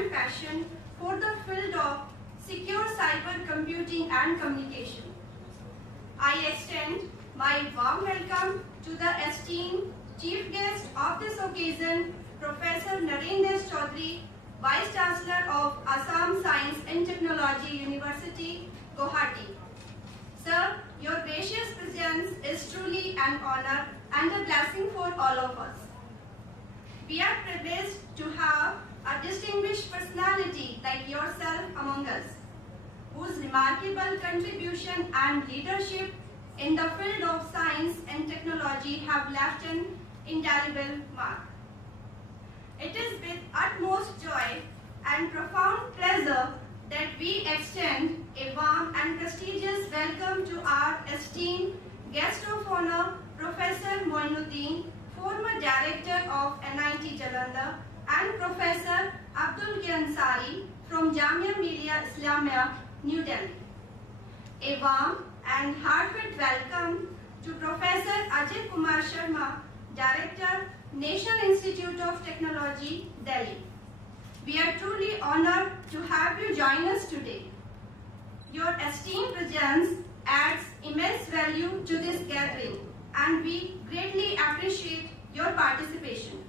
and passion for the field of secure cyber computing and communication. I extend my warm welcome to the esteemed Chief Guest of this occasion, Professor Narendra Chaudhary, Vice Chancellor of Assam Science and Technology University, Guwahati. Sir, your gracious presence is truly an honor and a blessing for all of us. We are privileged to have a distinguished personality like yourself among us, whose remarkable contribution and leadership in the field of science and technology have left an indelible mark. It is with utmost joy and profound pleasure that we extend a warm and prestigious welcome to our esteemed guest of honor, Professor Moinuddin, former Director of NIT Jalandhar, and Professor Abdul Ansari from Jamia Millia Islamia, New Delhi. A warm and heartfelt welcome to Professor Ajay Kumar Sharma, Director, National Institute of Technology, Delhi. We are truly honored to have you join us today. Your esteemed presence adds immense value to this gathering, and we greatly appreciate your participation.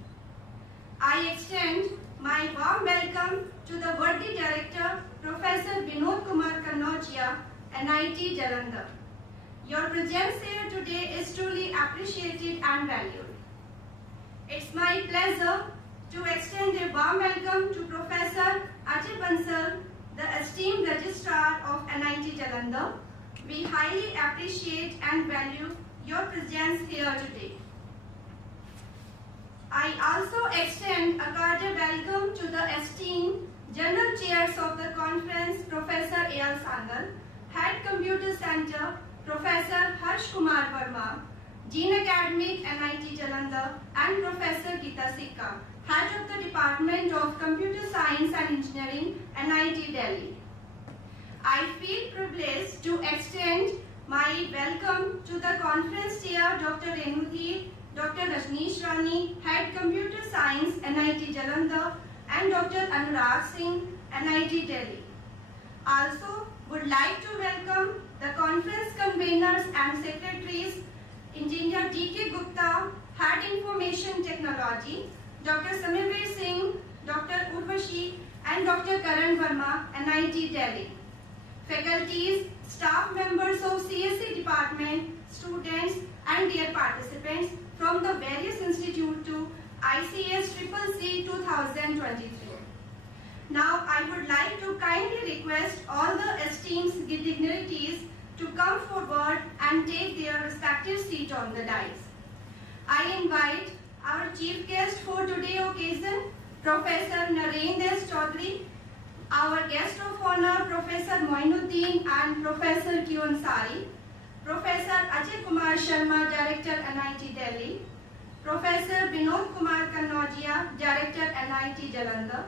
I extend my warm welcome to the worthy Director, Professor Vinod Kumar Kannojia, NIT Jalandhar. Your presence here today is truly appreciated and valued. It's my pleasure to extend a warm welcome to Professor Ajay Bansal, the esteemed Registrar of NIT Jalandhar. We highly appreciate and value your presence here today. I also extend a cordial welcome to the esteemed General Chairs of the conference, Professor A.L. Sangal, Head Computer Center, Professor Harsh Kumar Verma, Dean Academic NIT Jalandhar, and Professor Geeta Sikka, Head of the Department of Computer Science and Engineering, NIT Delhi. I feel privileged to extend my welcome to the conference chair, Dr. Renu, Dr. Rajneesh Rani, Head Computer Science, NIT Jalandhar, and Dr. Anurag Singh, NIT Delhi. Also, would like to welcome the conference conveners and secretaries, Engineer D.K. Gupta, Head Information Technology, Dr. Samirveer Singh, Dr. Urvashi, and Dr. Karan Verma, NIT Delhi. Faculties, staff members of CSE department, students, and their participants from the various institutes to ICSCCC 2023. Now, I would like to kindly request all the esteemed dignitaries to come forward and take their respective seat on the dais. I invite our chief guest for today's occasion, Professor Narendra Chaudhary, our guest of honor, Professor Moinuddin and Professor Q. Ansari, Professor Ajay Kumar Sharma, Director, NIT Delhi, Professor Vinod Kumar Kannojia, Director, NIT Jalandhar,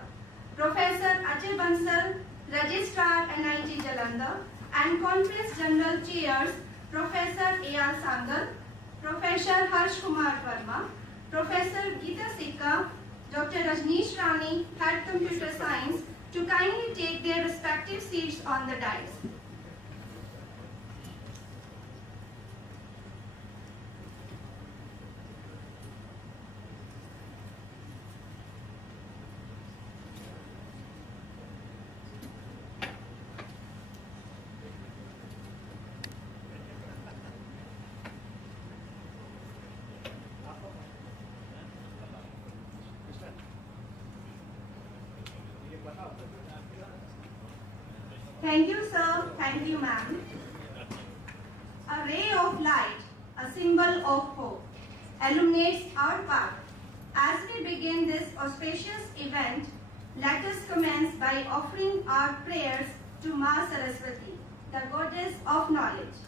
Professor Ajay Bansal, Registrar, NIT Jalandhar, and Conference General Chairs, Professor A.R. Sangal, Professor Harsh Kumar Verma, Professor Geeta Sikka, Dr. Rajneesh Rani, Head Computer Science, to kindly take their respective seats on the dais. Thank you, sir. Thank you, ma'am. A ray of light, a symbol of hope, illuminates our path. As we begin this auspicious event, let us commence by offering our prayers to Ma Saraswati, the goddess of knowledge.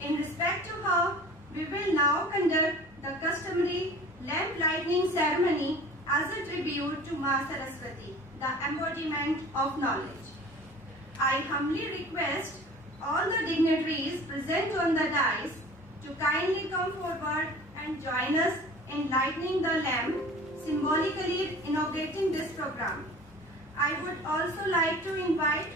In respect to her, we will now conduct the customary lamp lighting ceremony as a tribute to Ma Saraswati, the embodiment of knowledge. I humbly request all the dignitaries present on the dais to kindly come forward and join us in lighting the lamp, symbolically inaugurating this program. I would also like to invite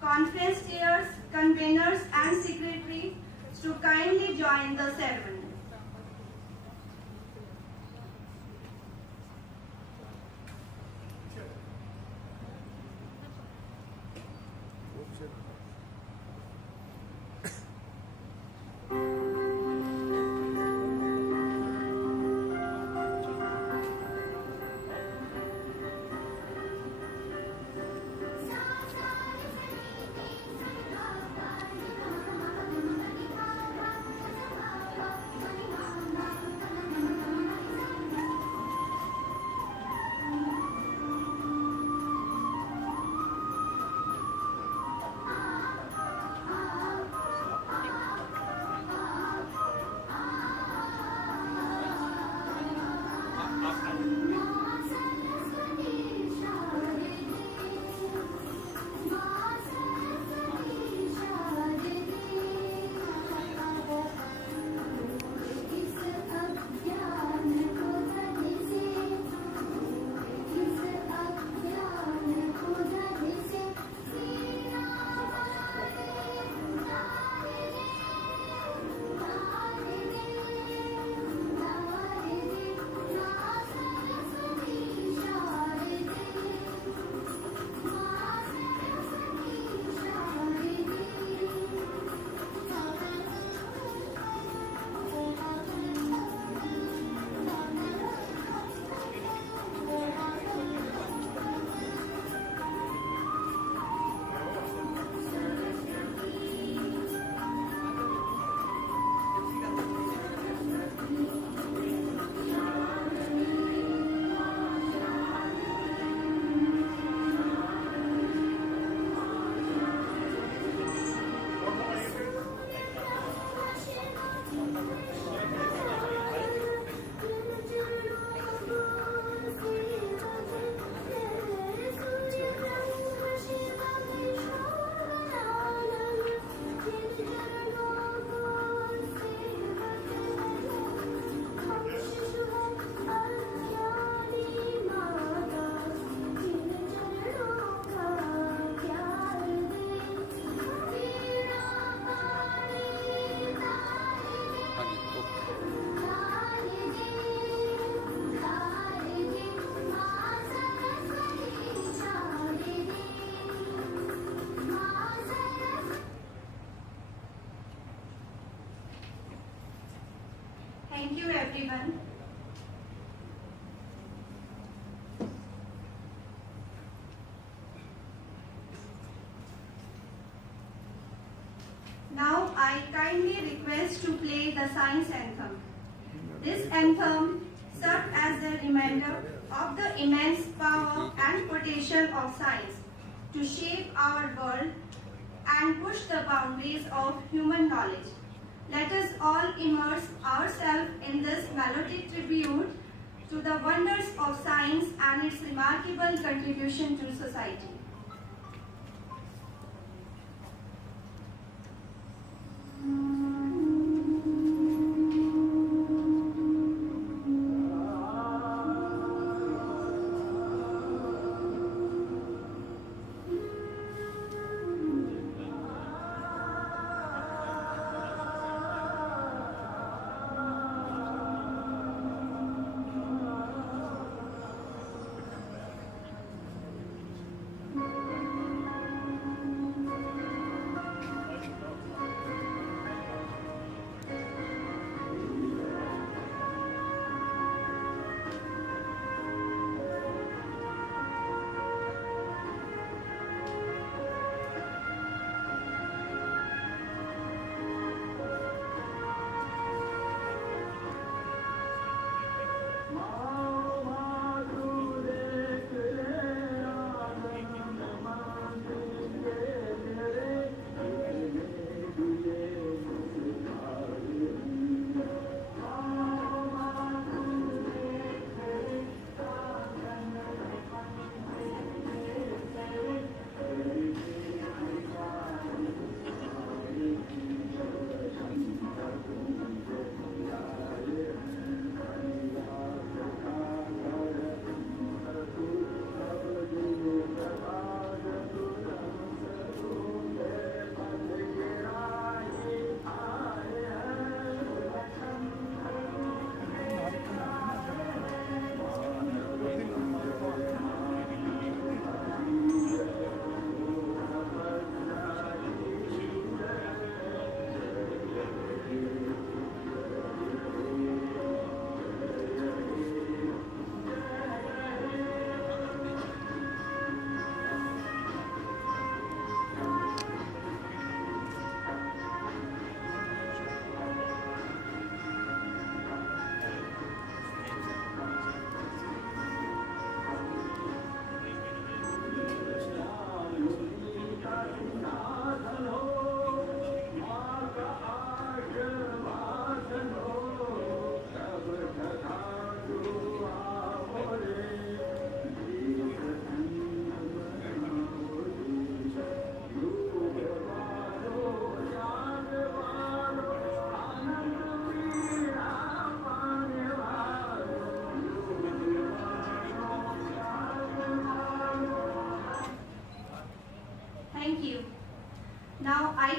conference chairs, conveners and secretaries to kindly join the ceremony. Thank you, everyone. Now I kindly request to play the science anthem. This anthem serves as a reminder of the immense power and potential of science to shape our world and push the boundaries of human knowledge. Let us all immerse ourselves in this melodic tribute to the wonders of science and its remarkable contribution to society.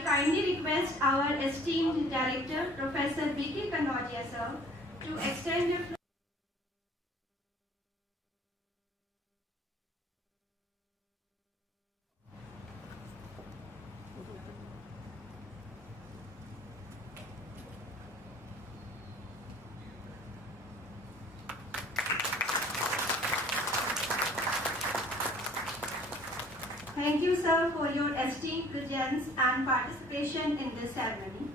kindly request our esteemed Director, Professor B.K. Kanodia, sir, to extend the floor. Thank you, sir, for your esteemed presence and participation in this ceremony.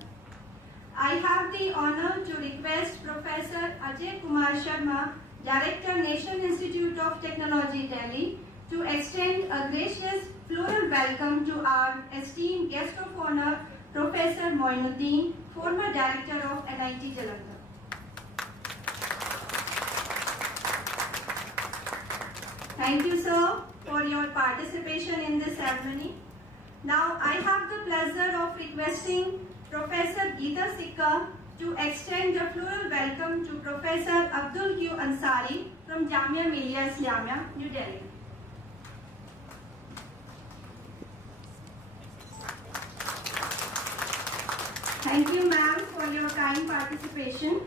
I have the honor to request Professor Ajay Kumar Sharma, Director, National Institute of Technology, Delhi, to extend a gracious floral welcome to our esteemed guest of honor, Professor Moinuddin, former Director of NIT Jalandhar. Thank you, sir, for your participation in this ceremony. Now, I have the pleasure of requesting Professor Geeta Sikka to extend a floral welcome to Professor Abdul Q. Ansari from Jamia Millia Islamia, New Delhi. Thank you, ma'am, for your kind participation.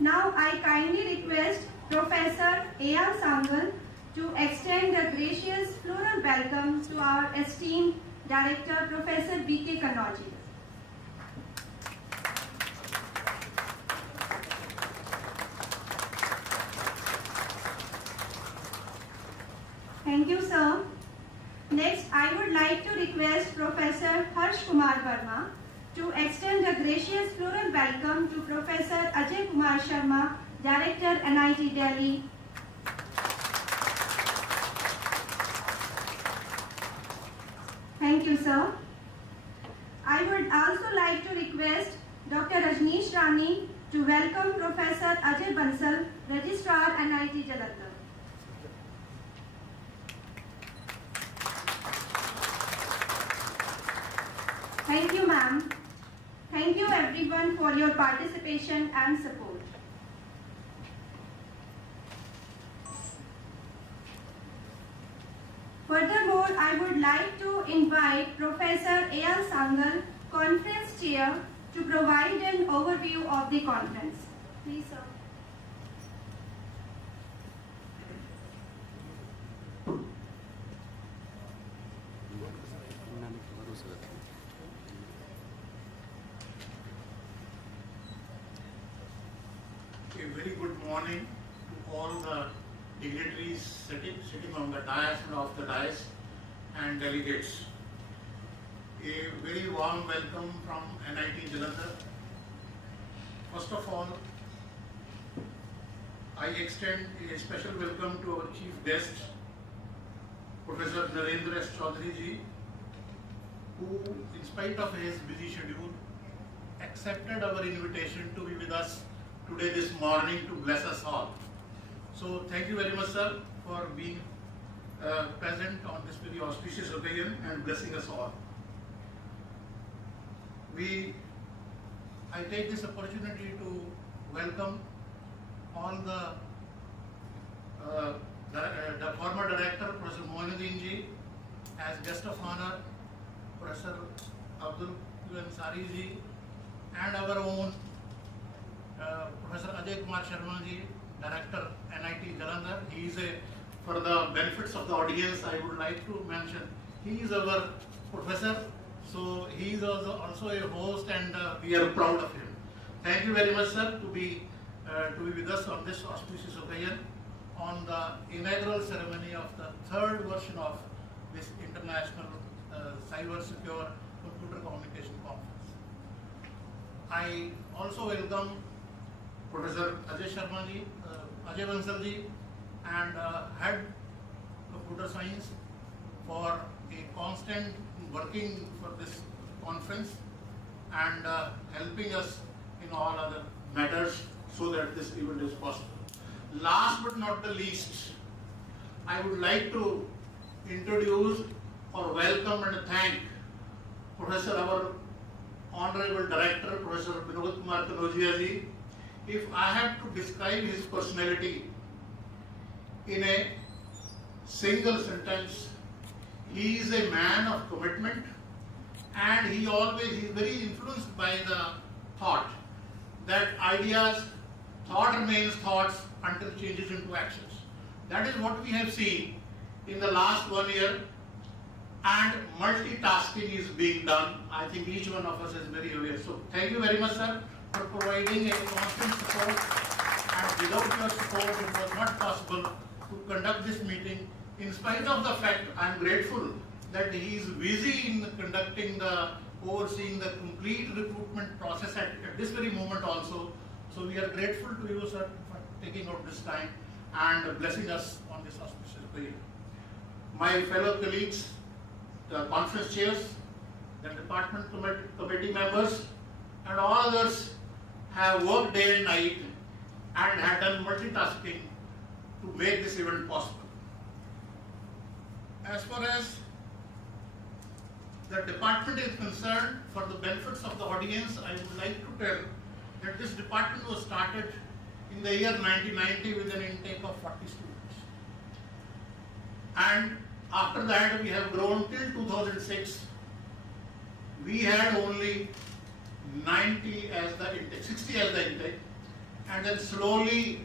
Now, I kindly request Professor A.R. Sangal to extend a gracious floral welcome to our esteemed Director, Professor B.K. Kanodia. Thank you, sir. Next, I would like to request Professor Harsh Kumar Verma to extend a gracious floral welcome to Professor Ajay Kumar Sharma, Director, NIT Delhi. Thank you, sir. I would also like to request Dr. Rajneesh Rani to welcome Professor Ajay Bansal, Registrar, NIT Jalandhar. Thank you, ma'am. Thank you, everyone, for your participation and support. Furthermore, I would like to invite Professor A.R. Sangal, Conference Chair, to provide an overview of the conference. Please, sir. A very good morning to all the dignitaries sitting on the dais and off the dais and delegates. A very warm welcome from NIT Jalandhar. First of all, I extend a special welcome to our chief guest, Professor Narendra S. Chaudhary ji, who, in spite of his busy schedule, accepted our invitation to be with us today this morning to bless us all. So thank you very much, sir, for being present on this very auspicious occasion and blessing us all. I take this opportunity to welcome all the former director, Professor Moinuddin ji, as guest of honor, Professor Abdul Q. Ansari ji, and our own Professor Ajay Kumar Sharma ji, Director, NIT Jalandhar. He is for the benefits of the audience, I would like to mention, he is our professor, so he is also a host, and we are proud of him. Thank you very much, sir, to be with us on this auspicious occasion on the inaugural ceremony of the third version of this international cyber secure computer communication conference. I also welcome Professor Ajay Sharma ji, Ajay Bansal ji, and Head Computer Science for a constant working for this conference and helping us in all other matters so that this event is possible. Last but not the least, I would like to introduce or welcome and thank Professor, our Honorable Director, Professor Vinod Kumar Kanodia ji. If I had to describe his personality in a single sentence, he is a man of commitment, and he is very influenced by the thought that thought remains thoughts until changes into actions. That is what we have seen in the last 1 year, and multitasking is being done. I think each one of us is very aware. So thank you very much, sir, for providing a constant support, and without your support it was not possible to conduct this meeting. In spite of the fact, I am grateful that he is busy in overseeing the complete recruitment process at this very moment also. So we are grateful to you, sir, for taking out this time and blessing us on this auspicious period. My fellow colleagues, the conference chairs, the department committee members, and all others have worked day and night and have done multitasking to make this event possible. As far as the department is concerned, for the benefits of the audience, I would like to tell that this department was started in the year 1990 with an intake of 40 students. And after that, we have grown till 2006. We had only 90 as the intake, 60 as the intake, and then slowly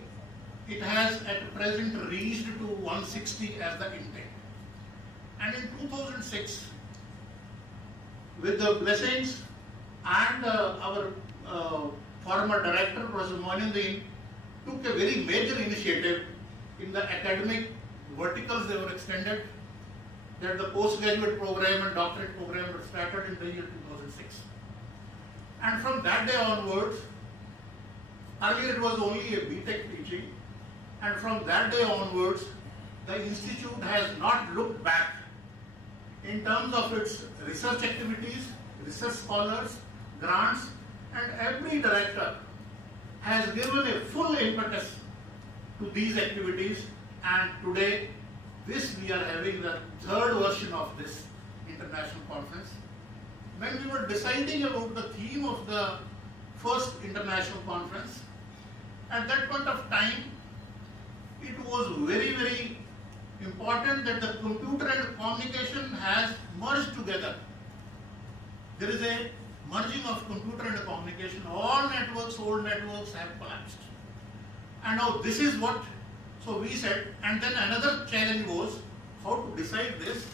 it has at present reached to 160 as the intake. And in 2006, with the blessings and our former director, Professor Moinuddin, took a very major initiative in the academic verticals. They were extended, that the postgraduate program and doctorate program were started in the year 2006. And from that day onwards, earlier it was only a BTech teaching, and from that day onwards, the institute has not looked back in terms of its research activities, research scholars, grants, and every director has given a full impetus to these activities. And today, we are having the third version of this international conference. When we were deciding about the theme of the first international conference, at that point of time, it was very, very important that the computer and communication has merged together. There is a merging of computer and communication. All networks, old networks have collapsed. And now this is what, so we said, and then another challenge was how to decide this.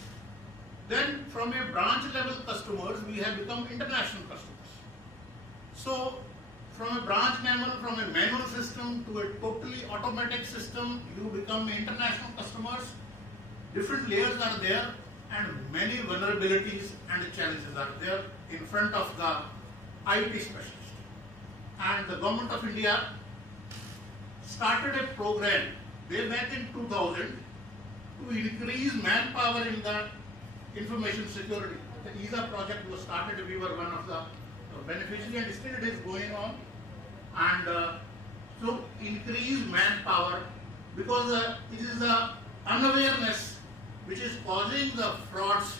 Then from a branch level customers, we have become international customers. So from a branch level, from a manual system to a totally automatic system, you become international customers. Different layers are there, and many vulnerabilities and challenges are there in front of the IT specialist. And the Government of India started a program way back in 2000 to increase manpower in the information security. The ESA project was started, we were one of the beneficiaries, and still it is going on. And to increase manpower, because it is the unawareness which is causing the frauds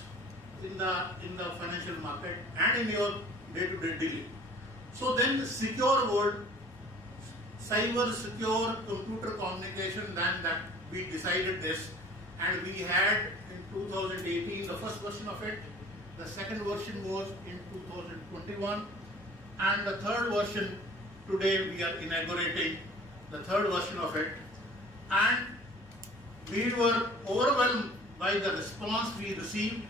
in the financial market and in your day-to-day dealing. So then the secure world, cyber secure computer communication, then that we decided this, and we had in 2018 the first version of it. The second version was in 2021, and the third version, today we are inaugurating the third version of it. And we were overwhelmed by the response we received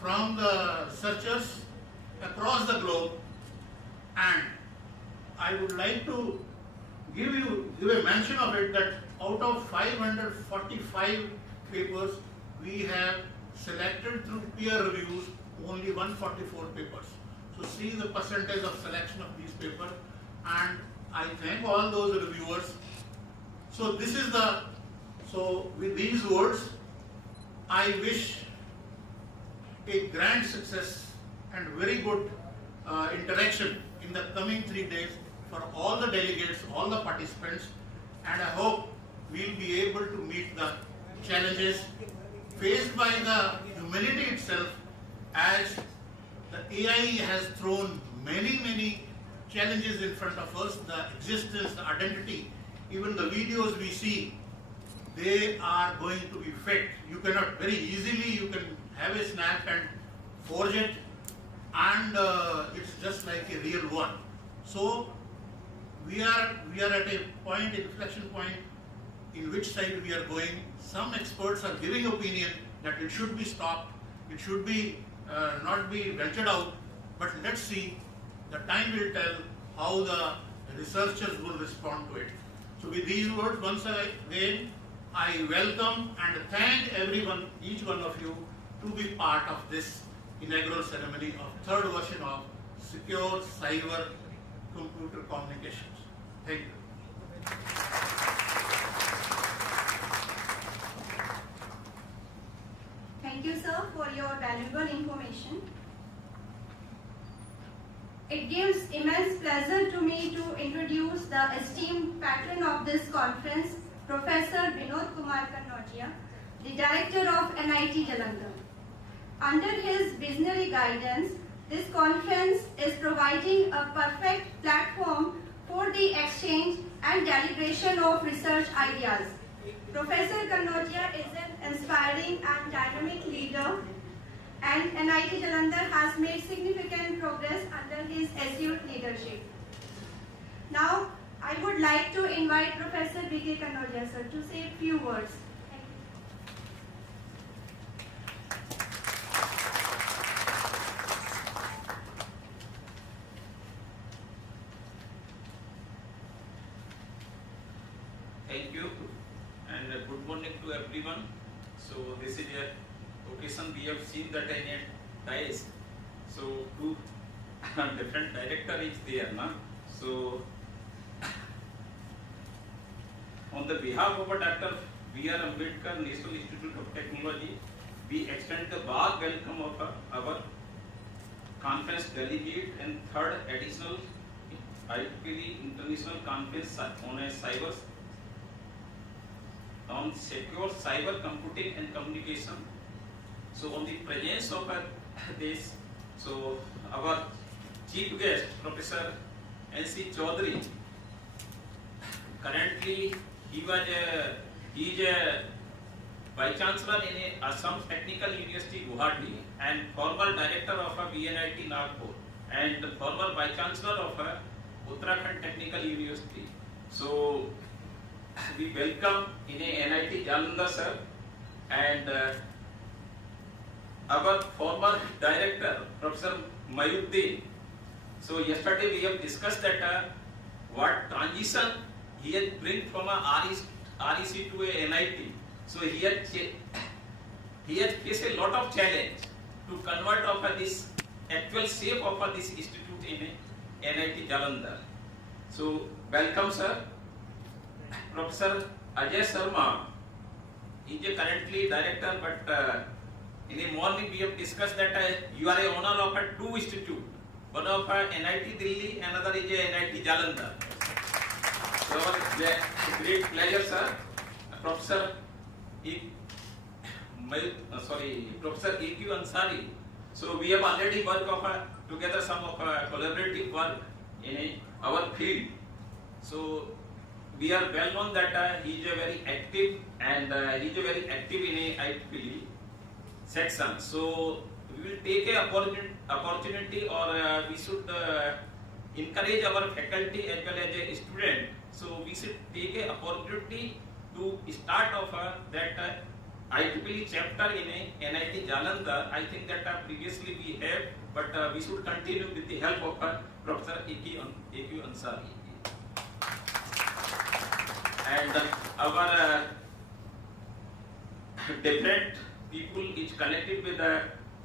from the researchers across the globe. And I would like to give a mention of it, that out of 545 papers, we have selected through peer reviews only 144 papers. So see the percentage of selection of these papers, and I thank all those reviewers. So this is so with these words, I wish a grand success and very good interaction in the coming 3 days for all the delegates, all the participants, and I hope we'll be able to meet the challenges faced by the humanity itself, as the AI has thrown many challenges in front of us, the existence, the identity, even the videos we see, they are going to be faked. You cannot very easily, you can have a snap and forge it, and it's just like a real one. So we are at a point, inflection point, in which side we are going. Some experts are giving opinion that it should be stopped, it should be not be ventured out, but let's see, the time will tell how the researchers will respond to it. So with these words, once again, I welcome and thank everyone, each one of you, to be part of this inaugural ceremony of third version of Secure Cyber Computer Communications. Thank you. Thank you, sir, for your valuable information. It gives immense pleasure to me to introduce the esteemed patron of this conference, Professor Vinod Kumar Kannodia, the Director of NIT Jalandhar. Under his visionary guidance, this conference is providing a perfect platform for the exchange and deliberation of research ideas. Professor Kannodia is an inspiring and dynamic leader, and NIT Jalandhar has made significant progress under his astute leadership. Now, I would like to invite Professor B.K. Kannodia, sir, to say a few words. Thank you and good morning to everyone. So this is a occasion we have seen that in a dais. So two different director is there, na? So on the behalf of Dr. B.R. Ambedkar National Institute of Technology, we extend the warm welcome of our conference delegate and third additional IEEE International Conference on secure cyber computing and communication. So on the presence of this, so our chief guest, Professor N.C. Chaudhary, currently he is a Vice Chancellor in Assam Technical University, Guwahati, and former Director of VNIT Nagpur, and former Vice Chancellor of Uttarakhand Technical University. So we welcome in a NIT Jalandhar, sir, and our former Director, Professor Mayuddin. So yesterday we have discussed that what transition he has bring from a REC to a NIT. So he has faced a lot of challenge to convert of this actual shape of this institute in a NIT Jalandhar. So welcome, sir. Professor Ajay Sharma is currently director, but in the morning we have discussed that you are a owner of two institutes, one of NIT Delhi, another is a NIT Jalandhar. So great pleasure, sir. Professor Professor A.Q. Ansari. So we have already worked together some of collaborative work in our field. So we are well known that he is a very active and he is a very active in a IEEE section. So we will take a opportunity, or we should encourage our faculty as well as a student. So we should take a opportunity to start off that IEEE chapter in a NIT Jalandhar. I think that previously we have, but we should continue with the help of Professor A.Q. Ansari. And our different people is connected with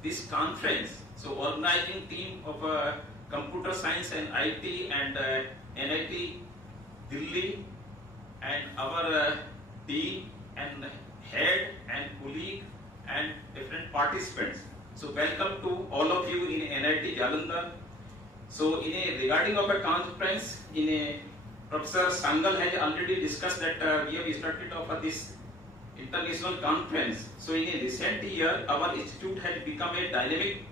this conference. So organizing team of computer science and IT and NIT Delhi, and our team and head and colleague and different participants. So welcome to all of you in NIT Jalandhar. So regarding of a conference, Professor Sangal has already discussed that we have started off this international conference. So in a recent year, our institute has become a dynamic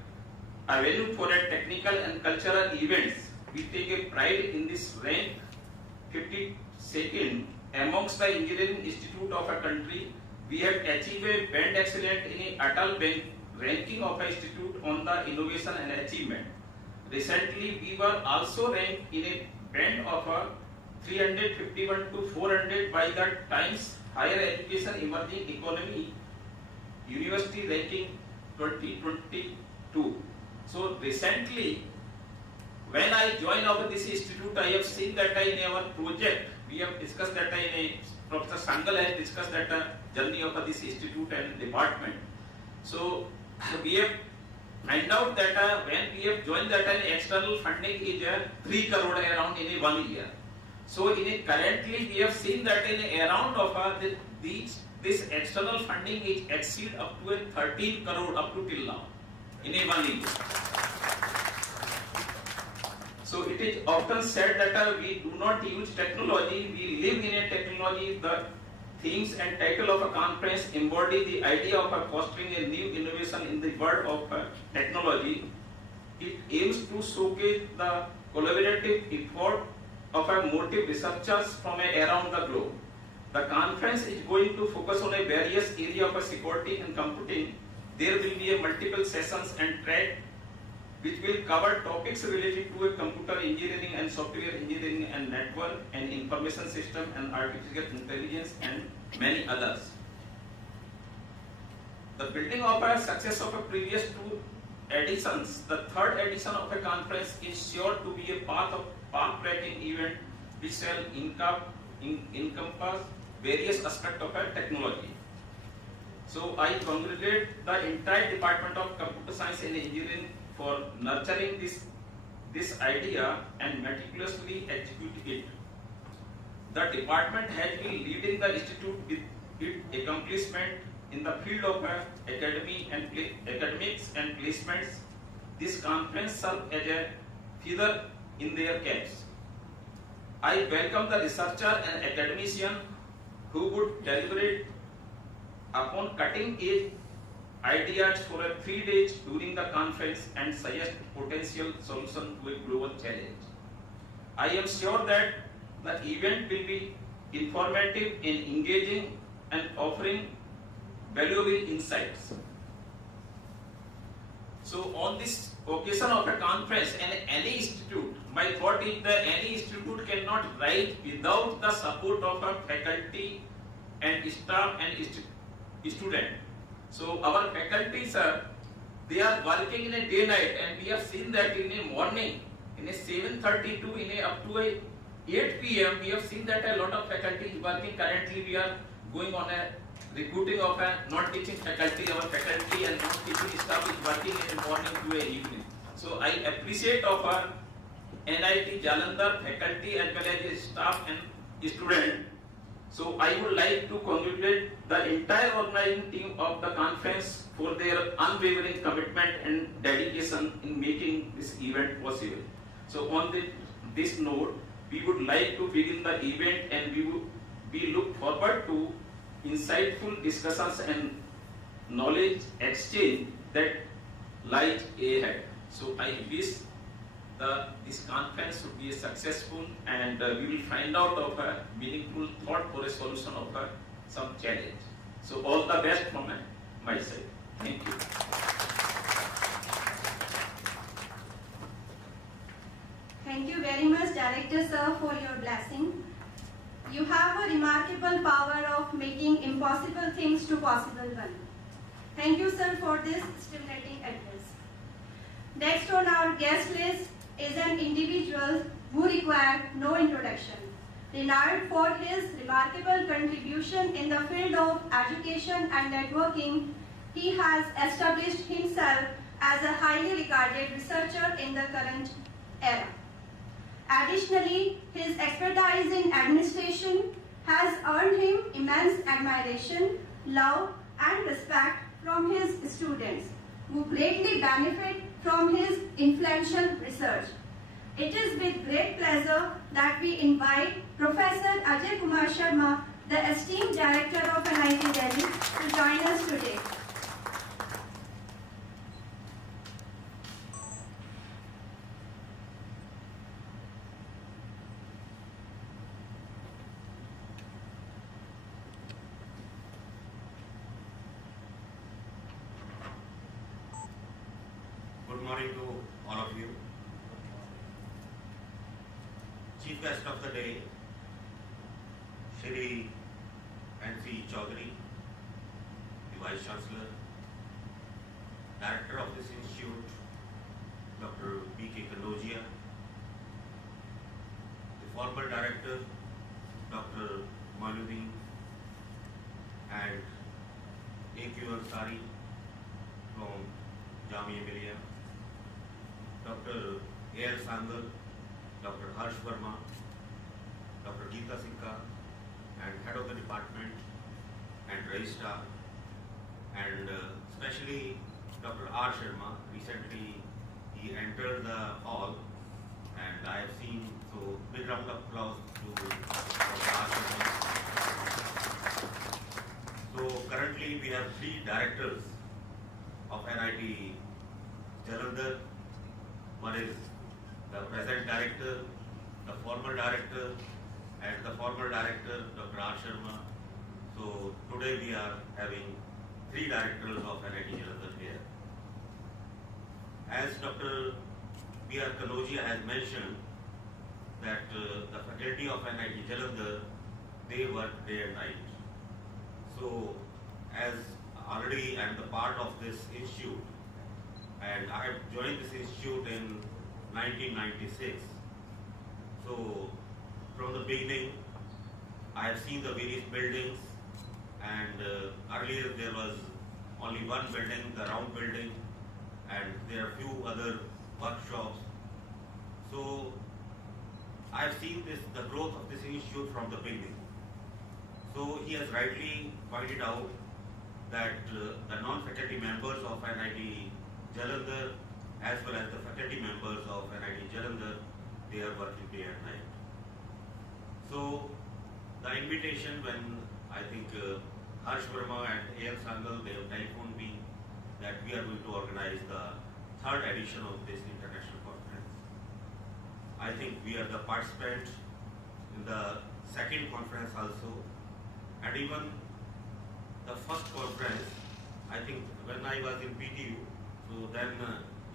avenue for a technical and cultural events. We take a pride in this rank 52nd amongst the engineering institute of a country. We have achieved a band excellent in a Atal ranking of a institute on the innovation and achievement. recently we were also ranked in a band of 351 to 400 by the Times Higher Education Emerging Economy University Ranking 2022. So recently, when I joined this institute, I have seen that in our project, we have discussed that Professor Sangal has discussed that journey of this institute and department. So we have find out that when we have joined that external funding is 3 crore around in 1 year. So currently we have seen that in around of this external funding is exceed up to 13 crore up to till now in 1 year. So it is often said that we do not use technology, we live in a technology. The themes and title of a conference embody the idea of fostering a new innovation in the world of technology. It aims to showcase the collaborative effort of motive researchers from around the globe. The conference is going to focus on a various areas of security and computing. There will be a multiple sessions and track which will cover topics related to a computer engineering and software engineering and network and information system and artificial intelligence and many others. The building of a success of a previous 2 editions, the 3rd edition of a conference is sure to be a path-breaking event which shall encompass various aspects of a technology. So I congratulate the entire Department of Computer Science and Engineering for nurturing this idea and meticulously executing it. The department has been leading the institute with its accomplishment in the field of academics and placements. This conference serves as a feather in their caps. I welcome the researcher and academician who would deliberate upon cutting-edge ideas for 3 days during the conference and suggest potential solution to a global challenge. I am sure that the event will be informative and engaging and offering valuable insights. So on this occasion of a conference and any institute, my thought is that any institute cannot rise without the support of a faculty and staff and student. So our faculties they are working in a day night, and we have seen that in a morning in a 7:30 to in a up to a 8 p.m. we have seen that a lot of faculty is working. Currently we are going on a recruiting of a non-teaching faculty. Our faculty and non-teaching staff is working in the morning to a evening. So I appreciate of our NIT Jalandhar faculty as well as staff and student. So I would like to congratulate the entire organizing team of the conference for their unwavering commitment and dedication in making this event possible. So on this note, we would like to begin the event, and we look forward to insightful discussions and knowledge exchange that lies ahead. So I wish this conference should be successful, and we will find out of a meaningful thought for a solution of some challenge. So all the best from my side. Thank you. Thank you very much, Director Sir, for your blessing. You have a remarkable power of making impossible things to possible one. Thank you, sir, for this stimulating address. Next on our guest list is an individual who required no introduction. Renowned for his remarkable contribution in the field of education and networking, he has established himself as a highly regarded researcher in the current era. Additionally, his expertise in administration has earned him immense admiration, love, and respect from his students, who greatly benefit from his influential research. It is with great pleasure that we invite Professor Ajay Kumar Sharma, the esteemed Director of NIT Delhi, to join us today. Good morning to all of you. Chief guest of the day, Shri N.C. Chaudhary, the Vice Chancellor, Director of this institute, Dr. B.K. Kanojia, the former Director, Dr. Manuddin, and A.Q. Ansari from Jamia Millia, Dr. A.L. Sangal, Dr. Harsh Verma, Dr. Geeta Sikka, and Head of the Department and Registrar, and especially Dr. R. Sharma. Recently he entered the hall and I have seen, so big round of applause to Dr. R. Sharma. So currently we have 3 directors of NIT Jalandhar. One is the present director, the former director, and the former director, Dr. R. Sharma. So today we are having 3 directors of NIT Jalandhar here. As Dr. B.R. Kanojia has mentioned that the faculty of NIT Jalandhar, they work day and night. So as already I am the part of this institute, and I have joined this institute in 1996. So from the beginning, I have seen the various buildings, and earlier there was only one building, the round building, and there are few other workshops. So I have seen the growth of this institute from the beginning. So he has rightly pointed out that the non-faculty members of NIT Jalandhar as well as the faculty members of NIT Jalandhar, they are working day and night. So the invitation, when I think Harsh Verma and A.L. Sangal, they have telephoned me that we are going to organize the 3rd edition of this international conference. I think we are the participants in the 2nd conference also, and even the 1st conference, I think when I was in PTU, so then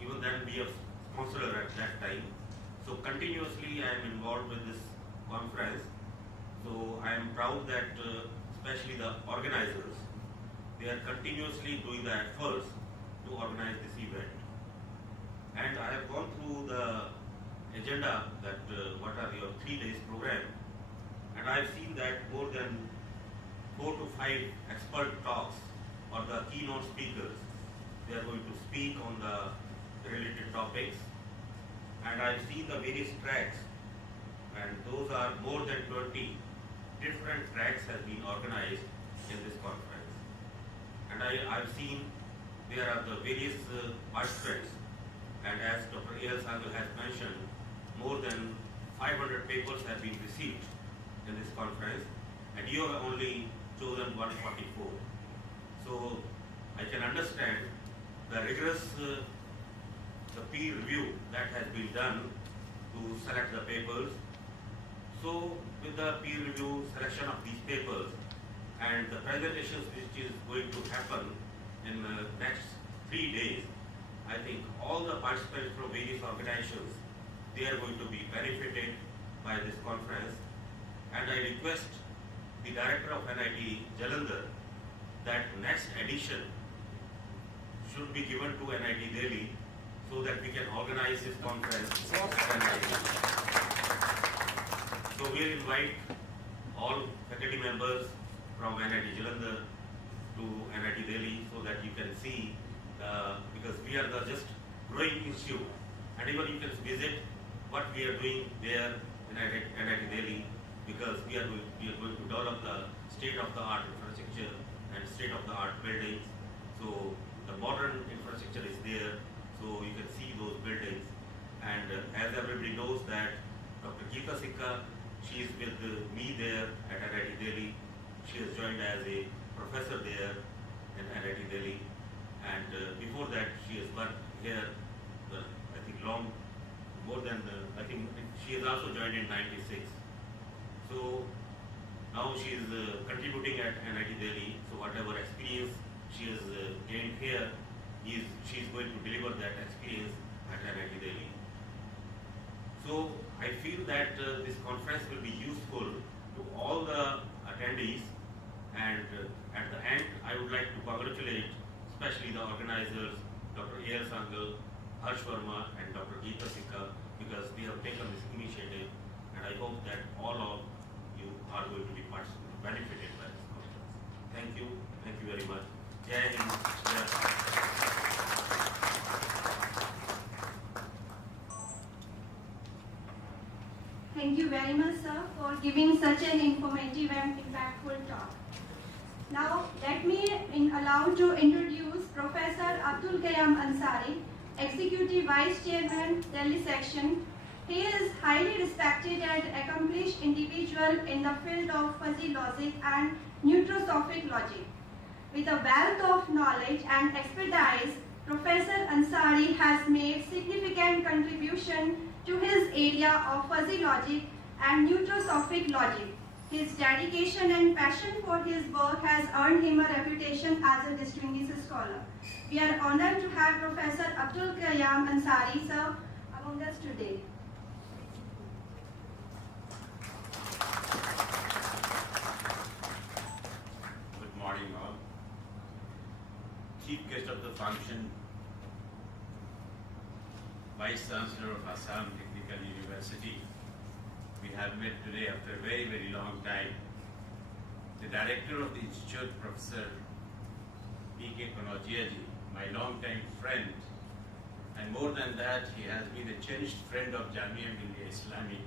even then we have sponsored at that time. So continuously I am involved with this conference. So I am proud that especially the organizers, they are continuously doing the efforts to organize this event. And I have gone through the agenda that what are your 3 days program, and I have seen that more than 4 to 5 expert talks or the keynote speakers, they are going to speak on the related topics, and I have seen the various tracks, and those are more than 20 different tracks has been organized in this conference. And I have seen there are the various participants, and as Dr. A.L. Sangal has mentioned, more than 500 papers have been received in this conference, and you have only chosen 144. So I can understand the rigorous the peer review that has been done to select the papers. So with the peer review selection of these papers and the presentations which is going to happen in the next 3 days, I think all the participants from various organizations, they are going to be benefited by this conference. And I request the director of NIT Jalandhar that next edition should be given to NIT Delhi so that we can organize this conference at NIT. So we will invite all faculty members from NIT Jalandhar to NIT Delhi so that you can see, because we are the just growing institute, and even you can visit what we are doing there in NIT Delhi, because we are going to develop the state-of-the-art infrastructure and state-of-the-art buildings. So the modern infrastructure is there, so you can see those buildings. And as everybody knows that Dr. Geeta Sikka, she is with me there at NIT Delhi. She has joined as a professor there in NIT Delhi, and before that she has worked here, I think more than, I think she has also joined in 96. So now she is contributing at NIT Delhi, so whatever experience she has gained here, she is going to deliver that experience at NIT Delhi. So I feel that this conference will be useful to all the attendees, and at the end I would like to congratulate especially the organizers, Dr. A.R. Sangal, Harsh Verma and Dr. ICSCCC, because they have taken this initiative, and I hope that all of you are going to be benefited by this conference. Thank you very much. Jai Hind, Jai Bharat. Thank you very much, sir, for giving such an informative and impactful talk. Now, let me allow to introduce Professor Abdul Qayyum Ansari, Executive Vice Chairman, Delhi Section. He is highly respected and accomplished individual in the field of fuzzy logic and neurosophic logic. With a wealth of knowledge and expertise, Professor Ansari has made significant contribution to his area of fuzzy logic and neurosophic logic. His dedication and passion for his work has earned him a reputation as a distinguished scholar. We are honored to have Professor Abdul Qayyum Ansari, sir, among us today. Good morning all. Chief guest of the function, Vice Chancellor of Assam Technical University. We have met today after a very, very long time. The Director of the Institute, Professor P.K. Kanojiaji, my long-time friend, and more than that, he has been a cherished friend of Jamia Millia Islami.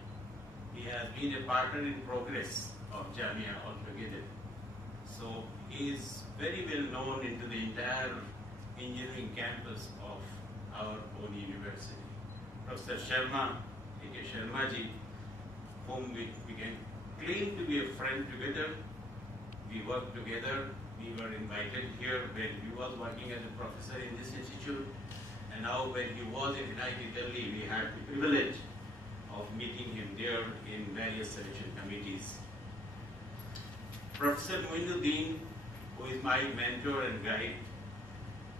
He has been a partner in progress of Jamia altogether. So he is very well known into the entire engineering campus of our own university. Professor Sharma, A.K. Sharma ji, whom we can claim to be a friend together. We worked together. We were invited here when he was working as a professor in this institute. And now when he was in NIT Delhi, we had the privilege of meeting him there in various selection committees. Professor Moinuddin, who is my mentor and guide,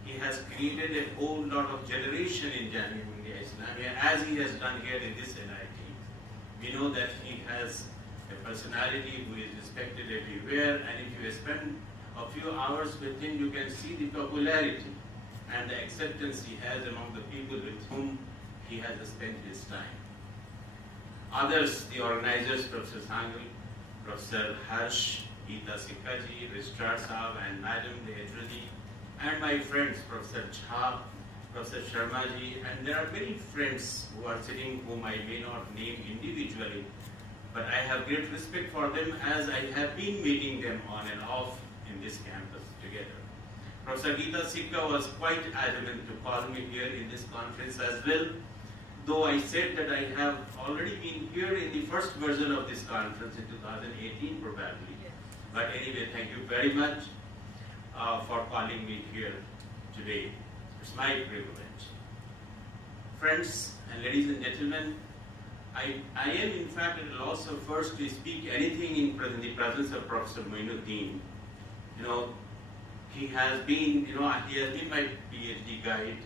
he has created a whole lot of generation in Jamia Millia Islamia, as he has done here in this NIT. We know that he has a personality who is respected everywhere, and if you spend a few hours with him, you can see the popularity and the acceptance he has among the people with whom he has spent his time. Others, the organizers, Professor Sangal, Professor Harsh, ICSCCC, Registrar Saab and Madam Dehedraji, and my friends, Professor Jha, Professor Sharma ji, and there are many friends who are sitting whom I may not name individually, but I have great respect for them as I have been meeting them on and off in this campus together. Professor ICSCCC was quite adamant to call me here in this conference as well, though I said that I have already been here in the first version of this conference in 2018 probably. But anyway, thank you very much for calling me here today. It's my privilege. Friends and ladies and gentlemen, I am in fact at a loss of words to speak anything in the presence of Professor Moinuddin. He has been my PhD guide,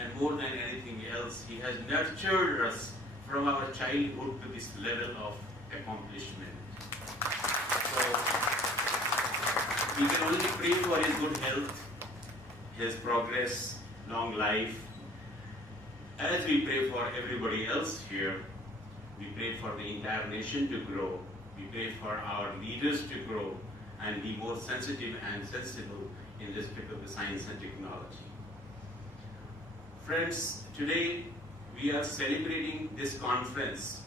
and more than anything else, he has nurtured us from our childhood to this level of accomplishment. So, we can only pray for his good health, his progress, long life. As we pray for everybody else here, we pray for the entire nation to grow. We pray for our leaders to grow and be more sensitive and sensible in respect of the science and technology. Friends, today we are celebrating this conference.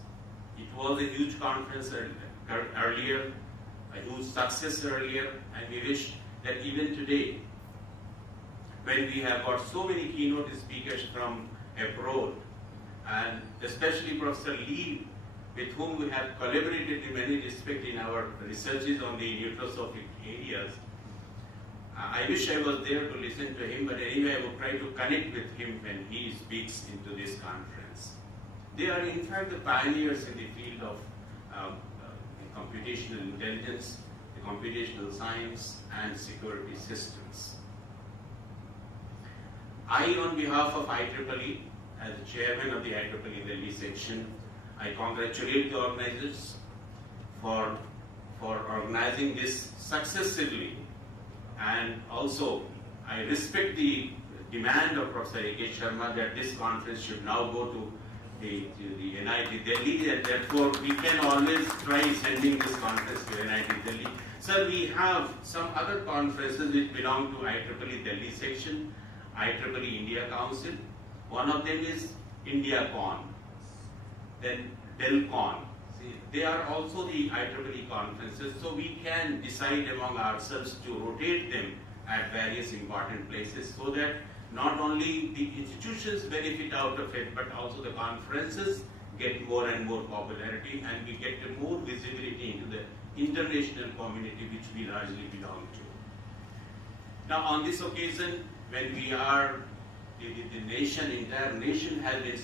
It was a huge conference earlier, a huge success earlier, and we wish that even today, when we have got so many keynote speakers from abroad, and especially Professor Lee, with whom we have collaborated in many respects in our researches on the neurosophic areas. I wish I was there to listen to him, but anyway, I will try to connect with him when he speaks into this conference. They are in fact the pioneers in the field of computational intelligence, the computational science, and security systems. I, on behalf of IEEE, as the chairman of the IEEE Delhi section, I congratulate the organizers for organizing this successively, and also I respect the demand of Professor A.K. Sharma that this conference should now go to the NIT Delhi, and therefore we can always try sending this conference to NIT Delhi. Sir, we have some other conferences which belong to IEEE Delhi section, IEEE India Council. One of them is IndiaCon, then DelCon. See, they are also the IEEE conferences, so we can decide among ourselves to rotate them at various important places so that not only the institutions benefit out of it, but also the conferences get more and more popularity, and we get more visibility into the international community which we largely belong to. Now on this occasion, when we are, the entire nation has been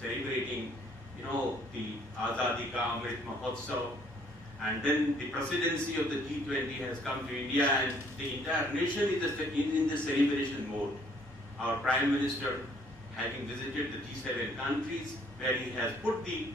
celebrating, the Azadi Ka Amrit Mahotsav, and then the presidency of the G20 has come to India, and the entire nation is in the celebration mode. Our Prime Minister, having visited the G7 countries, where he has put the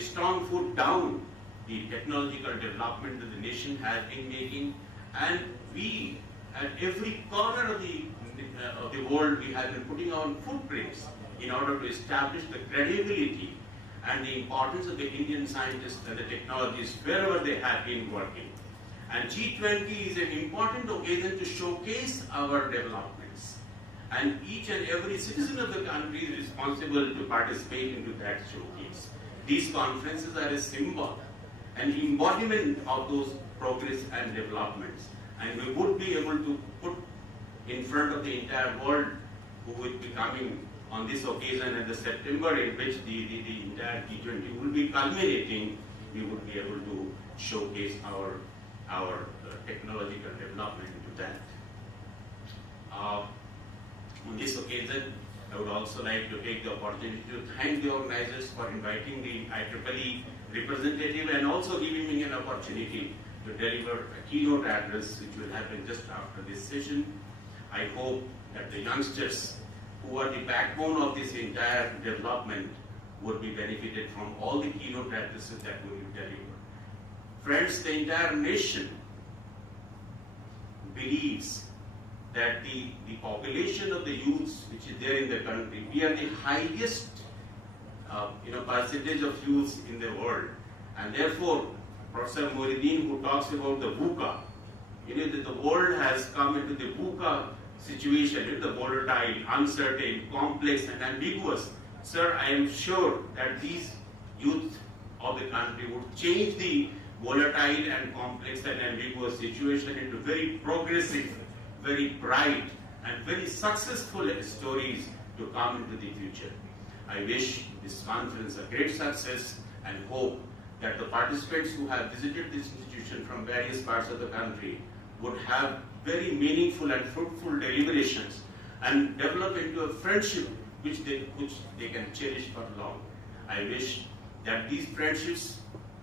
strong foot down, the technological development that the nation has been making, and we, at every corner of the world, we have been putting on footprints in order to establish the credibility and the importance of the Indian scientists and the technologies wherever they have been working. And G20 is an important occasion to showcase our developments. And each and every citizen of the country is responsible to participate into that showcase. These conferences are a symbol, an embodiment of those progress and developments. And we would be able to put in front of the entire world, who would be coming on this occasion in the September, in which the entire G20 will be culminating, we would be able to showcase our technological development into that. On this occasion, I would also like to take the opportunity to thank the organizers for inviting the IEEE representative and also giving me an opportunity to deliver a keynote address which will happen just after this session. I hope that the youngsters who are the backbone of this entire development would be benefited from all the keynote addresses that we will deliver. Friends, the entire nation believes that the population of the youths which is there in the country, we are the highest percentage of youths in the world, and therefore Professor Moinuddin, who talks about the VUCA, that the world has come into the VUCA situation, with the volatile, uncertain, complex and ambiguous. Sir, I am sure that these youth of the country would change the volatile and complex and ambiguous situation into very progressive, very bright and very successful stories to come into the future. I wish this conference a great success and hope that the participants who have visited this institution from various parts of the country would have very meaningful and fruitful deliberations and develop into a friendship which they can cherish for long. I wish that these friendships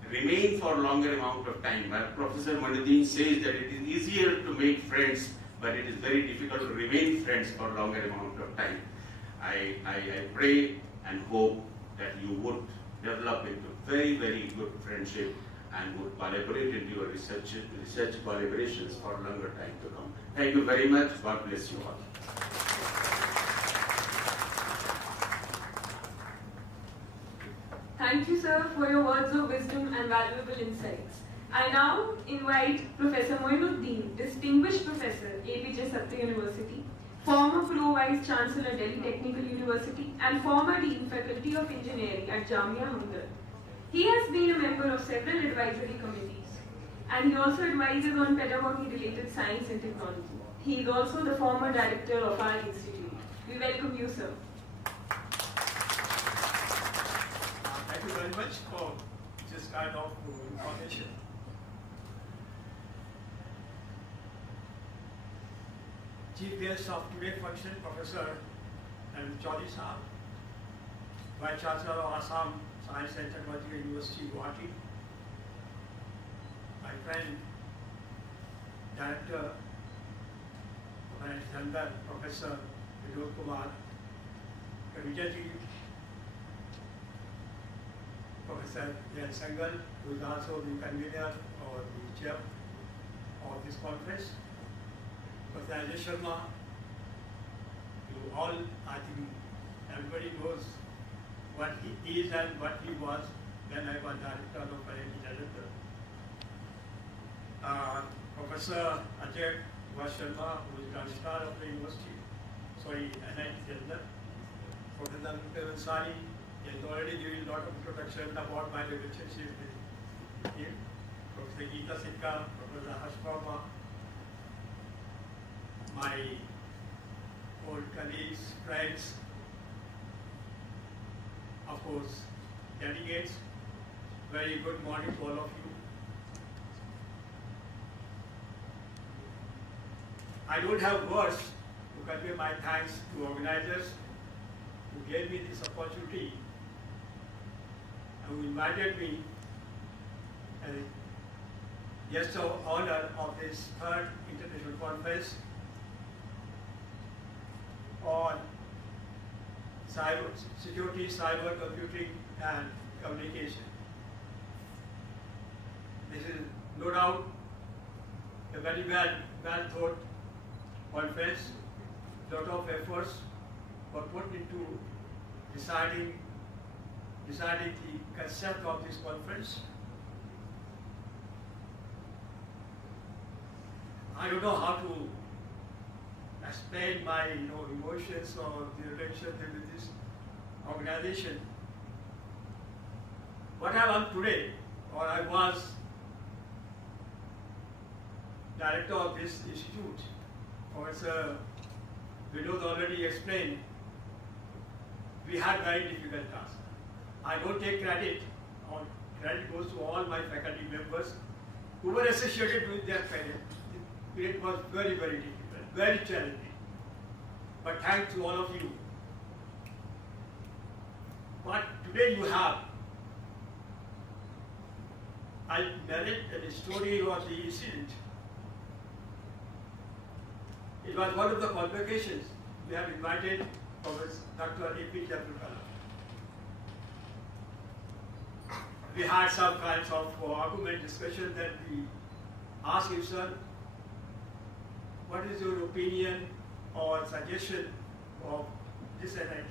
remain for a longer amount of time. Professor Moinuddin says that it is easier to make friends, but it is very difficult to remain friends for a longer amount of time. I pray and hope that you would develop into very, very good friendship and would collaborate into your research collaborations for a longer time to come. Thank you very much. God bless you all. Thank you, sir, for your words of wisdom and valuable insights. I now invite Professor Moinuddin, Distinguished Professor, APJ Satya University, former Pro Vice Chancellor, Delhi Technical University, and former Dean Faculty of Engineering at Jamia Hamdard. He has been a member of several advisory committees, and he also advises on pedagogy-related science and technology. He is also the former director of our institute. We welcome you, sir. Thank you very much for this kind of information. Chief guest of today's function, Professor M. Chaudhary Sahab, Vice Chancellor of Assam Science and Technology University, Guwahati, my friend, Director of Jalandhar, Professor Vinod Kumar, Kavita ji, Professor Jan Sangal, who is also the convener or the chair of this conference. Professor Ajay Sharma, you all, I think everybody knows what he is and what he was when I was director of IIT Jalandhar. Professor Ajay Sharma, who is registrar of the university, IIT Jalandhar. Professor Ansari has already given a lot of introduction about my relationship with him. Professor Geeta Sikka, Professor Harsh, my old colleagues, friends, of course, delegates. Very good morning to all of you. I don't have words to convey my thanks to organizers who gave me this opportunity and who invited me as a guest of honor of this third international conference on cyber security, cyber computing and communication. This is no doubt a very well thought conference. Lot of efforts were put into deciding the concept of this conference. I don't know how to explain my emotions or the relationship with this organization. What I am today, or I was director of this institute, Professor Vinod already explained, we had very difficult tasks. I don't take credit, or credit goes to all my faculty members who were associated with their career. It was very, very difficult, very challenging. But thanks to all of you. But today you have, I narrate the story of the incident. It was one of the convocations. We have invited Professor Dr. A.P. Abdul Kalam. We had some kinds of argument discussion that we asked him, sir, what is your opinion or suggestion of this NIT?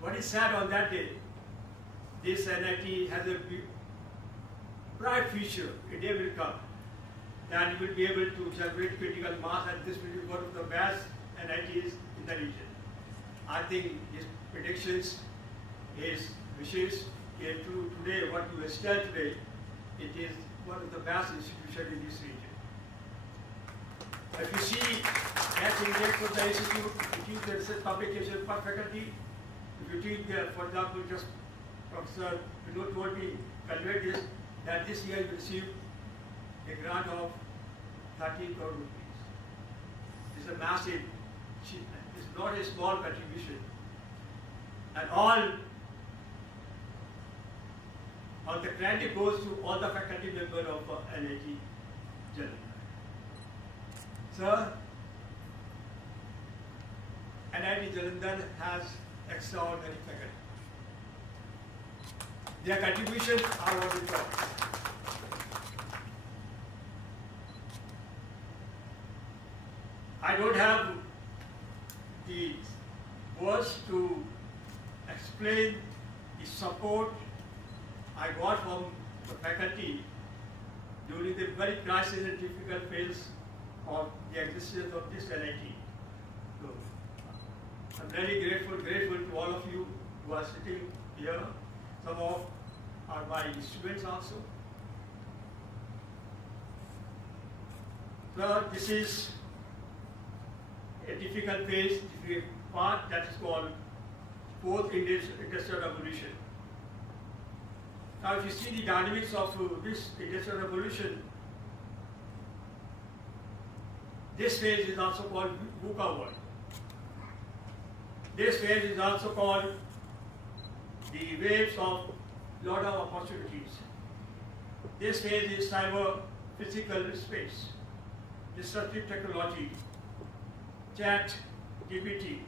What is said on that day? This NIT has a bright future. A day will come and you will be able to generate critical mass, and this will be one of the best NITs in the region. I think his predictions, his wishes came true today. What you stand today, it is one of the best institutions in this region. If you see that index of the institute, it is the research publication per faculty. If you think, for example, just Professor Vinod told me, conveyed this, that this year you received a grant of 13 crore rupees. It's a massive achievement. It's not a small contribution. And all the credit goes to all the faculty members of IIT Jalandhar. Sir, IIT Jalandhar has extraordinary faculty. Their contributions are what we talk. I don't have the words to explain the support I got from the faculty during the very crisis and difficult phase of the existence of this NIT. So, I'm very grateful to all of you who are sitting here. Some of are my students also. So this is a difficult phase, difficult part that is called fourth industrial revolution. Now if you see the dynamics of this industrial revolution, this phase is also called VUCA world. This phase is also called the waves of lot of opportunities. This phase is cyber physical space, disruptive technology, chat, GPT.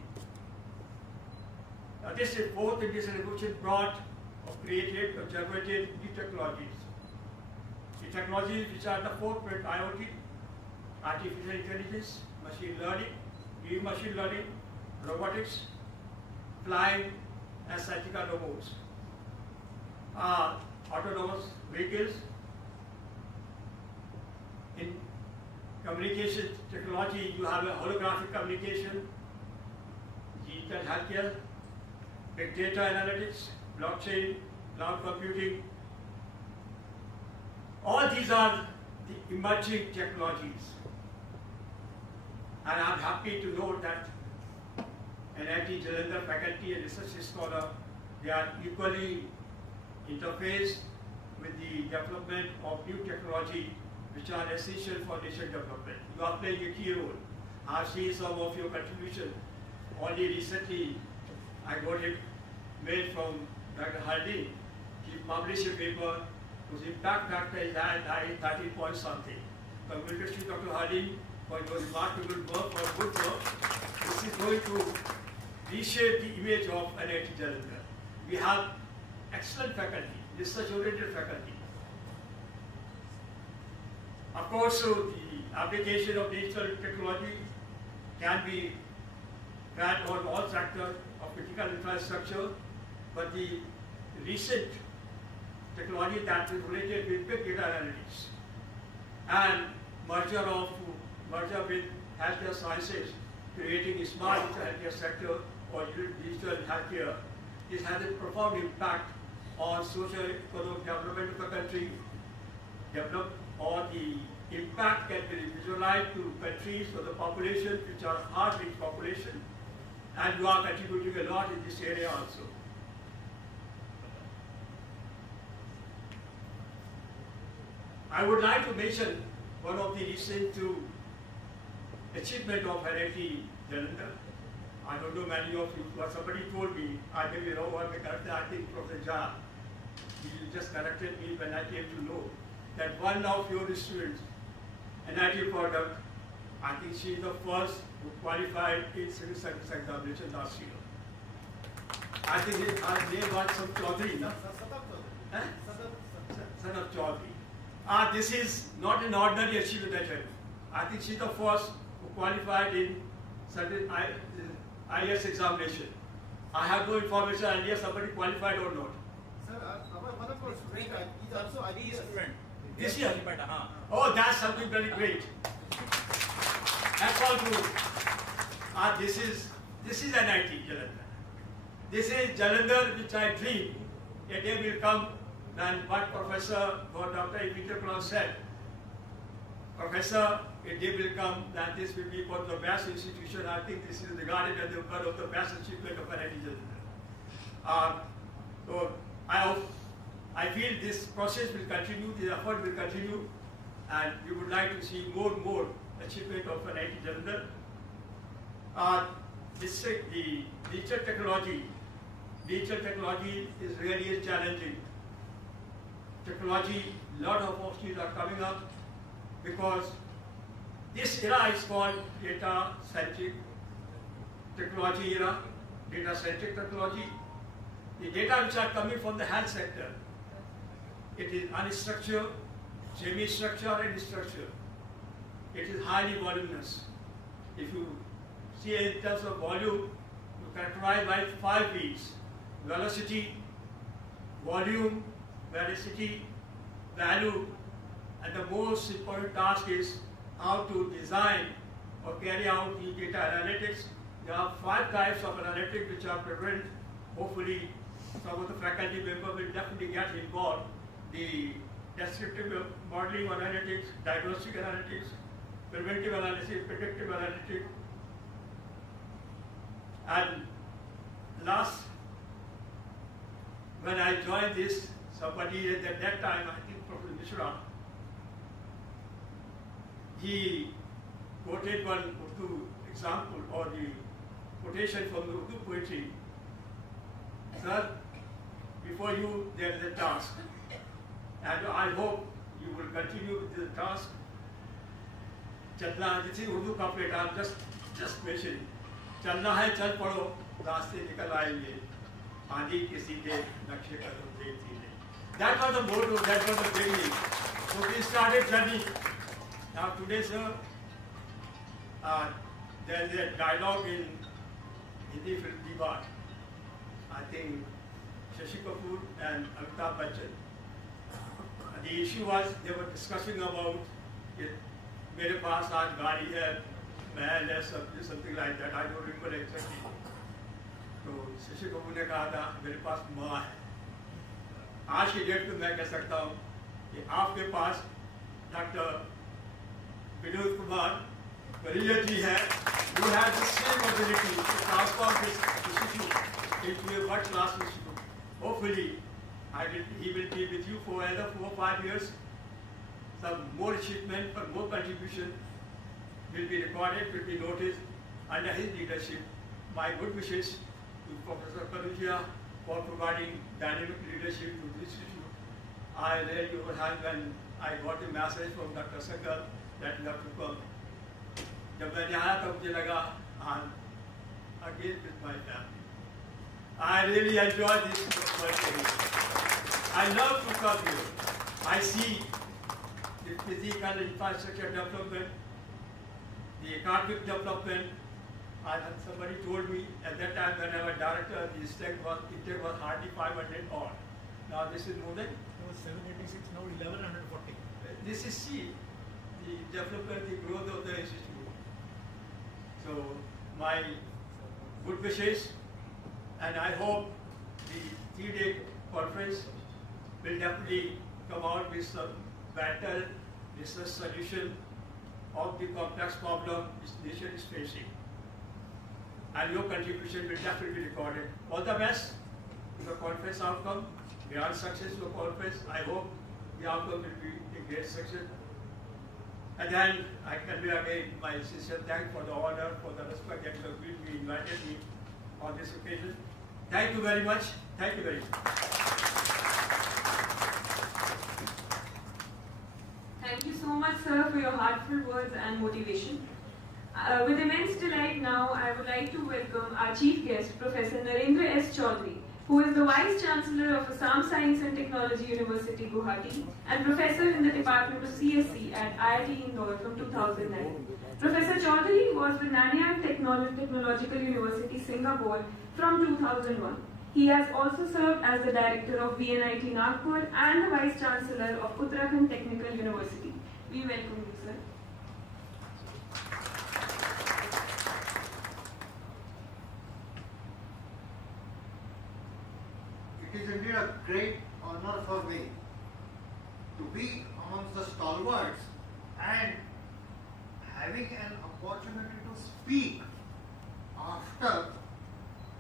This fourth industrial revolution brought of created or generated new technologies. The technologies which are the forefront: IoT, artificial intelligence, machine learning, new machine learning, robotics, flying and surgical robots, autonomous vehicles. In communication technology, you have a holographic communication, digital healthcare, big data analytics, blockchain, cloud computing. All these are the emerging technologies. And I'm happy to note that NIT Jalandhar faculty and research scholar, they are equally interfaced with the development of new technology which are essential for nation development. You are playing a key role. I've seen some of your contribution. Only recently, I got a mail from Dr. Harding. He published a paper whose impact factor is at 13 point something. Congratulations, Dr. Harding, for your remarkable work, for good work. This is going to reshape the image of NIT Jalandhar. We have excellent faculty, research-oriented faculty. Of course, the application of digital technology can be found on all sectors of critical infrastructure, but the recent technology that is related with big data analytics and merger with healthcare sciences, creating a smart healthcare sector or digital healthcare, this has a profound impact on socio-economic development of the country, or the impact can be visualized to countries or the population which are hard-hit population, and you are contributing a lot in this area also. I would like to mention one of the recent achievement of NIT Jalandhar. I don't know many of you, but somebody told me, I may be wrong, I think Professor Jha, he just corrected me when I came to know that one of your students, NIT product, I think she is the first who qualified in civil service examination last year. I think her name was some Chaudhary, no? Son of Chaudhary. This is not an ordinary achievement. I think she is the first who qualified in certain IS examination. I have no information idea somebody qualified or not. Sir, one of our students is also IB student. This year? Oh, that's something very great. That's all true. This is NIT Jalandhar. This is Jalandhar which I dream a day will come when what Professor or Dr. A.P. said. Professor, a day will come that this will be one of the best institution. I think this is regarded as one of the best achievement of NIT Jalandhar. So I feel this process will continue, the effort will continue, and we would like to see more and more achievement of NIT Jalandhar. The digital technology is really challenging. Technology, a lot of opportunities are coming up because this era is called data-centric technology era, data-centric technology. The data which are coming from the health sector, it is unstructured, semi-structured and structured. It is highly voluminous. If you see in terms of volume, you characterize by 5 V's: velocity, volume, velocity, value, and the most important task is how to design or carry out the data analytics. There are 5 types of analytics which are prevalent. Hopefully, some of the faculty members will definitely get involved. The descriptive modeling analytics, diagnostic analytics, preventive analysis, predictive analytics, and last, when I joined this, somebody at that time, I think Professor Mishra, he quoted one Urdu example or the quotation from the Urdu poetry. Sir, before you there is a task, and I hope you will continue with the task. चलना, this is Urdu couplet, I'm just mentioning. चलना है चल पड़ो, रास्ते निकल आएंगे. आंधी के सीधे नक्शे कदम देख सीधे. That was the motto, that was the beginning. So we started journey. Now today, sir, there is a dialogue in Hindi film Diwan. I think Shashi Kapoor and Amitabh Bachchan. The issue was they were discussing about it. मेरे पास आज गाड़ी है, महल है, something like that. I don't remember exactly. तो शशि कपूर ने कहा था मेरे पास माँ है. आज की डेट में मैं कह सकता हूँ कि आपके पास डॉक्टर विनोद कुमार परिया जी है. You have the same ability to transform this institute into a world-class institute. Hopefully, he will be with you for another 4 or 5 years. Some more achievement or more contribution will be recorded, will be noticed under his leadership. My good wishes to Professor Kanuja for providing dynamic leadership to this institute. I really was happy when I got a message from Dr. Sankar that you have to come. जब मैंने आया तब मुझे लगा I'm again with my family. I really enjoy this work. I love to come here. I see the physical infrastructure development, the economic development. And somebody told me at that time when I was director, the intake was hardly 500 odd. Now this is more than? It was 786, now 1140. This is the development, the growth of the institute. So my good wishes, and I hope the 3-day conference will definitely come out with some better research solution of the complex problem this nation is facing. And your contribution will definitely be recorded. All the best to the conference outcome. We are success to the conference. I hope the outcome will be a great success. And then I convey again my sincere thanks for the honor, for the respect that you have invited me on this occasion. Thank you very much. Thank you very much. Thank you so much, sir, for your heartfelt words and motivation. With immense delight now, I would like to welcome our chief guest, Professor Narendra S. Chaudhary, who is the Vice Chancellor of Assam Science and Technology University, Guwahati, and Professor in the Department of CSC at IIT Indore from 2009. Professor Chaudhary was with Nanyang Technological University, Singapore from 2001. He has also served as the Director of VNIT Nagpur and the Vice Chancellor of Uttarakhand Technical University. We welcome you, sir. It is indeed a great honor for me to be amongst the stalwarts and having an opportunity to speak after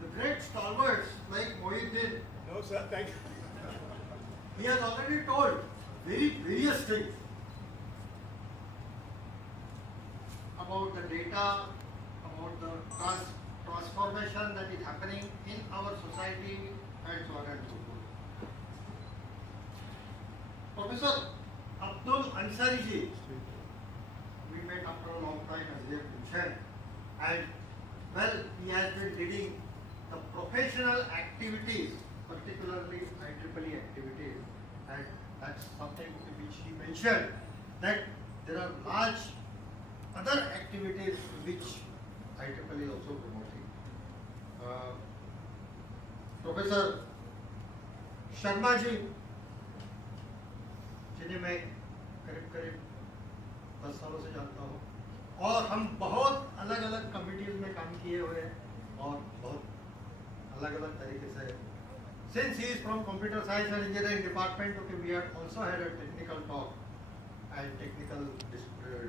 the great stalwarts like Mohiuddin. No, sir, thank you. He has already told various things about the data, about the transformation that is happening in our society, and so on and so forth. Professor Abdul Ansari ji, we met after a long time, as we have mentioned, and well, he has been leading the professional activities, particularly IEEE activities, and that's something which he mentioned, that there are large other activities which IEEE is also promoting. Professor Sharma ji, जिन्हें मैं करीब 10 सालों से जानता हूँ, और हम बहुत अलग अलग कमिटीज में काम किए हुए हैं और बहुत अलग अलग तरीके से. Since he is from Computer Science and Engineering Department, okay, we had also had a technical talk and technical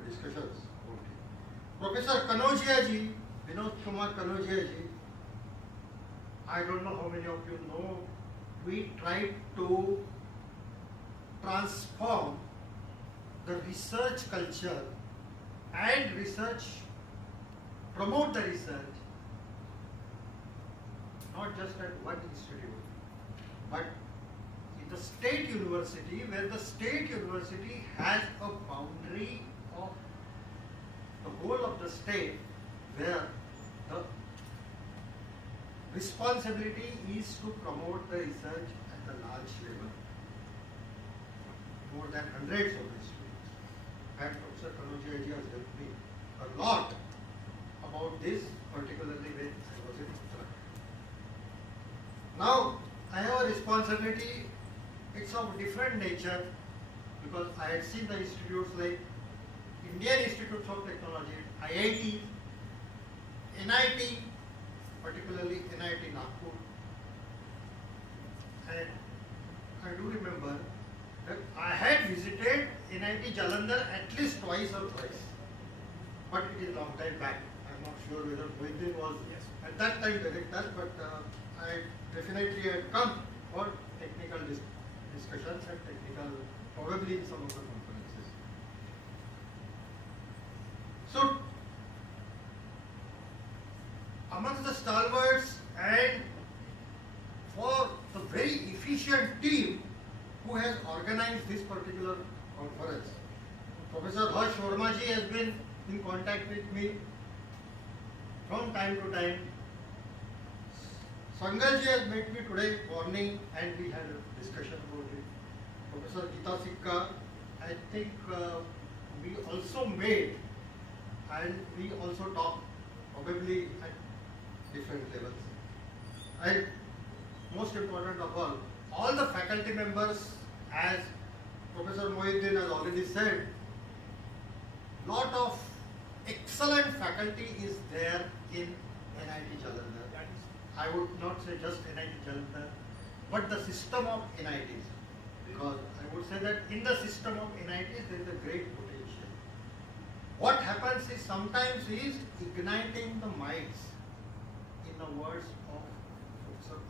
discussions. Okay. Professor Kanojiya ji, Vinod Kumar Kanojiya ji, I don't know how many of you know, we tried to transform the research culture and promote the research, not just at one institute, but in the state university, where the state university has a boundary of the whole of the state, where the responsibility is to promote the research at the large level. More than hundreds of institutes. And Professor Kanoji has helped me a lot about this, particularly when I was in Uttarakhand. Now, I have a responsibility, it's of different nature, because I had seen the institutes like Indian Institutes of Technology, IIT, NIT, particularly NIT Nagpur. And I do remember that I had visited NIT Jalandhar at least twice or thrice. But it is a long time back. I am not sure whether Mohiddin was at that time director, but I definitely had come for technical discussions and technical, probably in some of the conferences. So, amongst the stalwarts and for the very efficient team who has organized this particular conference, Professor Harsh Sharma ji has been in contact with me from time to time. Sangal ji has met me today morning and we had a discussion about it. Professor Gita Sikka, I think we also met and we also talked probably at different levels. And most important of all the faculty members, as Professor Mohiddin has already said, lot of excellent faculty is there in NIT Jalandhar. I would not say just NIT Jalandhar, but the system of NITs. Because I would say that in the system of NITs there is a great potential. What happens is sometimes is igniting the minds, in the words of Professor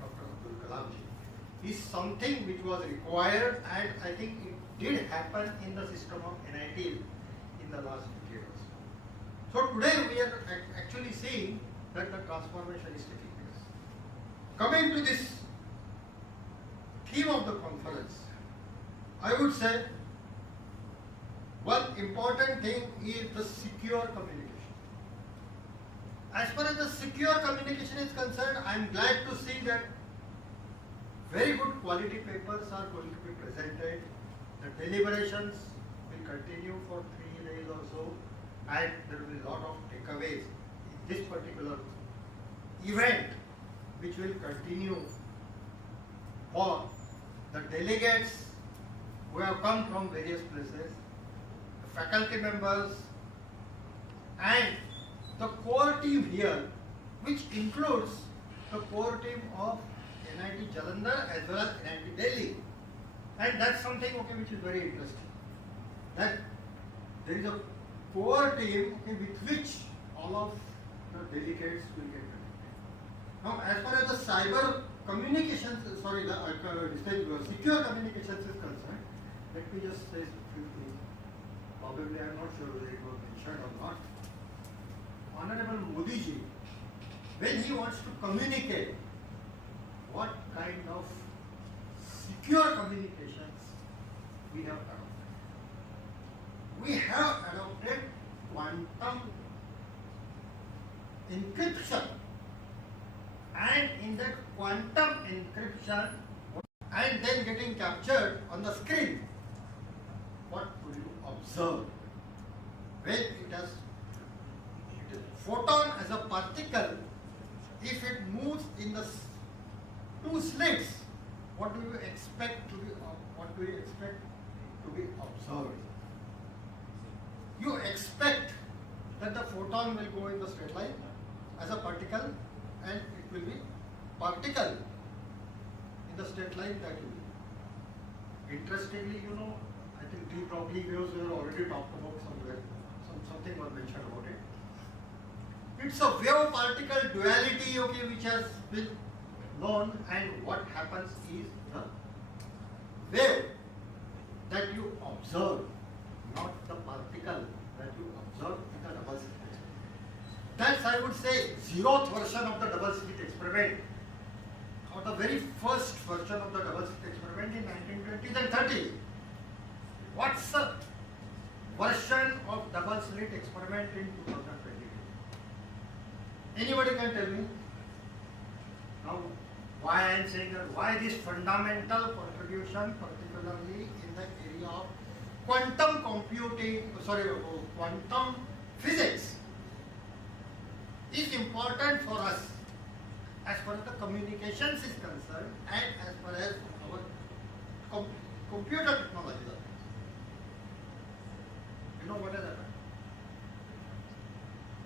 Dr. Abdul Kalam ji, is something which was required, and I think it did happen in the system of NIT in the last decade or so. So today we are actually seeing that the transformation is taking place. Coming to this theme of the conference, I would say one important thing is the secure communication. As far as the secure communication is concerned, I am glad to see that very good quality papers are going to be presented. The deliberations will continue for 3 days or so, and there will be a lot of takeaways in this particular event, which will continue for the delegates who have come from various places, the faculty members, and the core team here, which includes the core team of NIT Jalandhar as well as NIT Delhi. And that's something which is very interesting. That there is a core team with which all of the delegates will get connected. Now, as far as the cyber communications, the secure communications is concerned, let me just say a few things. Probably I am not sure whether it was mentioned or not. Honorable Modi ji, when he wants to communicate, what kind of secure communications we have adopted? We have adopted quantum encryption, and in that quantum encryption and then getting captured on the screen, what would you observe? When it is photon as a particle, if it moves in the two slits, what do you expect to be observed? You expect that the photon will go in the straight line as a particle, and it will be particle in the straight line that will be. Interestingly, I think de Broglie waves were already talked about somewhere. Something was mentioned about it. It's a wave particle duality, which has been known, and what happens is the wave that you observe, not the particle that you observe in the double slit experiment. That's, I would say, 0th version of the double slit experiment, or the very first version of the double slit experiment in 1920s and 30s. What's the version of double slit experiment in 2022? Anybody can tell me? Now, why I am saying that? Why this fundamental contribution, particularly in the area of quantum computing, quantum physics, is important for us as far as the communications is concerned and as far as our computer technology is concerned. You know what has happened?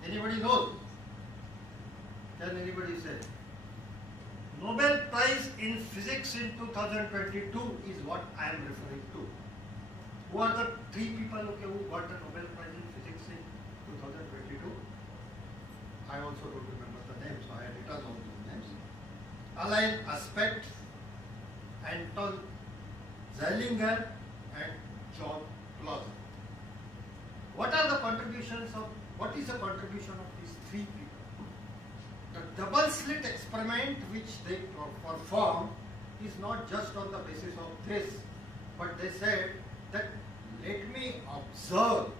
Anybody knows? Can anybody say? Nobel Prize in Physics in 2022 is what I am referring to. Who are the three people who got the Nobel Prize in Physics in 2022? I also don't remember the names, so I had written down those names. Alain Aspect, Anton Zeilinger, and John Clausen. What is the contribution of these three people? The double slit experiment which they performed is not just on the basis of this, but they said that let me observe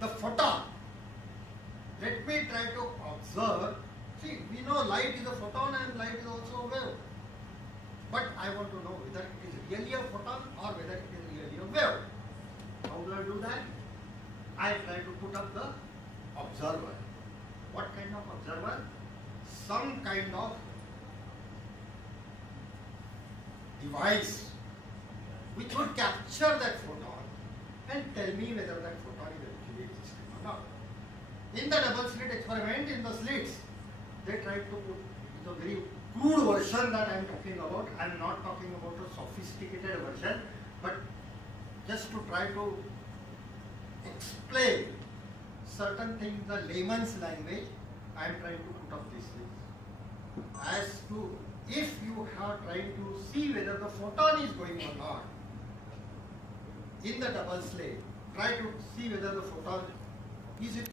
the photon. Let me try to observe. See, we know light is a photon and light is also a wave. But I want to know whether it is really a photon or whether it is really a wave. How do I do that? I try to put up the observer. What kind of observer? Some kind of device which would capture that photon and tell me whether that photon is actually existing or not. In the double slit experiment, in the slits, they tried to put the very crude version that I am talking about. I am not talking about a sophisticated version, but just to try to explain certain things in the layman's language, I am trying to put up these things. As to if you are trying to see whether the photon is going or not, in the double slit, try to see whether the photon is it.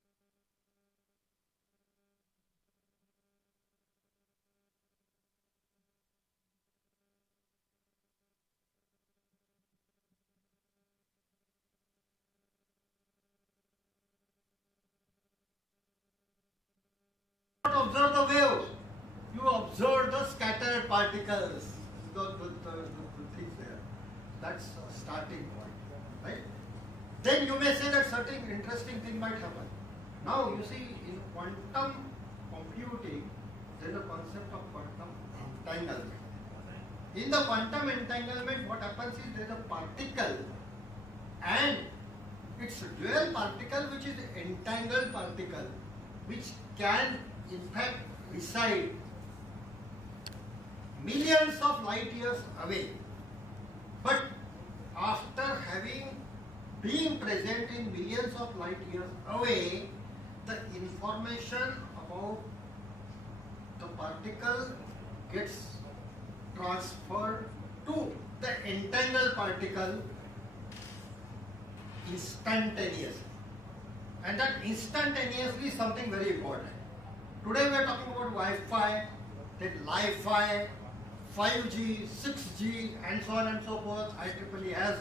Observe the wave, you observe the scattered particles, the things there. That's a starting point, right? Then you may say that certain interesting thing might happen. Now you see, in quantum computing, there is a concept of quantum entanglement. In the quantum entanglement, what happens is there is a particle and it's a dual particle which is an entangled particle which can in fact reside millions of light years away, but after being present in millions of light years away, the information about the particle gets transferred to the entangled particle instantaneously, and that instantaneously is something very important. Today we are talking about Wi-Fi, then Li-Fi, 5G, 6G, and so on and so forth. IEEE has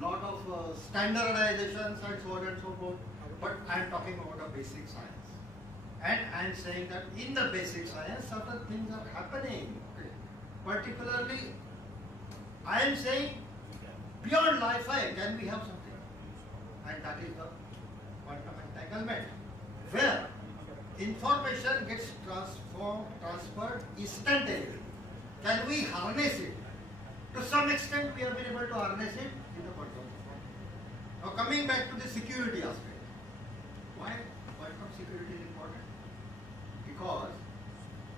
lot of standardizations and so on and so forth. But I am talking about a basic science, and I am saying that in the basic science, certain things are happening. Okay. Particularly, I am saying beyond Li-Fi, can we have something? And that is the quantum entanglement, where information gets transferred instantaneously. Can we harness it? To some extent, we have been able to harness it in the quantum. Now, coming back to the security aspect. Why quantum security is important? Because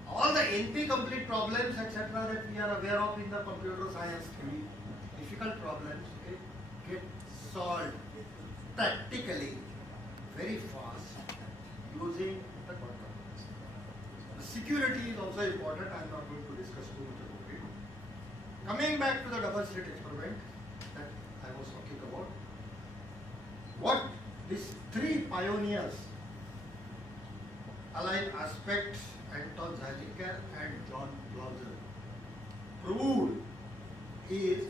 all the NP-complete problems, etc., that we are aware of in the computer science theory, difficult problems, get solved practically very fast using the quantum. The security is also important. I am not going to discuss too much about it. Coming back to the double slit experiment that I was talking about, what these three pioneers, Alain Aspect, Anton Zeilinger, and John Clausen, proved is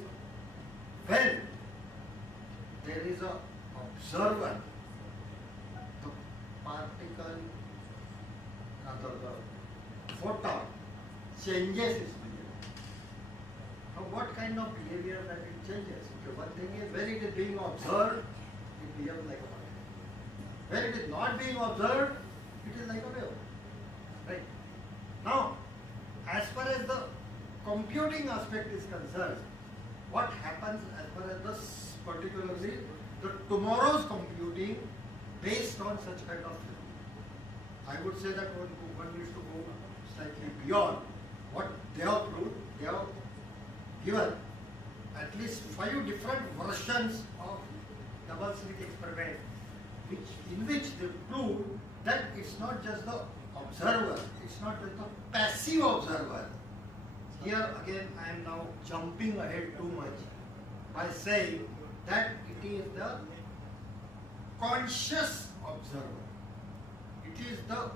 when there is a observer, the particle, rather the photon, changes its behavior. Now what kind of behavior that it changes? Okay, one thing is when it is being observed, it behaves like a butterfly. When it is not being observed, it is like a wave. Right? Now, as far as the computing aspect is concerned, what happens as far as this particularly the tomorrow's computing based on such kind of film? I would say that one needs to go slightly beyond what they have proved. They have given at least 5 different versions of double slit experiment in which they prove that it's not just the observer, it's not just the passive observer. Here again I am now jumping ahead too much by saying that it is the conscious observer. It is the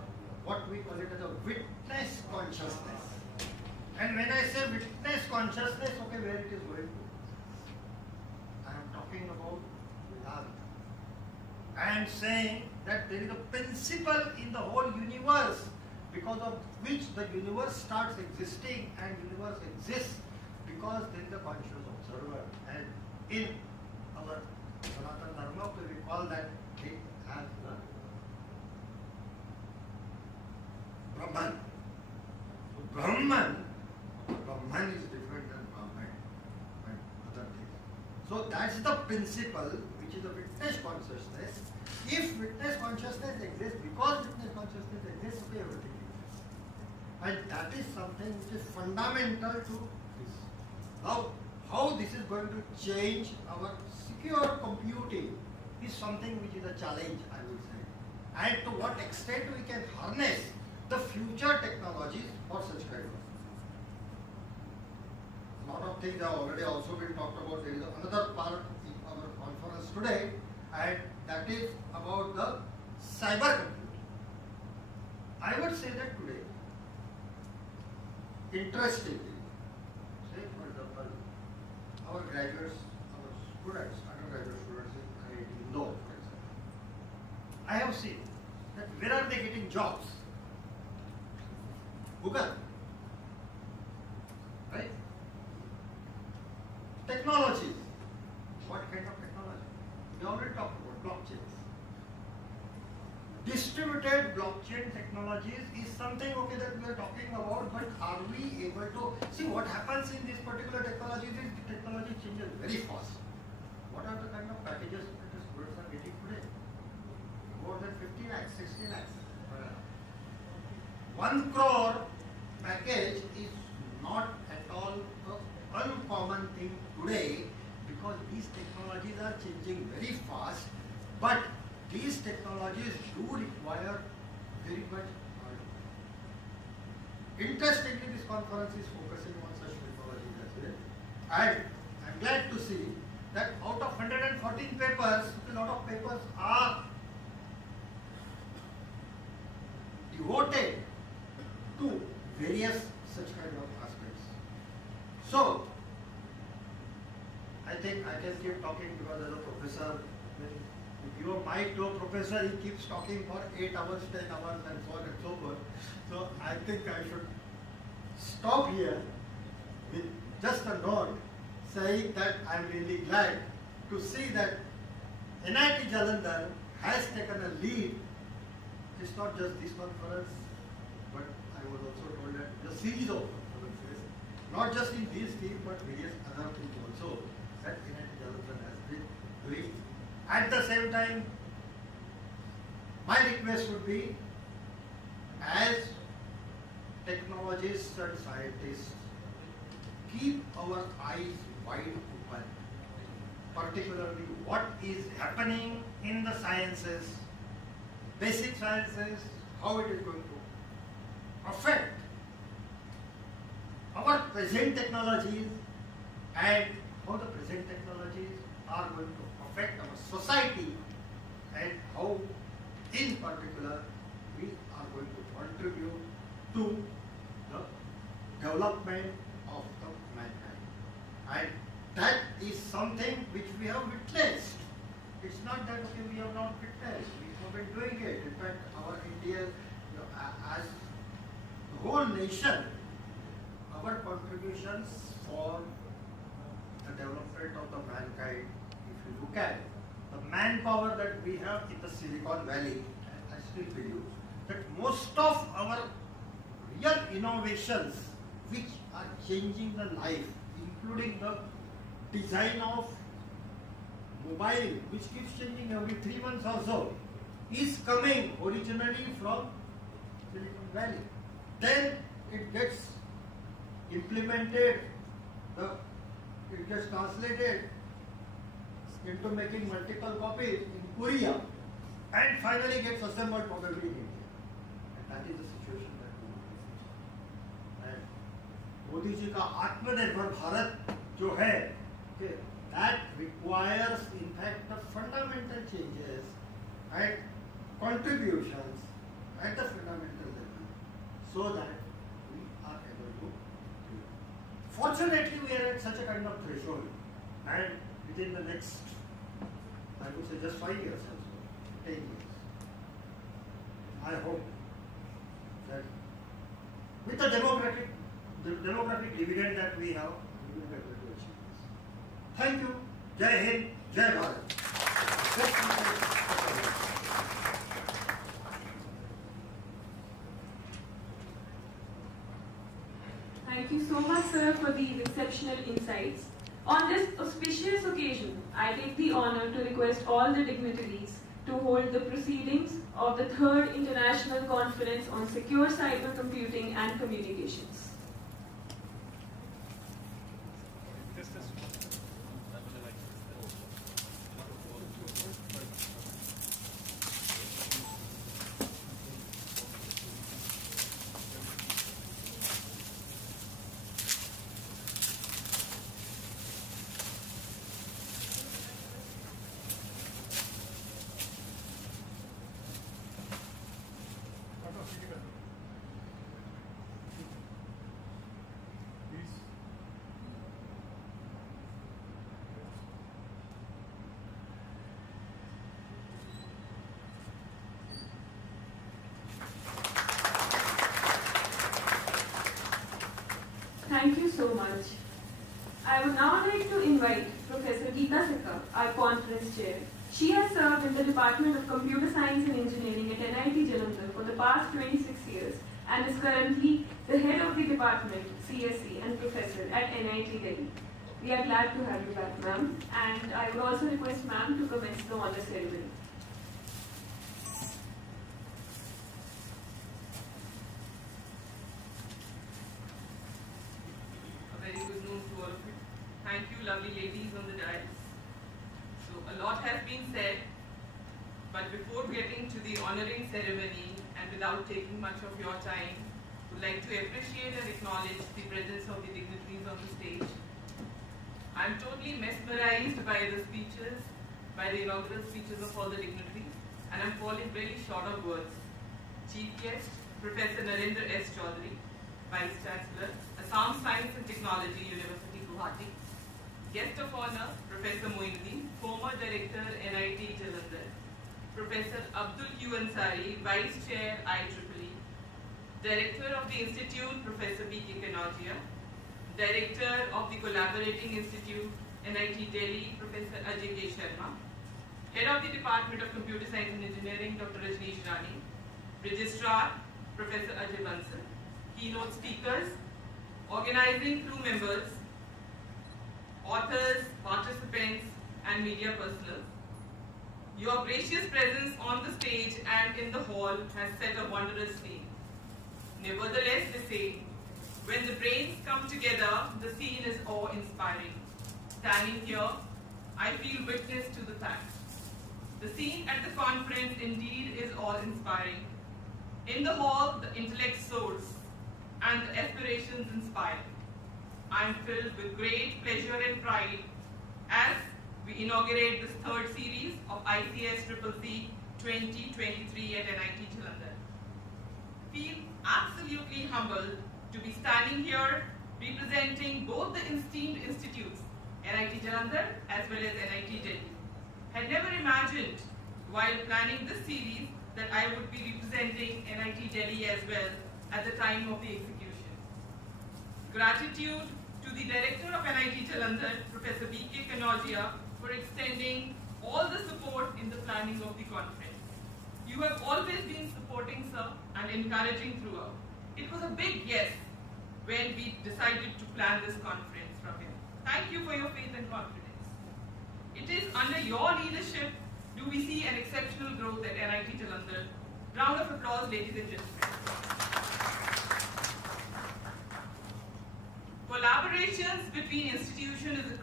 what we call it as a witness consciousness. And when I say witness consciousness, okay, where it is going to? I am talking about Vedanta. I am saying that there is a principle in the whole universe because of which the universe starts existing, and universe exists because there is a conscious observer. And in our Sanatana Dharma, we call that it as the Brahman. So Brahman is different than Brahman and other things. So that's the principle which is a witness consciousness. If witness consciousness exists, because witness consciousness exists, okay, everything exists. And that is something which is fundamental to this. Now, how this is going to change our secure computing is something which is a challenge, I would say. And to what extent we can harness the future technologies for such kind of. A lot of things have already also been talked about. There is another part in our conference today, and that is about the cyber computing. I would say that today, interestingly, say for example, our graduates, our students, undergraduate students in IIT Indore, for example, I have seen that where are they getting jobs? Google, right? Technology. What kind of technology? We already talked about blockchains. Distributed blockchain technologies is something, okay, that we are talking about, but are we able to see what happens in this particular technology? Is the technology changes very fast. What are the kind of packages that the students are getting today? More than 50 lakhs, 60 lakhs. 1 crore package is not at all an uncommon thing today because these technologies are changing very fast, but these technologies do require very much learning. Interestingly, this conference is focusing on such technologies as well. And I'm glad to see that out of 114 papers, a lot of papers are devoted to various such kind of aspects. So, I think I can keep talking because as a professor, when you give a mic to a professor, he keeps talking for 8 hours, 10 hours and so on and so forth. So, I think I should stop here with just a note saying that I am really glad to see that NIT Jalandhar has taken a lead. It's not just this conference, but I was also told that the series of conferences, not just in this team, but various other things also that NIT Jalandhar has been doing. At the same time, my request would be, as technologists and scientists, keep our eyes wide open, particularly what is happening in the sciences, basic sciences, how it is going to affect our present technologies and how the present technologies are going to affect our society and how in particular we are going to contribute to the development of the mankind. And that is something which we have witnessed. It's not that okay, we have not witnessed, we have been doing it. In fact, our India, as the whole nation, our contributions for the development of the mankind, if you look at the manpower that we have in the Silicon Valley, I still believe that most of our real innovations which are changing the life, including the design of mobile, which keeps changing every 3 months or so, is coming originally from Silicon Valley. Then it gets implemented, it gets translated into making multiple copies in Korea, and finally gets assembled probably in India. And that is the situation that we are facing. And Modi ji ka Atmanirbhar Bharat jo hai, okay, that requires in fact the fundamental changes and contributions at the fundamental level, so that we are able to do. Fortunately, we are at such a kind of threshold, and within the next, I would say, just 5 years or so, 10 years, I hope that with the demographic dividend that we have, we will be able to achieve this. Thank you. Jai Hind, Jai Bharat. Thank you so much, sir, for these exceptional insights. On this auspicious occasion, I take the honor to request all the dignitaries to hold the proceedings of the 3rd International Conference on Secure Cyber Computing and Communications. Thank you so much. I would now like to invite Professor Geeta Sikka, our conference chair. She has served in the Department of Computer Science and Engineering at NIT Jalandhar for the past 26 years and is currently the head of the department, CSE, and professor at NIT Delhi. We are glad to have you back, ma'am, and I would also request ma'am to commence the honor ceremony. Thank you, lovely ladies on the dais. So a lot has been said, but before getting to the honoring ceremony and without taking much of your time, would like to appreciate and acknowledge the presence of the dignitaries on the stage. I'm totally mesmerized by the speeches, by the inaugural speeches of all the dignitaries, and I'm falling really short of words. Chief guest, Professor Narendra S. Chaudhary, Vice Chancellor, Assam Science and Technology, University, Guwahati. Guest of honor, Professor Moinuddin, former Director, NIT Jalandhar. Professor Abdul Q. Ansari, Vice Chair, IEEE. Director of the Institute, Professor B.K. Kanodia. Director of the Collaborating Institute, NIT Delhi, Professor Ajay K. Sharma. Head of the Department of Computer Science and Engineering, Dr. Rajneesh Rani. Registrar, Professor Ajay Bansal. Keynote speakers, organizing crew members, authors, participants, and media personnel. Your gracious presence on the stage and in the hall has set a wondrous scene. Nevertheless, they say, when the brains come together, the scene is awe-inspiring. Standing here, I feel witness to the fact. The scene at the conference indeed is awe-inspiring. In the hall, the intellect soars and the aspirations inspire. I am filled with great pleasure and pride as we inaugurate this 3rd series of ICSCCC 2023 at NIT Jalandhar. Feel absolutely humbled to be standing here representing both the esteemed institutes, NIT Jalandhar as well as NIT Delhi. Had never imagined while planning this series that I would be representing NIT Delhi as well at the time of the execution. Gratitude to the Director of NIT Jalandhar, Professor B.K. Kanodia, for extending all the support in the planning of the conference. You have always been supporting, sir, and encouraging throughout. It was a big yes when we decided to plan this conference from here. Thank you for your faith and confidence. It is under your leadership do we see an exceptional growth at NIT Jalandhar. Round of applause, ladies and gentlemen. Collaborations between institutions is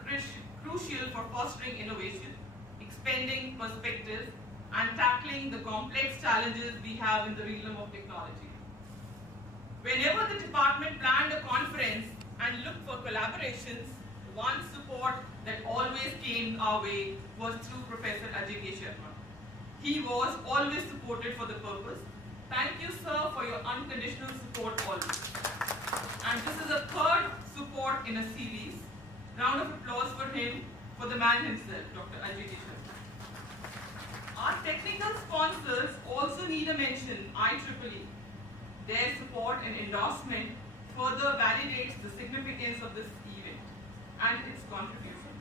crucial for fostering innovation, expanding perspectives, and tackling the complex challenges we have in the realm of technology. Whenever the department planned a conference and looked for collaborations, one support that always came our way was through Professor Ajay K. Sharma. He was always supported for the purpose. Thank you, sir, for your unconditional support always. And this is a third support in a series. Round of applause for him, for the man himself, Dr. Ajay K. Sharma. Our technical sponsors also need a mention, IEEE. Their support and endorsement further validates the significance of this event and its contributions.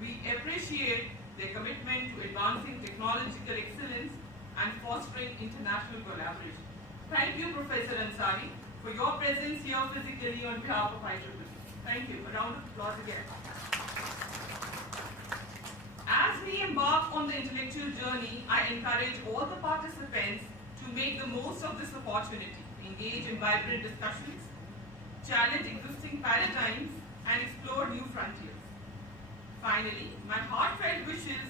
We appreciate their commitment to advancing technological excellence and fostering international collaboration. Thank you, Professor Ansari, for your presence here physically on behalf of IEEE. Thank you. A round of applause again. As we embark on the intellectual journey, I encourage all the participants to make the most of this opportunity, engage in vibrant discussions, challenge existing paradigms, and explore new frontiers. Finally, my heartfelt wishes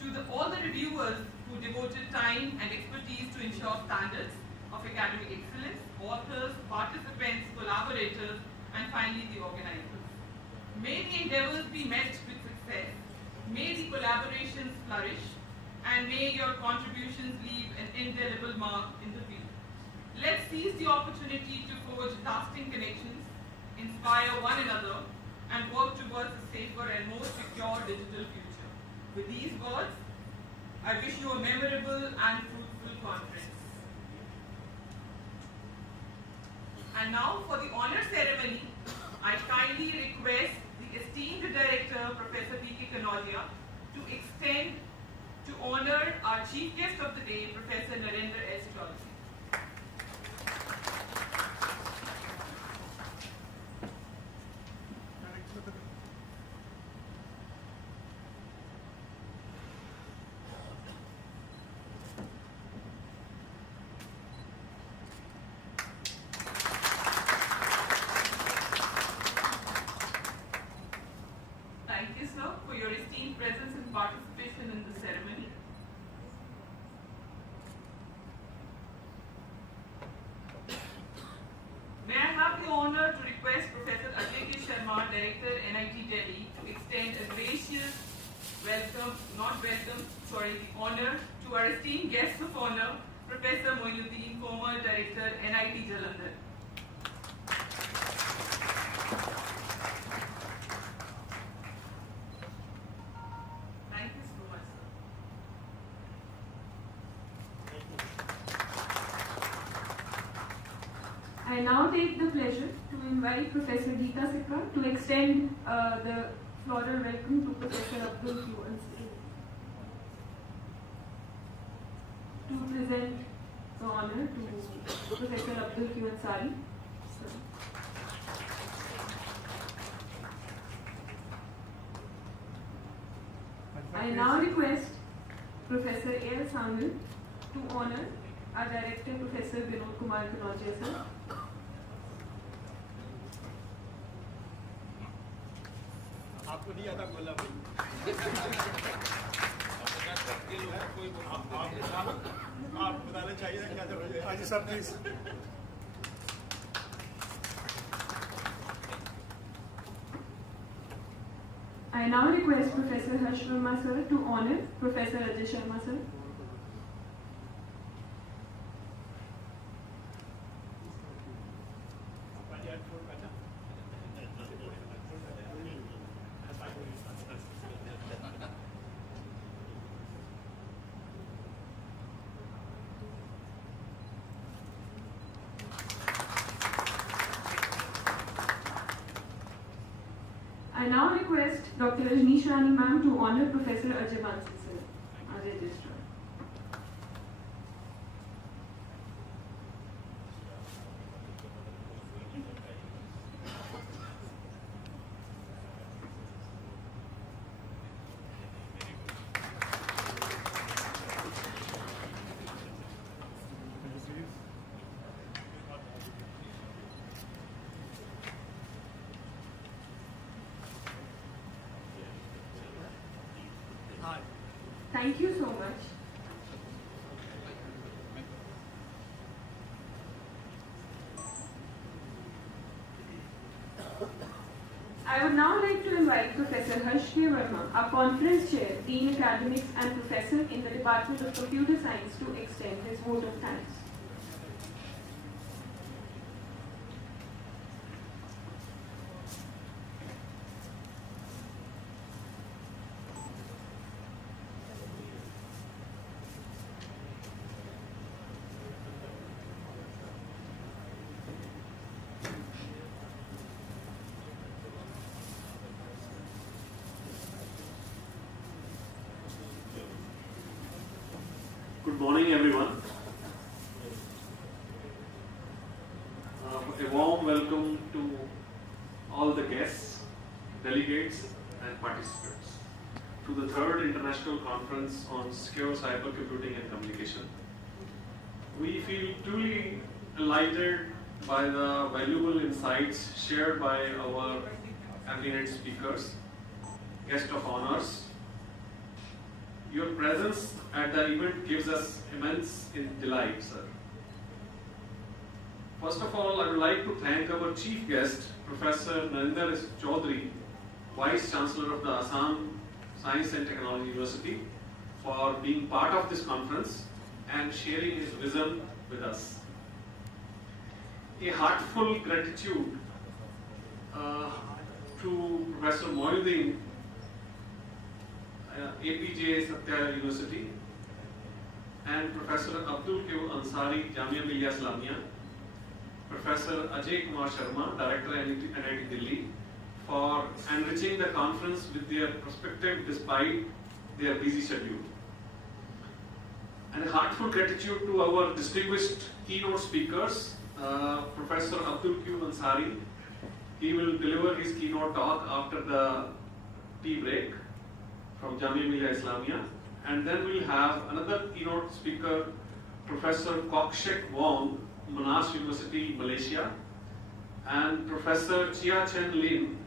to all the reviewers who devoted time and expertise to ensure standards of academic excellence, authors, participants, collaborators, and finally the organizers. May the endeavors be met with success, may the collaborations flourish, and may your contributions leave an indelible mark in the field. Let's seize the opportunity to forge lasting connections, inspire one another, and work towards a safer and more secure digital future. With these words, I wish you a memorable and fruitful conference. And now for the honor ceremony, I kindly request the esteemed Director, Professor B.K. Kanodia, to honor our chief guest of the day, Professor Narendra S. Chaudhary. Thank you, sir, for your esteemed presence and participation in the ceremony. May I have the honor to request Professor Ajay K. Sharma, Director, NIT Delhi, to extend a gracious the honor to our esteemed guest of honor, Professor Moinuddin, former Director, NIT Jalandhar. Thank you so much, sir. I now take the pleasure to invite Professor Geeta Sikka to extend the floral welcome to Professor Abdul Q. Ansari. To present the honor to Professor Abdul Q. Ansari. I now request Professor A. L. Sangal to honor our Director, Professor Vinod Kumar Kanodia, sir. आपको नहीं आता बोला भाई आप बताना चाहिए ना क्या था आज सब please I now request Professor Harsh Verma sir to honor Professor Ajay Sharma sir. request Dr. Rajneesh Rani ma'am to honor Professor Ajay Bansal sir as registrar. Thank you so much. I would now like to invite Professor Harsh K. Verma, our conference chair, Dean Academics and Professor in the Department of Computer Science, to extend his vote of thanks. Good morning, everyone. A warm welcome to all the guests, delegates, and participants to the 3rd International Conference on Secure Cybercomputing and Communication. We feel truly enlightened by the valuable insights shared by our eminent speakers, guest of honors. Your presence at the event gives us immense delight, sir. First of all, I would like to thank our chief guest, Professor Narendra Chaudhary, Vice Chancellor of the Assam Science and Technology University, for being part of this conference and sharing his vision with us. A heartfelt gratitude to Professor Moinuddin, APJ Satya University, and Professor Abdul Q. Ansari, Jamia Millia Islamia, Professor Ajay Kumar Sharma, Director NIT Delhi, for enriching the conference with their perspective despite their busy schedule. And a heartfelt gratitude to our distinguished keynote speakers, Professor Abdul Q. Ansari. He will deliver his keynote talk after the tea break from Jamia Millia Islamia, and then we'll have another keynote speaker, Professor Kokshek Wong, Monash University, Malaysia, and Professor Chia Chen Lin,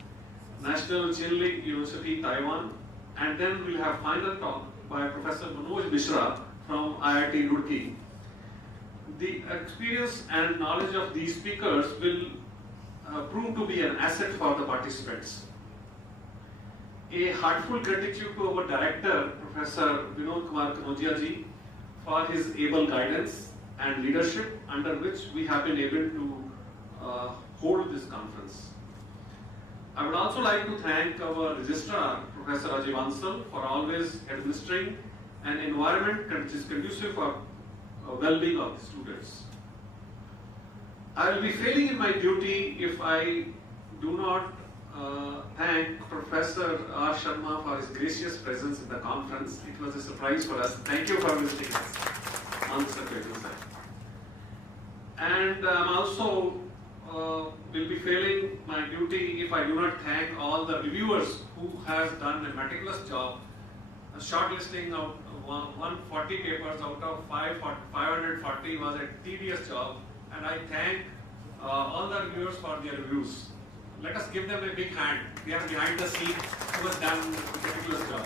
National Chin-Lik University, Taiwan, and then we'll have final talk by Professor Manoj Mishra from IIT Roorkee. The experience and knowledge of these speakers will prove to be an asset for the participants. A heartfelt gratitude to our director, Professor Vinod Kumar Kanodia ji, for his able guidance and leadership under which we have been able to hold this conference. I would also like to thank our registrar, Professor Ajay Bansal, for always administering an environment which is conducive for well-being of the students. I will be failing in my duty if I do not thank Professor R. Sharma for his gracious presence in the conference. It was a surprise for us. Thank you for visiting us on this occasion, sir. And also will be failing my duty if I do not thank all the reviewers who has done a meticulous job shortlisting of 140 papers out of 540 was a tedious job, and I thank all the reviewers for their reviews. Let us give them a big hand. They are behind the scene who has done a meticulous job.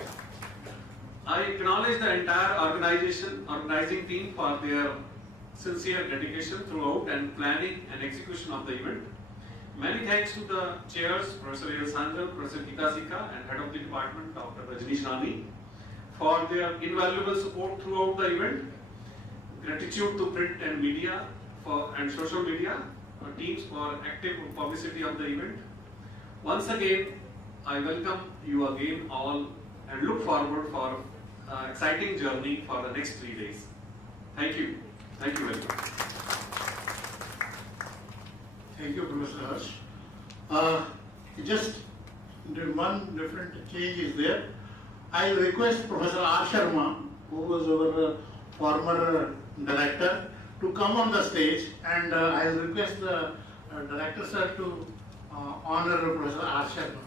I acknowledge the entire organizing team for their sincere dedication throughout and planning and execution of the event. Many thanks to the chairs, Professor Sandra, Professor Gita Sika, and Head of the Department, Dr. Rajneesh Rani, for their invaluable support throughout the event. Gratitude to print and media and social media teams for active publicity of the event. Once again, I welcome you again all and look forward for an exciting journey for the next 3 days. Thank you. Thank you very much. Thank you, Professor Harsh. Just one different change is there. I request Professor R. Sharma, who was our former director, to come on the stage, and I will request the director sir to honor Professor R. Sharma.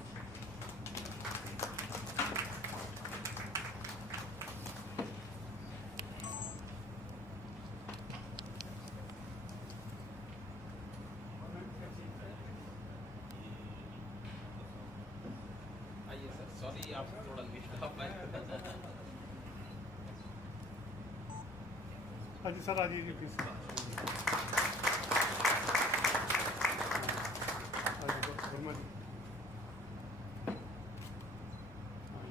Sorry आप थोड़ा lift आप हाँ जी sir, आ जाइए please. Verma ji,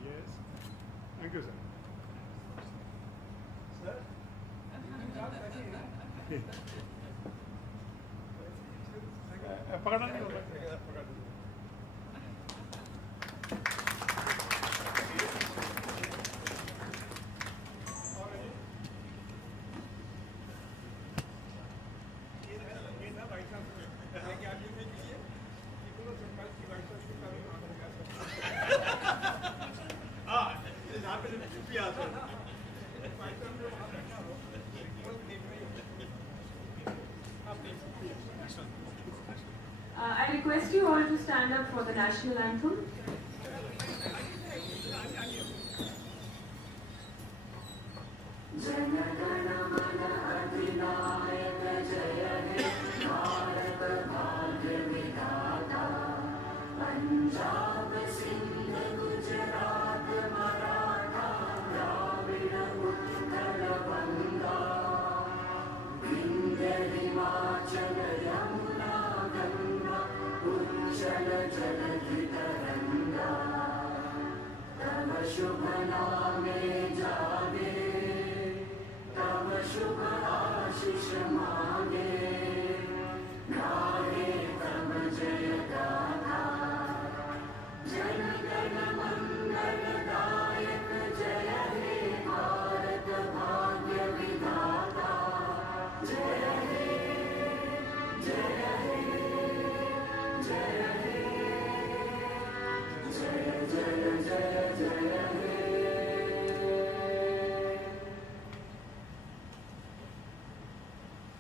yes, thank you sir. पकड़ा नहीं होगा, पकड़ दीजिए। I request you all to stand up for the national anthem.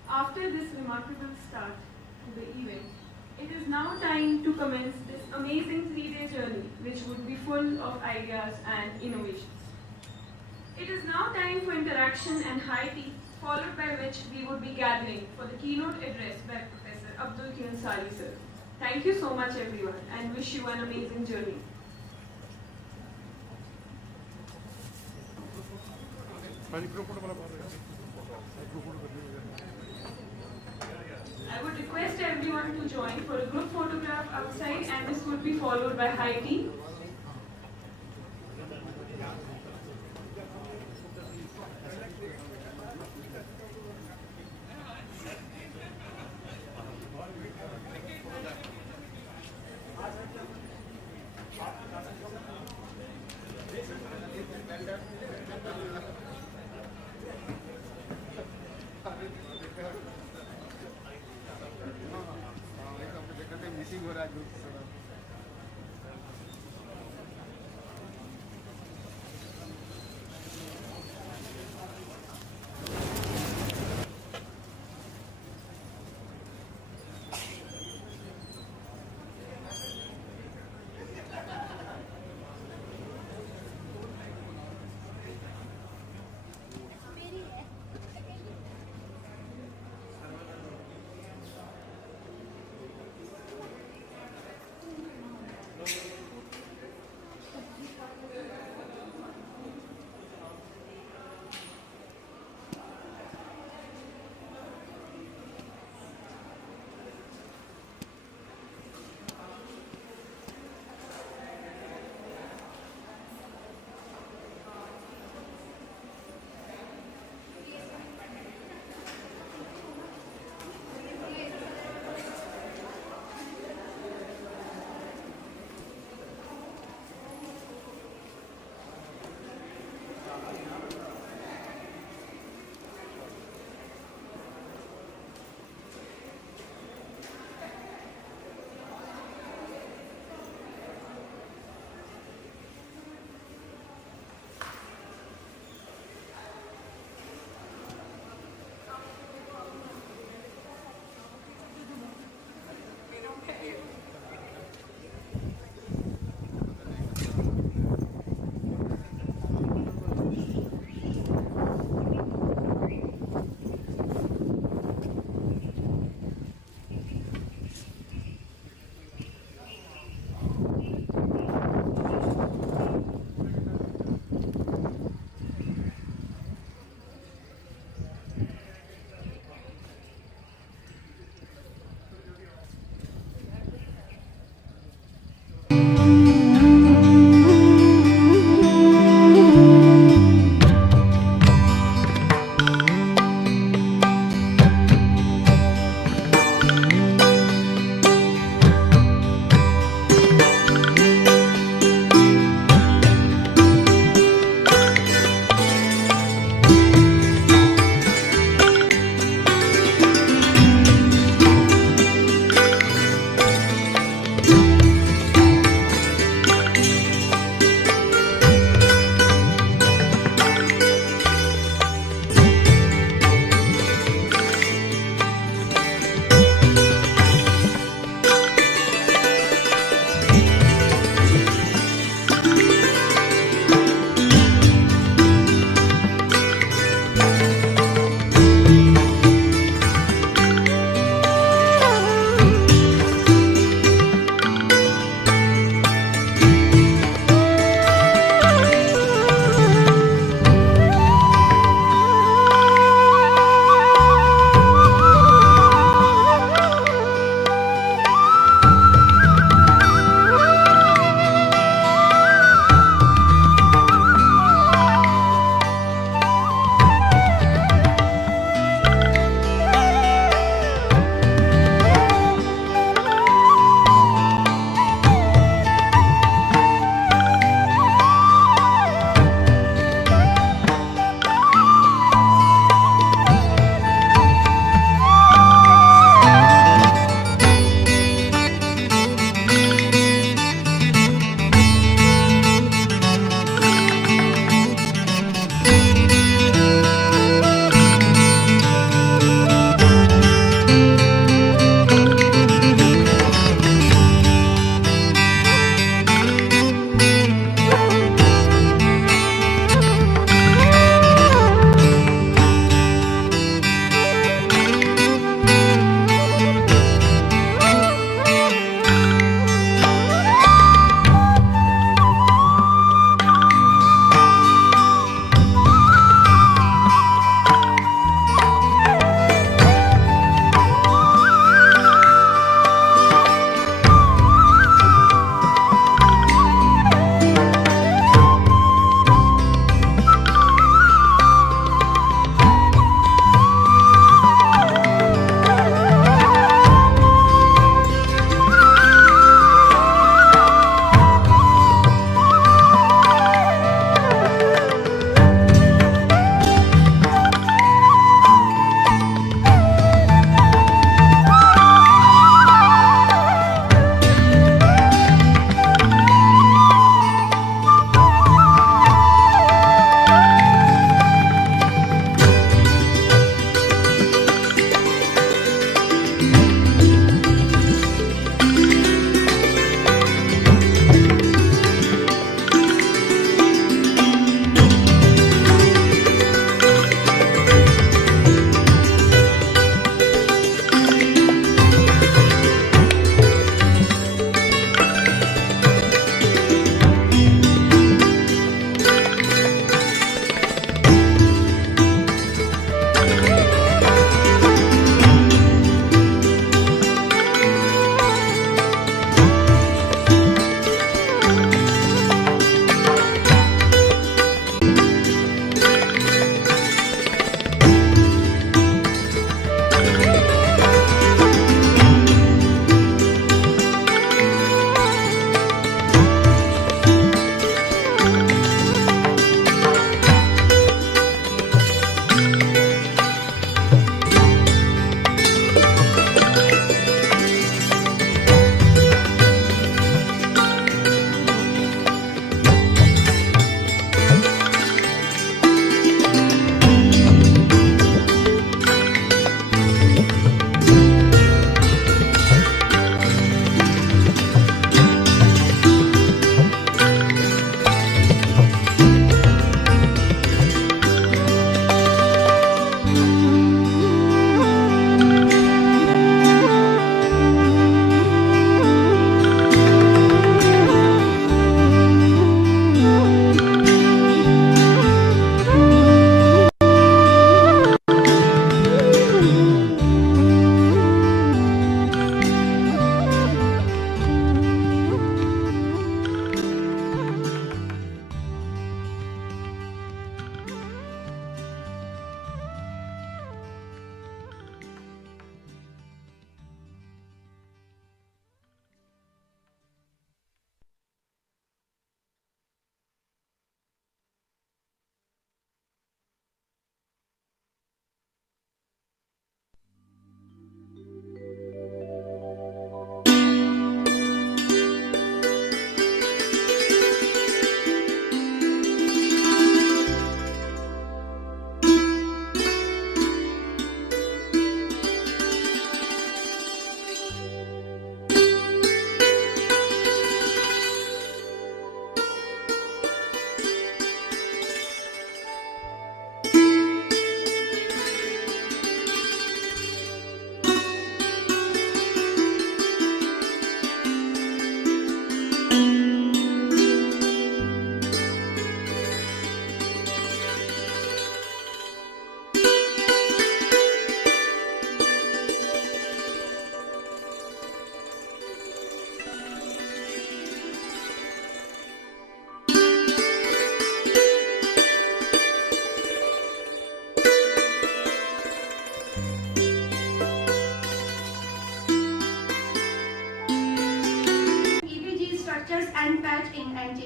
After this remarkable start to the event, it is now time to commence this amazing 3-day journey which would be full of ideas and innovations. It is now time for interaction and high tea, followed by which we would be gathering for the keynote address by Professor Abdul Q. Ansari sir. Thank you so much everyone and wish you an amazing journey. I would request everyone to join for a group photograph outside, and this would be followed by high tea.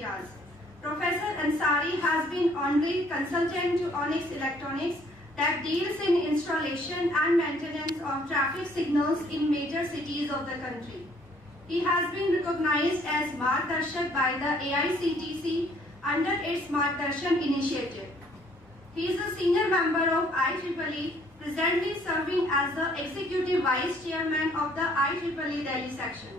ideas. Professor Ansari has been honorary consultant to Onyx Electronics that deals in installation and maintenance of traffic signals in major cities of the country. He has been recognized as Margdarshak by the ICSCCC under its Margdarshan initiative. He is a senior member of IEEE, presently serving as the Executive Vice Chairman of the IEEE Delhi section.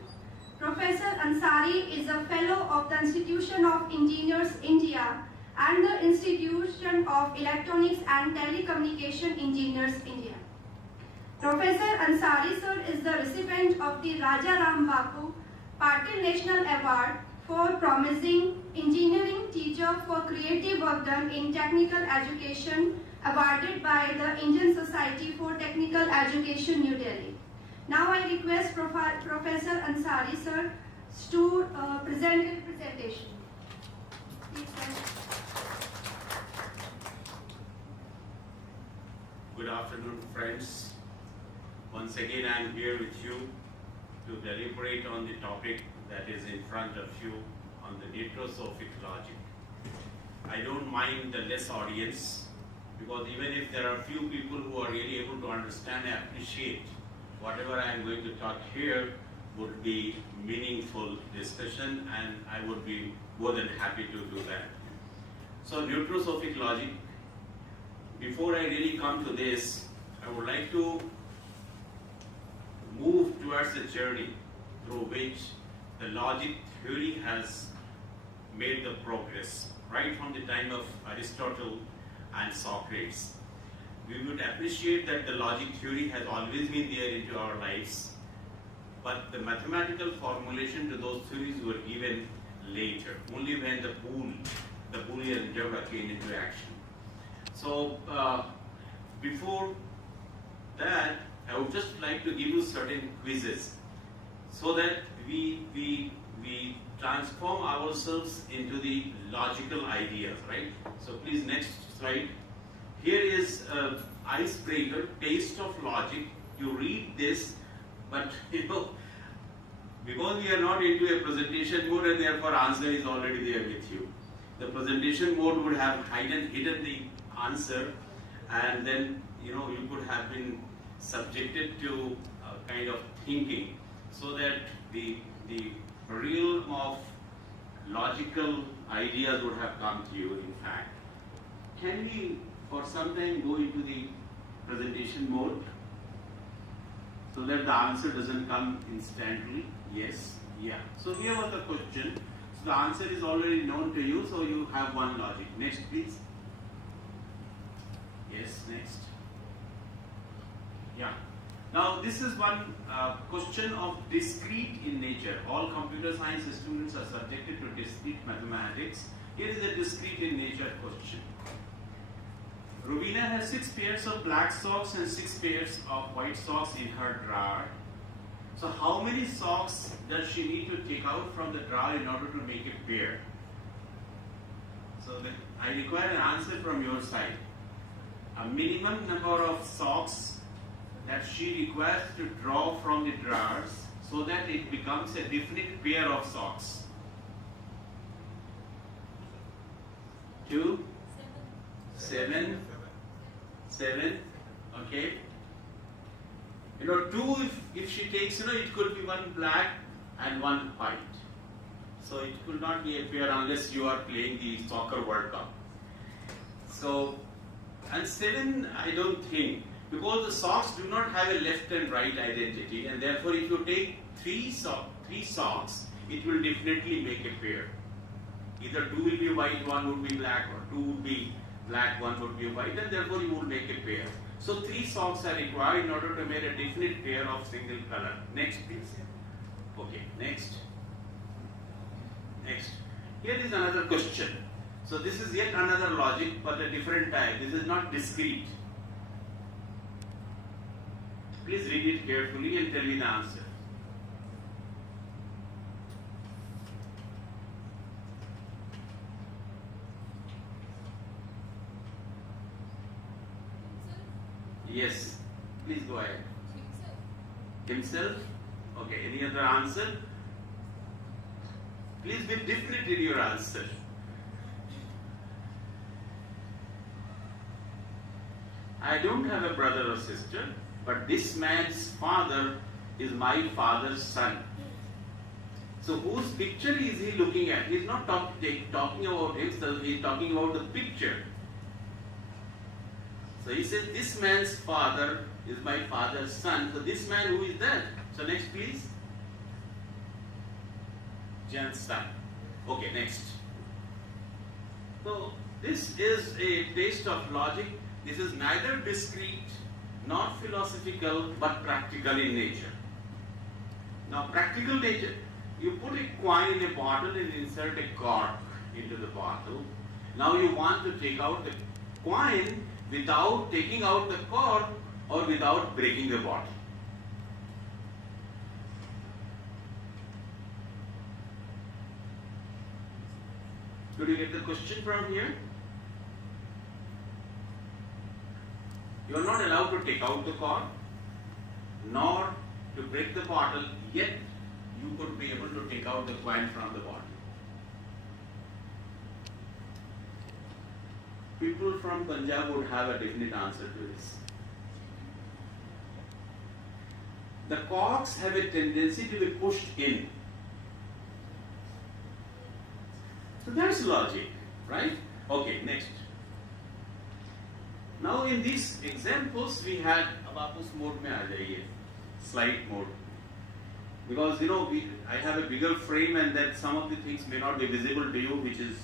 Professor Ansari is a Fellow of the Institution of Engineers India and the Institution of Electronics and Telecommunication Engineers India. Professor Ansari sir is the recipient of the Raja Ram Bapu Patil National Award for Promising Engineering Teacher for Creative Work Done in Technical Education, awarded by the Indian Society for Technical Education, New Delhi. Now I request Professor Ansari sir to present his presentation. Please, sir. Good afternoon, friends. Once again, I am here with you to deliberate on the topic that is in front of you on the neurosophic logic. I don't mind the less audience, because even if there are few people who are really able to understand and appreciate whatever I am going to talk here would be meaningful discussion, and I would be more than happy to do that. So neurosophic logic, before I really come to this, I would like to move towards a journey through which the logic theory has made the progress right from the time of Aristotle and Socrates. We would appreciate that the logic theory has always been there into our lives, but the mathematical formulation to those theories were given later, only when the Boolean algebra came into action. So before that, I would just like to give you certain quizzes so that we transform ourselves into the logical ideas, right? So please, next slide. Here is icebreaker, taste of logic. You read this, but because we are not into a presentation mode, and therefore answer is already there with you. The presentation mode would have hidden the answer, and then you could have been subjected to kind of thinking, so that the realm of logical ideas would have come to you. In fact, can we for some time go into the presentation mode so that the answer doesn't come instantly? Yes, yeah. So here was the question. So the answer is already known to you, so you have one logic. Next, please. Yes, next. Yeah. Now this is one question of discrete in nature. All computer science students are subjected to discrete mathematics. Here is a discrete in nature question. Rubina has 6 pairs of black socks and 6 pairs of white socks in her drawer. So how many socks does she need to take out from the drawer in order to make a pair? So I require an answer from your side. A minimum number of socks that she requires to draw from the drawers so that it becomes a definite pair of socks. 2, 7, okay. 2, if she takes, it could be one black and one white. So it could not be a pair unless you are playing the soccer World Cup. So, and 7, I don't think, because the socks do not have a left and right identity, and therefore if you take 3 socks, it will definitely make a pair. Either 2 will be white, 1 would be black, or 2 would be black, 1 would be white, and therefore you will make a pair. So 3 socks are required in order to make a definite pair of single color. Next, please. Okay, next. Next. Here is another question. So this is yet another logic, but a different type. This is not discrete. Please read it carefully and tell me the answer. Yes, please go ahead. Himself? Okay, any other answer? Please be definite in your answer. I don't have a brother or sister, but this man's father is my father's son. So whose picture is he looking at? He's not talking about himself, he's talking about the picture. So he says, this man's father is my father's son. So this man, who is that? So next please. Jan's son. Okay, next. So this is a taste of logic. This is neither discrete nor philosophical, but practical in nature. Now practical nature, you put a coin in a bottle and insert a cork into the bottle. Now you want to take out the coin without taking out the cork or without breaking the bottle. Could you get the question from here? You are not allowed to take out the cork nor to break the bottle, yet you could be able to take out the coin from the bottle. People from Punjab would have a definite answer to this. The corks have a tendency to be pushed in. So that's logic, right? Okay, next. Now in these examples we had Abapus mode mein aa jaiye, slide mode. Because I have a bigger frame and that some of the things may not be visible to you, which is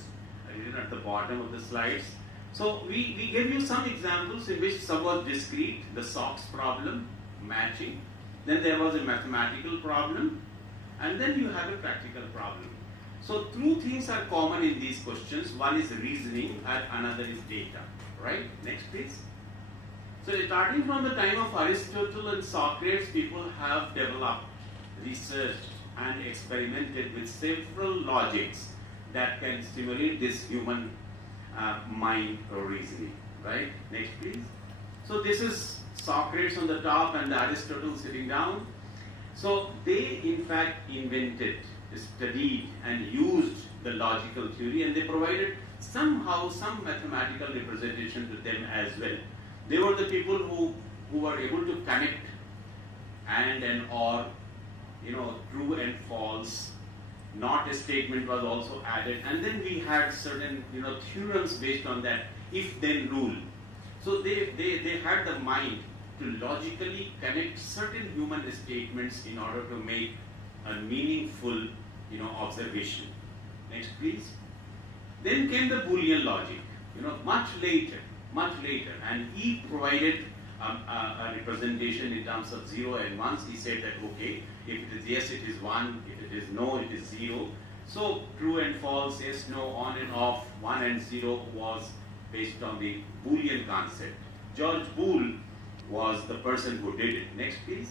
at the bottom of the slides. So we gave you some examples in which some was discrete, the socks problem, matching. Then there was a mathematical problem, and then you have a practical problem. So two things are common in these questions. One is reasoning and another is data. Right? Next please. So starting from the time of Aristotle and Socrates, people have developed, researched and experimented with several logics that can stimulate this human mind or reasoning. Right? Next please. So this is Socrates on the top and Aristotle sitting down. So they in fact invented, studied and used the logical theory, and they provided somehow some mathematical representation to them as well. They were the people who were able to connect and or, true and false. Not a statement was also added, and then we had certain theorems based on that if-then rule. So they had the mind to logically connect certain human statements in order to make a meaningful observation. Next please. Then came the Boolean logic, much later, and he provided a representation in terms of 0 and 1s. He said that, okay, if it is yes, it is 1, if it is no, it is 0. So true and false, yes, no, on and off, 1 and 0 was based on the Boolean concept. George Boole was the person who did it. Next please.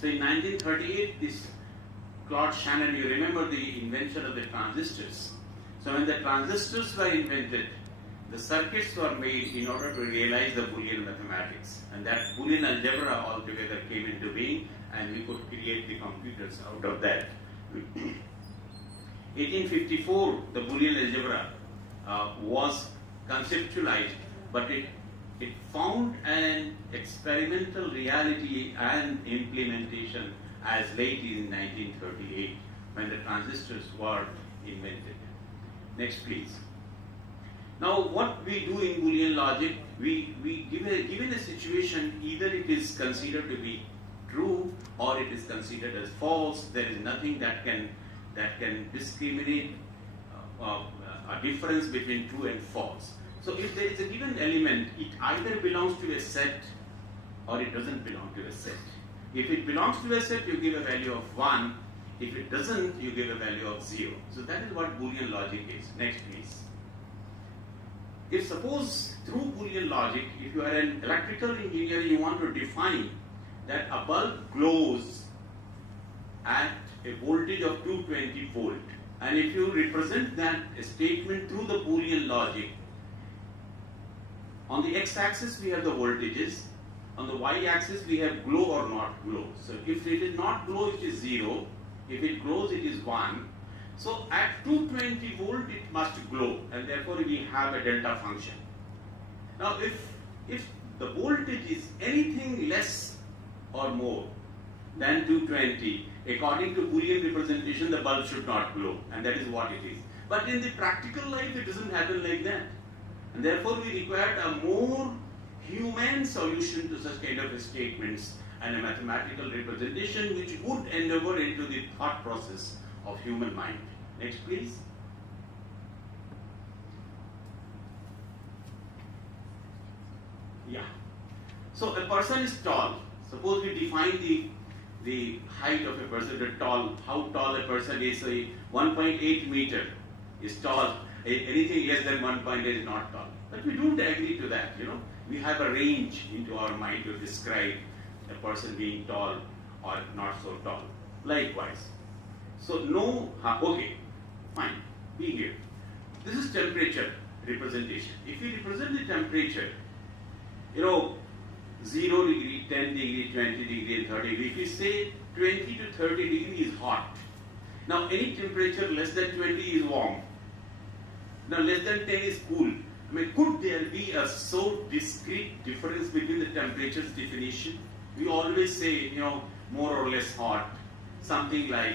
So in 1938, this Claude Shannon, you remember the invention of the transistors. So when the transistors were invented, the circuits were made in order to realize the Boolean mathematics. And that Boolean algebra altogether came into being, and we could create the computers out of that. 1854, the Boolean algebra was conceptualized, but it found an experimental reality and implementation as late in 1938, when the transistors were invented. Next please. Now what we do in Boolean logic, we given a situation, either it is considered to be true or it is considered as false. There is nothing that can discriminate a difference between true and false. So if there is a given element, it either belongs to a set or it doesn't belong to a set. If it belongs to a set, you give a value of 1. If it doesn't, you give a value of 0. So that is what Boolean logic is. Next please. If suppose through Boolean logic, if you are an electrical engineer, you want to define that a bulb glows at a voltage of 220 volt. And if you represent that statement through the Boolean logic, on the x-axis we have the voltages, on the y-axis we have glow or not glow. So if it is not glow, it is 0. If it glows, it is 1. So at 220 volt it must glow, and therefore we have a delta function. Now if the voltage is anything less or more than 220, according to Boolean representation, the bulb should not glow, and that is what it is. But in the practical life, it doesn't happen like that. And therefore, we required a more humane solution to such kind of statements and a mathematical representation which would endeavor into the thought process of human mind. Next, please. Yeah. So a person is tall. Suppose we define the height of a person, how tall a person is. 1.8 meter is tall. Anything less than 1.8 is not tall. But we don't agree to that, We have a range into our mind to describe a person being tall or not so tall. Likewise. So no, okay, fine, be here. This is temperature representation. If we represent the temperature, 0 degree, 10 degree, 20 degree, 30 degree. If we say 20 to 30 degree is hot. Now any temperature less than 20 is warm. Now less than 10 is cool. I mean, could there be a so discrete difference between the temperature's definition? We always say, more or less hot. Something like,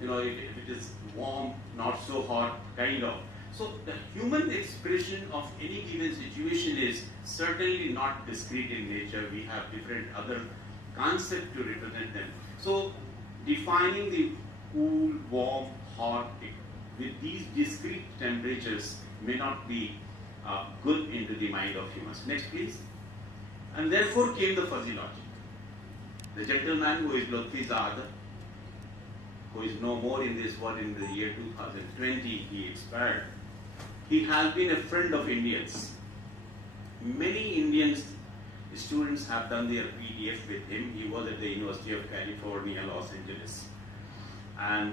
if it is warm, not so hot, kind of. So the human expression of any given situation is certainly not discrete in nature. We have different other concepts to represent them. So defining the cool, warm, hot with these discrete temperatures may not be good into the mind of humans. Next, please. And therefore came the fuzzy logic. The gentleman who is Lotfi Zadar, who is no more in this world in the year 2020, he expired. He has been a friend of Indians. Many Indian students have done their PDF with him. He was at the University of California, Los Angeles. And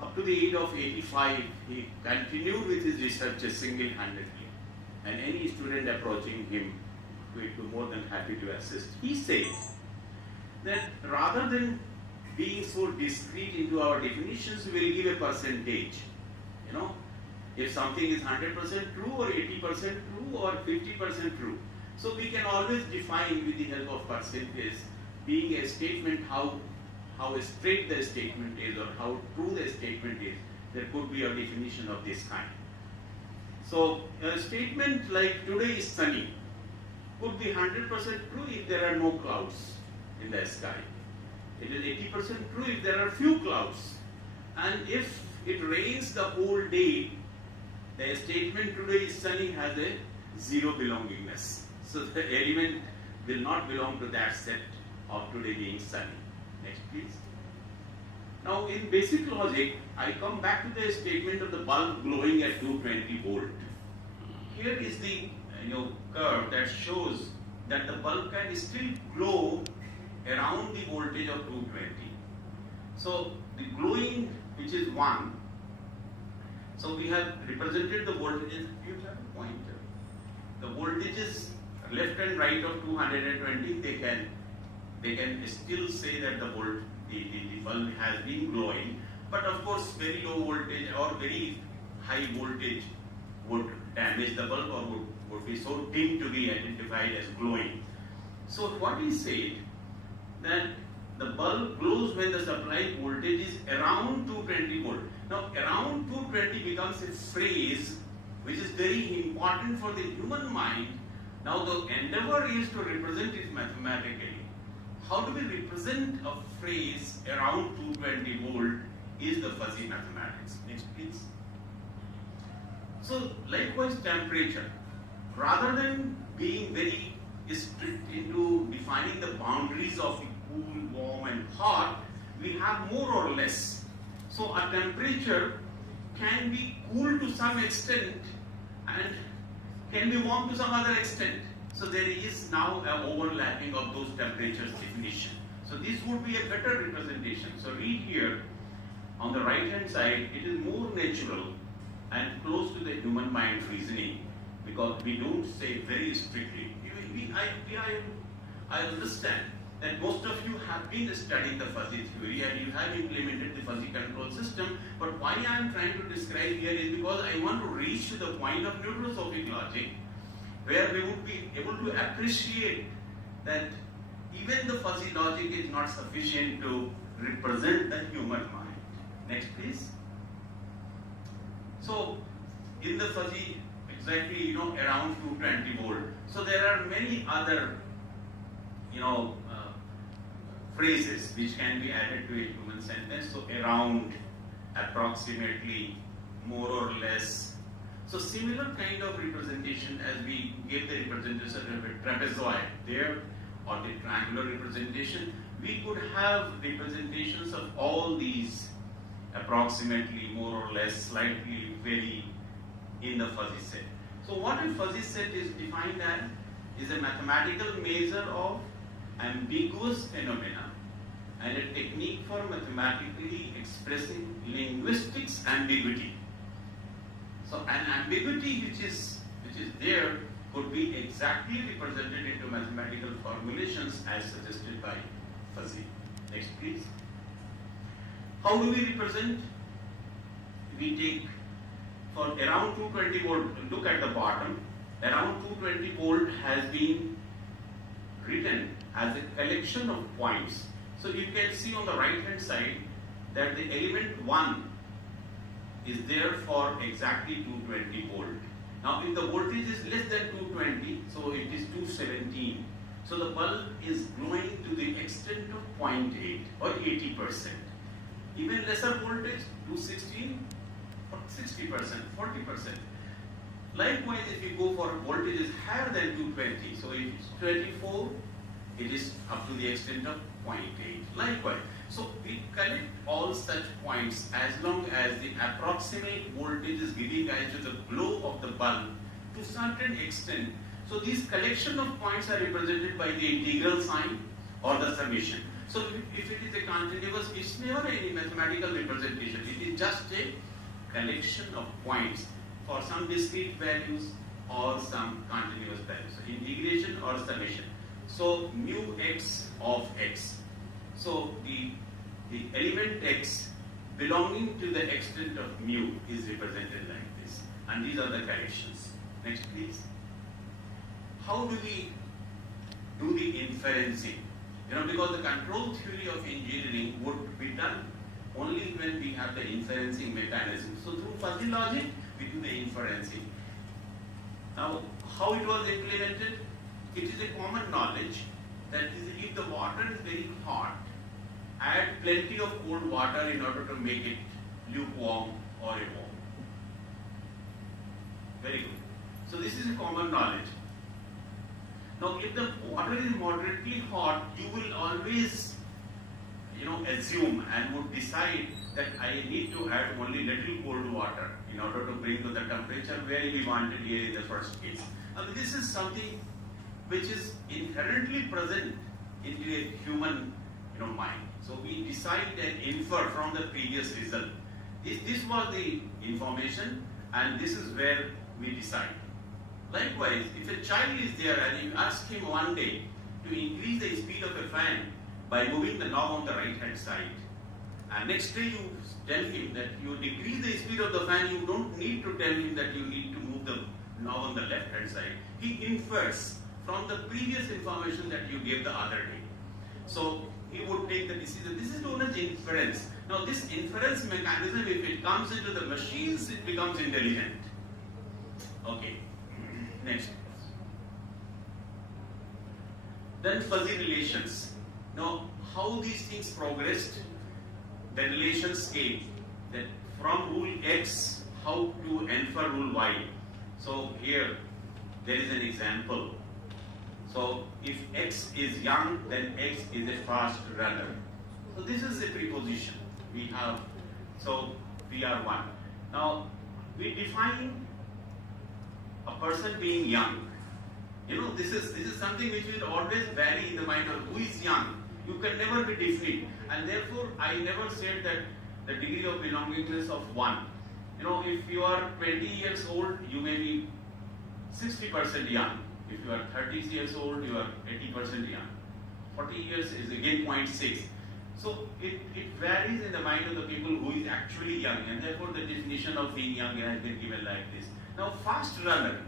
up to the age of 85, he continued with his research single-handedly. And any student approaching him will be more than happy to assist. He says that rather than being so discrete into our definitions, we will give a percentage. If something is 100% true or 80% true or 50% true. So we can always define with the help of percentage, being a statement, how straight the statement is or how true the statement is. There could be a definition of this kind. So a statement like today is sunny could be 100% true if there are no clouds in the sky. It is 80% true if there are few clouds. And if it rains the whole day, the statement today is sunny has a zero belongingness. So the element will not belong to that set of today being sunny. Next, please. Now, in basic logic, I come back to the statement of the bulb glowing at 220 volt. Here is the curve that shows that the bulb can still glow around the voltage of 220. So the glowing, which is 1. So we have represented the voltages. You have a pointer. The voltages left and right of 220. They can still say that the bulb has been glowing. But of course, very low voltage or very high voltage would damage the bulb or would be so dim to be identified as glowing. So what we said that the bulb glows when the supply voltage is around 220 volt. Now around 220 becomes a phrase which is very important for the human mind. Now the endeavor is to represent it mathematically. How do we represent a phrase around 220 volt is the fuzzy mathematics. Next, please. So likewise temperature. Rather than being very strict into defining the boundaries of cool, warm and hot, we have more or less. So a temperature can be cool to some extent and can be warm to some other extent. So there is now an overlapping of those temperatures definition. So this would be a better representation. So read here on the right hand side, it is more natural and close to the human mind reasoning because we don't say very strictly. I understand that most of you have been studying the fuzzy theory and you have implemented the fuzzy control system, but why I am trying to describe here is because I want to reach to the point of neurosophic logic where we would be able to appreciate that even the fuzzy logic is not sufficient to represent the human mind. Next please. So in the fuzzy, exactly around 220 volt. So there are many other phrases which can be added to a human sentence. So around, approximately, more or less. So similar kind of representation as we gave the representation of a trapezoid there, or the triangular representation, we could have representations of all these approximately, more or less, slightly, very in the fuzzy set. So what a fuzzy set is defined as is a mathematical measure of ambiguous phenomena and a technique for mathematically expressing linguistics ambiguity. So an ambiguity which is there could be exactly represented into mathematical formulations as suggested by fuzzy. Next please. How do we represent? We take for around 220 volt, look at the bottom, around 220 volt has been written as a collection of points. So you can see on the right hand side that the element 1 is there for exactly 220 volt. Now if the voltage is less than 220, so it is 217. So the bulb is glowing to the extent of 0.8 or 80%. Even lesser voltage, 216 or 60%, 40%. Likewise, if you go for voltages higher than 220, so if it's 24, it is up to the extent of 0.8. Likewise, so we collect all such points as long as the approximate voltage is giving rise to the glow of the bulb to certain extent. So these collection of points are represented by the integral sign or the summation. So if it is a continuous, it's never any mathematical representation. It is just a collection of points for some discrete values or some continuous values. So integration or summation. So mu x of x. So the element x belonging to the extent of mu is represented like this. And these are the corrections. Next please. How do we do the inferencing? Because the control theory of engineering would be done only when we have the inferencing mechanism. So through fuzzy logic, we do the inferencing. Now, how it was implemented? It is a common knowledge that if the water is very hot, add plenty of cold water in order to make it lukewarm or a warm. Very good. So this is a common knowledge. Now, if the water is moderately hot, you will always, assume and would decide that I need to add only little cold water in order to bring to the temperature where we wanted here in the first case. Now, this is something which is inherently present into a human, mind. So we decide and infer from the previous result. This was the information, and this is where we decide. Likewise, if a child is there and you ask him one day to increase the speed of a fan by moving the knob on the right hand side, and next day you tell him that you decrease the speed of the fan, you don't need to tell him that you need to move the knob on the left hand side. He infers from the previous information that you gave the other day. So he would take the decision. This is known as inference. Now this inference mechanism, if it comes into the machines, it becomes intelligent. Okay. Next. Then fuzzy relations. Now, how these things progressed? The relations came that from rule X, how to infer rule Y. So here, there is an example. So if X is young, then X is a fast runner. So this is a preposition we have. So we are one. Now we define a person being young. This is something which will always vary in the mind of who is young. You can never be definite, and therefore I never said that the degree of belongingness of 1. If you are 20 years old, you may be 60% young. If you are 30 years old, you are 80% young. 40 years is again 0.6. So it varies in the mind of the people who is actually young, and therefore the definition of being young has been given like this. Now, fast runner.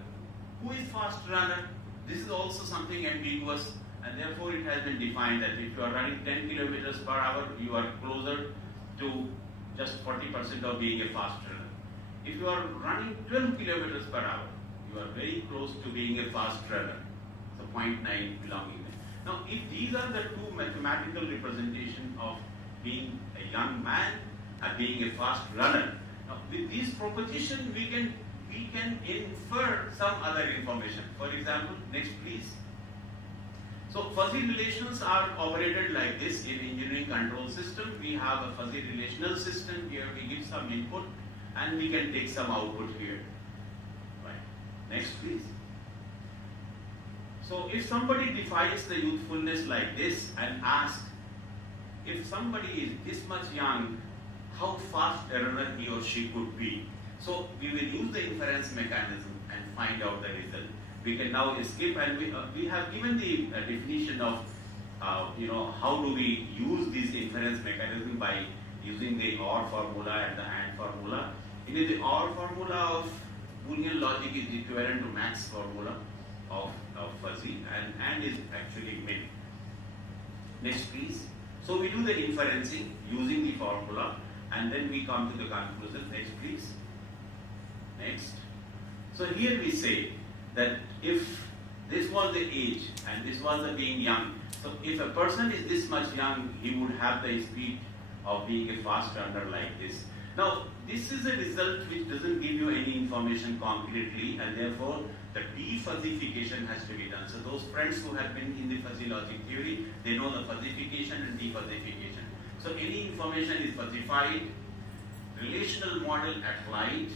Who is fast runner? This is also something ambiguous, and therefore it has been defined that if you are running 10 kilometers per hour, you are closer to just 40% of being a fast runner. If you are running 12 kilometers per hour, you are very close to being a fast runner. So 0.9 belonging there. Now, if these are the two mathematical representations of being a young man and being a fast runner, now with this proposition we can infer some other information. For example, next please. So fuzzy relations are operated like this in engineering control system. We have a fuzzy relational system here. We give some input and we can take some output here. Right. Next please. So if somebody defines the youthfulness like this and asks, if somebody is this much young, how fast a runner he or she could be? So we will use the inference mechanism and find out the result. We can now skip, and we have given the definition of how do we use this inference mechanism by using the OR formula and the AND formula. The OR formula of Boolean logic is equivalent to Max formula of fuzzy, and AND is actually min. Next please. So we do the inferencing using the formula, and then we come to the conclusion. Next please. Next. So here we say that if this was the age and this was the being young, so if a person is this much young, he would have the speed of being a fast runner like this. Now, this is a result which doesn't give you any information concretely, and therefore the defuzzification has to be done. So those friends who have been in the fuzzy logic theory, they know the fuzzification and defuzzification. So any information is fuzzified, relational model applied,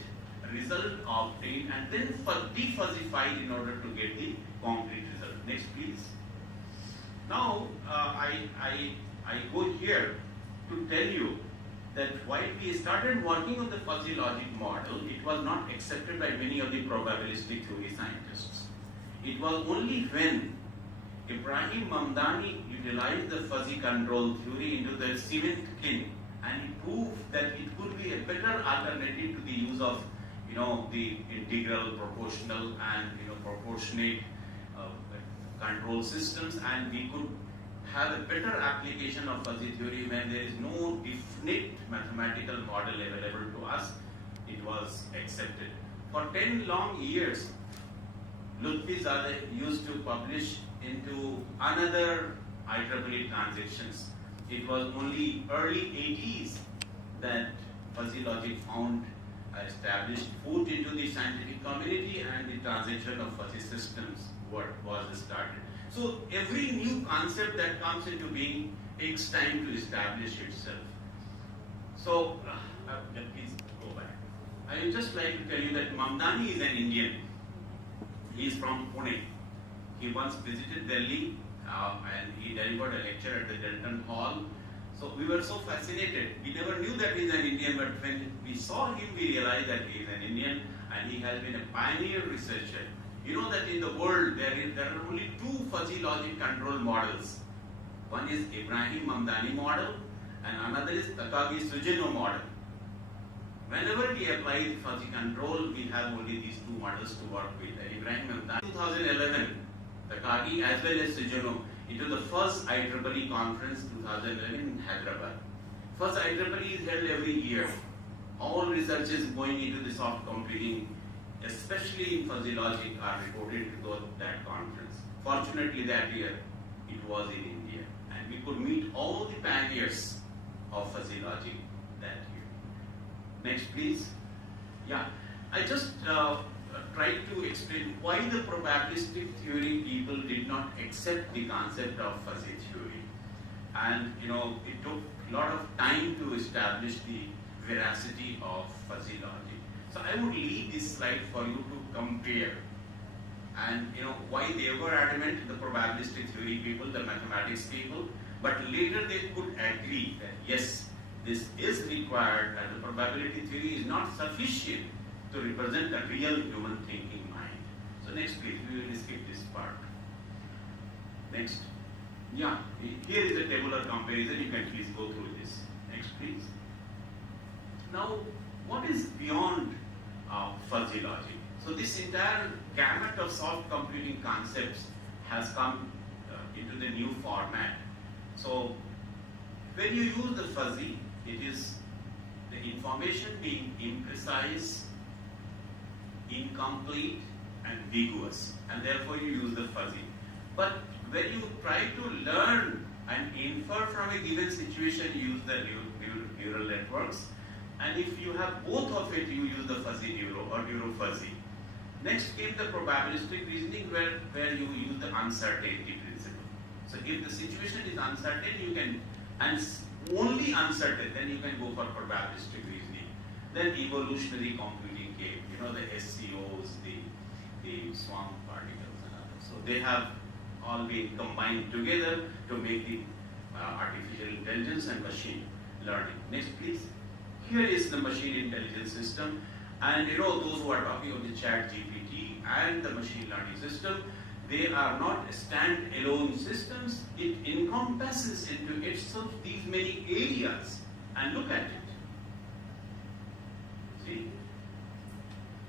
result obtained, and then defuzzified in order to get the concrete result. Next please. Now I go here to tell you that while we started working on the fuzzy logic model, it was not accepted by many of the probabilistic theory scientists. It was only when Ibrahim Mamdani utilized the fuzzy control theory into the cement kiln, and he proved that it could be a better alternative to the use of the integral, proportional, and proportionate control systems, and we could have a better application of fuzzy theory when there is no definite mathematical model available to us. It was accepted. For 10 long years, Lutfi Zadeh used to publish into another IEEE transactions. It was only early 80s that fuzzy logic found established foot into the scientific community, and the transaction of fuzzy systems was started. So every new concept that comes into being takes time to establish itself. So please go back. I would just like to tell you that Mamdani is an Indian. He is from Pune. He once visited Delhi and he delivered a lecture at the Dalton Hall. So we were so fascinated. We never knew that he is an Indian, but when we saw him, we realized that he is an Indian, and he has been a pioneer researcher. You know that in the world there are only two fuzzy logic control models. One is Ibrahim Mamdani model, and another is Takagi Sujino model. Whenever we apply the fuzzy control, we have only these two models to work with. Ibrahim Mamdani, 2011, Takagi as well as Sujino, into the first IEEE conference 2011 in Hyderabad. First IEEE is held every year. All researchers going into the soft computing, especially in fuzzy logic, are reported to that conference. Fortunately, that year it was in India, and we could meet all the pioneers of fuzzy logic that year. Next, please. Yeah, I just tried to explain why the probabilistic theory people did not accept the concept of fuzzy theory, and it took a lot of time to establish the veracity of fuzzy logic. So I would leave this slide for you to compare, and why they were adamant, the probabilistic theory people, the mathematics people, but later they could agree that yes, this is required, and the probability theory is not sufficient to represent a real human thinking mind. So next please, we will skip this part. Next. Yeah, here is a tabular comparison. You can please go through this. Next, please. Now, what is beyond fuzzy logic? So this entire gamut of soft computing concepts has come into the new format. So when you use the fuzzy, it is the information being imprecise, incomplete, ambiguous, and therefore you use the fuzzy. But when you try to learn and infer from a given situation, you use the neural networks. And if you have both of it, you use the fuzzy neuro or neuro-fuzzy. Next came the probabilistic reasoning where you use the uncertainty principle. So if the situation is uncertain, you can, and only uncertain, then you can go for probabilistic reasoning. Then evolutionary computing came, you know, the SCOs, the swarm particles and others. So they have all been combined together to make the artificial intelligence and machine learning. Next, please. Here is the machine intelligence system, and you know, those who are talking of the ChatGPT and the machine learning system, they are not stand-alone systems. It encompasses into itself these many areas, and look at it. See,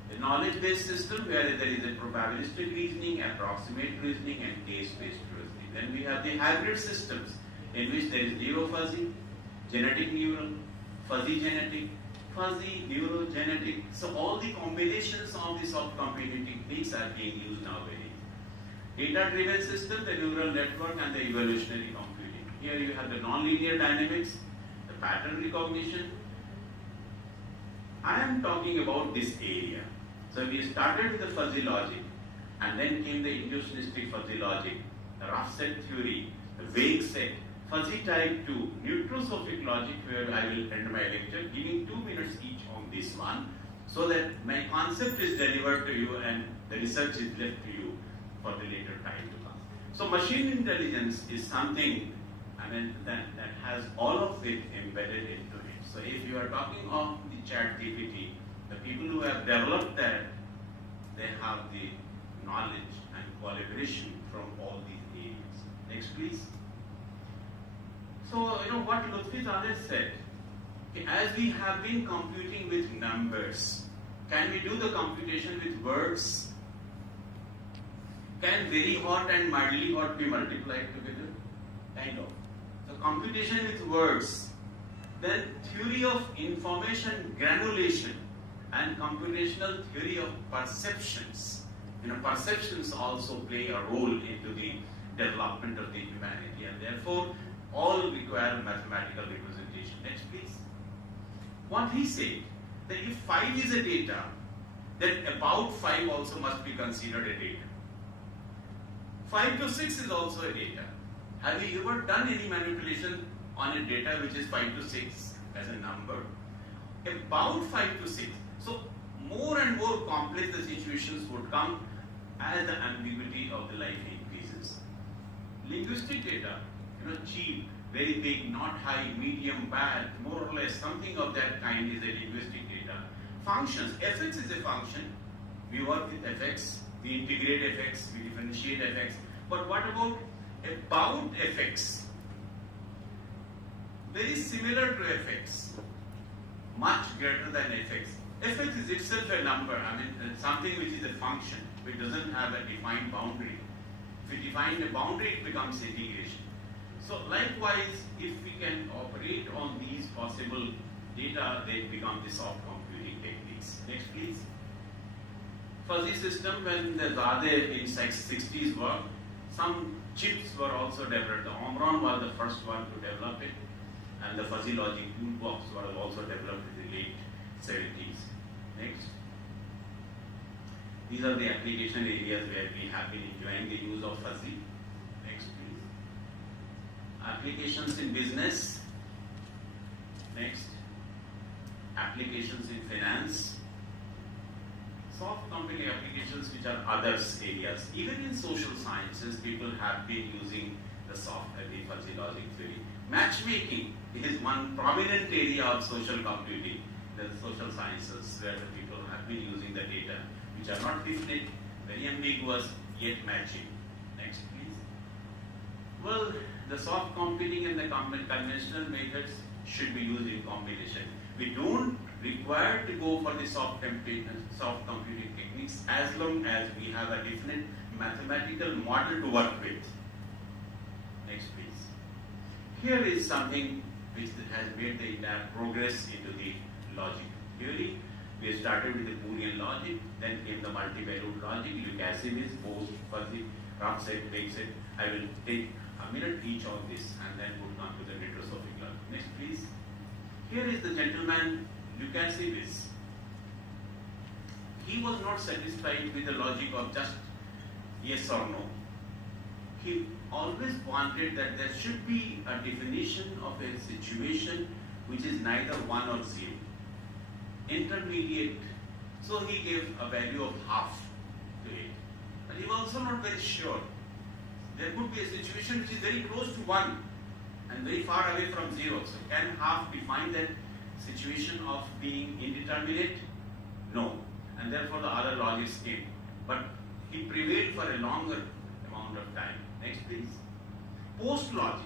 the knowledge-based system where there is a probabilistic reasoning, approximate reasoning, and case-based reasoning. Then we have the hybrid systems in which there is neuro-fuzzy, genetic neural, fuzzy genetic, fuzzy neurogenetic. So all the combinations of the soft computing techniques are being used nowadays. Data-driven system, the neural network, and the evolutionary computing. Here you have the nonlinear dynamics, the pattern recognition. I am talking about this area. So we started with the fuzzy logic, and then came the inductionistic fuzzy logic, the rough set theory, the vague set, fuzzy type 2, neurosophic logic, where I will end my lecture, giving 2 minutes each on this one, so that my concept is delivered to you and the research is left to you for the later time to come. So machine intelligence is something, I mean, that has all of it embedded into it. So if you are talking of the ChatGPT, the people who have developed that, they have the knowledge and collaboration from all these areas. Next, please. So, you know what Lutfi Zadeh said, as we have been computing with numbers, can we do the computation with words? Can very hot and mildly hot be multiplied together? Kind of. So computation with words. Then theory of information granulation and computational theory of perceptions. You know, perceptions also play a role into the development of the humanity, and therefore all require mathematical representation. Next, please. What he said, that if 5 is a data, then about 5 also must be considered a data. 5 to 6 is also a data. Have you ever done any manipulation on a data which is 5 to 6 as a number? About 5 to 6. So more and more complex the situations would come as the ambiguity of the life increases. Linguistic data, you know, cheap, very big, not high, medium, bad, more or less, something of that kind is a linguistic data. Functions, fx is a function. We work with fx, we integrate fx, we differentiate fx. But what about fx? Very similar to fx, much greater than fx. Fx is itself a number, I mean, something which is a function, which doesn't have a defined boundary. If we define a boundary, it becomes integration. So likewise, if we can operate on these possible data, they become the soft computing techniques. Next, please. Fuzzy system, when the Zadeh in 60s worked, some chips were also developed. The Omron was the first one to develop it, and the fuzzy logic toolbox was also developed in the late 70s. Next. These are the application areas where we have been enjoying the use of fuzzy. Next, please. Applications in business. Next. Applications in finance. Soft computing applications which are others areas. Even in social sciences, people have been using the soft and the fuzzy logic theory. Matchmaking is one prominent area of social computing, the social sciences, where the people have been using the data, which are not definite, very ambiguous, yet matching. Next, please. Well, the soft computing and the conventional methods should be used in combination. We don't require to go for the soft computing techniques as long as we have a different mathematical model to work with. Next please. Here is something which has made the entire progress into the logic theory. We started with the Boolean logic, then came the multi-valued logic, Lucasimus, post, fuzzy, rough set, big set. I will take a minute each of this and then would come to the retrosophic logic. Next please. Here is the gentleman Lucasimus. He was not satisfied with the logic of just yes or no. He always wanted that there should be a definition of a situation which is neither 1 or 0. Intermediate. So he gave a value of half to it. But he was also not very sure. There could be a situation which is very close to 1 and very far away from 0. So can half define that situation of being indeterminate? No. And therefore the other logics came. But he prevailed for a longer amount of time. Next please. Post logic.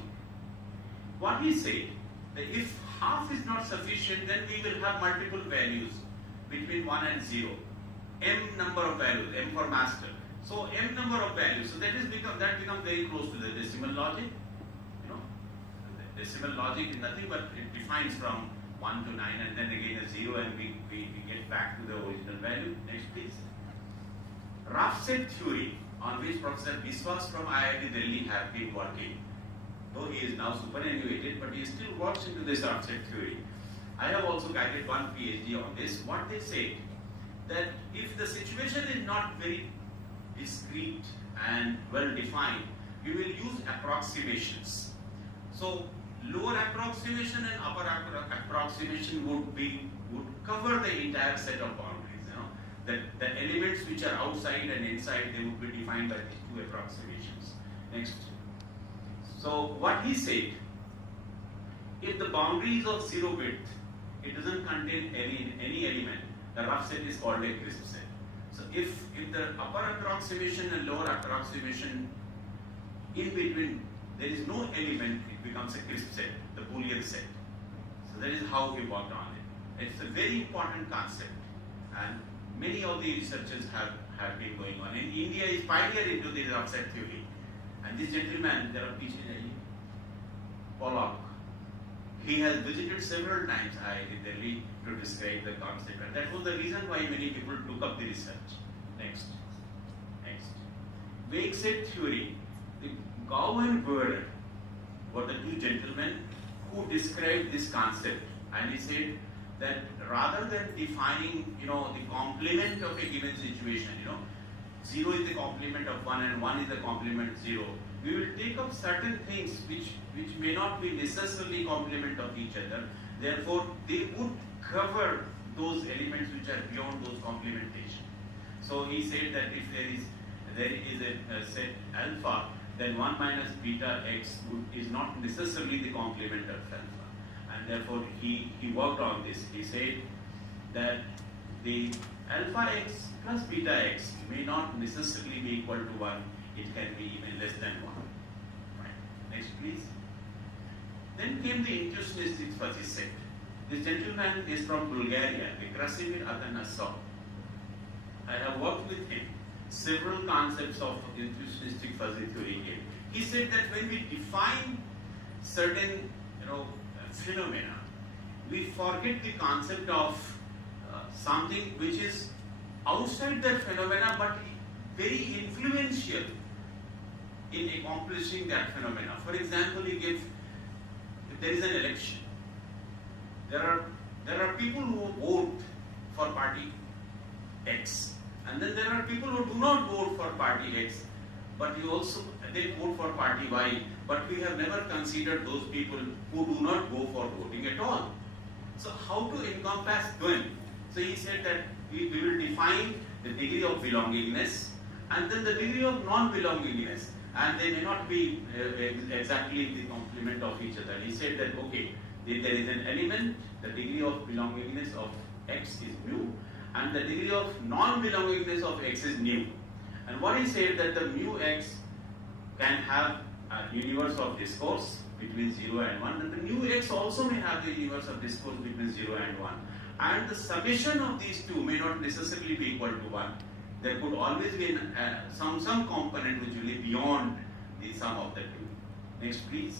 What he said, that if half is not sufficient, then we will have multiple values between 1 and 0. M number of values, M for master. So M number of values. So that becomes very close to the decimal logic. You know, the decimal logic is nothing but it defines from 1 to 9 and then again a 0 and we get back to the original value. Next please. Rough set theory, on which Professor Biswas from IIT Delhi have been working. Though he is now superannuated, but he still works into this rough set theory. I have also guided one PhD on this. What they say, that if the situation is not very discrete and well defined, we will use approximations. So lower approximation and upper approximation would cover the entire set of boundaries. You know, that the elements which are outside and inside, they would be defined by these two approximations. Next. So what he said, if the boundary is of 0 width, it doesn't contain any element, the rough set is called a crisp set. So if the upper approximation and lower approximation in between there is no element, it becomes a crisp set, the Boolean set. So that is how we worked on it. It's a very important concept and many of the researchers have been going on. And India is pioneer into the rough set theory. And this gentleman, there are Pollock, he has visited several times IIT Delhi to describe the concept. And that was the reason why many people took up the research. Next. Vague set theory. The Gao and Werner were the two gentlemen who described this concept. And he said that rather than defining, the complement of a given situation, 0 is the complement of 1 and 1 is the complement of 0. We will take up certain things which may not be necessarily complement of each other. Therefore, they would cover those elements which are beyond those complementation. So he said that if there is a set alpha, then 1 minus beta x is not necessarily the complement of alpha. And therefore, he worked on this. He said that the alpha x plus beta x may not necessarily be equal to 1. It can be even less than 1. Right. Next, please. Then came the intuitionistic fuzzy set. This gentleman is from Bulgaria, Krasimir Atanasov. I have worked with him. Several concepts of intuitionistic fuzzy theory here. He said that when we define certain, phenomena, we forget the concept of something which is outside that phenomena but very influential in accomplishing that phenomena. For example, if there is an election, there are people who vote for party X, and then there are people who do not vote for party X, but they vote for party Y, but we have never considered those people who do not go for voting at all. So how to encompass them? So he said that we will define the degree of belongingness and then the degree of non-belongingness, and they may not be exactly the complement of each other. He said that, okay, if there is an element, the degree of belongingness of X is mu, and the degree of non-belongingness of X is nu. And what he said that the mu X can have universe of discourse between 0 and 1, and the new X also may have the universe of discourse between 0 and 1. And the summation of these two may not necessarily be equal to 1. There could always be some component which will be beyond the sum of the two. Next, please.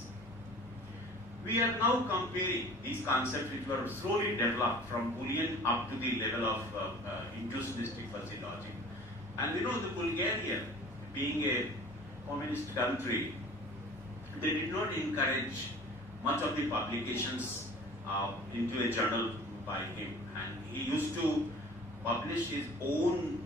We are now comparing these concepts which were slowly developed from Boolean up to the level of intuitionistic fuzzy logic. And we know the Bulgaria, being a communist country, they did not encourage much of the publications into a journal by him, and he used to publish his own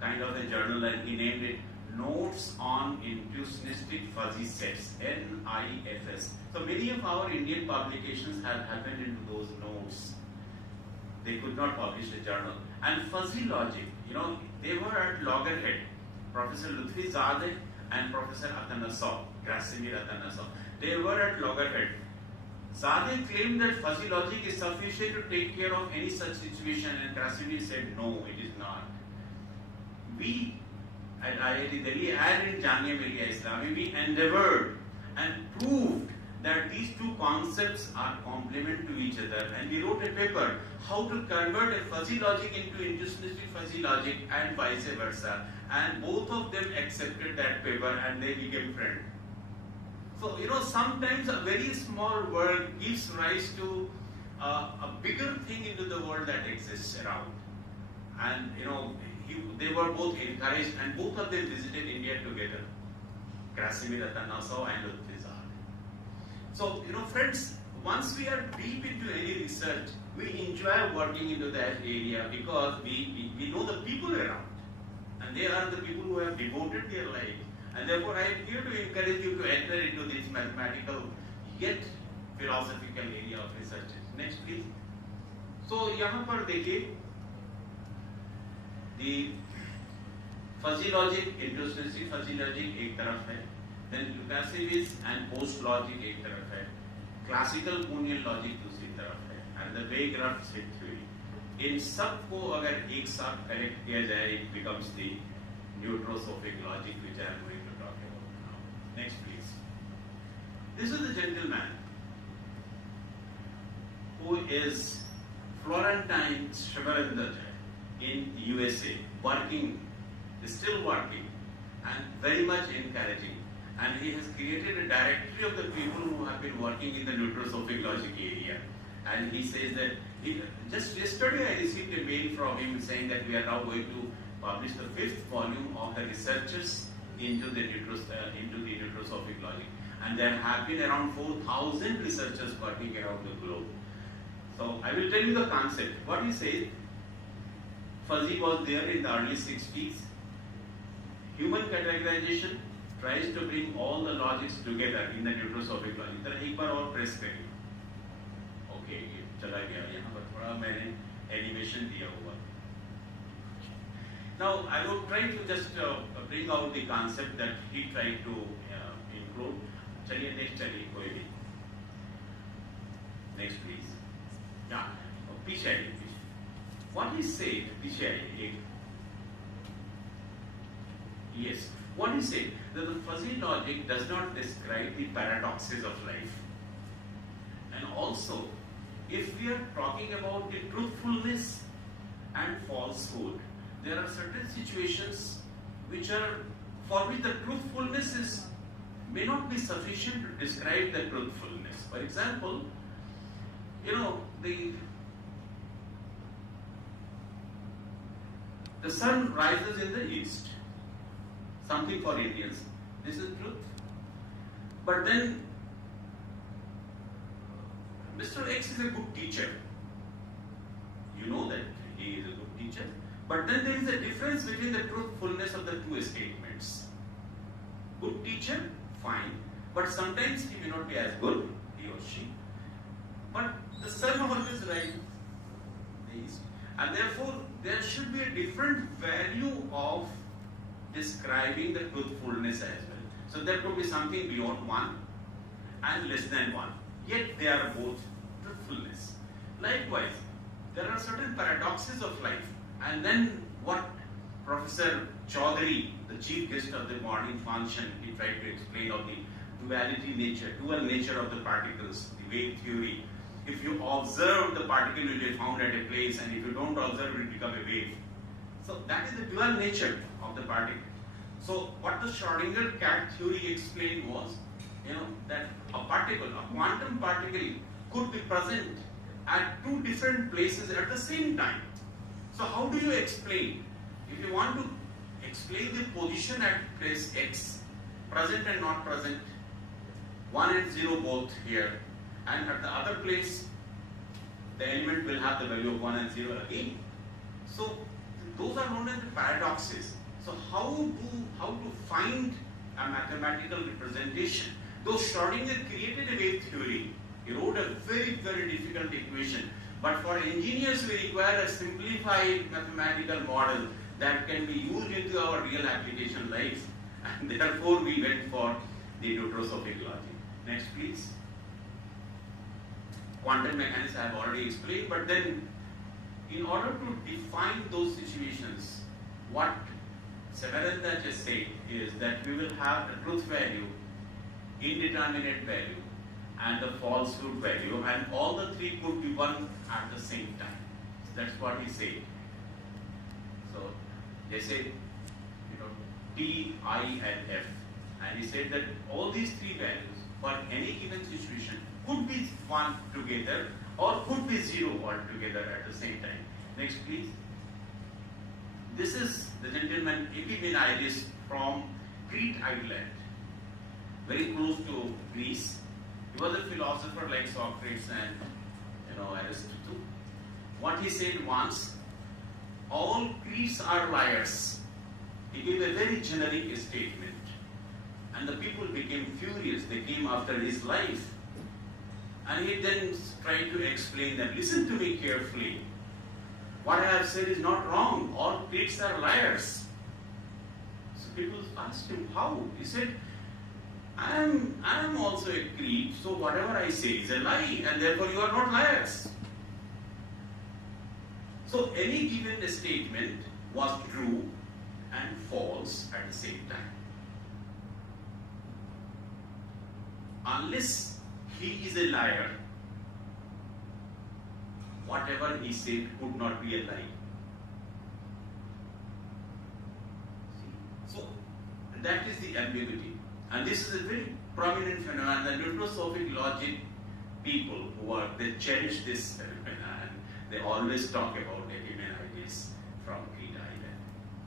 kind of a journal, and he named it Notes on Intuitionistic Fuzzy Sets, NIFS. So many of our Indian publications have happened into those notes. They could not publish a journal. And fuzzy logic, they were at loggerhead. Professor Lutfi Zadeh and Professor Atanasov, Krasimir Atanasov, they were at loggerhead. Zadeh claimed that fuzzy logic is sufficient to take care of any such situation, and Krasimir said, no, it is not. We at IIT Delhi and in Jamia Millia Islami, we endeavored and proved that these two concepts are complement to each other, and we wrote a paper, how to convert a fuzzy logic into intuitionistic fuzzy logic and vice versa, and both of them accepted that paper and they became friends. So, sometimes a very small world gives rise to a bigger thing into the world that exists around. And, they were both encouraged, and both of them visited India together, Krasimir Atanasov and Lutfi Zadeh. So, friends, once we are deep into any research, we enjoy working into that area because we know the people around, and they are the people who have devoted their life. And therefore, I am here to encourage you to enter into this mathematical yet philosophical area of research. Next, please. So, यहाँ पर देखिए, the fuzzy logic, intuitionistic fuzzy logic एक तरफ है, then recursivism and post logic एक तरफ है, classical Boolean logic दूसरी तरफ है, and the Weig graph set theory. इन सब को अगर एक साथ connect किया जाए, it becomes the neurosophic logic which I am going to talk about now. Next, please. This is the gentleman who is Florentine Shrivarendraj in USA, still working, and very much encouraging. And he has created a directory of the people who have been working in the neurosophic logic area. And he says that, just yesterday I received a mail from him saying that we are now going to publish the 5th volume of the researches into the neurosophic logic. And there have been around 4,000 researchers working around the globe. So I will tell you the concept. What he says, fuzzy was there in the early 60s. Human categorization tries to bring all the logics together in the neurosophic logic. तो एक बार और press करिए. Okay, ये चला गया. यहाँ पर थोड़ा मैंने animation दिया हुआ. Now I will try to just bring out the concept that he tried to include. चलिए next चलिए कोई भी. Next please. Yeah, पीछे आइए. What he said, पीछे आइए. Yes, what he said, that the fuzzy logic does not describe the paradoxes of life. And also, if we are talking about the truthfulness and falsehood, there are certain situations for which the truthfulness may not be sufficient to describe the truthfulness. For example, the sun rises in the east. Something for Indians. This is truth. But then, Mr. X is a good teacher. You know that he is a good teacher. But then there is a difference between the truthfulness of the two statements. Good teacher, fine. But sometimes he may not be as good, he or she. But the sun always rises in the east. And therefore, there should be a different value of describing the truthfulness as well. So there could be something beyond 1 and less than 1. Yet they are both truthfulness. Likewise, there are certain paradoxes of life. And then what Professor Chaudhary, the chief guest of the morning function, he tried to explain of the dual nature of the particles, the wave theory. If you observe the particle, it will be found at a place, and if you don't observe, it will become a wave. So that is the dual nature of the particle. So what the Schrödinger-Cat theory explained was, that a particle, a quantum particle, could be present at two different places at the same time. So how do you explain? If you want to explain the position at place X, present and not present, 1 and 0 both here, and at the other place, the element will have the value of 1 and 0 again. So those are known as the paradoxes. So how to find a mathematical representation? Though Schrödinger created a wave theory, he wrote a very, very difficult equation. But for engineers, we require a simplified mathematical model that can be used into our real application life. And therefore, we went for the neutral-sophic logic. Next, please. Quantum mechanics I have already explained, but then in order to define those situations, what Severanta just said is that we will have the truth value, indeterminate value, and the falsehood value, and all the three could be one at the same time. So that's what he said. So they say, T, I, and F, and he said that all these three values for any given situation could be one together or could be zero altogether at the same time. Next, please. This is the gentleman Epimenides from Crete Island, very close to Greece. He was a philosopher like Socrates and Aristotle. What he said once, all Greeks are liars. He gave a very generic statement, and the people became furious. They came after his life, and he then tried to explain them. Listen to me carefully. What I have said is not wrong. All Greeks are liars. So people asked him how. He said, I am also a Greek, so whatever I say is a lie, and therefore you are not liars. So any given statement was true and false at the same time. Unless he is a liar, whatever he said could not be a lie. So that is the ambiguity. And this is a very prominent phenomenon. The neutral-sophic logic people they cherish this phenomenon, and they always talk about Epimenides from Crete Island.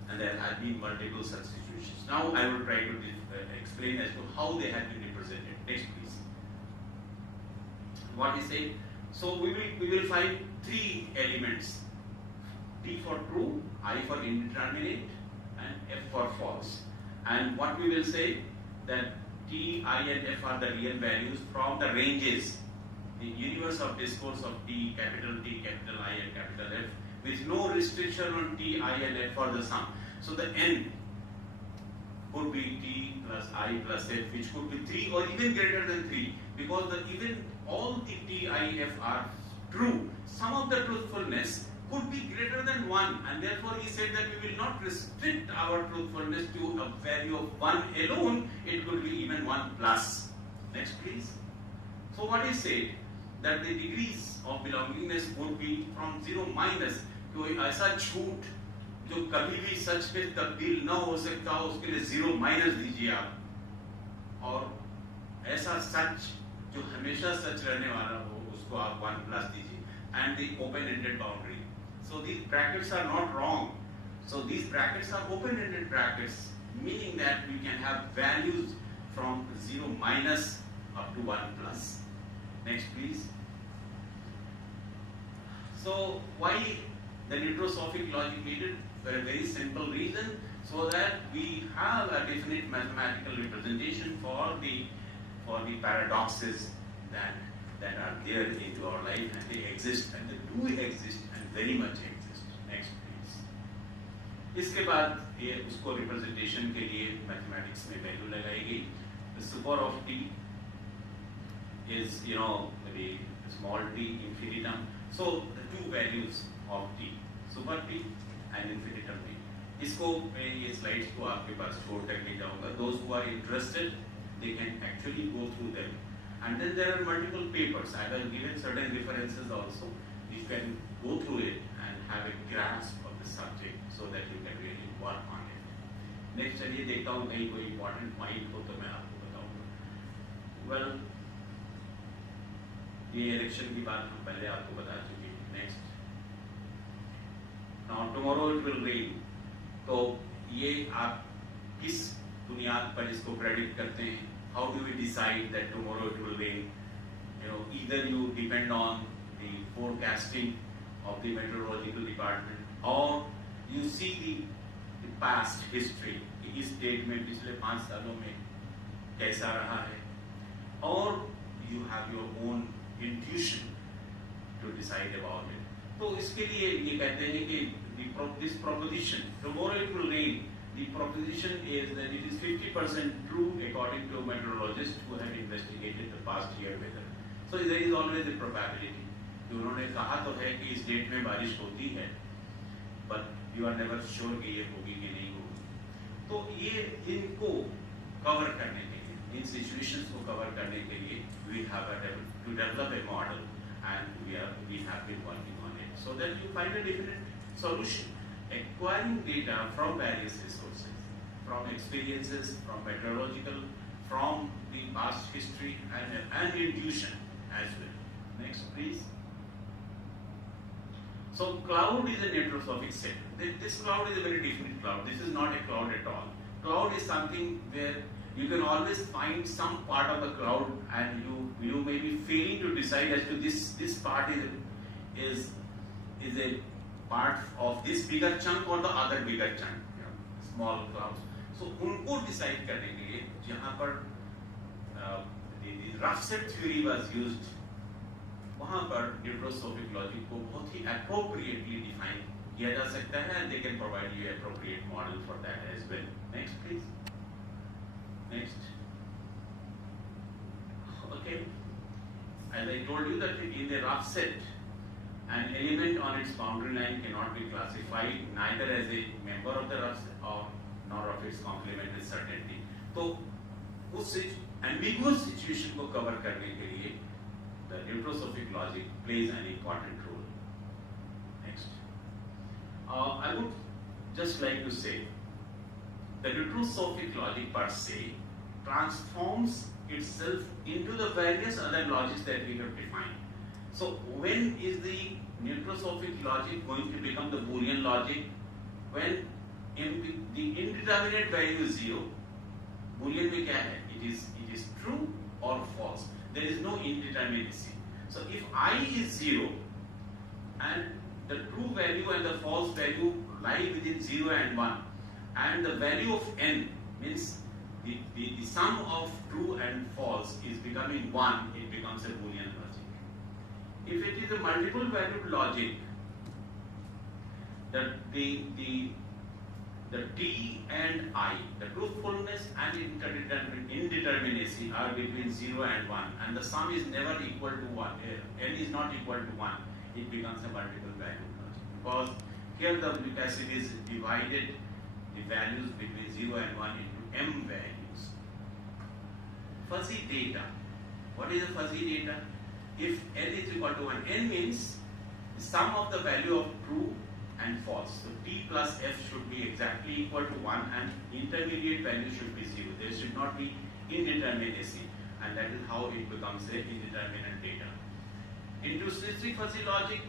And there have been multiple such situations. Now I will try to explain as to how they have been represented. Next, please. What is it? So we will find three elements: T for true, I for indeterminate, and F for false. And what we will say that T, I, and F are the real values from the ranges, the universe of discourse of T, capital I, and capital F, with no restriction on T, I, and F for the sum. So the N could be T plus I plus F, which could be 3 or even greater than 3, because even all the T, I, F are true. Some of the truthfulness could be greater than 1, and therefore he said that we will not restrict our truthfulness to a value of 1 alone, it could be even 1 plus. Next, please. So what he said, that the degrees of belongingness would be from 0 minus, कोई ऐसा झूठ जो कभी भी सच में तब्दील न हो सकता हो, उसके लिए 0 माइनस दीजिए आप, और ऐसा सच जो हमेशा सच रहने वाला हो, उसको आप 1 plus दीजिए, and the open-ended boundary. So these brackets are not wrong. So these brackets are open-ended brackets, meaning that we can have values from 0 minus up to 1 plus. Next, please. So why the neutral-sophic logic needed? For a very simple reason, so that we have a definite mathematical representation for the paradoxes that are there into our life, and they exist, and they do exist, and very much exist. Next, please. इसके बाद ये उसको representation के लिए mathematics में value लगाई गई. The super of t is maybe small t infinitum. So the two values of t, super t and infinitum t. इसको मैं ये slides को आपके पास छोड़ कर ले जाऊँगा. Those who are interested, they can actually go through them. And then there are multiple papers. I have given certain references also. You can go through it and have a grasp of the subject so that you can really work on it. Next, चलिए देखता हूँ कहीं कोई important point हो तो मैं आपको बताऊँगा. Well, ये election की बात हम पहले आपको बता चुके हैं. Next. Now tomorrow it will rain. तो ये आप किस बुनियाद पर इसको predict करते हैं? How do we decide that tomorrow it will rain? You know, either you depend on the forecasting of the meteorological department, or you see the past history. इस डेट में पिछले 5 सालों में कैसा रहा है, or you have your own intuition to decide about it. तो इसके लिए ये कहते हैं कि this proposition, tomorrow it will rain. The proposition is that it is 50% true according to meteorologists who have investigated the past year weather. So there is always a probability. उन्होंने कहा तो है कि इस डेट में बारिश होती है, but you are never sure कि ये होगी कि नहीं होगी. तो ये इनको cover करने के लिए, इन situations को cover करने के लिए, we have to develop a model, and we have been working on it so that you find a definite solution. Acquiring data from various resources, from experiences, from meteorological, from the past history, and intuition as well. Next, please. So, cloud is a neurosophic set. This cloud is a very different cloud. This is not a cloud at all. Cloud is something where you can always find some part of the cloud, and you may be failing to decide as to this part is a part of this bigger chunk or the other bigger chunk, you know, small clouds. So उनको decide करने के लिए जहाँ पर the rough set theory was used, वहाँ पर neurosophic logic को बहुत ही appropriately define किया जा सकता है, and they can provide you appropriate model for that as well. Next, please. Next. Okay. As I told you that in the rough set, an element on its boundary line cannot be classified neither as a member of the rough set nor of its complement with certainty. तो उस ambiguous situation को cover करने के लिए the neurosophic logic plays an important role. Next. I would just like to say the neurosophic logic per se transforms itself into the various other logics that we have defined. So when is the neurosophic logic going to become the Boolean logic? When the indeterminate value is 0. Boolean में क्या है? It is true or false. There is no indeterminacy. So if I is 0 and the true value and the false value lie within 0 and 1, and the value of n means the sum of true and false is becoming 1, it becomes a Boolean logic. If it is a multiple valued logic, that the T and I, the truthfulness and indeterminacy are between 0 and 1, and the sum is never equal to 1, n is not equal to 1, it becomes a multiple valued logic. Because here the acid is divided the values between 0 and 1 into m values. Fuzzy data. What is a fuzzy data? If n is equal to 1, n means the sum of the value of true and false. So t plus f should be exactly equal to 1, and intermediate value should be 0. There should not be indeterminacy, and that is how it becomes a indeterminate data. Into statistic fuzzy logic,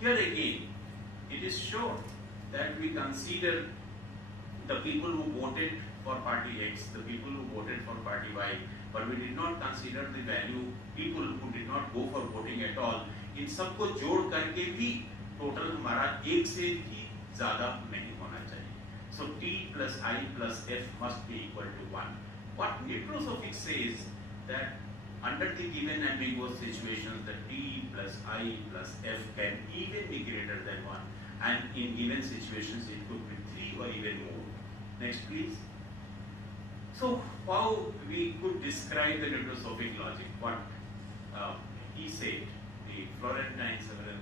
here again, it is sure that we consider the people who voted for party X, the people who voted for party Y, but we did not consider the value people who did not go for voting at all. इन सबको जोड़ करके भी total हमारा एक से भी ज़्यादा नहीं होना चाहिए. So t plus I plus f must be equal to 1. What neurosophic says that under the given ambiguous situations, the t plus I plus f can even be greater than 1, and in given situations it could be 3 or even more. Next, please. So how we could describe the neurosophic logic? What he said, the Florentine several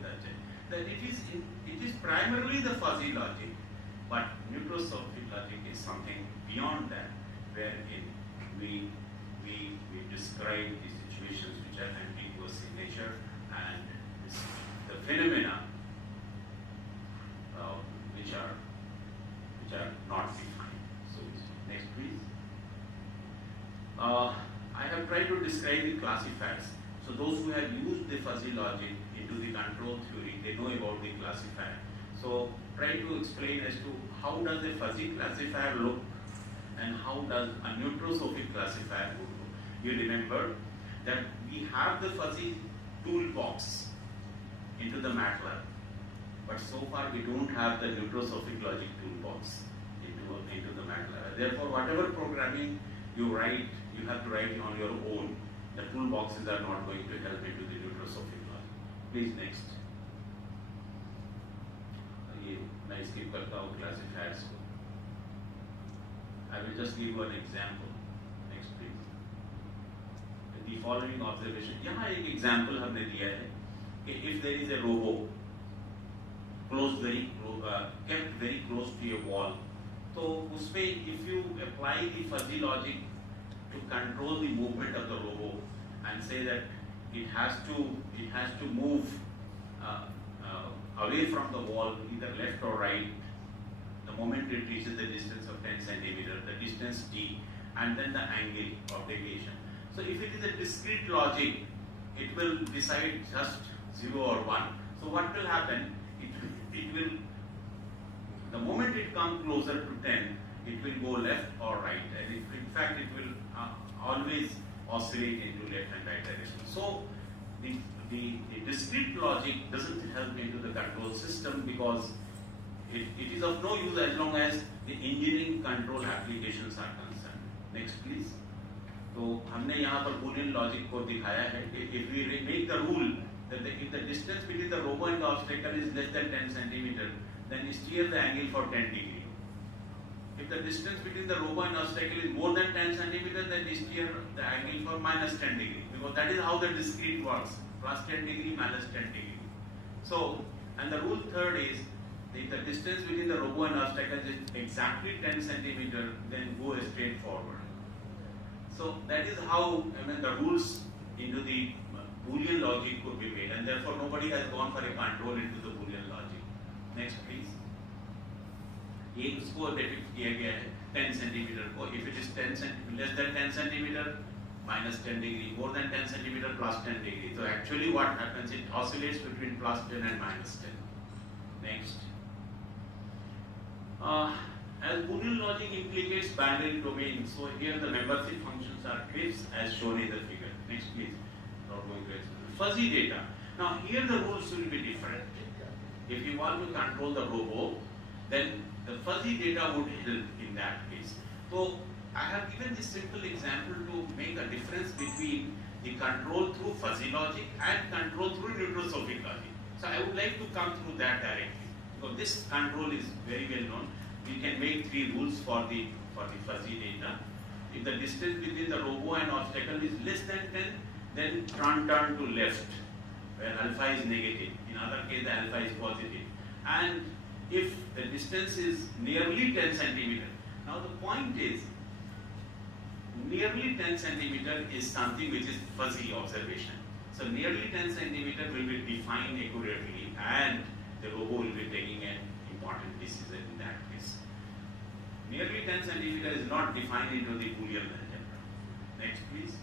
that it is primarily the fuzzy logic, but neurosophic logic is something beyond that, wherein we describe the situations which are ambiguous in nature and the phenomena which are not defined. So next please. I have tried to describe the classifiers. So those who have used the fuzzy logic into the control theory, they know about the classifier. So try to explain as to how does a fuzzy classifier look and how does a neutrosophic classifier look. You remember that we have the fuzzy toolbox into the MATLAB, but so far we don't have the neutrosophic logic toolbox into the MATLAB. Therefore, whatever programming you write, you have to write it on your own. The toolboxes are not going to help into the neutrosophic logic. Please next. मैं skip करता हूँ classifiers को. I will just give you an example. Next please. The following observation. यहाँ एक example हमने दिया है कि if there is a robo kept very close to a wall, तो उसमें if you apply the fuzzy logic to control the movement of the robo and say that it has to move away from the wall, either left or right, the moment it reaches the distance of 10 centimeter, the distance t, and then the angle of deviation. So if it is a discrete logic, it will decide just 0 or 1. So what will happen? It will, the moment it comes closer to 10, it will go left or right, and in fact it will always oscillate into left and right direction. So the discrete logic doesn't help into the control system because it is of no use as long as the engineering control applications are concerned. Next please. तो हमने यहाँ पर Boolean logic को दिखाया है कि if we make the rule that if the distance between the robo and the obstacle is less than 10 centimeter, then steer the angle for 10 degree. If the distance between the robo and obstacle is more than 10 centimeter, then steer the angle for minus 10 degree, because that is how the discrete works, plus 10 degree, minus 10 degree. So, and the rule third is, if the distance between the robo and obstacle is exactly 10 centimeter, then go straight forward. So that is how the rules into the Boolean logic could be made, and therefore nobody has gone for a control into the Boolean logic. Next please. ये इसको depict किया गया है 10 centimeter को. If it is 10 less than 10 centimeter, minus 10 degree, more than 10 centimeter, plus 10 degree. So actually what happens, it oscillates between plus 10 and minus 10. Next. As Boolean logic implicates boundary domain, so here the membership functions are grids as shown in the figure. Next please. Not going to explain. Fuzzy data. Now here the rules will be different. If you want to control the robo, then the fuzzy data would help in that case. So I have given this simple example to make a difference between the control through fuzzy logic and control through neutrosophic logic. So I would like to come through that directly, because this control is very well known. We can make 3 rules for the fuzzy data. If the distance between the robo and obstacle is less than 10, then turn to left, where alpha is negative. In other case, the alpha is positive. And if the distance is nearly 10 centimeter, now the point is, nearly 10 centimeter is something which is fuzzy observation. So nearly 10 centimeter will be defined accurately, and the robo will be taking an important decision in that case. Nearly 10 centimeter is not defined into the Boolean algebra. Next please.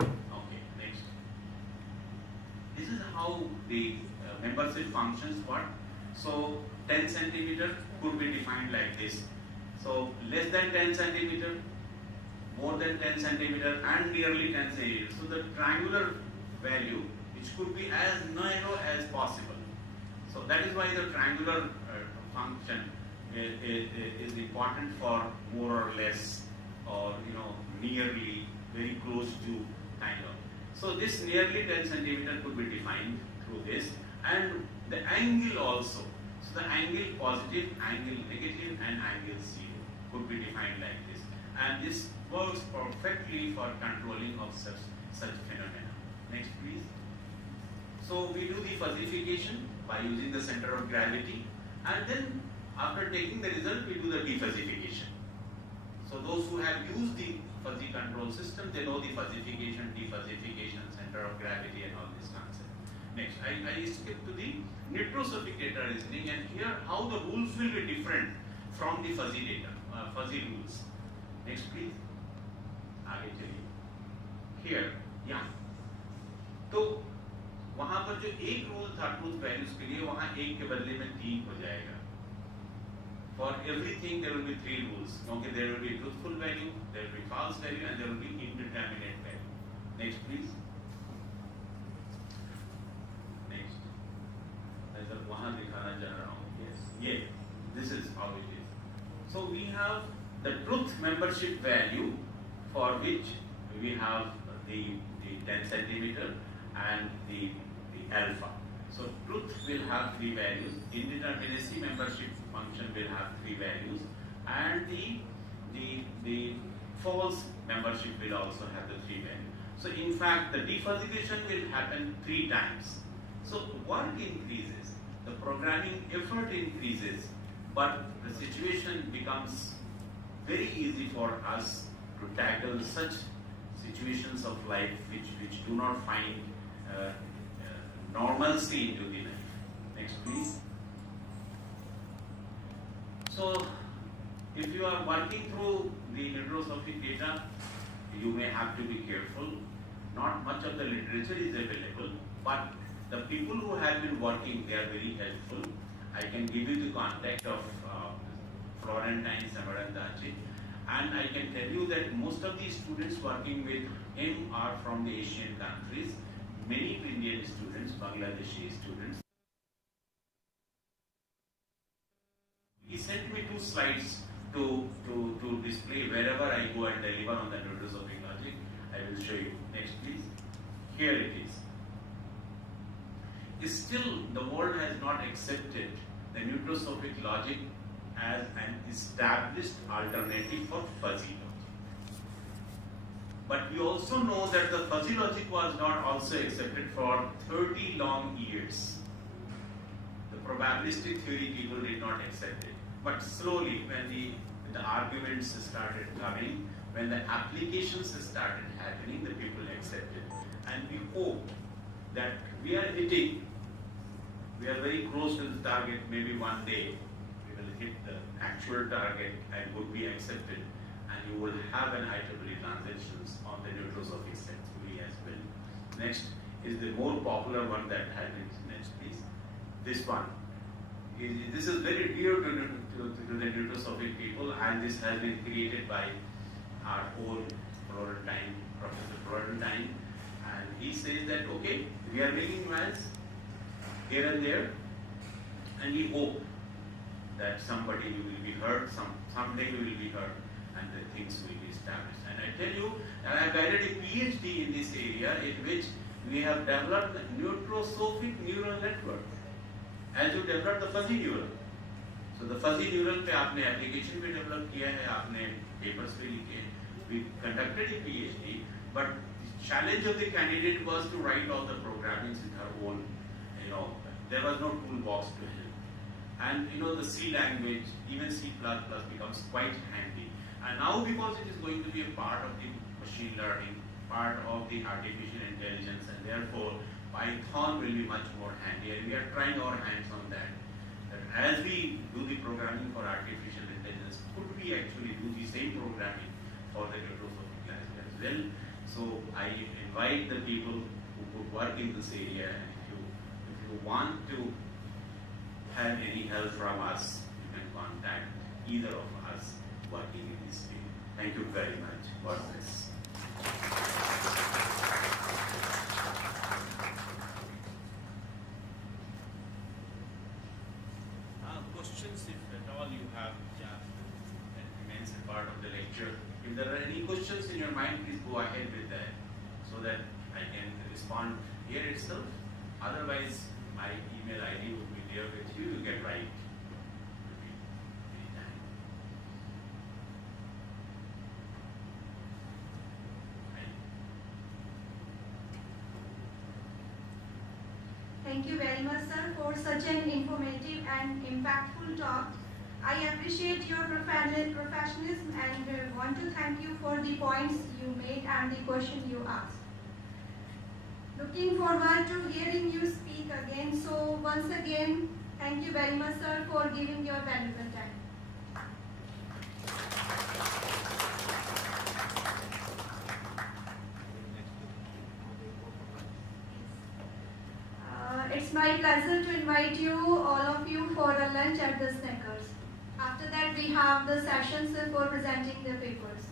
Okay, next. This is how the membership functions work. So 10 centimeter could be defined like this. So less than 10 centimeter, more than 10 centimeter, and nearly 10 centimeter. So the triangular value, which could be as narrow as possible. So that is why the triangular function is important for more or less, or nearly, very close to, kind of. So this nearly 10 centimeter could be defined through this, and the angle also. So the angle positive, angle negative, and angle 0 could be defined like this. And this works perfectly for controlling of such phenomena. Next please. So we do the fuzzification by using the center of gravity, and then after taking the result, we do the defuzzification. So those who have used the fuzzy control system, they know the fuzzification, defuzzification, center of gravity and all this concept. Next, I skip to the nitrosophic data reasoning, and here how the rules will be different from the fuzzy data, fuzzy rules. Next please. आगे चलिए. Here, yeah. तो वहां पर जो एक rule था truth values के लिए, वहां एक के बदले में 3 हो जाएगा. For everything there will be 3 rules. Okay, there will be truthful value, there will be false value, and there will be indeterminate value. Next please. Next. ऐसा वहां दिखाना चाह रहा हूँ. Yes. Yeah. This is how it is. So we have the truth membership value, for which we have the 10 centimeter and the alpha. So truth will have 3 values, indeterminacy membership function will have 3 values, and the false membership will also have the 3 values. So in fact the defuzzification will happen 3 times. So work increases, the programming effort increases, but the situation becomes very easy for us to tackle such situations of life which do not find normalcy into the life. Next please. So if you are working through the nitrosophic data, you may have to be careful. Not much of the literature is available, but the people who have been working, they are very helpful. I can give you the contact of Florentine Samarandaji, and I can tell you that most of the students working with him are from the Asian countries, many Indian students, Bangladeshi students. He sent me 2 slides to display wherever I go and deliver on the nitrosophic logic. I will show you. Next please. Here it is. Still, the world has not accepted the nitrosophic logic as an established alternative for fuzzy logic. But we also know that the fuzzy logic was not also accepted for 30 long years. The probabilistic theory people did not accept it. But slowly, when the arguments started coming, when the applications started happening, the people accepted. And we hope that we are very close to the target. Maybe one day we will hit the actual target and would be accepted, and you will have an IEEE transactions on the nitrosophic theory as well. Next is the more popular one that happens. Next please. This one. This is very dear to the nitrosophic people, and this has been created by our own Florentine, Professor Florentine, and he says that okay, we are making nuance here and there, and we hope that somebody will be heard, someday we will be heard, and the things will be established. And I tell you, I have guided a PhD in this area in which we have developed the nitrosophic neural network as you develop the fuzzy neural. So the fuzzy neural पे आपने application भी develop किया है, आपने papers भी लिखे हैं. We conducted a PhD, but the challenge of the candidate was to write all the programmings with her own, there was no toolbox to help. And the C language, even C++ becomes quite handy. And now because it is going to be a part of the machine learning, part of the artificial intelligence, and therefore Python will be much more handy, and we are trying our hands on that. That as we do the programming for artificial intelligence, could we actually do the same programming for the nitrosophic logic as well? So I invite the people who could work in this area, and if you want to have any help from us, you can contact either of us working in this field. Thank you very much. God bless. Questions, if at all you have, that remains a part of the lecture. If there are any questions in your mind, please go ahead with that so that I can respond here itself. Otherwise, my email ID would be there with you. You can write anytime. Thank you very much, sir, for such an informative and impactful talk. I appreciate your professionalism and want to thank you for the points you made and the question you asked. Looking forward to hearing you speak again. So once again, thank you very much, sir, for giving your valuable time. It's my pleasure to invite you, all of you, for a lunch at the Snackers. After that, we have the sessions for presenting the papers.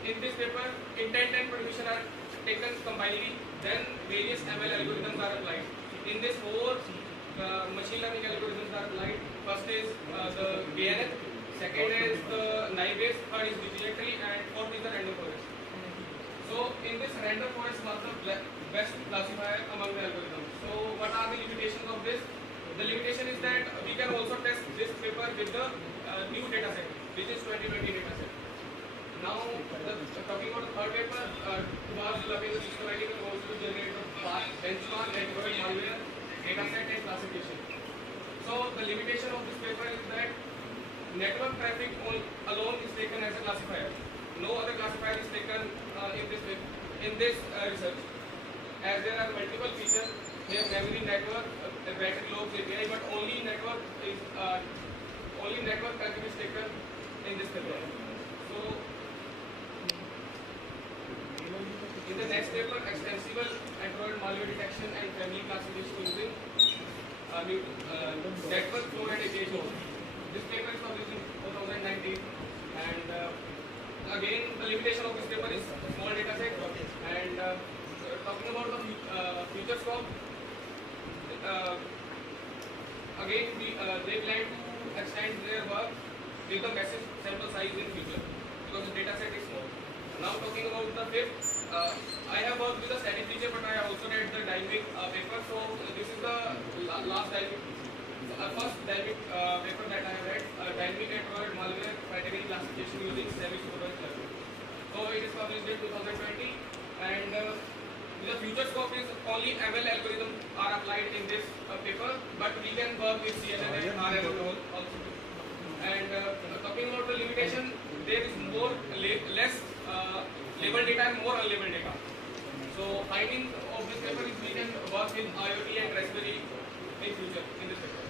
In this paper, intent and permission are taken combinedly, then various ML algorithms are applied. In this, four machine learning algorithms are applied. First is the BNF, second is the naive, third is decision tree, and fourth is the random forest. So in this random forest was the best classifier among the algorithms. So what are the limitations of this? The limitation is that we can also test this paper with the new data set, which is 2020 data set. Now, talking about the third paper, was developing the digital writing and also to generate the benchmark Android malware data set and classification. So the limitation of this paper is that network traffic alone is taken as a classifier. No other classifier is taken in this research. As there are multiple features, here memory network, battery lobes API, but only network traffic is taken in this paper. So in the next paper, extensible Android malware detection and family classification using network flow and API flow. This paper is published in 2019, and again the limitation of this paper is small data set. And talking about the future scope, again they plan to extend their work with the massive sample size in future because the data set is small. Now talking about the fifth, I have worked with the static feature, but I also read the dynamic paper. So this is the last dynamic, first dynamic paper that I have read, dynamic Android malware category classification using semi-supervised learning. So it is published in 2020, and the future scope is only ML algorithms are applied in this paper, but we can work with CNN and RML also. And talking about the limitation, there is less labeled data and more unlabeled data. So finding of this paper is we can work with IoT and Raspberry in future in this paper.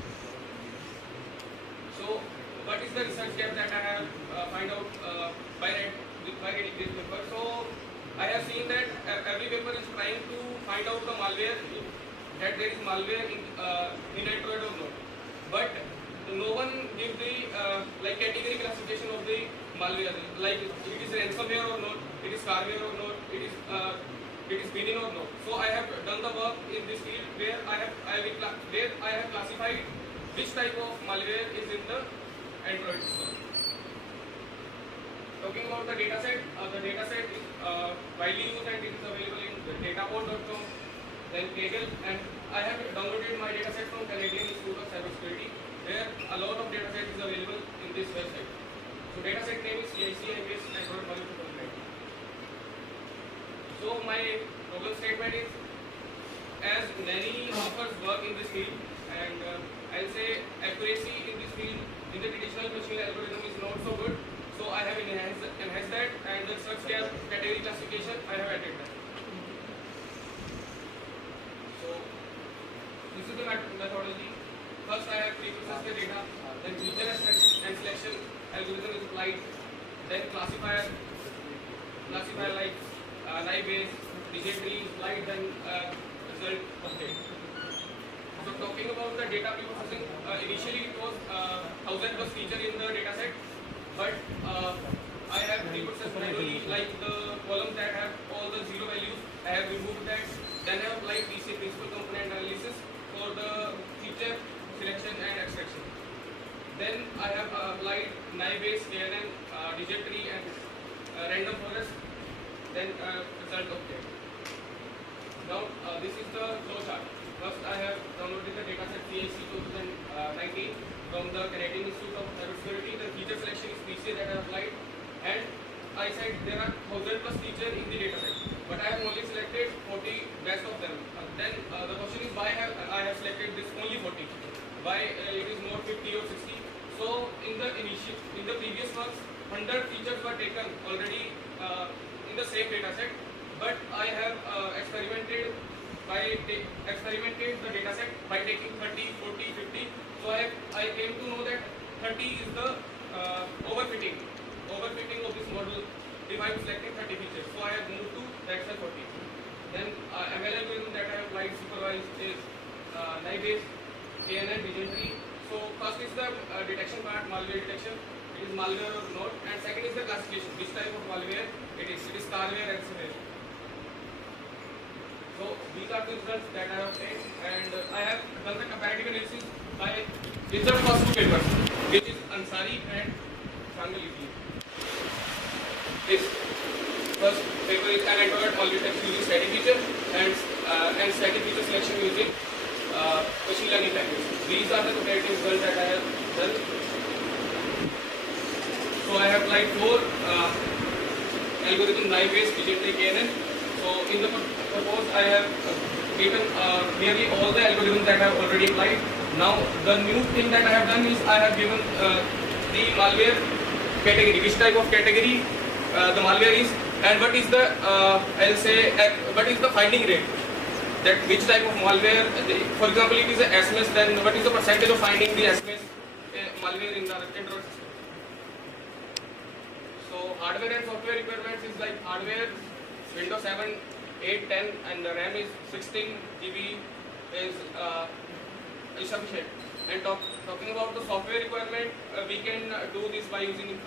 So what is the research gap that I have find out by reading this paper? So I have seen that every paper is trying to find out the malware, that there is malware in Android or not. But no one gives the category classification of the malware, like it is ransomware or not, it is scarware or not, it is binning or not. So I have done the work in this field where I have classified which type of malware is in the Android system. Talking about the data set is widely used and it is available in dataport.com. then Kaggle, and I have downloaded my dataset from Canadian Institute of Cybersecurity. There a lot of dataset is available in this website. So dataset name is CICI-based Android Volume 2019. So my problem statement is, as many of us work in this field, and I'll say accuracy in this field in the traditional machine algorithm is not so good. So I have enhanced that, and the search category classification I have added that. So this is the methodology. First I have pre-processed the data, then feature and selection algorithm is applied, then classifier like naive base, digit tree is applied, then result update. So talking about the data pre-processing, initially it was 1000 plus feature in the data set, but I have pre-processed manually, like the columns that have all the zero values, I have removed that. Then I have applied PC, principal component analysis, for the feature selection and extraction. Then I have applied naive base, KNN, digit tree and random forest, then result object. Now this is the flow chart. First I have downloaded the dataset CIC 2019 from the Canadian Institute of Cybersecurity. The feature selection is PC that I have applied, and I said there are 1000 plus features in the dataset, but I have only selected 40 best of them. Then the question is, why I have selected this only 40? Why it is not 50 or 60? So in the previous ones, 100 features were taken already in the same dataset, but I have experimented the dataset by taking 30, 40, 50. So I came to know that 30 is the overfitting of this model if I am selecting 30 features. So I have moved to the Excel 40. Then ML algorithm that I have applied supervised is naive base, KNN, digit tree. So first is the detection part, malware detection. It is malware or not, and second is the classification, which type of malware it is starware, ransomware. So these are the results that I have obtained, and I have done the comparative analysis by result of two papers, which is Ansari and Sangalipi. This first paper is an Android malware detection using static feature and static feature selection using machine learning techniques. These are the comparative results that I have done. So I have applied 4 algorithm naive base, digit tree, KNN. So in the proposed, I have given nearly all the algorithms that I have already applied. Now the new thing that I have done is I have given the malware category, which type of category the malware is, and what is the what is the finding rate, that which type of malware. For example, it is a SMS, then what is the percentage of finding the SMS malware in the Android system. So hardware and software requirements is like hardware Windows 7, 8, 10, and the RAM is 16 GB is sufficient. And talking about the software requirement, we can do this by using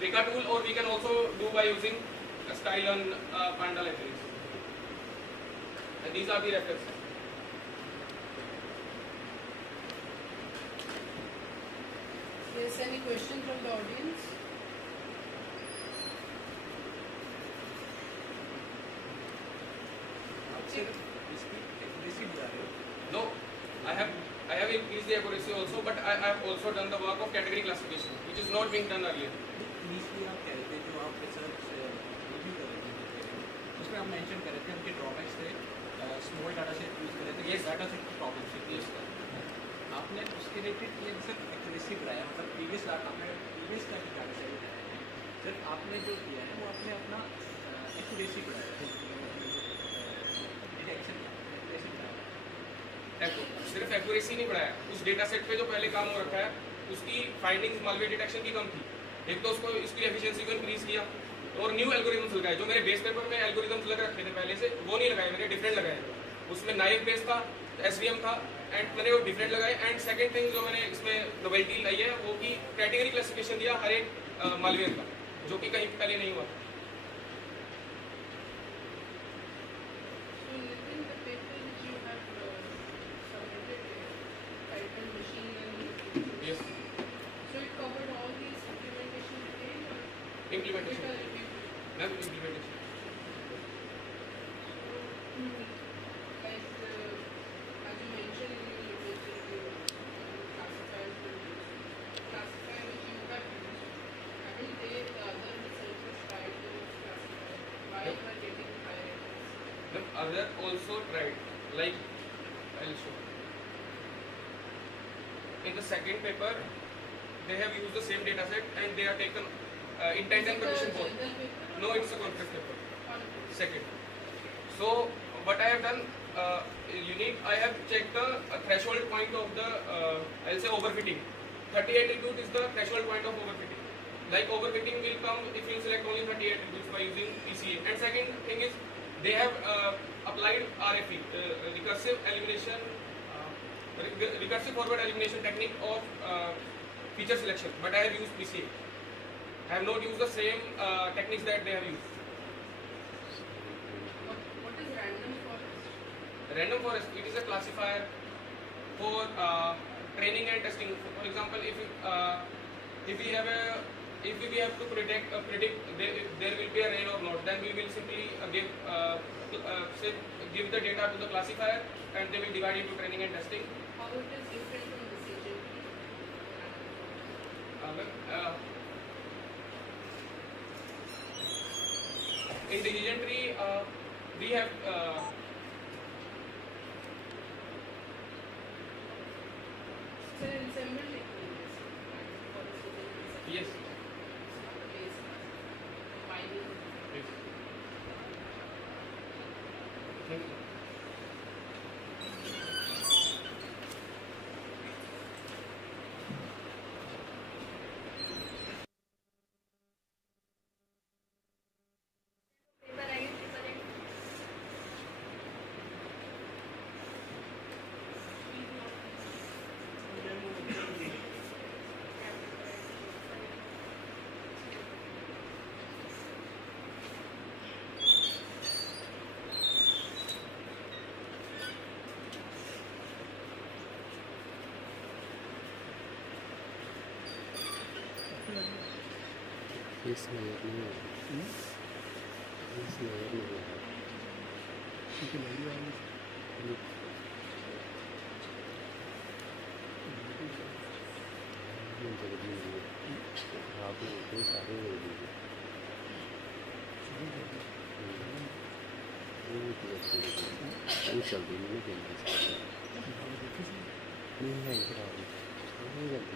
Vega tool, or we can also do by using Stylon Panda libraries. And these are the references. Is there any question from the audience? No, I have increased the accuracy also, but I have also done the work of category classification, which is not being done earlier. Initially आप कह रहे थे जो आप research review कर रहे थे उसमें आप मेंशन कर रहे थे उनके ड्रॉबैक्स थे, स्मॉल डाटा सेट यूज कर रहे थे, ये डाटा सेट की प्रॉब्लम थी। यस सर, आपने उसके रिलेटेड ये सर एक्यूरेसी बढ़ाया, मतलब प्रीवियस का डाटा सेट सर आपने जो किया है वो आपने अपना एक्यूरेसी बढ़ाया, सिर्फ एक्यूरेसी नहीं बढ़ाया, उस डेटा सेट पे जो पहले काम हो रखा है उसकी फाइंडिंग्स मालवेयर डिटेक्शन की कम थी। एक तो उसको इसकी एफिशिएंसी को इंक्रीज किया और न्यू एल्गोरिथम्स लगाए। जो मेरे बेस पेपर में एल्गोरिथम्स लग रखे थे पहले से, वो नहीं लगाए, मैंने डिफरेंट लगाए। उसमें नाइव बेस था, एसवीएम था, एंड मैंने वो डिफरेंट लगाए। एंड सेकंड थिंग जो मैंने इसमें नोवेल्टी लाई है वो कि कैटेगरी क्लासिफिकेशन दिया हर एक मालवेयर का, जो कि कहीं पहले नहीं हुआ। Why you are getting higher errors? The other also tried, like I'll show. In the second paper, they have used the same data set and they have taken intent and condition both. No, it's a conflict paper. Second. So what I have done, unique, I have checked the threshold point of the, I'll say overfitting. 38 attribute is the threshold point of overfitting. Like overfitting will come if you select only 38 attributes by using PCA. And second thing is, they have applied RFE, recursive elimination, recursive forward elimination technique of feature selection, but I have used PCA. I have not used the same techniques that they have used. What is random forest? Random forest, it is a classifier for training and testing. For example, if we have to predict there will be a rain or not, then we will simply give the data to the classifier and they will divide into training and testing. How it is different from decision tree? In decision tree, we have So ensemble techniques. yes. Thank you. Yes, no. Yes, no. आपने सारे नहीं चलती नहीं है खराब नहीं चलती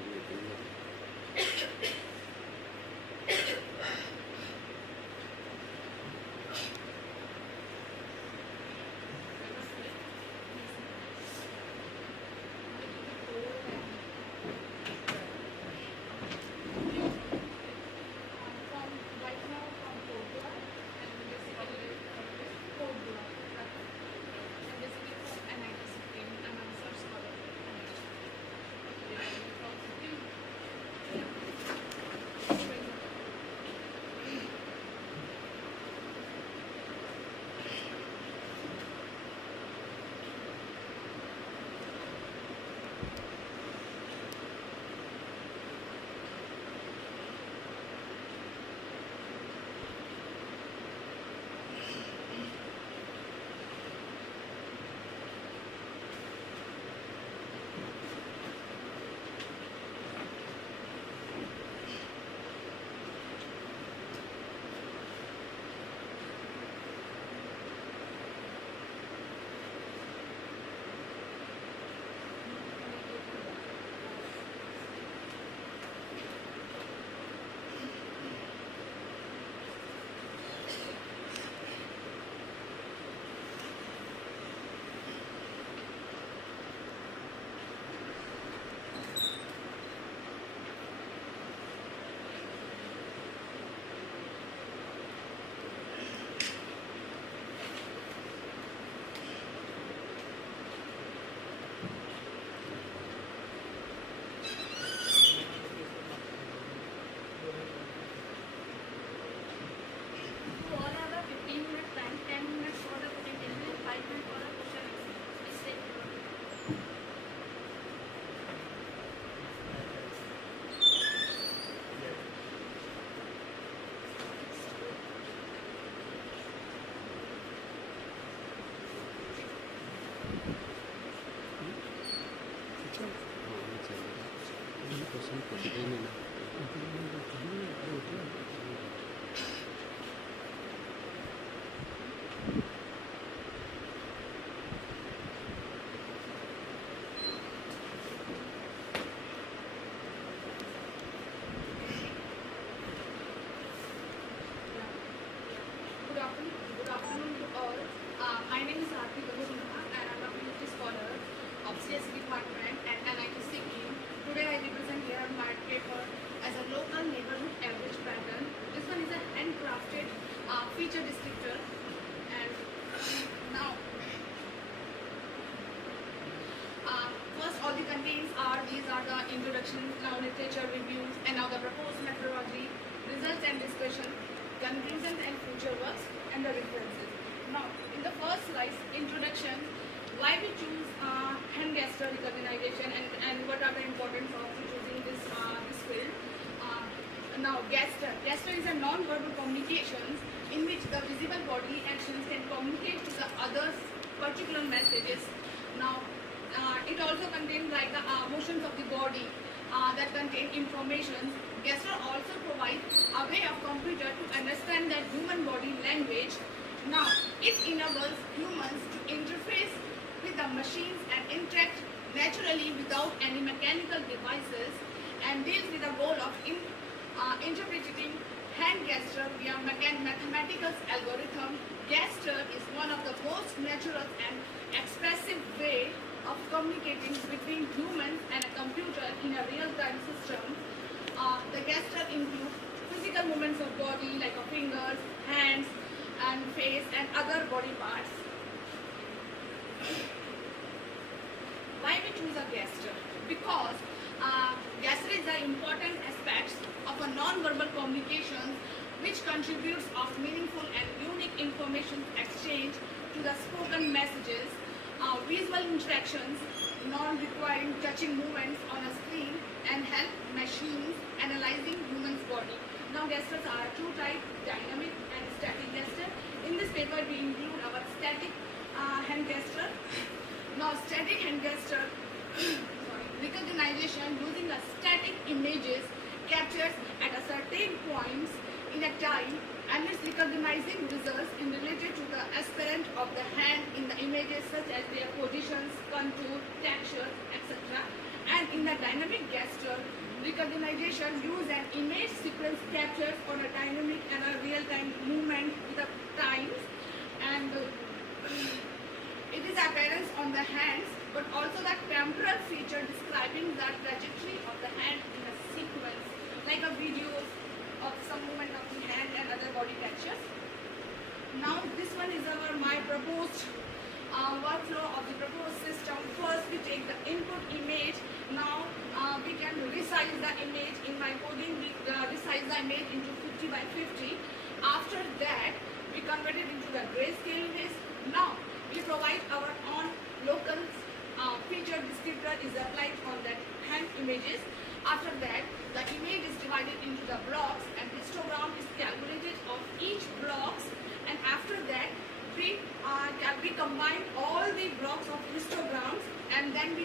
name is and I'm a PhD scholar of CS department at ICSCCC. Today I represent here my paper as a local neighborhood average pattern. This one is a handcrafted feature descriptor, and now first all the contains are these are the introduction, now literature reviews, and now the proposed methodology, results and discussion, conclusions and future works, and the references. Now in the first slide, introduction, why we choose hand gesture recognition and what are the importance of choosing this field. Now gesture is a non-verbal communications in which the visible body actions can communicate to the others particular messages. Now it also contains like the motions of the body that contain information. Gesture also provides a way of computer to understand that human body language. Now it enables humans to interface with the machines and interact naturally without any mechanical devices, and deals with the goal of interpreting hand gesture via mathematical algorithm. Gesture is one of the most natural and expressive way of communicating between humans and a computer in a real-time system. The gesture includes physical movements of body like fingers, hands, and face, and other body parts. Why we choose a gesture? Because gesture is an important aspect of a non-verbal communication which contributes of meaningful and unique information exchange to the spoken messages. Visual interactions, non-requiring touching movements on a screen, and help machines analyzing human's body. Now gestures are two types, dynamic and static gesture. In this paper we include our static hand gesture. Now static hand gesture recognition using a static images captures at a certain points in a time, and it's recognizing results in related to the aspect of the hand in the images such as their positions, contour, texture, etc. And in the dynamic gesture recognition use an image sequence captures on a dynamic and a real-time movement with the times, and it is appearance on the hands, but also the temporal feature describing the trajectory of the hand in a sequence, like a video of some movement of the hand and other body textures. Now this one is my proposed workflow of the proposed system. First we take the input image. Now we can resize the image. In my coding we resize the image into 50 by 50. After that we convert it into the grayscale image. Now we provide our own local feature descriptor is applied on that hand images. After that, the image is divided into the blocks and histogram is calculated of each blocks, and after that we combine all the blocks of histograms, and then we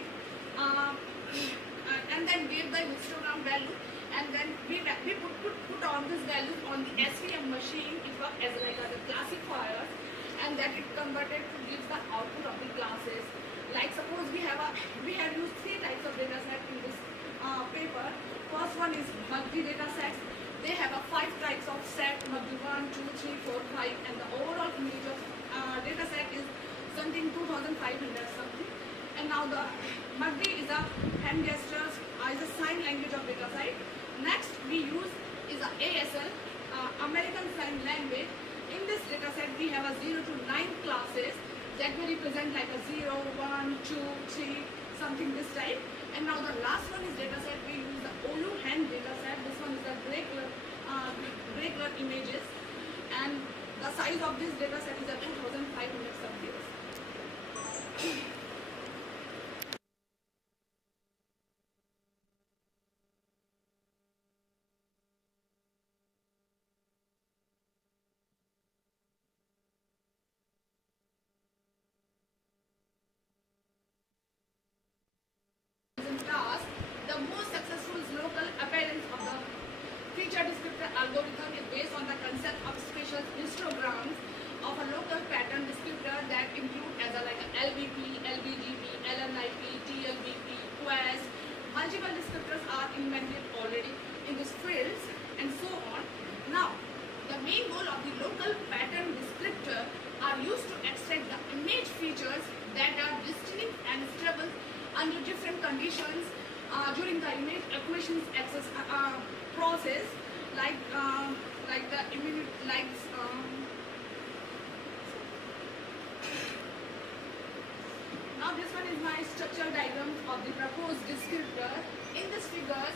give the histogram value, and then we put on this value on the SVM machine. It works as like the classifiers, and that it converted to gives the output of the classes. Like suppose we have used three types of data set in this paper. First one is MUGDI data sets. They have 5 types of set, MUGDI 1, 2, 3, 4, 5, and the overall image of data set is something 2500 something. And now the MUGDI is a hand gestures, is a sign language of data set. Next we use is a ASL, American Sign Language. In this data set we have a 0 to 9 classes that will represent like a 0, 1, 2, 3, something this type. And now the last one is data set. We use the OLU hand data set. This one is the regular images, and the size of this data set is a 2500 subjects. Task, the most successful local appearance of the feature descriptor algorithm is based on the concept of spatial histograms of a local pattern descriptor that include as a like LBP, LBGP, LNIP, TLBP, Quest. Multiple descriptors are invented already in these fields, and so on. Now, the main goal of the local pattern descriptor are used to extract the image features that are distinct and stable under different conditions during the image acquisition process, like the image Now this one is my structural diagram of the proposed descriptor. In this figure,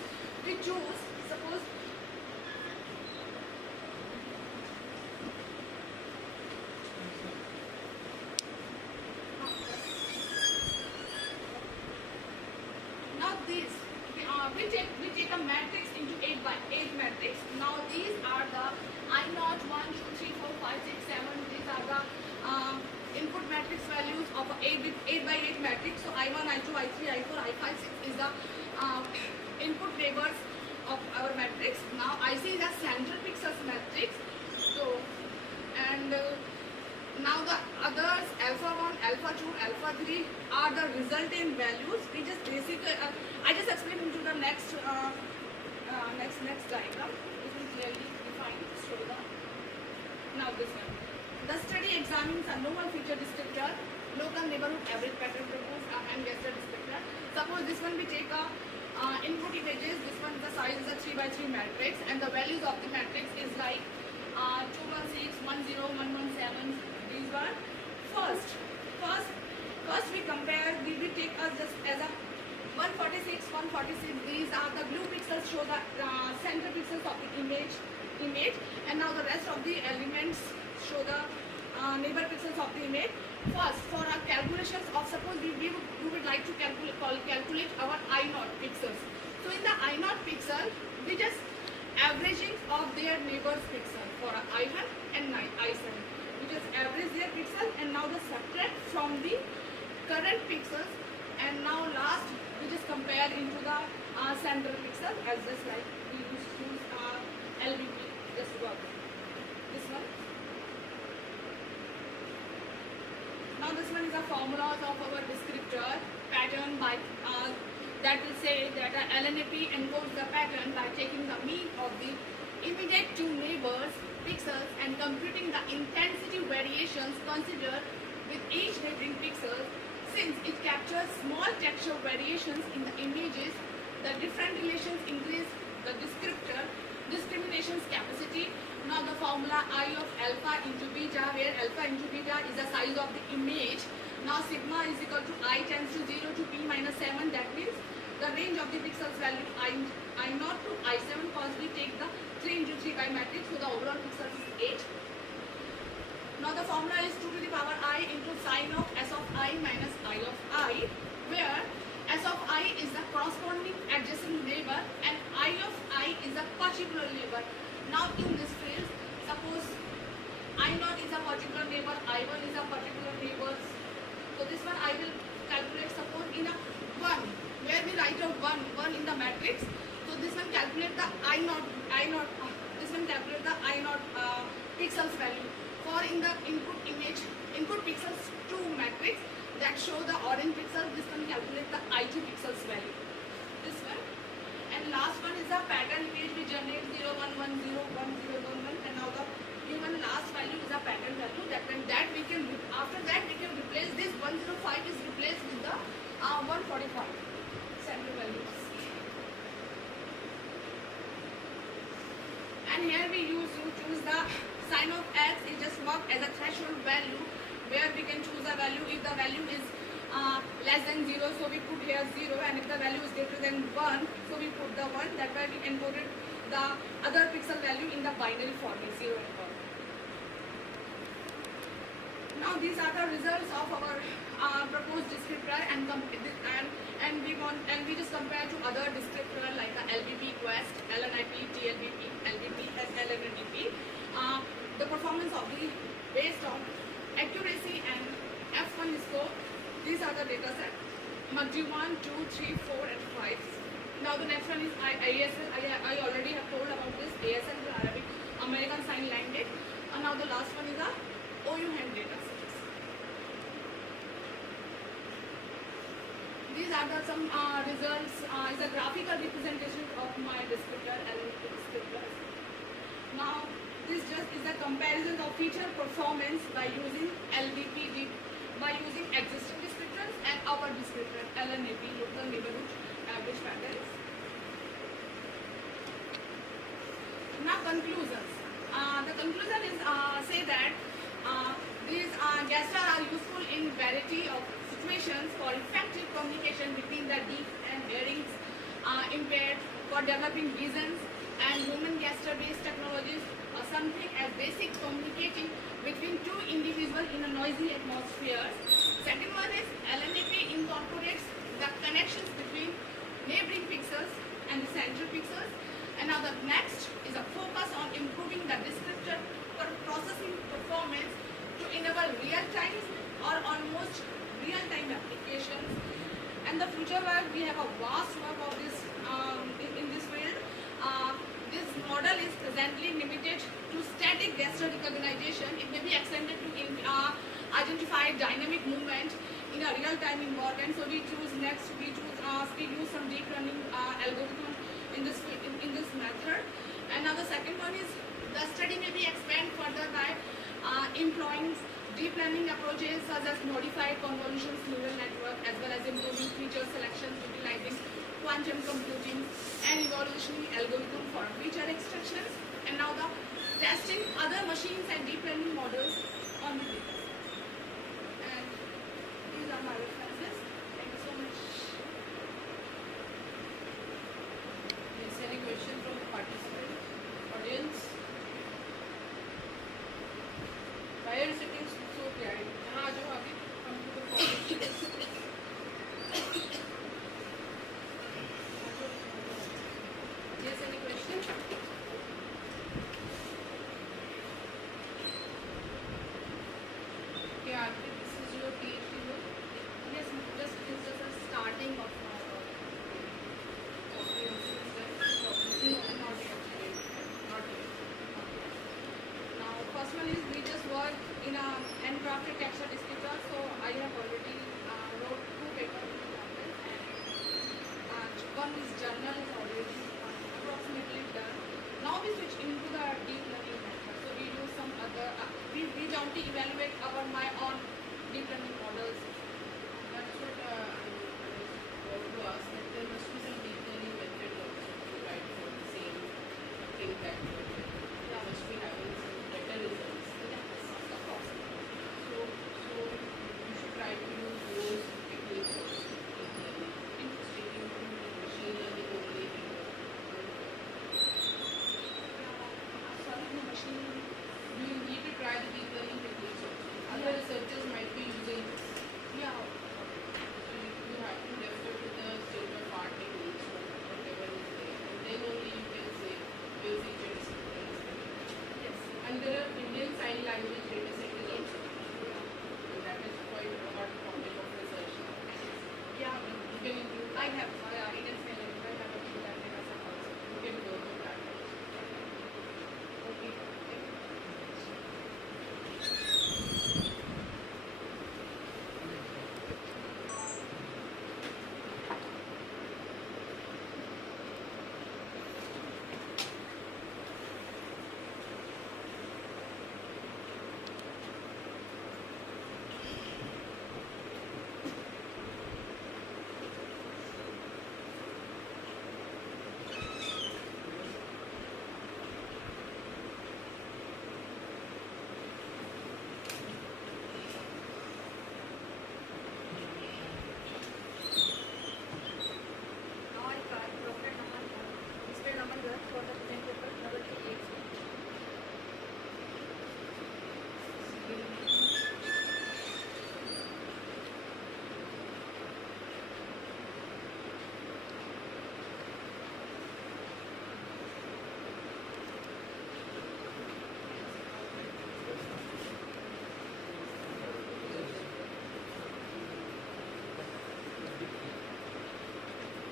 we choose, suppose now this we take a matrix into 8 by 8 matrix. Now these are the I0, 1, 2, 3, 4, 5, 6, 7. These are the input matrix values of a 8 by 8 matrix. So I1, I2, I3, I4, I5, 6 is the input neighbors of our matrix. Now IC is a central pixels matrix. So now the others, alpha 1, alpha 2, alpha 3 are the resultant values. We just basically I just explain into the next next diagram. It will clearly define. Show the now this one. The study examines a novel feature descriptor, local neighborhood average pattern proposed and gesture descriptor. Suppose this one we take a input images. This one the size is a 3 by 3 matrix, and the values of the matrix is like 216, 10, 117. These one first we compare. We will take us just as a 146. These are the blue pixels show the center pixels of the image, and now the rest of the elements show the neighbor pixels of the image. First, for our calculations of, suppose we would like to calculate our I0 pixels. So in the I0 pixel, we just averaging of their neighbors pixel for I1 and I7. We just average their pixel and now the subtract from the current pixels, and now last we just compare into the central pixel as just like we use LBP. Just work this one. Now this one is a formulas of our descriptor pattern by that will say that LNAP encodes the pattern by taking the mean of the immediate two neighbors pixels and computing the intensity variations considered with each neighboring pixel. Since it captures small texture variations in the images, the different relations increase the descriptor discrimination's capacity. Now the formula I of alpha into beta, where alpha into beta is the size of the image. Now sigma is equal to I tends to 0 to p minus 7. That means the range of the pixels value I0 to I7, because we take the 3 into 3 by matrix, so the overall pixels is 8. Now the formula is 2 to the power I into sine of S of I minus I of I, where S of I is the corresponding adjacent neighbor and I of I is a particular neighbor. Now in this field, suppose I0 is a particular neighbor, I1 is a particular neighbor. So this one I will calculate, suppose in a 1, where we write out 1 in the matrix. So this one calculate the this one calculate the I0 pixels value. For in the input pixels 2 matrix that show the orange pixels, this one calculate the I2 pixels value. This one. And last one is the pattern image we generate 0, 1, 1, 0, 1, 0, 1, 1, and now the given last value is a pattern value. That we can, after that we can replace this 105 is replaced with the 145 central values. And here we choose the sign of x is just marked as a threshold value, where we can choose a value. If the value is less than 0, so we put here 0, and if the value is greater than 1, so we put the 1. That way we encoded the other pixel value in the binary format, 0 and 1. Now these are the results of our proposed descriptor, and we just compare to other descriptor like the LBP, Quest, LNIP, TLBP, LBP, and LNDP. The performance of the based on accuracy and F1 score. These are the data set. Multi 1, 2, 3, 4, and 5. Now the next one is ASL. I already have told about this. ASL is Arabic American Sign Language. And now the last one is a OU hand data sets. These are some results. Is a graphical representation of my descriptor and descriptors. Now this just is a comparison of feature performance by using LBP by using existing descriptors and our descriptor LNAP, local neighborhood average patterns. Now conclusions. The conclusion is say that these gas stars are useful in variety of situations for effective communication between the deaf and hearing impaired, for developing visions, and human gas star based technologies are something as basic communicating between two individuals in a noisy atmosphere. Second one is LNAP incorporates the connections between neighboring pixels and the central pixels. And now the next is a focus on improving the descriptor for processing performance to enable real-time or almost real-time applications. And the future work, we have a vast work of this in this field. This model is presently limited to static gesture recognition. It may be extended to identify dynamic movement in a real-time environment. So we use some deep learning algorithm in this method. And now the second one is the study may be expanded further by employing deep learning approaches such as modified convolutional neural network, as well as improving feature selections utilizing quantum computing and evolutionary algorithm for feature extractions. And now the testing other machines and deep learning models on the data. And these are my references. Thank you so much. Is there any question from the participant, audience? Why are you sitting so quiet? यहाँ आ जाओ आगे. Come to the forward. Yes, any question? Okay, Arpit, this is your PhD work? Yes, this is just a starting of my work. Okay, Not yet. not yet. Now, first one is we just work in a handcrafted texture descriptor. So I have already wrote 2 papers on this, and one is journal is already approximately done. Now we switch into the deep learning method. So we do some other. We don't evaluate my own deep learning models. That's what I want to ask, that there must be some deep learning method also to write for the same thing that you must be having some better results. Of course. So you should try to use those techniques also. Interesting into machine learning only. Sorry, no machine learning. You need to try the deep learning techniques also. Other researchers might be using this. Yeah. So you have to refer to the state of art techniques or whatever is there. And then only you can say will feature disciplines. Yes. And there are Indian Sign Language data centers also. And that is quite a hot topic of research now. Yeah. You can include I have Indian Sign Language. I have a few data set also. You can go to that. Okay. Now I try program number 1. Display number 1 for the present paper number 3.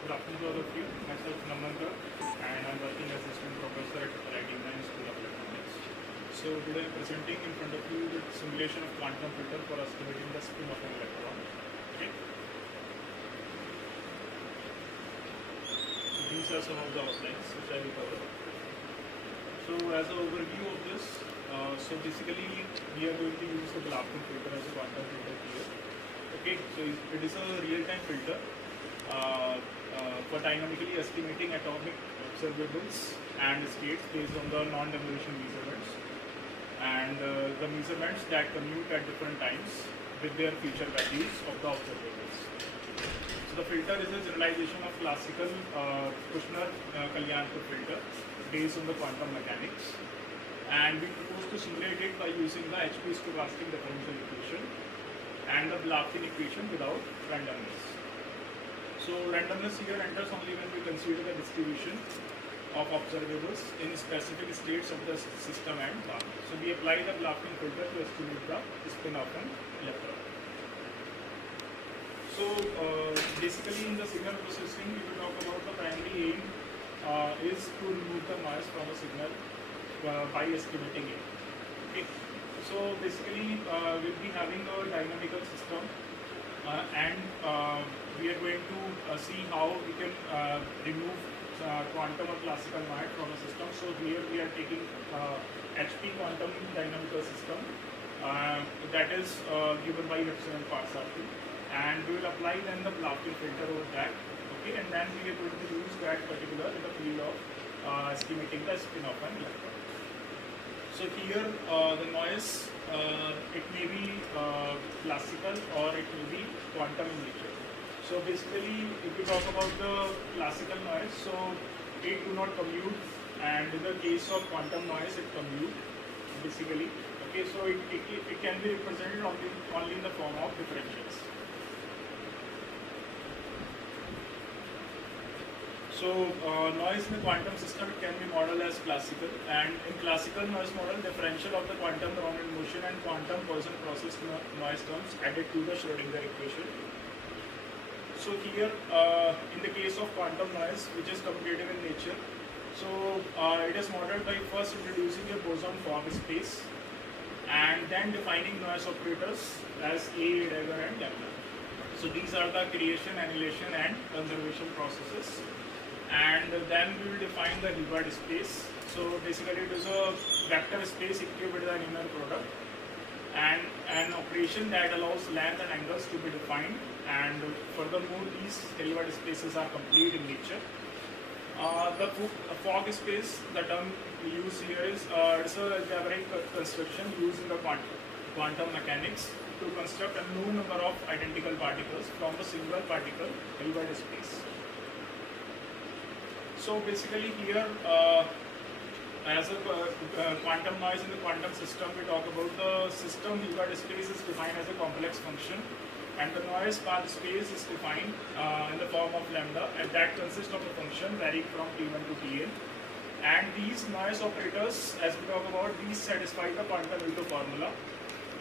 Good afternoon to all of you. Myself Namandra, and I'm working as assistant professor at IIT School of Electronics. So today I'm presenting in front of you the simulation of quantum filter for estimating the spin of an electron. Okay. So these are some of the outlines which I will cover. So as an overview of this, so So basically, we are going to use the Blafton filter as a quantum filter here. Okay, so it is a real-time filter for dynamically estimating atomic observables and states based on the non-demolition measurements and the measurements that commute at different times with their future values of the observables. So the filter is a generalization of classical Kushner-Kalyankar filter based on the quantum mechanics, and we propose to simulate it by using the HP stochastic differential equation and the Blafton equation without randomness. So randomness here enters only when we consider the distribution of observables in specific states of the system and path. So we apply the Blafton filter to estimate the spin-off and electron. So basically in the signal processing, if we talk about the primary aim is to remove the noise from a signal by estimating it. Okay. So basically we'll be having a dynamical system and we are going to see how we can remove quantum or classical noise from a system. So here we are taking HP quantum dynamical system that is given by Epsilon Parsati, and we will apply then the Blafton filter over that. Okay, and then we are going to use that particular in the field of estimating the spin-off and electron. So here the noise, it may be classical or it may be quantum in nature. So basically, if we talk about the classical noise, so it do not commute, and in the case of quantum noise, it commute basically. Okay, so it can be represented only in the form of differentials. So noise in the quantum system, it can be modeled as classical, and in classical noise model, differential of the quantum grounded motion and quantum Poisson process noise terms added to the Schrödinger equation. So here, in the case of quantum noise, which is commutative in nature, so it is modeled by first introducing a boson fog space and then defining noise operators as A, dagger and lambda. So these are the creation, annihilation and conservation processes. And then we will define the Hilbert space. So basically it is a vector space equipped with an inner product and an operation that allows length and angles to be defined, and furthermore these Hilbert spaces are complete in nature. The fog space, the term we use here is it's a algebraic construction used in the quantum mechanics to construct a known number of identical particles from a single particle Hilbert space. So basically here, as a quantum noise in the quantum system, we talk about the system Hilbert space is defined as a complex function, and the noise path space is defined in the form of lambda, and that consists of a function varying from T1 to Tn. And these noise operators, as we talk about, these satisfy the quantum Ito formula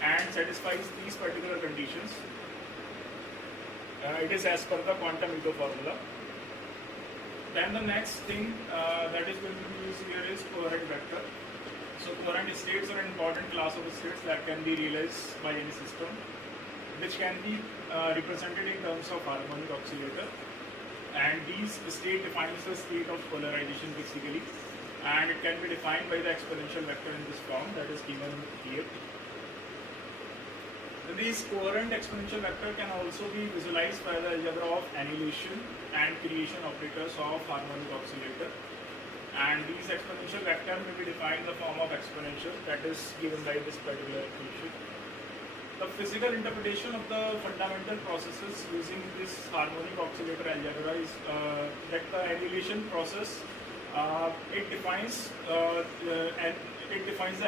and satisfies these particular conditions. It is as per the quantum Ito formula. Then the next thing that is going to be used here is coherent vector. So coherent states are an important class of states that can be realized by any system, which can be represented in terms of harmonic oscillator. And these state defines the state of polarization basically, and it can be defined by the exponential vector in this form that is given here. This coherent exponential vector can also be visualized by the algebra of annihilation and creation operators of harmonic oscillator. And these exponential vector may be defined in the form of exponential that is given by this particular equation. The physical interpretation of the fundamental processes using this harmonic oscillator algebra is that the annihilation process it defines the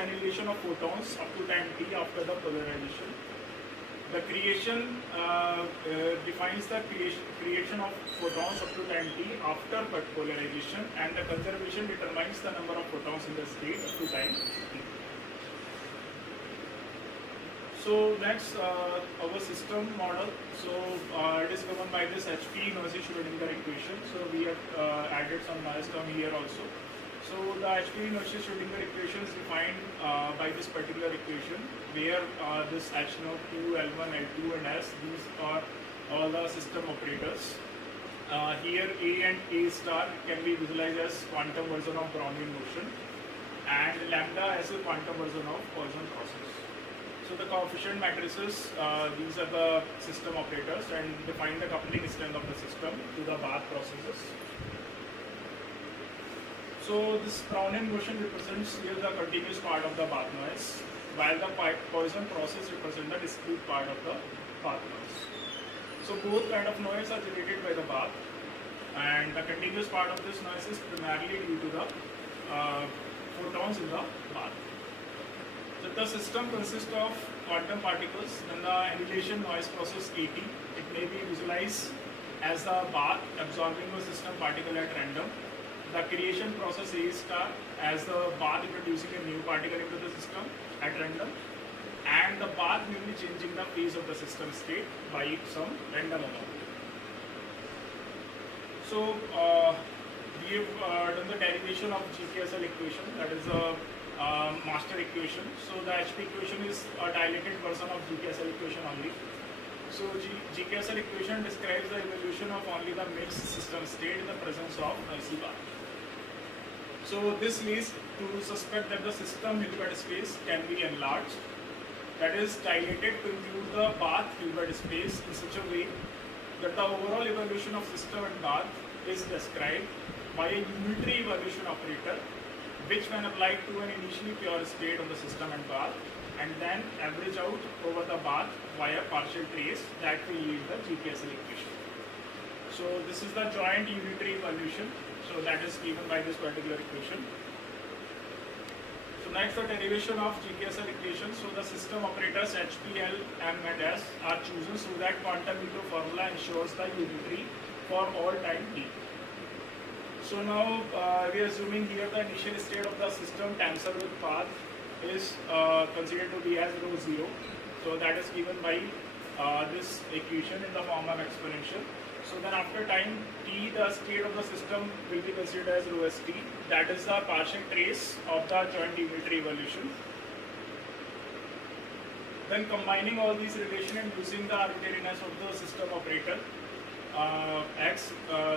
annihilation of photons up to time t after the polarization. The creation defines the creation of photons up to time t after polarization, and the conservation determines the number of photons in the state up to time t. So next, our system model. So it is given by this HP noisy Schrödinger equation. So we have added some noise term here also. So the HP noisy Schrödinger equation is defined by this particular equation, where this H0, Q, L1, L2 and S, these are all the system operators. Here A and A star can be visualized as quantum version of Brownian motion, and lambda as a quantum version of Poisson process. So the coefficient matrices, these are the system operators and define the coupling strength of the system to the bath processes. So this Brownian motion represents here the continuous part of the bath noise, while the Poisson process represents the discrete part of the bath noise. So both kind of noise are generated by the bath, and the continuous part of this noise is primarily due to the photons in the bath. So the system consists of quantum particles, then the annihilation noise process KT. It may be visualized as the bath absorbing a system particle at random. The creation process A star as the bath introducing a new particle into the system at random, and the bath will be changing the phase of the system state by some random amount. So we have done the derivation of GKSL equation, that is the master equation. So the HP equation is a dilated version of GKSL equation only. So GKSL equation describes the evolution of only the mixed system state in the presence of noisy bath. So this leads to suspect that the system Hilbert space can be enlarged, that is dilated to include the bath Hilbert space in such a way that the overall evolution of system and bath is described by a unitary evolution operator, which when applied to an initially pure state of the system and bath, and then average out over the bath via partial trace, that will yield the GKSL equation. So this is the joint unitary evolution, so that is given by this particular equation. So next, the derivation of GKSL equation. So the system operators HP, L, M and S are chosen so that quantum Ito formula ensures the unitary for all time t. So now we are assuming here the initial state of the system tensor with path is considered to be as rho 0. So that is given by this equation in the form of exponential. So then after time t, the state of the system will be considered as rho st. That is the partial trace of the joint unitary evolution. Then combining all these relations and using the arbitrariness of the system operator x,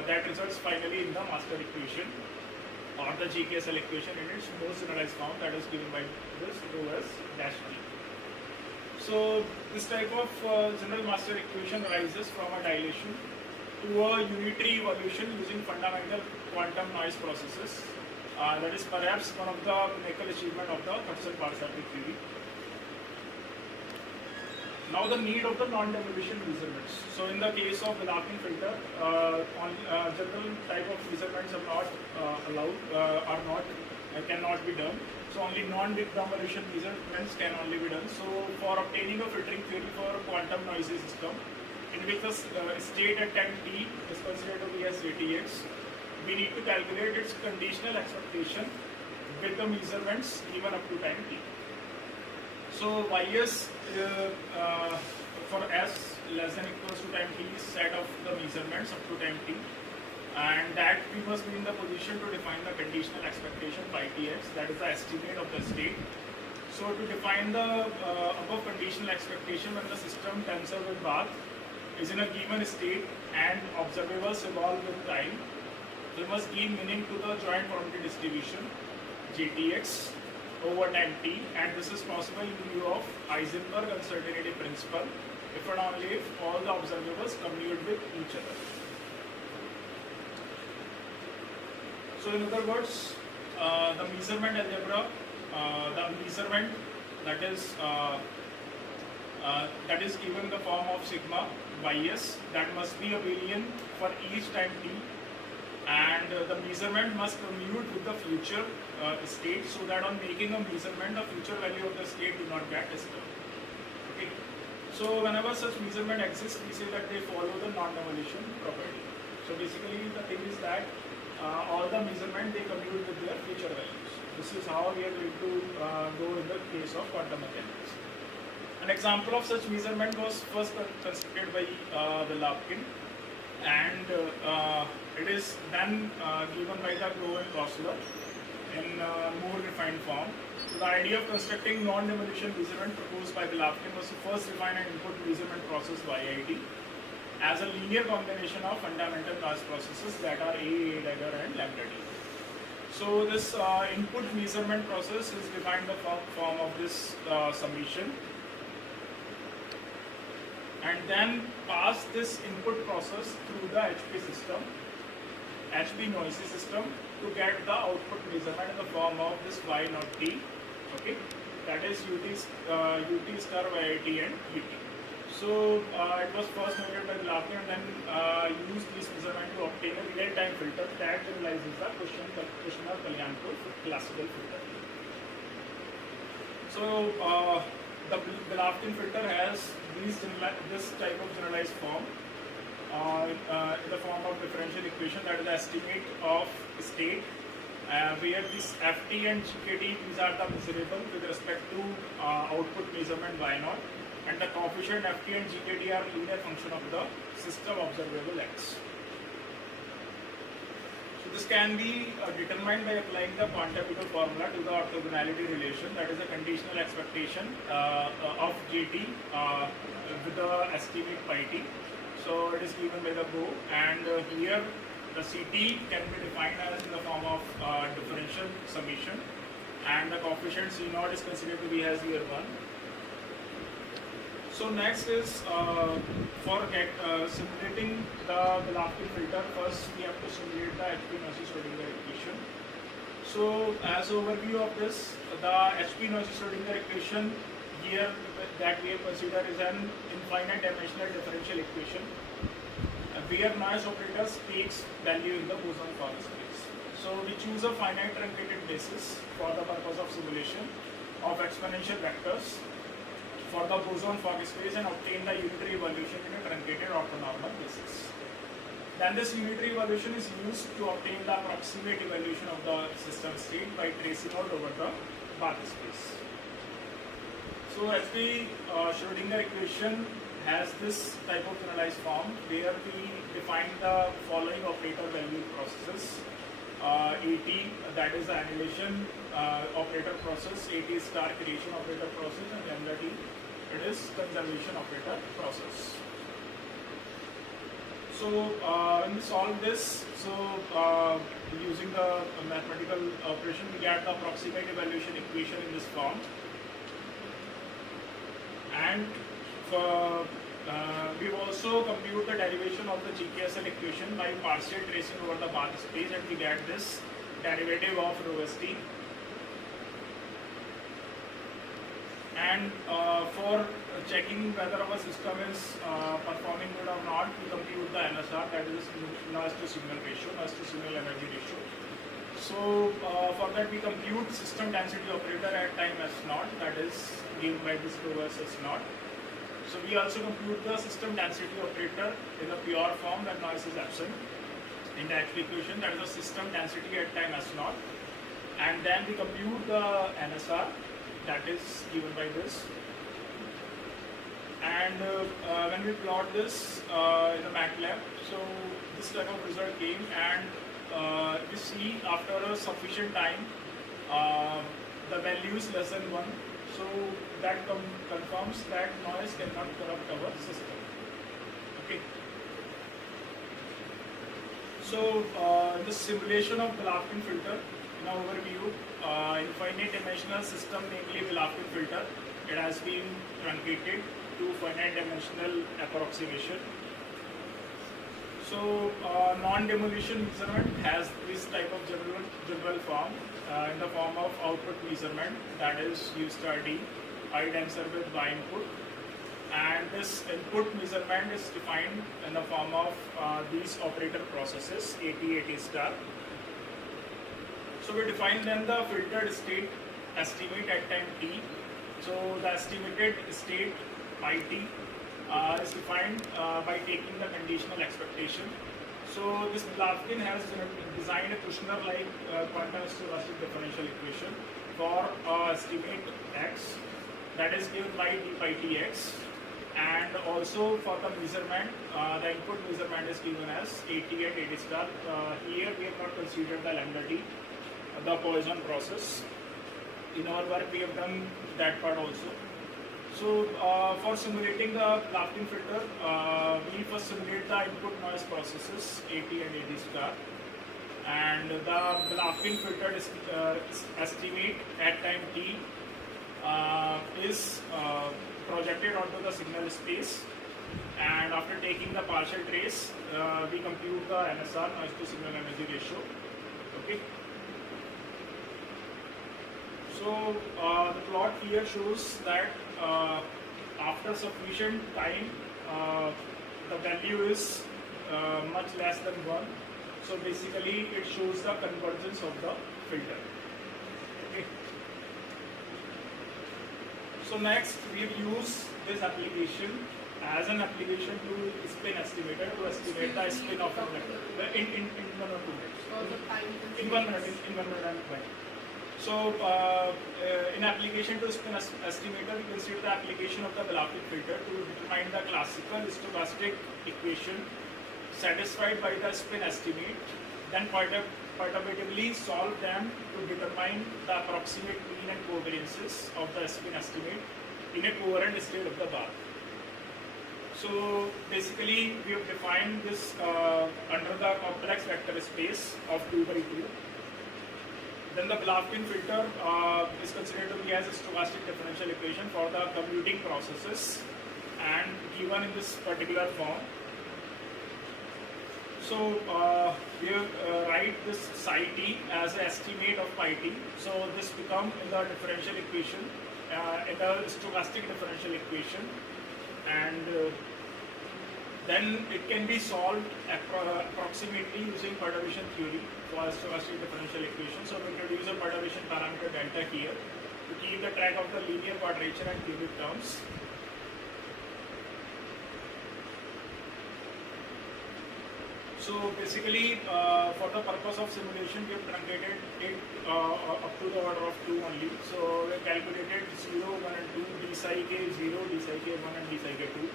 that results finally in the master equation or the GKSL equation in its most generalized form, that is given by this rho s dash t. So this type of general master equation arises from a dilation to a unitary evolution using fundamental quantum noise processes. That is perhaps one of the pinnacle achievement of the Huxley-Parsati theory. Now the need of the non-demolition measurements. So in the case of Wilapin filter, general type of measurements are not allowed, cannot be done. So only non-demolition measurements can only be done. So for obtaining a filtering theory for a quantum noisy system, in which the state at time t is considered to be as JTX, we need to calculate its conditional expectation with the measurements given up to time t. So Ys for s less than equals to time t is set of the measurements up to time t, and that we must be in the position to define the conditional expectation by tx, that is the estimate of the state. So to define the above conditional expectation when the system tensor with bath is in a given state and observables evolve with time, we must give meaning to the joint probability distribution JTX over time t, and this is possible in view of Heisenberg uncertainty principle if and only if all the observables commute with each other. So in other words, the measurement algebra, the measurement that is given the form of sigma Ys, that must be abelian for each time t, and the measurement must commute with the future state, so that on making a measurement, the future value of the state do not get disturbed. Okay. So whenever such measurement exists, we say that they follow the non-demolition property. So basically the thing is that all the measurement, they commute with their future values. This is how we are going to go in the case of quantum mechanics. An example of such measurement was first constructed by Wilapin, and it is then given by the Grove and Kossler in more refined form. So the idea of constructing non-demolition measurement proposed by Wilapin was to first define an input measurement process YIT as a linear combination of fundamental noise processes that are A, dagger and lambda t. So this input measurement process is defined in the form of this summation, and then pass this input process through the HP system, HP noisy system, to get the output measurement in the form of this Y naught T. Okay, that is UT star YIT and UT. So it was first measured by Jalandhar and then used this measurement to obtain a real-time filter that generalizes the Kushner-Kalyanpur classical filter. So the Jalandhar filter has this type of generalized form in the form of differential equation, that is the estimate of state, where this Ft and GKT, these are the measurable with respect to output measurement Y0, and the coefficient Ft and GKT are linear function of the system observable X. So this can be determined by applying the quantitative formula to the orthogonality relation, that is a conditional expectation of JT with the estimate pi t. So it is given by the GO, and here the CT can be defined as in the form of differential summation, and the coefficient C0 is considered to be as here 1. So next is for simulating the Jalandhar filter. First we have to simulate the HP noisy Schrodinger equation. So as overview of this, the HP noisy Schrodinger equation here that we have considered is an infinite dimensional differential equation, where noise operators takes value in the boson Forest space. So we choose a finite truncated basis for the purpose of simulation of exponential vectors for the boson fog space and obtain the unitary evolution in a truncated orthonormal basis. Then this unitary evolution is used to obtain the approximate evolution of the system state by tracing out over the path space. So HP Schrodinger equation has this type of generalized form, where we define the following operator value processes. AT, that is the annihilation operator process, AT star creation operator process, and lambda T, it is conservation operator process. So when we solve this, using the mathematical operation, we get the approximate evaluation equation in this form. And we also compute the derivation of the GKSL equation by partial tracing over the path space, and we get this derivative of rho st. And for checking whether our system is performing good or not, we compute the NSR, that is noise to signal ratio, noise to signal energy ratio. So for that we compute system density operator at time S0, that is given by this rho s S0. So we also compute the system density operator in the pure form when noise is absent in the HP equation, that is the system density at time S0. And then we compute the NSR, that is given by this. And when we plot this in the MATLAB, so this type of result came, and we see after a sufficient time the value is less than 1. So that confirms that noise cannot corrupt our system. Okay. So the simulation of Jalandhar filter, in our overview, infinite dimensional system, namely Jalandhar filter, it has been truncated to finite dimensional approximation. So non-demolition measurement has this type of general form in the form of output measurement, that is U star D, I denser with Y input, and this input measurement is defined in the form of these operator processes AT star. So we define then the filtered state estimate at time t. So the estimated state pi t is defined by taking the conditional expectation. So this Jalandhar has designed a Kushner-like quantum stochastic differential equation for estimate x, that is given by d pi tx, and also for the measurement, the input measurement is given as AT and AT star. Here we have not considered the lambda t, the Poisson process. In our work we have done that part also. So for simulating the Jalandhar filter, we first simulate the input noise processes AT and AT star, and the Balafkin filter estimate at time t is projected onto the signal space, and after taking the partial trace, we compute the NSR, noise to signal energy ratio. Okay. So the plot here shows that after sufficient time, the value is much less than 1. So basically it shows the convergence of the filter. Okay. So next we use this application as an application to spin estimator to estimate the spin of a vector in 1 or 2 minutes. In 1 minute, in 1 minute and 20. So in application to spin estimator, we consider the application of the Balafkin filter to determine the classical stochastic equation satisfied by the spin estimate, then perturbatively solve them to determine the approximate mean and covariances of the spin estimate in a coherent state of the bar. So basically we have defined this under the complex vector space of 2 by 2. Then the Balafkin filter is considered to be as a stochastic differential equation for the commuting processes and given in this particular form. So we write this psi t as an estimate of pi t. So this becomes in the differential equation, in the stochastic differential equation, and then it can be solved approximately using perturbation theory for a stochastic differential equation. So we introduce a perturbation parameter delta here to keep the track of the linear quadrature and cubic terms. So basically, for the purpose of simulation, we have truncated it up to the order of 2 only. So we have calculated 0, 1 and 2, d psi k 0, d psi k 1 and d psi k 2.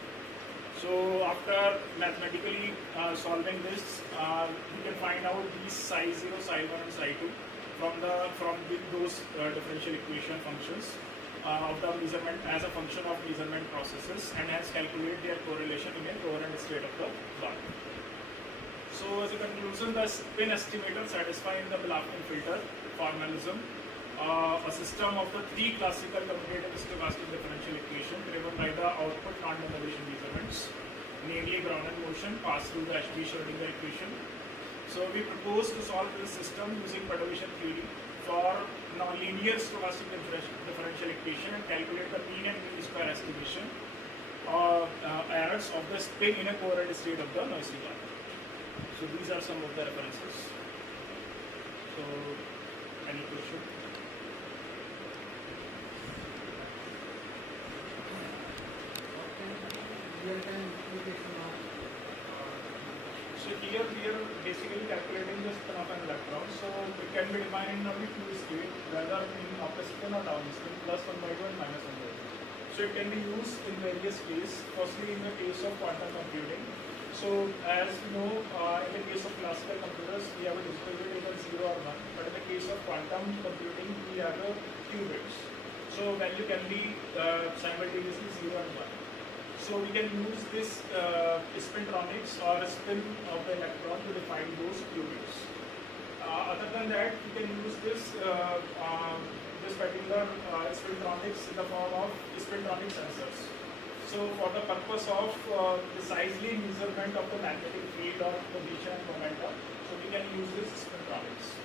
So after mathematically solving this, we can find out these psi 0, psi 1 and psi 2 from those differential equation functions of the measurement as a function of measurement processes, and hence calculate their correlation in a coherent state of the bar. So as a conclusion, the spin estimator satisfying the Balafkin filter formalism, a system of the 3 classical commutative stochastic differential equation driven by the output non-determination measurements, namely Brownian motion passed through the Schrödinger equation. So we propose to solve this system using perturbation theory for nonlinear stochastic differential equation and calculate the mean and mean square estimation errors of the spin in a coherent state of the noisy bar. So these are some of the references. So any question? So here we are basically calculating the spin of an electron. So it can be defined in only 2 states, whether in upper spin or down spin, plus 1 by 2 and minus 1 by 2. So it can be used in various ways. Firstly, in the case of quantum computing. So as you know, in the case of classical computers, we have a digital bit either 0 or 1. But in the case of quantum computing, we have a few bits. So value can be simultaneously 0 and 1. So we can use this spintronics or spin of the electron to define those qubits. Other than that, we can use this particular spintronics in the form of spintronic sensors. So for the purpose of precisely measurement of the magnetic field or position and momentum, so we can use this spintronics.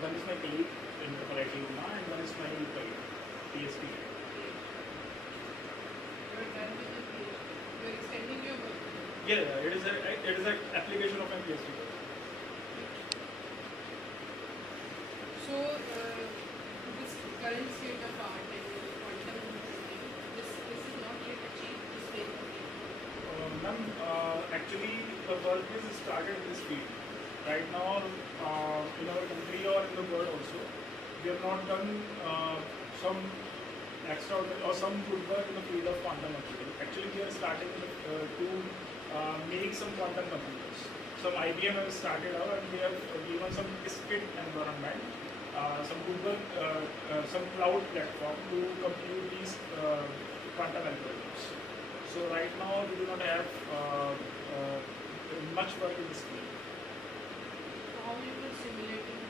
One is my colleague in the Collective and one is my colleague, PhD. You're extending your work. Yeah, it is an application of my PhD. So this current state of art and quantum computing, this is not yet achieved, this field. Ma'am, actually the work is started in this field. Right now, in our country or in the world also, we have not done some extraordinary or some good work in the field of quantum computing. Actually, we are starting to make some quantum computers. some IBM has started out and they have given some Qiskit environment, some Google, some cloud platform to compute these quantum algorithms. So right now we do not have much work in this field. How you were simulating?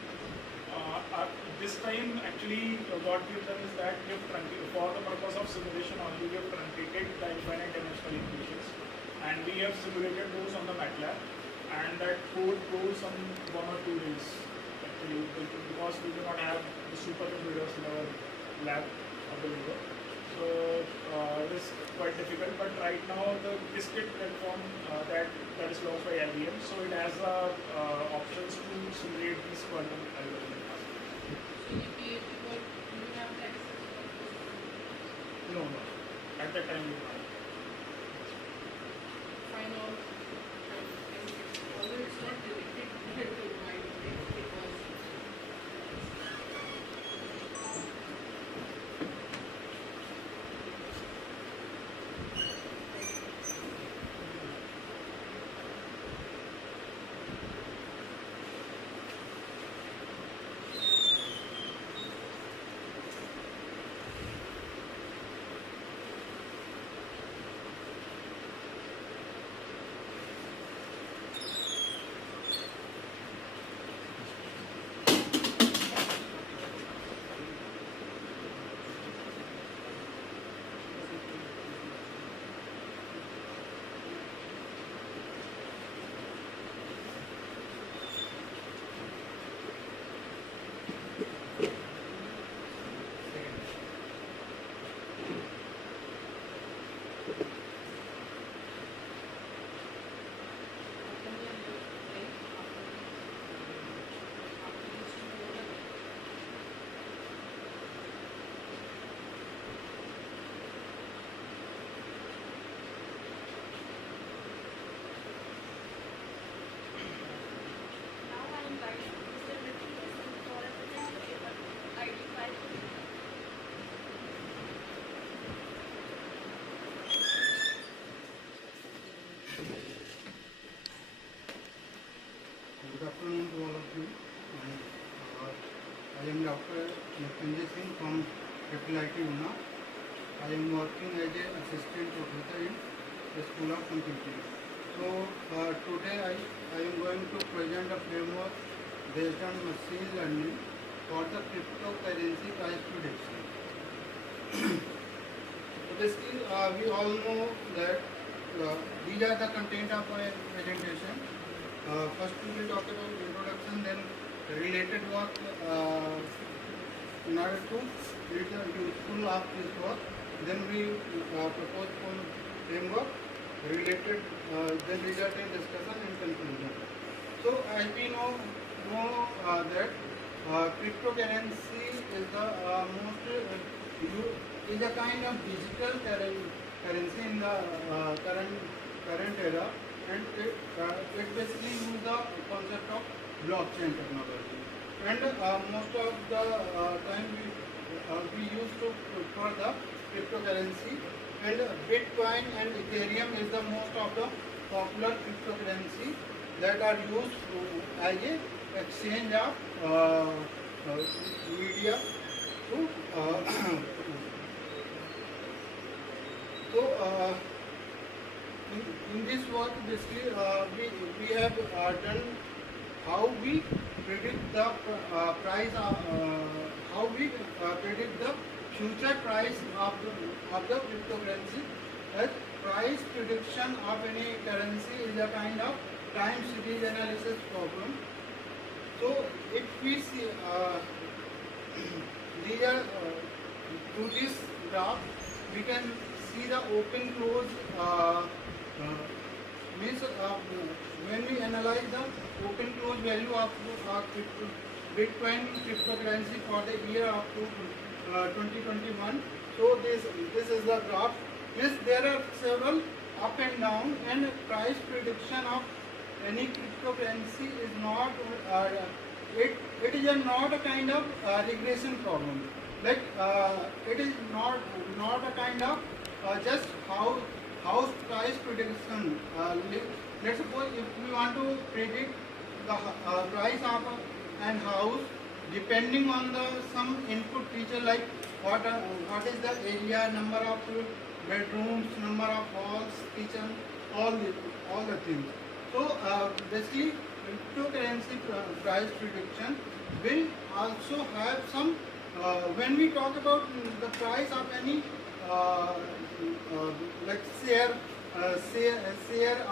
This time actually what we have done is that we have for the purpose of simulation only, we have truncated the infinite dimensional equations and we have simulated those on the MATLAB, and that code goes some 1 or 2 days actually, because we do not have the supercomputers in our lab available. So it is quite difficult, but right now the Qiskit platform that is launched by IBM, so it has options to simulate these quantum algorithms. So you PhD work, you have the access to No, at that time we did not. find out, although it's not directed to my brain, it was. Good afternoon to all of you. I am Dr. Mrityunjay Singh from IIT Una. I am working as an assistant professor in the School of Computing. So today I am going to present a framework based on machine learning for the cryptocurrency price prediction. So basically we all know that these are the content of my presentation. First we will talk about introduction, then related work in order to read the useful of this work. Then we propose one framework, related, then result in discussion and conclusion. So as we know that cryptocurrency is the is a kind of digital currency in the current era. And it basically uses the concept of blockchain technology. And most of the time we used to for the cryptocurrency. And Bitcoin and Ethereum is the most of the popular cryptocurrency that are used as a exchange of media to in this work, basically, we have done how we predict the price of how we predict the future price of the cryptocurrency. As price prediction of any currency is a kind of time series analysis problem. So if we see these are through this graph, we can see the open close. Means when we analyze the open close value of Bitcoin cryptocurrency for the year up to 2021. So this is the graph. Yes, there are several up and down, and price prediction of any cryptocurrency is not it is not a kind of regression problem. Like it is not a kind of just how house price prediction. Let's suppose if we want to predict the price of an house depending on the some input feature like what is the area, number of bedrooms, number of halls, kitchen, all the things. So basically cryptocurrency price prediction will also have some when we talk about the price of any like share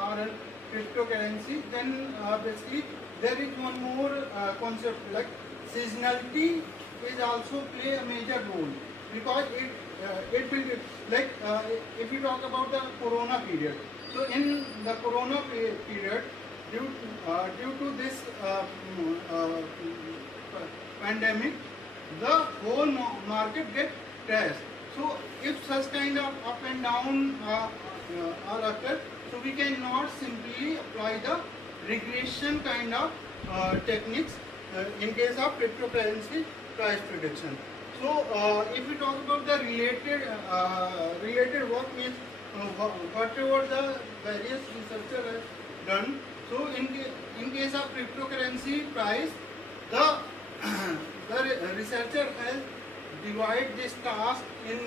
or a cryptocurrency, then basically there is one more concept like seasonality is also play a major role, because it will like if you talk about the corona period. So in the corona period, due to this pandemic, the whole market get crashed. So if such kind of up and down are occur, so we cannot simply apply the regression kind of techniques in case of cryptocurrency price prediction. So if we talk about the related work, means whatever the various researcher has done. So in case of cryptocurrency price, the researcher has divided this task in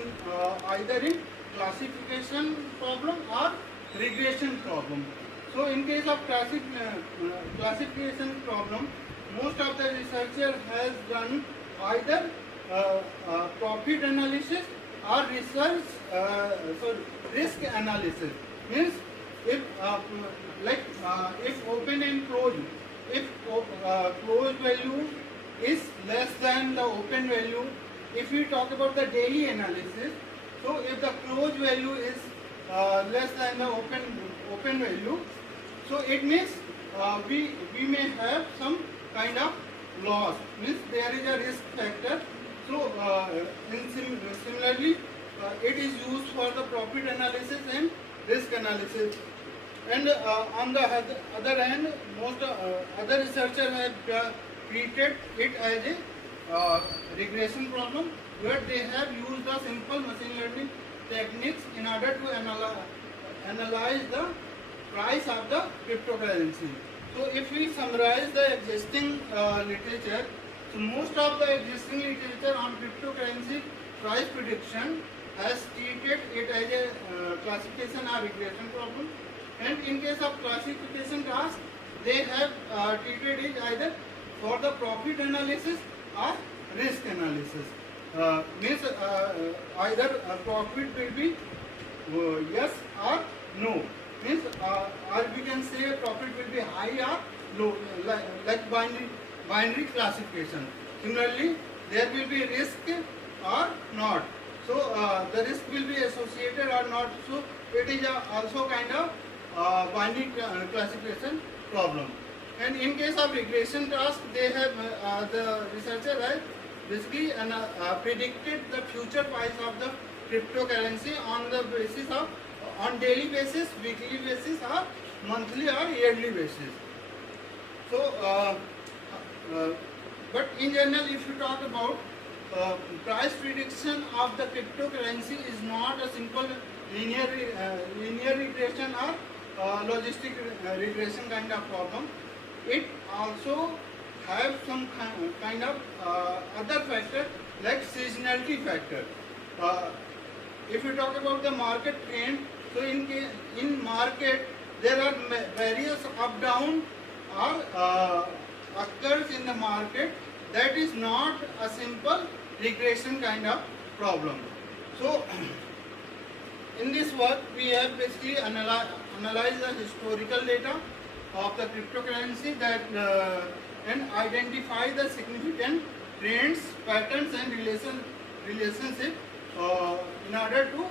either in classification problem or regression problem. So in case of classification problem, most of the researcher has done either profit analysis or risk analysis. Means if if open and close, if close value is less than the open value, if we talk about the daily analysis, so if the close value is less than the open value, so it means we may have some kind of loss, means there is a risk factor. So similarly it is used for the profit analysis and risk analysis. And on the other hand, most other researchers have treated it as a regression problem, where they have used the simple machine learning techniques in order to analyze the price of the cryptocurrency. So if we summarize the existing literature, so most of the existing literature on cryptocurrency price prediction has treated it as a classification or regression problem. And in case of classification task, they have treated it either for the profit analysis or risk analysis. Means either profit will be yes or no. Means or we can say profit will be high or low, like binary classification. Similarly, there will be risk or not. So the risk will be associated or not. So it is also kind of binary classification problem. And in case of regression task, they have the researcher has basically predicted the future price of the cryptocurrency on the basis of on daily basis, weekly basis, or monthly or yearly basis. So, but in general, if you talk about price prediction of the cryptocurrency is not a simple linear regression or logistic regression kind of problem. It also have some kind of other factor like seasonality factor. If you talk about the market trend, so in market there are various up down or occurs in the market. That is not a simple regression kind of problem. So in this work we have basically analyzed the historical data of the cryptocurrency that and identify the significant trends, patterns and relationship in order to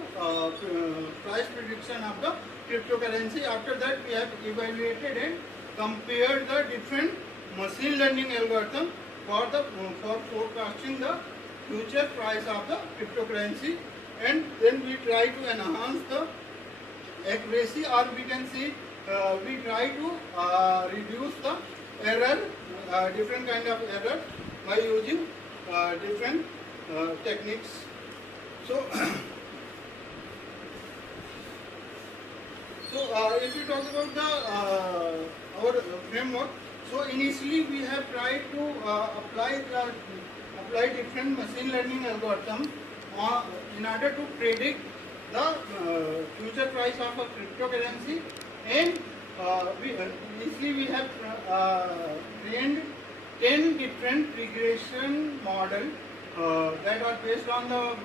price prediction of the cryptocurrency. After that we have evaluated and compared the different machine learning algorithms for forecasting the future price of the cryptocurrency, and then we try to enhance the accuracy, or we can see we try to reduce the error, different kind of error by using different techniques. So So if you talk about the our framework, so initially we have tried to apply different machine learning algorithms in order to predict the future price of a cryptocurrency, and initially we have trained 10 different regression models that are based on the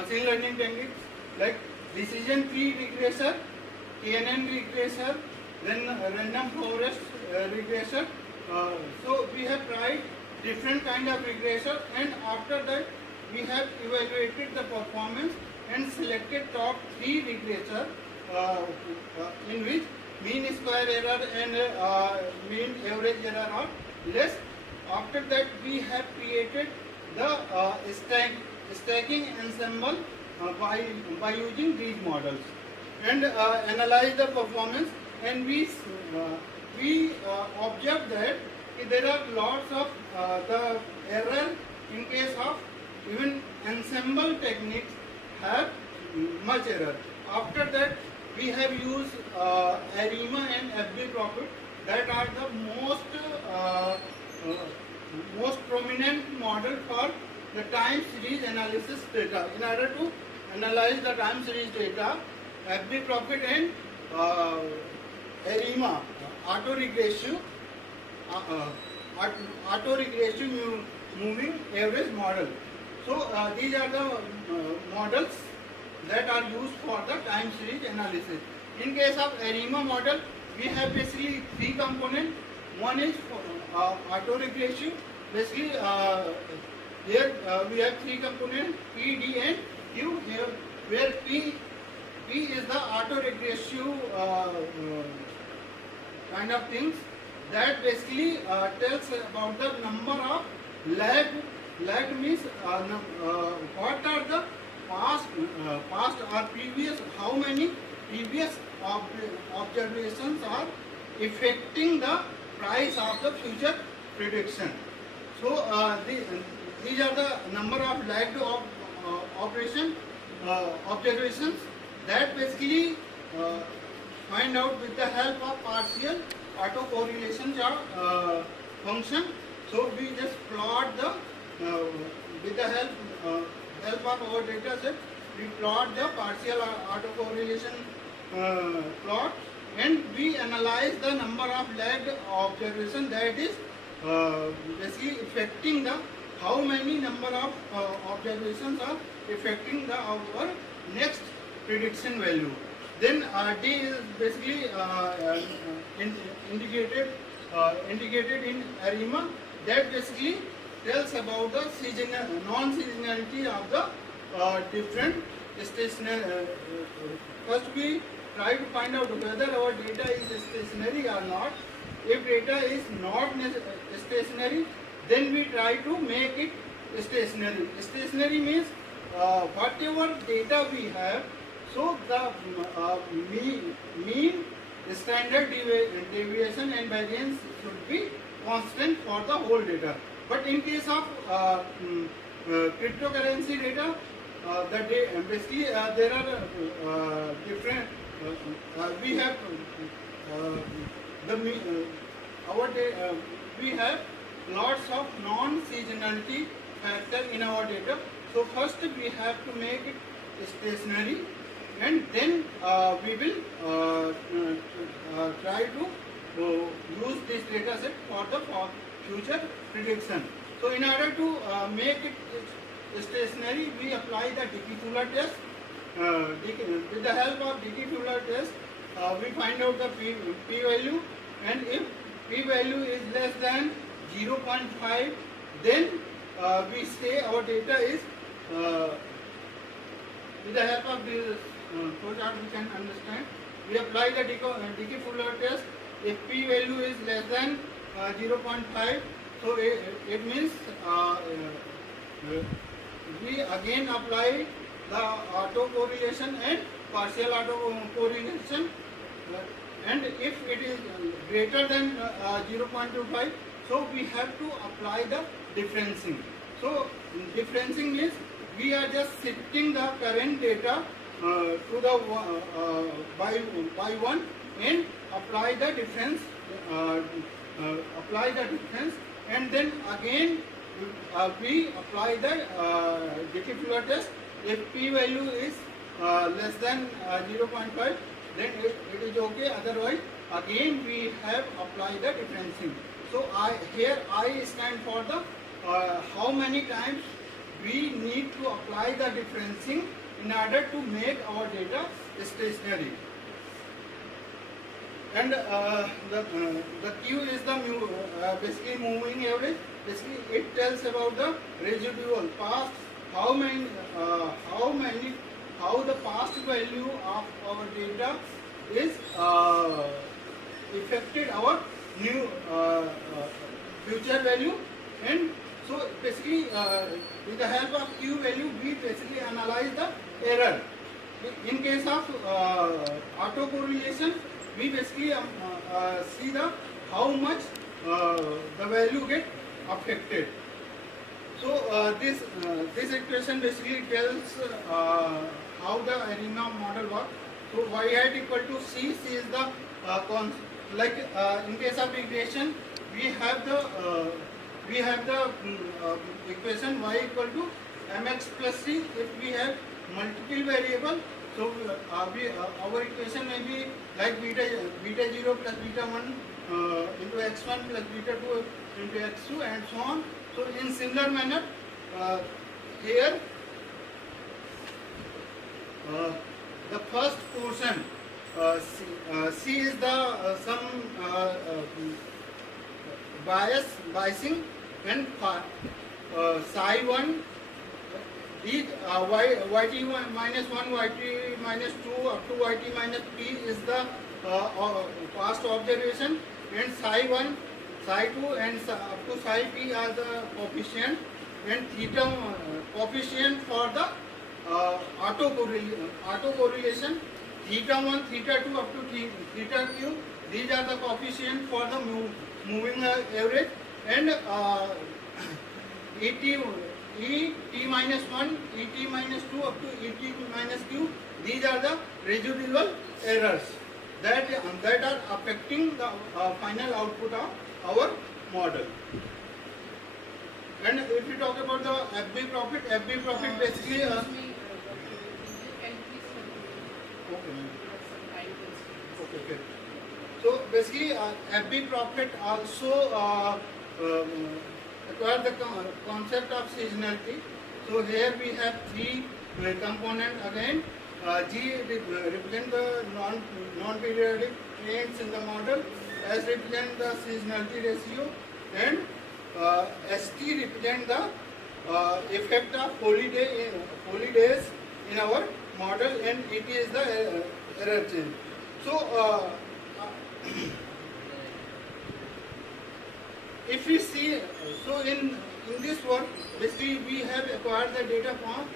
machine learning techniques like decision tree regressor, KNN regressor, then random forest regressor. So we have tried different kind of regressor, and after that we have evaluated the performance and selected top 3 regressor in which mean square error and mean average error are less. After that we have created the stacking ensemble by using these models and analyze the performance, and we observe that there are lots of the error in case of even ensemble techniques have much error. After that we have used ARIMA and FB profit, that are the most prominent model for the time series analysis data. In order to analyze the time series data, FB profit and ARIMA, auto-regressive moving average model. So these are the models that are used for the time series analysis. In case of ARIMA model, we have basically 3 components. One is auto-regressive. Basically, here we have 3 components, P, D and Q. Here, where P is the auto-regressive kind of things that basically tells about the number of lag. Lag means what are the past or previous, how many previous observations are affecting the price of the future prediction. So these are the number of lagged observations that basically find out with the help of partial autocorrelation function. So we just plot the with the help of our data set, we plot the partial autocorrelation plot, and we analyze the number of lagged observations that is basically affecting the how many number of observations are affecting the our next prediction value. Then D is basically indicated in ARIMA, that basically tells about the non-seasonality of the different stationary. First we try to find out whether our data is stationary or not. If data is not stationary, then we try to make it stationary. Stationary means whatever data we have, so the mean standard deviation and variance should be constant for the whole data. But in case of cryptocurrency data, basically there are different. We have we have lots of non-seasonality factor in our data. So first we have to make it stationary, and then we will try to use this data set for the future prediction. So in order to make it stationary, we apply the Dickey-Fuller test. With the help of Dickey-Fuller test, we find out the p value, and if p value is less than 0.5, then we say our data is, with the help of this flowchart we can understand. We apply the Dickey-Fuller test. If p value is less than 0.5, so it means we again apply the autocorrelation and partial autocorrelation, and if it is greater than 0.25, so we have to apply the differencing. So differencing means we are just shifting the current data to the by one and apply the difference. And then again we apply the DT test. If p value is less than 0.5, then it is okay. Otherwise, again we have applied the differencing. So here I stand for the how many times we need to apply the differencing in order to make our data stationary. And the Q is the basically moving average. Basically, it tells about the residual past. How the past value of our data is affected our new future value. And so basically with the help of Q value we basically analyze the error. In case of autocorrelation, we basically see the how much the value get affected. So this equation basically tells how the ARIMA model works. So y hat equal to c. C is the in case of regression we have the equation y equal to mx plus c. If we have multiple variable, so our equation may be like beta 0 plus beta 1 into x1 plus beta 2 into x2 and so on. So in similar manner here the first portion C is the some biasing, and psi 1 is yt minus 1, yt minus 2 up to yt minus p is the past observation, and psi 1, psi 2 and up to psi p are the coefficient, and theta coefficient for the autocorrelation, theta 1, theta 2 up to theta q. These are the coefficient for the moving average, and et minus 1, et minus 2 up to et minus q. These are the residual errors that are affecting the final output of our model. And if we talk about the FB profit basically okay. So basically FB profit also acquire the concept of seasonality. So here we have three components again. G represent the non-periodic trends in the model, S represent the seasonality ratio, and ST represent the effect of holidays in our model, and it is the error change. So if we see, so in this work basically we have acquired the data from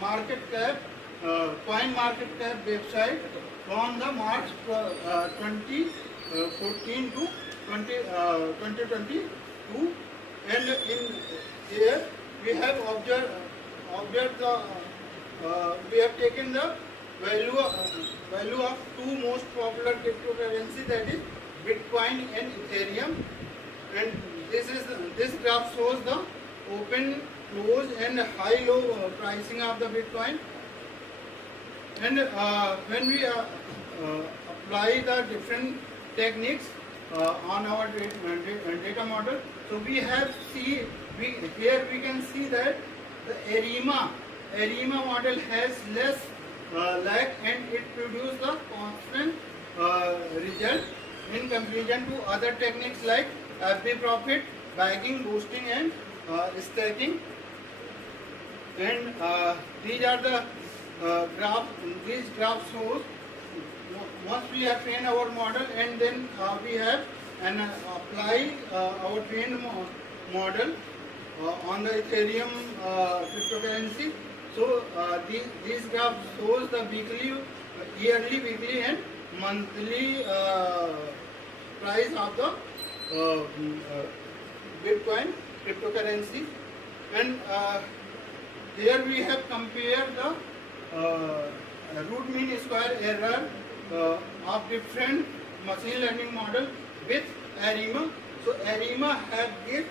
market cap, coin market cap website from the March 2014 to 2022, and in here we have observed the we have taken the value of two most popular cryptocurrency, that is Bitcoin and Ethereum, and this graph shows the open, close and high-low pricing of the Bitcoin. And when we apply the different techniques on our data model, so we have here we can see that the ARIMA model has less lag, and it produces the constant result in comparison to other techniques like FB profit, bagging, boosting and stacking. And these are the these graphs shows once we have trained our model, and then we have apply our trained model on the Ethereum cryptocurrency. So these graphs shows the yearly, weekly and monthly price of the Bitcoin cryptocurrency, and here we have compared the root mean square error of different machine learning model with ARIMA. So ARIMA gives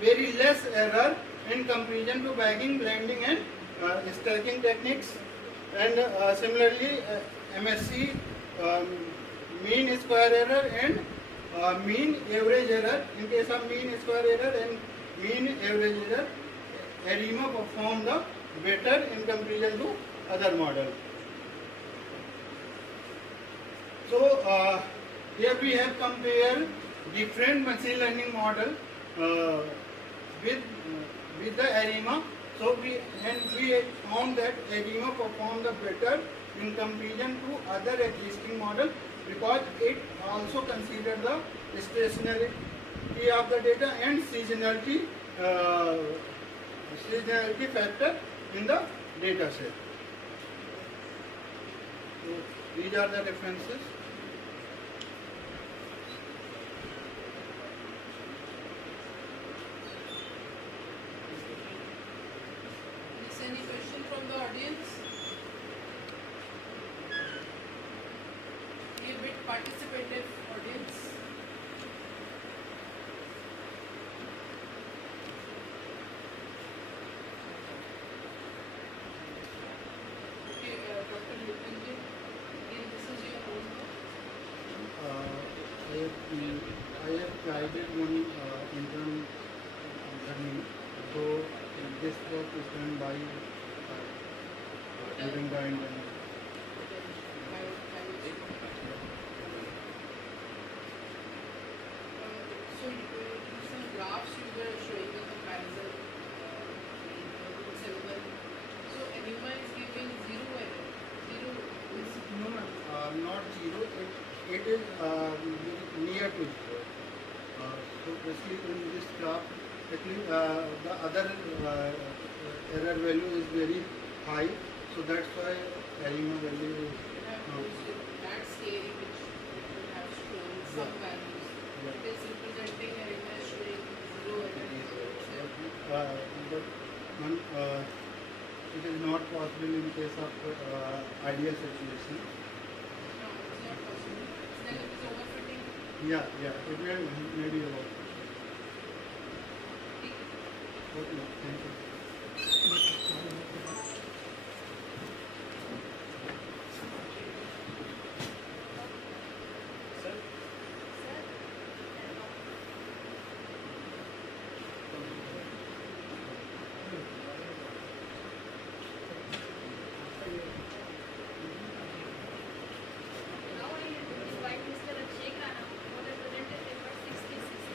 very less error in comparison to bagging, blending and stacking techniques. And similarly MSC mean square error and mean average error. In case of mean square error and mean average error, ARIMA perform the better in comparison to other models. So here we have compared different machine learning model with the ARIMA. So we found that ARIMA performed better in comparison to other existing model because it also considered the stationarity of the data and seasonality factor in the data set. So these are the references. Is any question from the audience? Be a bit participative audience. Okay, Dr. Lukanji, again this is your own work. I have guided one intern learning. So this work is done by during the intern. So some graphs you were showing the comparison in symbol. So ARIMA is giving zero error. Zero is Not zero. It is near to zero. So basically in this graph, actually the other error value is very high. So that's why ARIMA value is. that scale which you have shown some values. It is representing ARIMA showing zero error. But it is not possible in case of ideal situation. No, it's not possible. Then it is overfitting. Yeah, it will maybe over. Okay, thank you. Now I invite Mr. Abhishek Rana for the presented paper 6cc.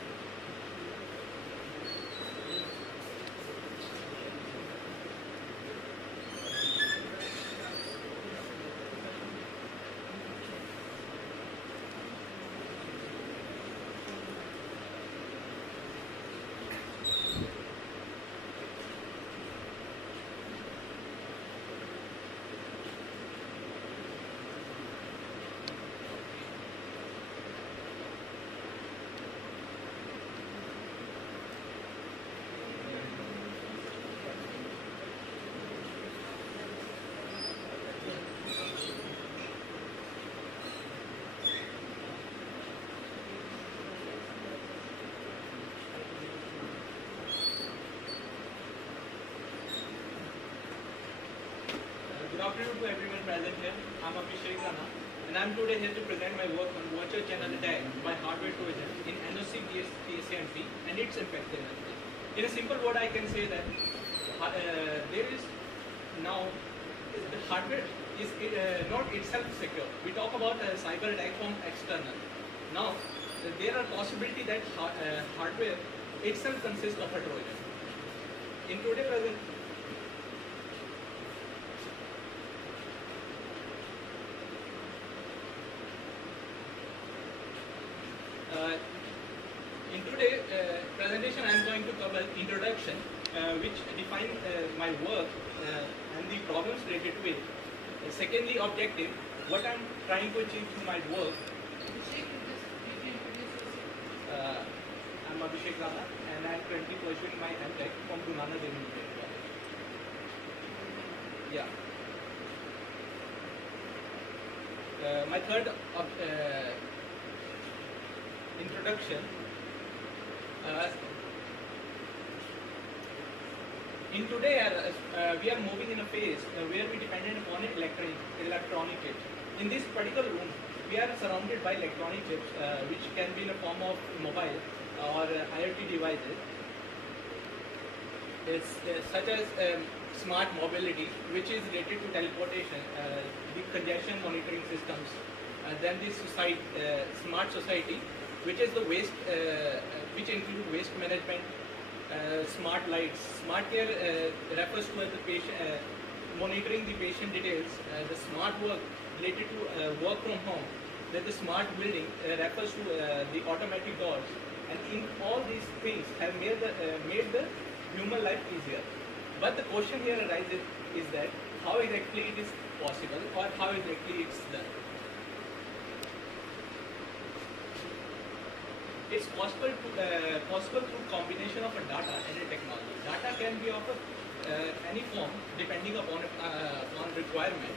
Good afternoon to everyone present here. I'm Abhishek Rana and I'm today here to present my work on virtual channel attack by hardware Trojan in NOC TSMP and its effectiveness. In a simple word, I can say that there is now the hardware is not itself secure. We talk about a cyber attack from external. Now there are possibility that hardware itself consists of a Trojan. In today's present. In today's presentation, I am going to cover introduction, which define my work and the problems related to it. Secondly, objective, what I am trying to achieve through my work. I am Abhishek Rana and I am currently pursuing my MTech from Guru Nanak University. Yeah. My third introduction. In today era, we are moving in a phase where we dependent upon electronic chips. In this particular room, we are surrounded by electronic chips, which can be in the form of mobile or IoT devices. It's, such as smart mobility, which is related to teleportation, the congestion monitoring systems, then the smart society, which is the waste, which include waste management, smart lights. Smart care refers to the patient, monitoring the patient details. The smart work related to work from home. Then the smart building refers to the automatic doors. And in all these things have made the human life easier. But the question here arises is that how exactly it is possible or how exactly it's done. It's possible through combination of a data and a technology. Data can be of any form depending upon requirement.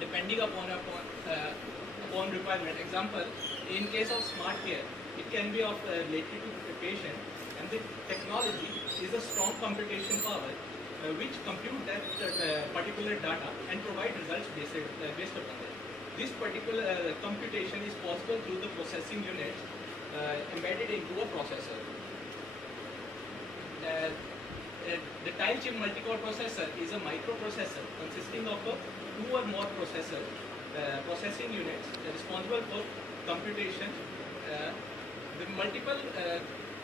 Depending upon requirement. Example, in case of smart care, it can be of related to the patient, and the technology is a strong computation power which compute that particular data and provide results based upon it. This particular computation is possible through the processing units embedded into a processor. The time chip multi-core processor is a microprocessor consisting of 2 or more processing units responsible for computation. The multiple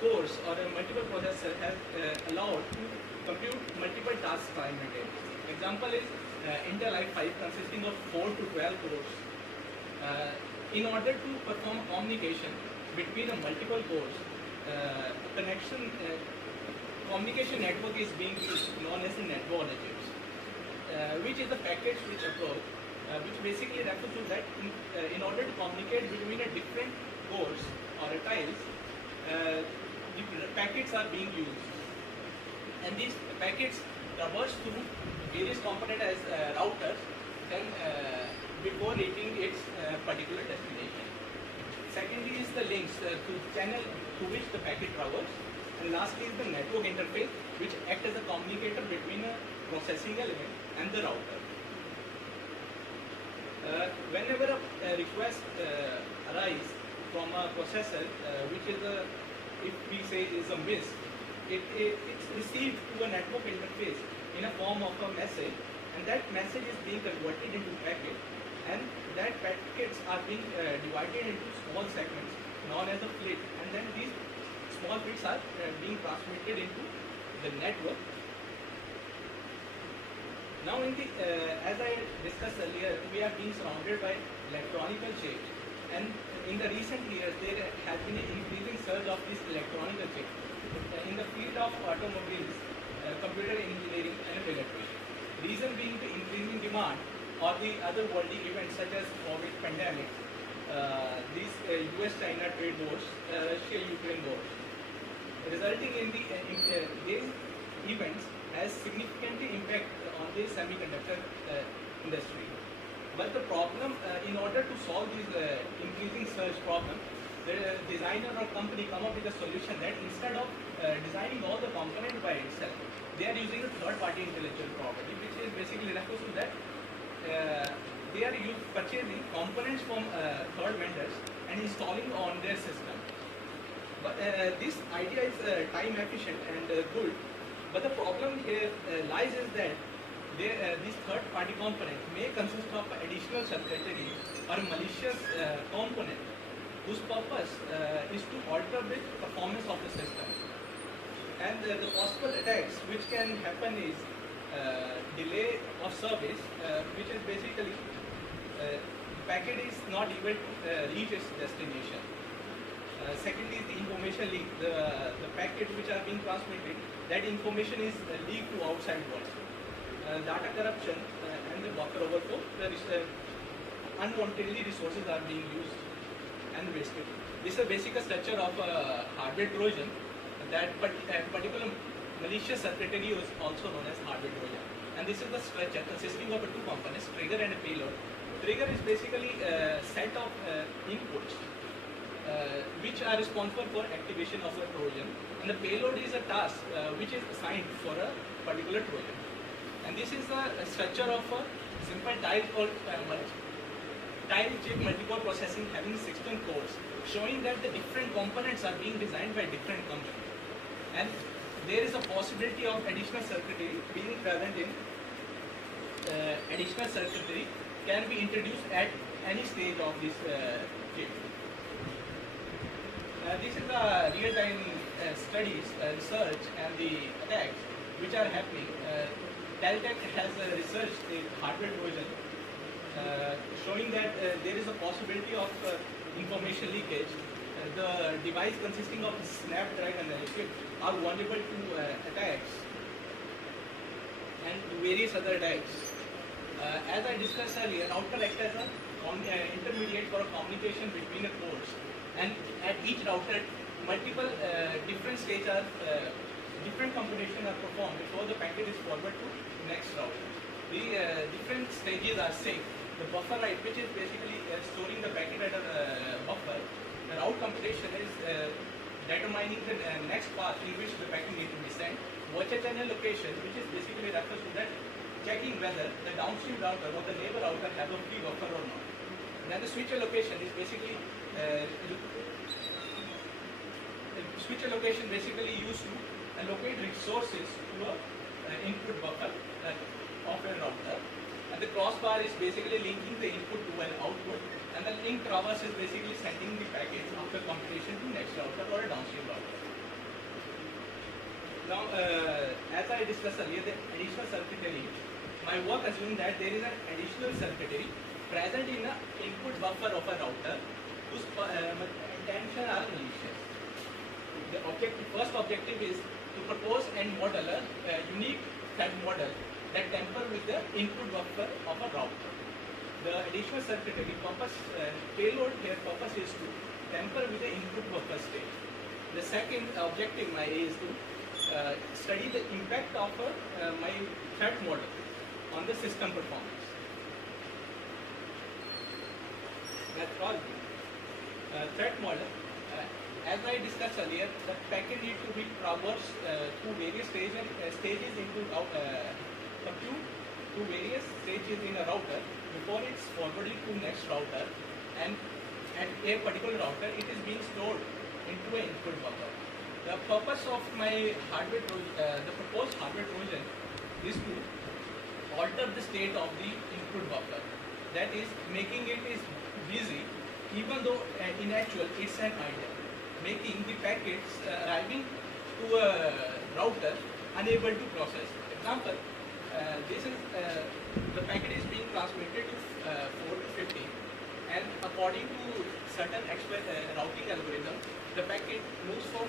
cores or a multiple processor has allowed to compute multiple tasks simultaneously. Example is Intel i5 consisting of 4 to 12 cores. In order to perform communication between a multiple cores, communication network is being used, known as the network on the chips, which is the package switch approach, which basically refers to that in order to communicate between a different cores or a tiles, the packets are being used, and these packets traverse through various components as routers, then before reaching its particular destination. Secondly is the links to channel to which the packet travels, and lastly is the network interface, which acts as a communicator between a processing element and the router. Whenever a request arises from a processor, which is if we say is a miss, it's received to a network interface in a form of a message, and that message is being converted into packet, and that packets are being divided into small segments known as a flit, and then these small bits are being transmitted into the network. Now, as I discussed earlier, we are being surrounded by electronic chips, and in the recent years there has been an increasing surge of this electronic chip in the field of automobiles, computer engineering, and military. Reason being the increasing demand or the other worldly events such as COVID pandemic, these US-China trade wars, Russia-Ukraine wars, resulting in these events has significantly impact on the semiconductor industry. But the problem, in order to solve this increasing surge problem, the designer or company come up with a solution that instead of designing all the components by itself, they are using a third-party intellectual property, which is basically refers to that they are purchasing components from third vendors and installing on their system. But this idea is time efficient and good. But the problem here lies is that these third-party components may consist of additional circuitry or malicious component whose purpose is to alter the performance of the system. And the possible attacks which can happen is delay of service, which is basically the packet is not able to reach its destination. Secondly, the information leak. The packets which are being transmitted, that information is leaked to outside world. Data corruption and the buffer overflow. Unwantedly resources are being used and wasted. This is a basic structure of hardware Trojan. That particular malicious circuitry is also known as hardware Trojan. And this is the structure consisting of two components, trigger and a payload. Trigger is basically a set of inputs which are responsible for activation of a Trojan, and the payload is a task which is assigned for a particular Trojan. And this is the structure of a simple time-chip multi-core processing having 16 cores, showing that the different components are being designed by different companies. And there is a possibility of additional circuitry being present in additional circuitry can be introduced at any stage of this chip. This is the real-time studies, research and the attacks which are happening. Deltec has researched the hardware Trojan, showing that there is a possibility of information leakage. The device consisting of Snapdragon chip are vulnerable to attacks and to various other attacks. As I discussed earlier, router acts as an intermediate for a communication between the cores, and at each router, multiple different stages are different combinations are performed before the packet is forwarded to next router. The different stages are synced. The buffer write, which is basically storing the packet at a buffer. The route computation is determining the next path in which the packet needs to be sent. Watcher channel location, which is basically refers to that checking whether the downstream router or the neighbor router have a free buffer or not. Then the switcher location is basically used to allocate resources to a input buffer of a router. And the crossbar is basically linking the input to an output, and the link traverse is basically sending the packets after computation to next router or a downstream router. Now, as I discussed earlier, the additional circuitry, my work assumes that there is an additional circuitry present in the input buffer of a router whose intention are malicious. The first objective is to propose and model a unique thread model that temper with the input buffer of a router. The additional circuitry purpose, payload here purpose is to temper with the input buffer state. The second objective is to study the impact of my threat model on the system performance. Methodology. Threat model. As I discussed earlier, the packet needs to be traversed through various stages into compute through various stages in a router before it's forwarded to next router, and at a particular router it is being stored into an input buffer. The purpose of my hardware the proposed hardware Trojan is to alter the state of the input buffer, that is making it is busy even though in actual it's an idle, making the packets arriving to a router unable to process. Example, this is the packet is being transmitted to 4 to 15, and according to certain routing algorithm, the packet moves from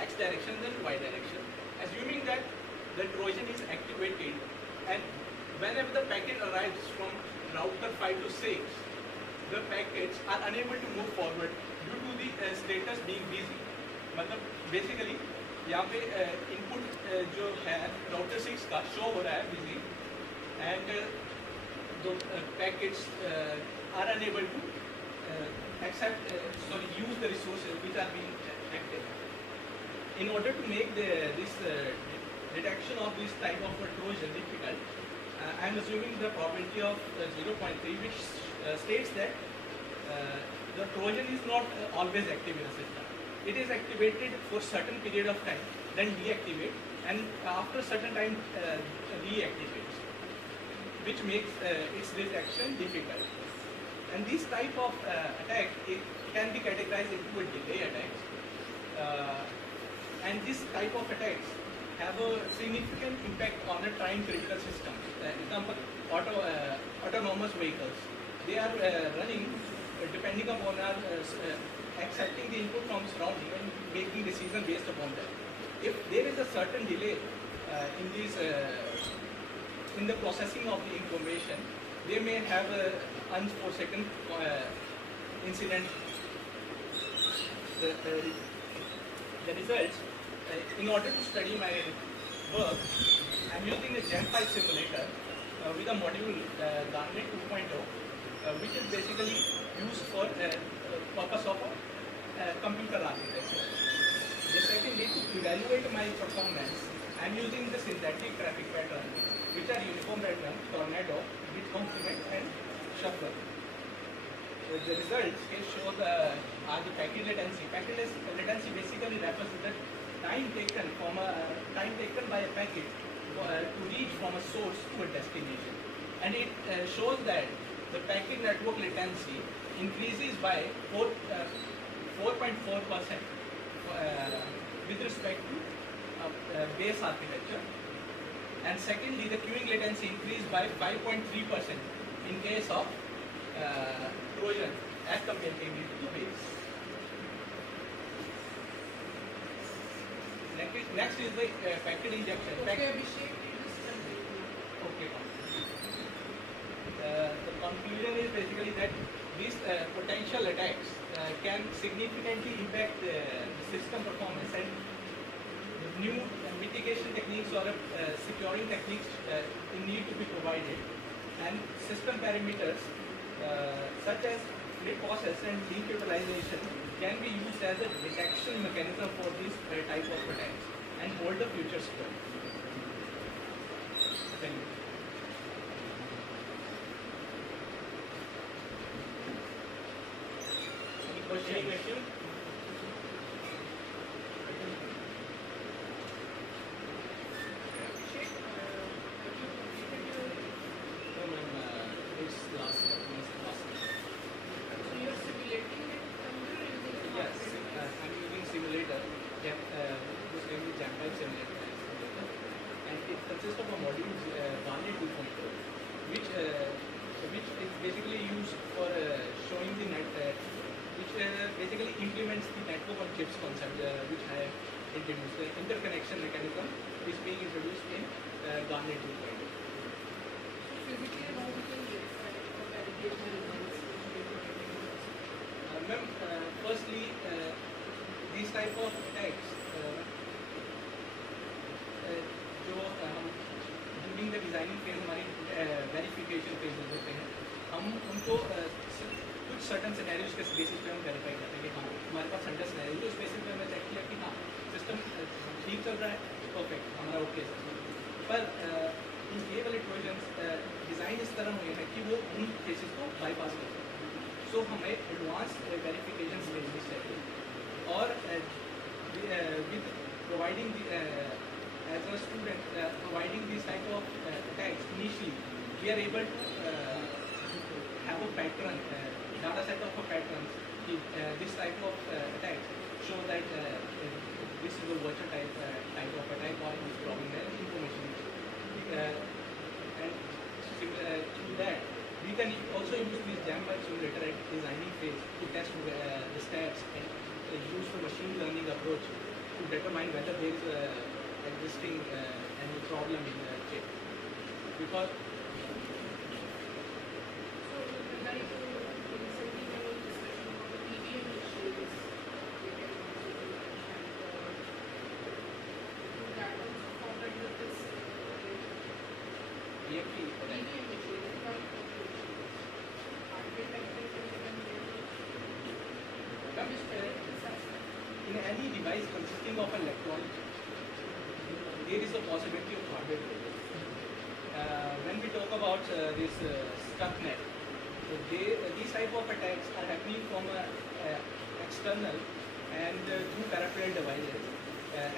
X direction then Y direction, assuming that the Trojan is activated, and whenever the packet arrives from router 5 to 6, the packets are unable to move forward due to the status being busy. मतलब basically यहाँ पे input जो है router 6 का show हो रहा है busy, and the packets are unable to use the resources which are being active. In order to make this detection of this type of a Trojan difficult, I am assuming the probability of 0.3, which states that the Trojan is not always active in a system. It is activated for certain period of time, then deactivate, and after certain time reactivates, which makes its detection difficult. And this type of attack can be categorized into a delay attacks. And this type of attacks have a significant impact on the time-critical systems. Example, autonomous vehicles. They are running depending upon our accepting the input from surrounding and making decision based upon that. If there is a certain delay in the processing of the information, they may have an unforeseen incident. The results, in order to study my work, I I'm using a Gen 5 simulator with a module Garnet 2.0, which is basically used for purpose of computer architecture. The second is to evaluate my performance. I'm using the synthetic traffic pattern, which are uniform pattern, tornado, with complement and shuffle. The results can show are the packet latency. Packet latency basically refers to the time taken by a packet to reach from a source to a destination, and it shows that the packet network latency increases by 4.4% with respect to base architecture, and secondly the queuing latency increased by 5.3% in case of Trojan as compared to base. Next is the packet injection. Okay, Abhishek, you just continue. Okay. The conclusion is basically that these potential attacks can significantly impact the system performance, and new mitigation techniques or securing techniques need to be provided, and system parameters such as grid process and link utilization can be used as a detection mechanism for this type of attacks and hold the future score. Thank you. Any question? Consists of a module Garnet 2.0, which is basically used for showing the net, which basically implements the network on chips concept, which I have introduced. The interconnection mechanism is being introduced in Garnet 2.0. Physically, how we can verify or validate the results? Ma'am, firstly, these type of attacks, during the designing phase हमारी verification phase होते हैं, हम उनको कुछ certain scenarios के basis पे हम verify करते हैं कि हाँ हमारे पास सर्टन सिनेरियो तो उस बेसिस पे हमें चेक किया कि हाँ सिस्टम ठीक चल रहा है, परफेक्ट, हमारा ओके है। पर ये वाले ट्रोजन्स डिज़ाइन इस तरह हुए हैं कि वो उन केसेस को बाईपास करते हैं। सो हमें एडवांस वेरिफिकेशन स्टेजेस चाहिए, और with providing as a student providing these type of attacks initially, we are able to have a pattern, data set of patterns. This type of attacks show that this is a virtual type of attack, or is drawing the information. And through that, we can also use this Jalandhar simulator at designing phase to test the stats and use the machine learning approach to determine whether there is existing any problem in the chip. Because in any device consisting of electronic, there is a possibility of hardware failure. When we talk about this stucknet, these type of attacks are happening from external and through peripheral devices,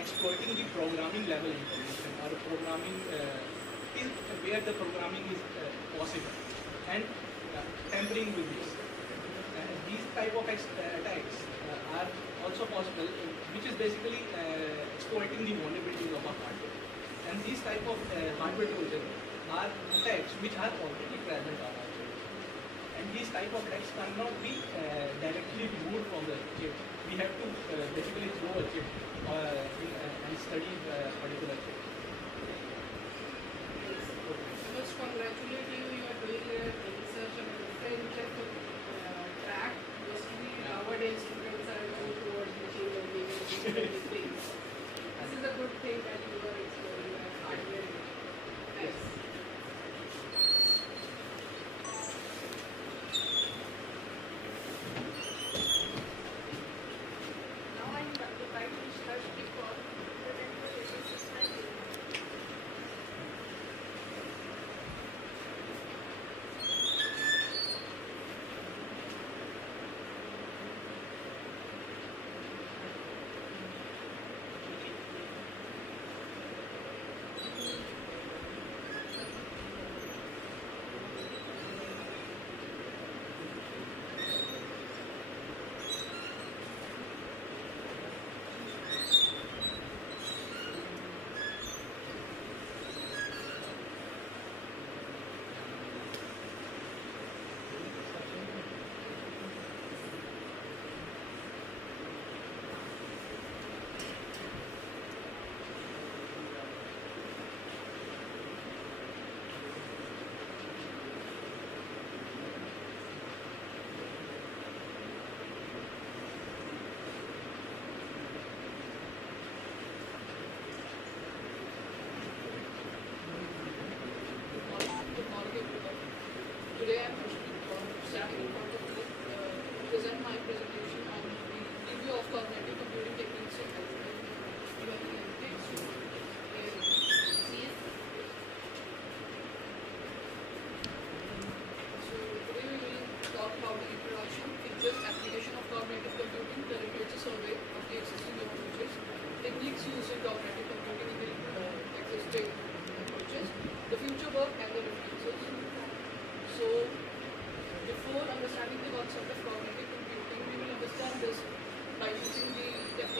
exploiting the programming level information, or programming till where the programming is possible, and tampering with this. These type of attacks are also possible, which is basically exploiting the vulnerabilities of our hardware. And these type of hardware trojans are attacks which are already present on our chip. And these type of attacks cannot be directly removed from the chip. We have to basically throw a chip and study a particular chip. I must congratulate you. You are doing research on a different track. Mostly nowadays students are going towards machine learning and digital things. This is a good thing that you are exploring as hardware.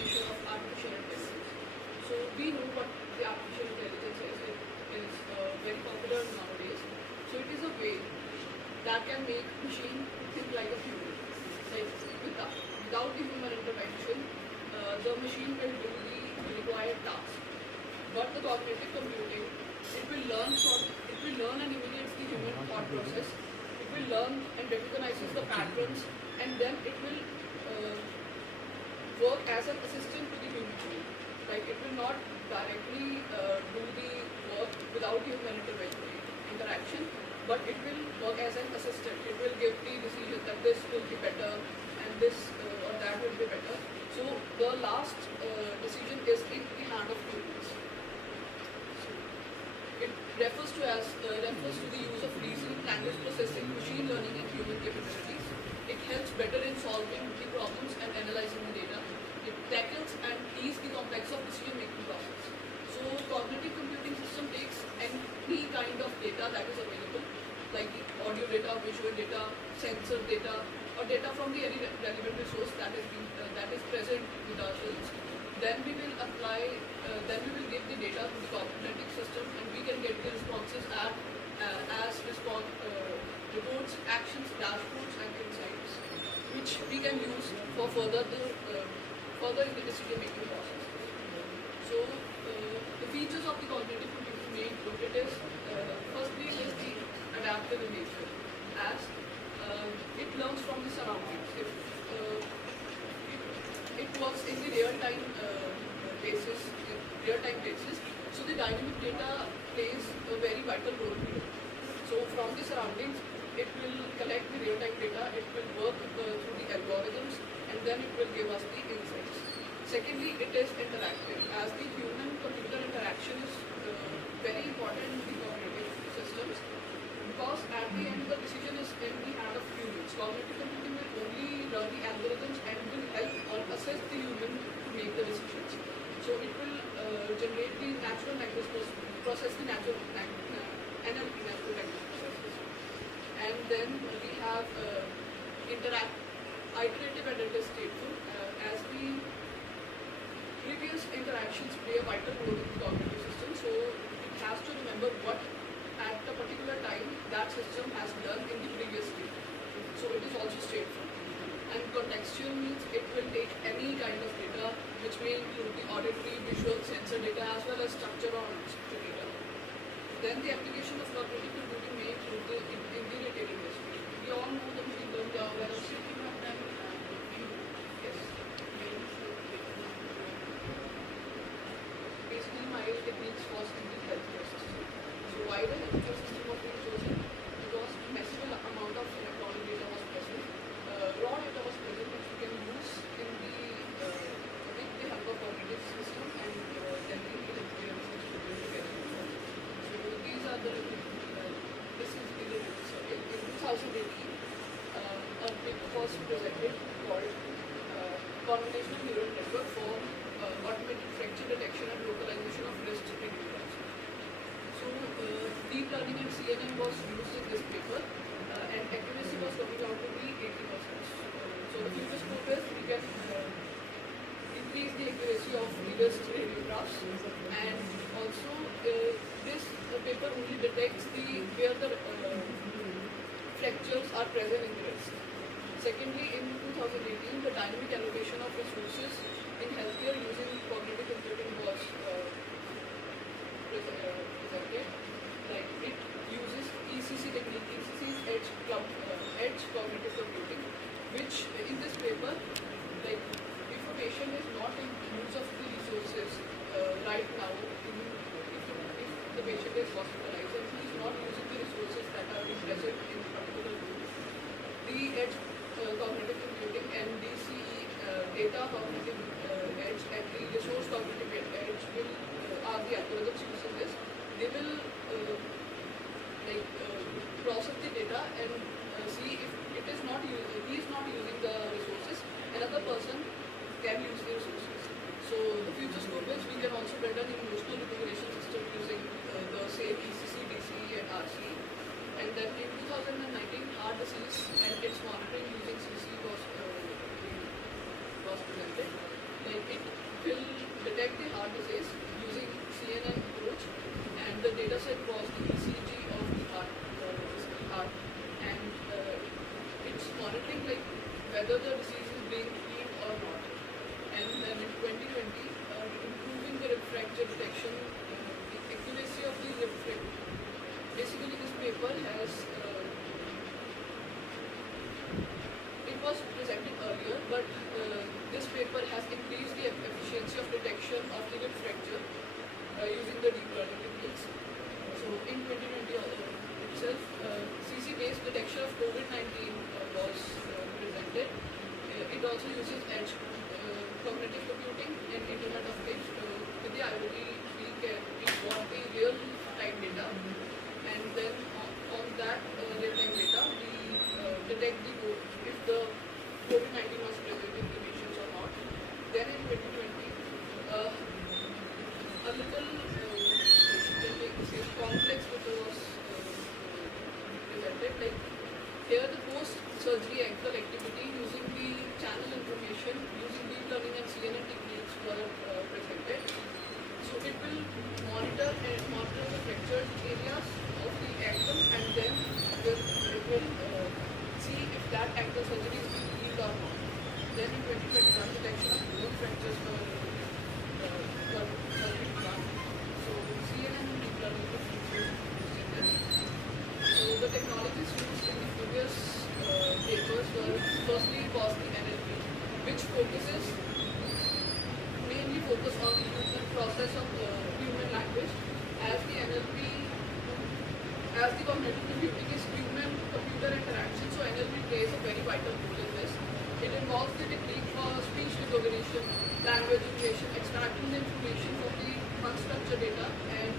application of artificial intelligence. So we know what the artificial intelligence is. It is very popular nowadays. So it is a way that can make machine think like a human. Like without the human intervention, the machine will do the required task. But the cognitive computing, it will learn and emulates the human thought process. It will learn and recognizes the patterns, and then it will work as an assistant to the human being. Like it will not directly do the work without human interaction, but it will work as an assistant. It will give the decision that this will be better and this or that will be better. So the last decision is in the hand of humans. It refers to the use of reasoning, language processing, machine learning, and human capabilities. It helps better in solving the problems and analyzing the data. It tackles and ease the complex of decision-making process. So cognitive computing system takes any kind of data that is available, like audio data, visual data, sensor data, or data from the any relevant resource that is present with ourselves. Then we will give the data to the cognitive system, and we can get the responses as reports, actions, dashboards, and insights, which we can use for further in the decision-making process. So the features of the cognitive computing may include it is firstly is the adaptive in nature, as it learns from the surroundings. It works in the real-time basis. So the dynamic data plays a very vital role here. So from the surroundings, it will collect the real-time data, it will work through the algorithms, and then it will give us the insights. Secondly, it is interactive, as the human-computer interaction is very important in the cognitive systems, because at the end the decision is in the hand of humans. Cognitive computing will only learn the algorithms and will help or assist the human to make the decisions. So it will generate the natural language process, the natural NLP, natural language processes. And then we have iterative and interstateful, as the previous interactions play a vital role in the cognitive system. So it has to remember what at a particular time that system has done in the previous state. So it is also stateful. And contextual means it will take any kind of data, which may include the auditory, visual, sensor data, as well as structure or unstructured data. Then the application of cognitive computing may include the integrated industry. We all know the machine learning where basically my techniques was in the healthcare system. So why the healthcare system was being chosen? Because massive amount of electronic data was present. Raw data was present, which we can use in with the help of cognitive system and then the healthcare system together. So these are this is the in 2018 a paper was presented called Convolutional Neural Network for Automated Fracture Detection and Localization of Wrist Tendons. So deep learning and CNN was used in this paper, and accuracy was coming out to be 80%. So the future scope is we can increase the accuracy of wrist radiographs, and also this paper only detects where the fractures are present in the wrist. Secondly, in 2018, the dynamic allocation of resources in healthcare using cognitive computing was presented. Like it uses ECC technique, ECC is edge cognitive computing, which in this paper, like if a patient is not in use of the resources right now, if the patient is hospitalized and he is not using the resources that are present in a particular room, the edge cognitive computing and DCE data cognitive edge and the resource cognitive edge will are the algorithms using this. They will process the data and see if it is not he is not using the resources, another person can use the resources. So the future scope is we can also build an emotional recognition system using the same ECC, DCE and RCE. And then in 2019, heart disease and its monitoring using CC was presented. Like it will detect the heart disease using CNN approach, and the data set was the ECG of the heart, and it's monitoring like whether the disease is being healed or not. And then in 2020, improving the rib fracture detection, the accuracy of the rib fracture. Basically, this paper has it was presented earlier, but this paper has increased the efficiency of detection of the rib fracture using the deep learning techniques. So in 2020 itself, CC-based detection of COVID-19 was presented. It also uses edge cognitive computing and Internet of Things. With the IoT, we want the real-time data, and then on that real-time data, we detect if the COVID-19 was present in the patients or not. Then in 2020, a little complex paper was presented. Like here, the post-surgery ankle activity using the channel information, using deep learning and CNN techniques were presented. So it will monitor the fractured areas of the ankle, and then it will see if that ankle surgery is being healed or not. Then in 2021, detection of bone fractures were surgery done. So CNN and deep learning techniques were used in this. So the technologies used in the previous papers were firstly was the NLP, which mainly focus on the human process of human language, as the NLP, as the cognitive computing is human-computer interaction, so NLP plays a very vital role in this. It involves the technique for speech recognition, language generation, extracting the information from the unstructured data, and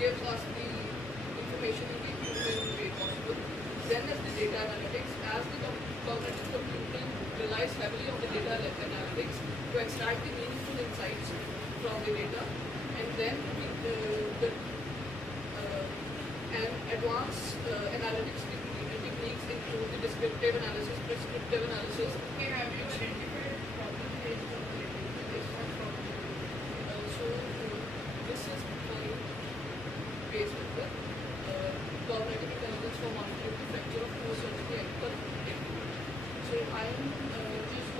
gives us the information in the human way possible. Then is the data analytics, as the cognitive computing relies heavily on the data analytics to extract the meaningful insights from the data. And then and advanced analytics techniques include the descriptive analysis, prescriptive analysis. Okay, have you identified problem based on the So this is my base paper, cognitive intelligence for monitoring the fracture of post-surgery ankle. So I am just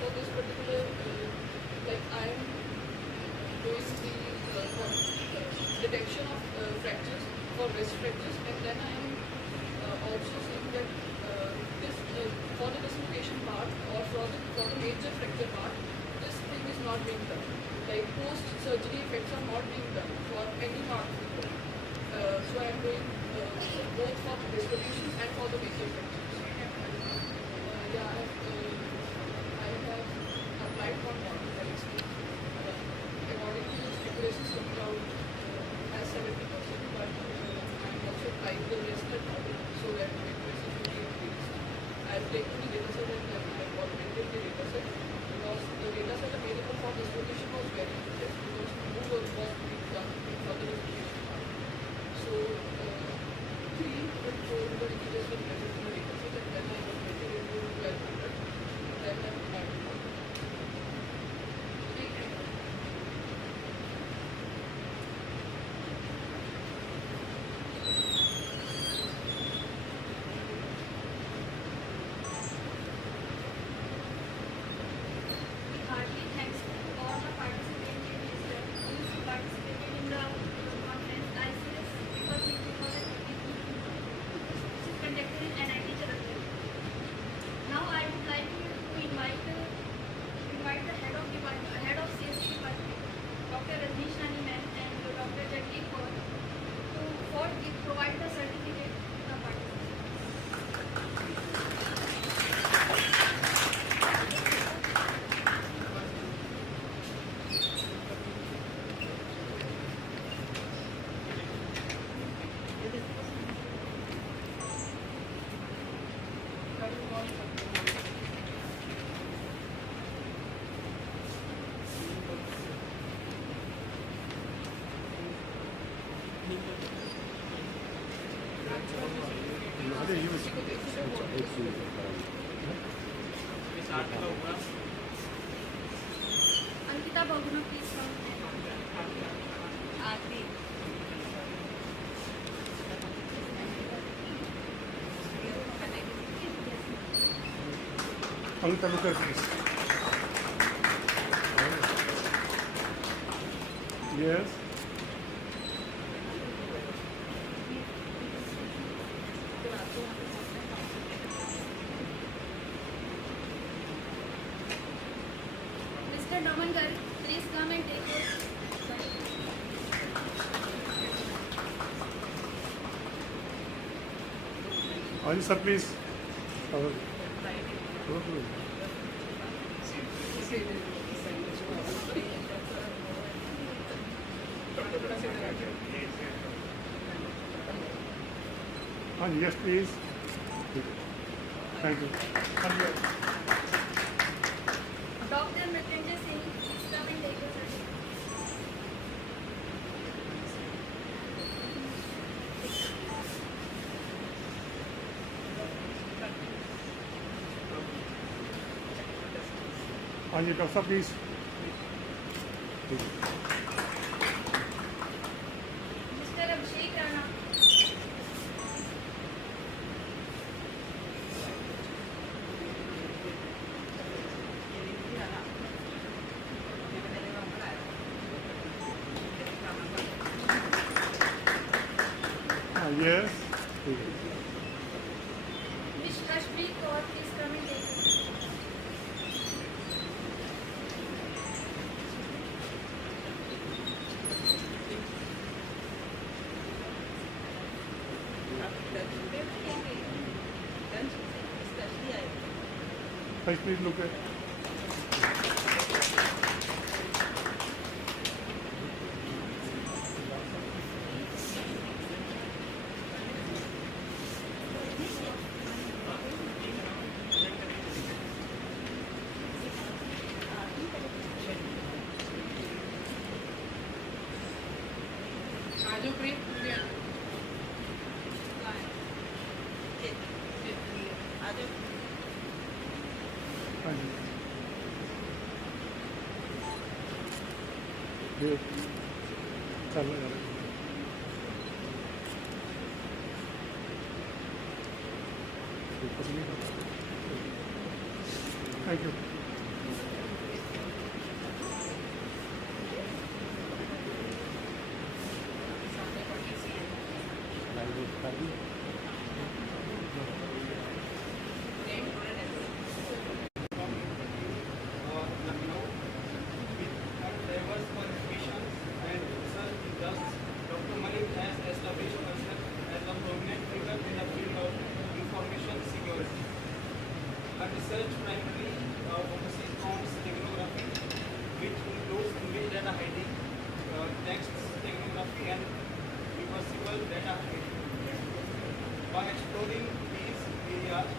for this particular, like I am doing the detection of fractures for wrist fractures, and then I am also seeing that this for the dislocation part or for the major fracture part, this thing is not being done. Like post-surgery effects are not being done for any part of the body. So I am doing both for the dislocations and for the major fractures. Yeah, I have applied for orthotics. According to the stipulations coming out as 70%, but I am also applying the rest of it so that the accuracy will be increased. I have taken the data set and I have augmented the data set, because the data set available for dislocation was very limited, because no work was being done for the dislocation part. So 3 with 4 the images were present in the data set, and then I augmented it to 1200. Then I applied it. Heartily thanks to all the participants who participated in the conference ICSCCC 2022, which is conducted in NIT Jalandhar. Now I would like to invite the head of CSC department, Dr. Rajneesh Rani ma'am and Dr. Jagdeep Kaur to provide the certificate to the participants. Ankita Boguna, please come. Aarti. Ankita, look at this. Yes. Mr. Damangar, please come and take your. Aji sir, please. Yes, please. Thank you. Dr. Mrityunjay Singh, please come and take your certificate. Dr. Sir, please. Mr. Abhishek Rana. Yes. Ms. Ashpreet Kaur, please come and take your certificate. Please look at. Thank you. Research primarily focuses on steganography, which includes image data hiding, text steganography, and reversible data hiding. By exploring these areas,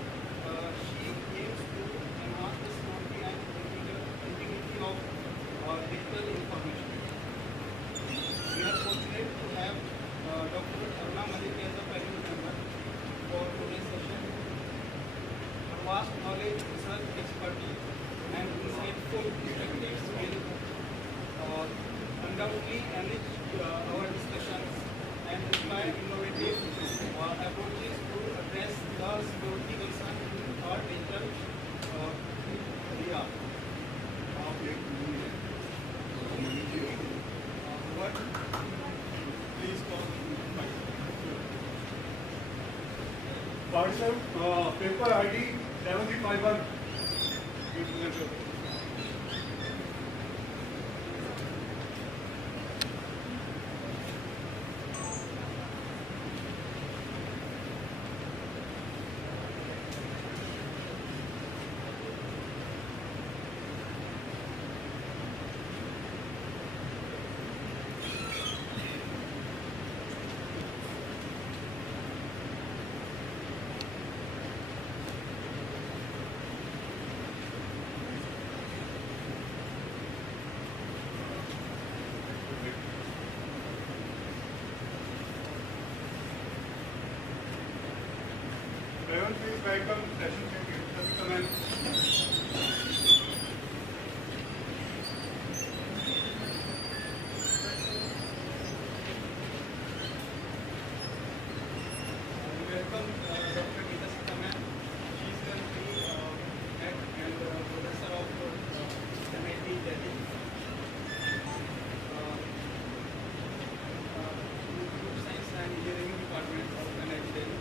she aims to enhance the security and integrity of digital information. We are fortunate to have Dr. Aruna Malik as a panel member for today's session. Her vast knowledge, research expertise, and insightful perspectives will undoubtedly enrich our discussions and inspire innovative approaches to address the security concerns in our digital area. Please call. Parcel paper ID 7351. Everyone please welcome session secretary. Jessica ma'am. Welcome Dr. Jessica ma'am. She is currently head and professor of MIT Delhi. Computer Science and Engineering Department of MIT Delhi.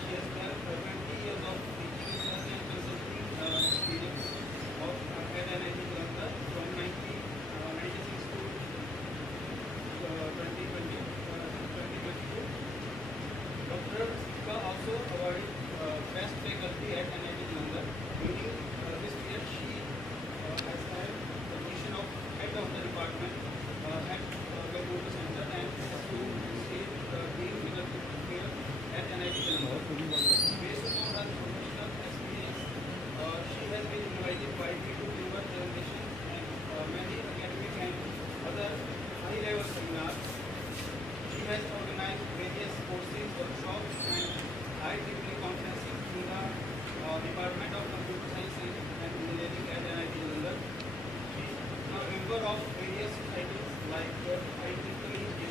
She has done 20 years of teaching, research and consulting experience at NIT Jalandhar from 1996 to 2022. Dr. Sika also awarded best faculty at NIT Jalandhar. During this period, she has held the position of head of the department at the Computer Center and state dean legal affairs at NIT Jalandhar. Based upon her professional experience, she has been invited widely to deliver presentations and many academic and other high-level seminars. She has organized various courses, workshops, and IEEE conferences in the Department of Computer Science and Engineering at NIT Jalandhar. She is a member of various societies like IEEE,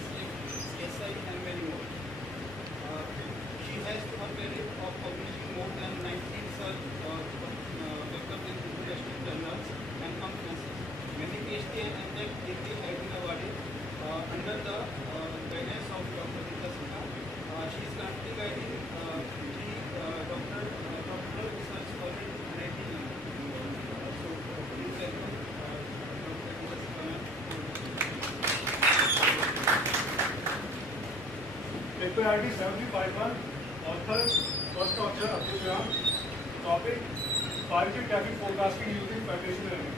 CSI, and many more. She has a credit of publishing more than 19 research papers in international journals and conferences. Many PhD and MTech degrees have been awarded under the guidance of Dr. Sika. She is currently guiding the doctoral research project in NIT Jalandhar. So, please welcome Dr. Sika ma'am. Paper 7051, author, first Dr. Abdul Kalam. Topic: 5G traffic forecasting using machine learning.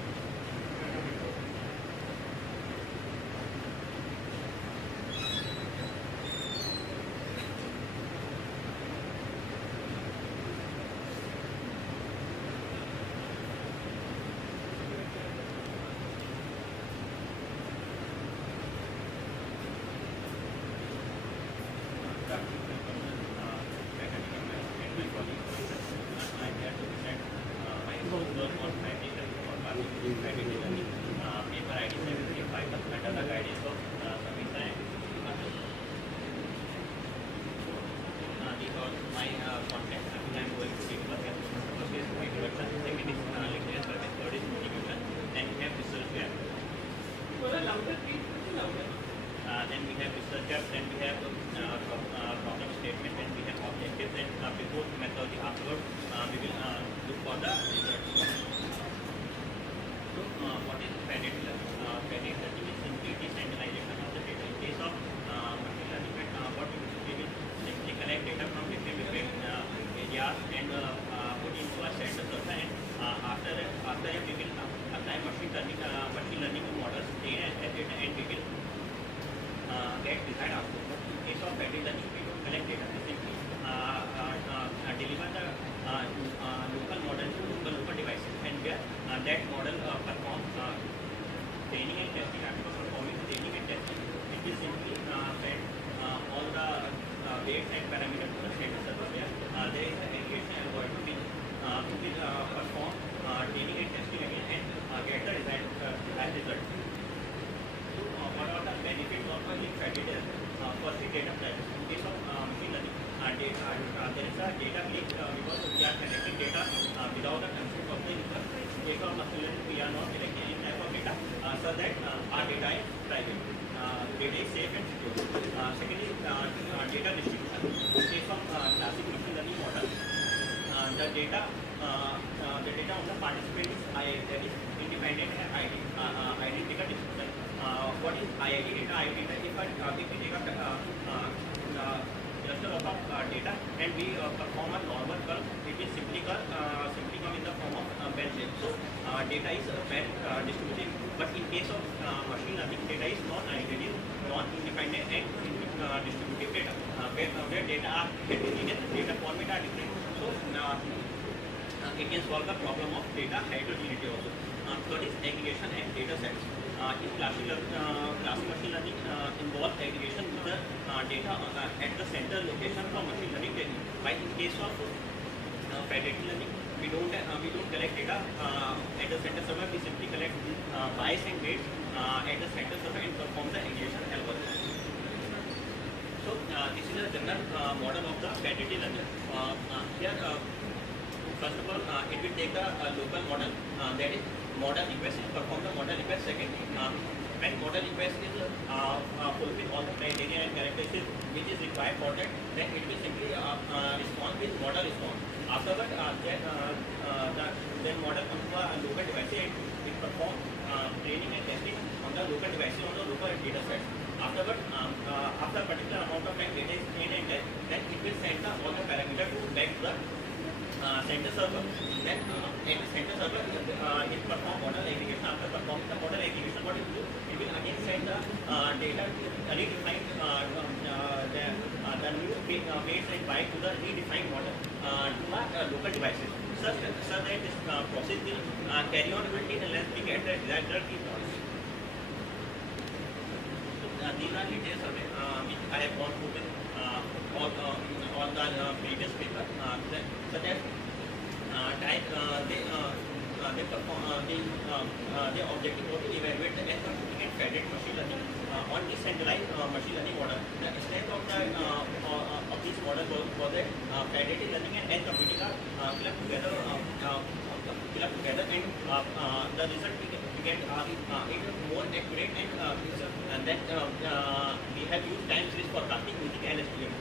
Then we have research gaps, then we have problem statement, then we have objectives, and before methodology afterward we will look for the result. So what is pattern learning? Pattern learning is simply decentralization of the data. In case of machine learning, what we will simply collect data from different areas and put into a set structure, and after that we will apply machine learning models and data, and we will get desired output. In case of pattern learning, we don't collect data, we simply deliver the local model to local devices, and where that model performs training and testing. After performing training and testing, it is simply fed all the weights and parameters to the status server, where there is an aggregation algorithm which will perform training and testing again and get the desired result. So what are the benefits of using pattern? Firstly, data privacy. In case of machine learning, there is a data leak because we are collecting data without the consent of the user. In case of machine learning, we are not collecting any type of data, so that our data is private. Data is safe and secure. Secondly, data distribution. In case of classic machine learning model, the data on the participant is that is independent and identical distribution. What is IID data? IID data, if we take a cluster of data and we perform a normal curve, it will simply come in the form of bell shape. So data is well distributed, but in case of machine learning, data is non-identical, non-independent and distributed data, where data are heterogeneous, data format are different. So it can solve the problem of data heterogeneity also. Third is aggregation and data sets. In classic machine learning involves aggregation with the data at the center location from machine learning technique. While in case of predictive learning, we don't collect data at the center server. We simply collect bias and weights at the center server and perform the aggregation algorithm. So this is a general model of the federated learning. Here, first of all, it will take the local model, that is model request, perform the model request. Second, when model request is fulfill all the criteria and characteristics which is required for that, then it will simply respond with model response. Afterward, then model comes to a local device and it perform training and testing on the local devices on the local data set. Afterward, after a particular amount of time data is trained and tested, then it will send all the parameters to back to the center server. Then at the center server, it perform model aggregation. After performing the model aggregation, what it will do? It will again send the data redefined the new weights and byte to the redefined model to our local devices. Such that this process will carry on unless we get the desired key points. These are details which I have gone through on the previous paper, such as the objective was to evaluate the edge computing and federated machine learning on decentralized machine learning model. The strength of this model was that federated learning and edge computing are clubbed together, and the result we get is more accurate and then we have used time series forecasting using LSTM.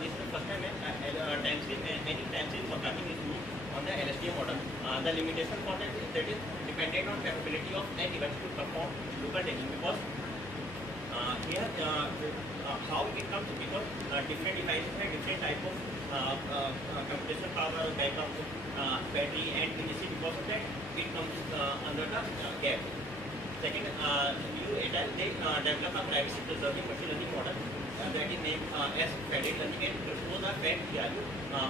This is the first time any time series forecasting is used on the LSTM model. The limitation for that is dependent on capability of any device to perform local tagging, because here how it comes, because different devices have different type of computation power, backup, battery and etc. Because of that it comes under the gap. Second, they develop a privacy preserving machine learning model that is named as federated learning and propose a FedTRU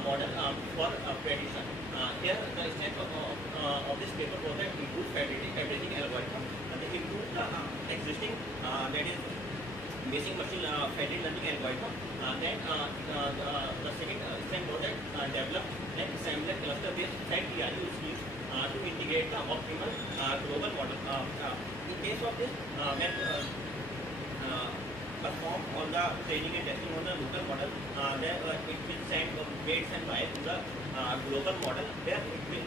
model for prediction. Here the strength of this paper was that improve federated averaging algorithm. They improve the existing that is basic machine federated learning algorithm. Then the second strength was that develop an assembler cluster based FedTRU schemes to integrate the optimal global model. In case of this, when perform all the training and testing on the local model, then it will send weights and bias to the global model, where it will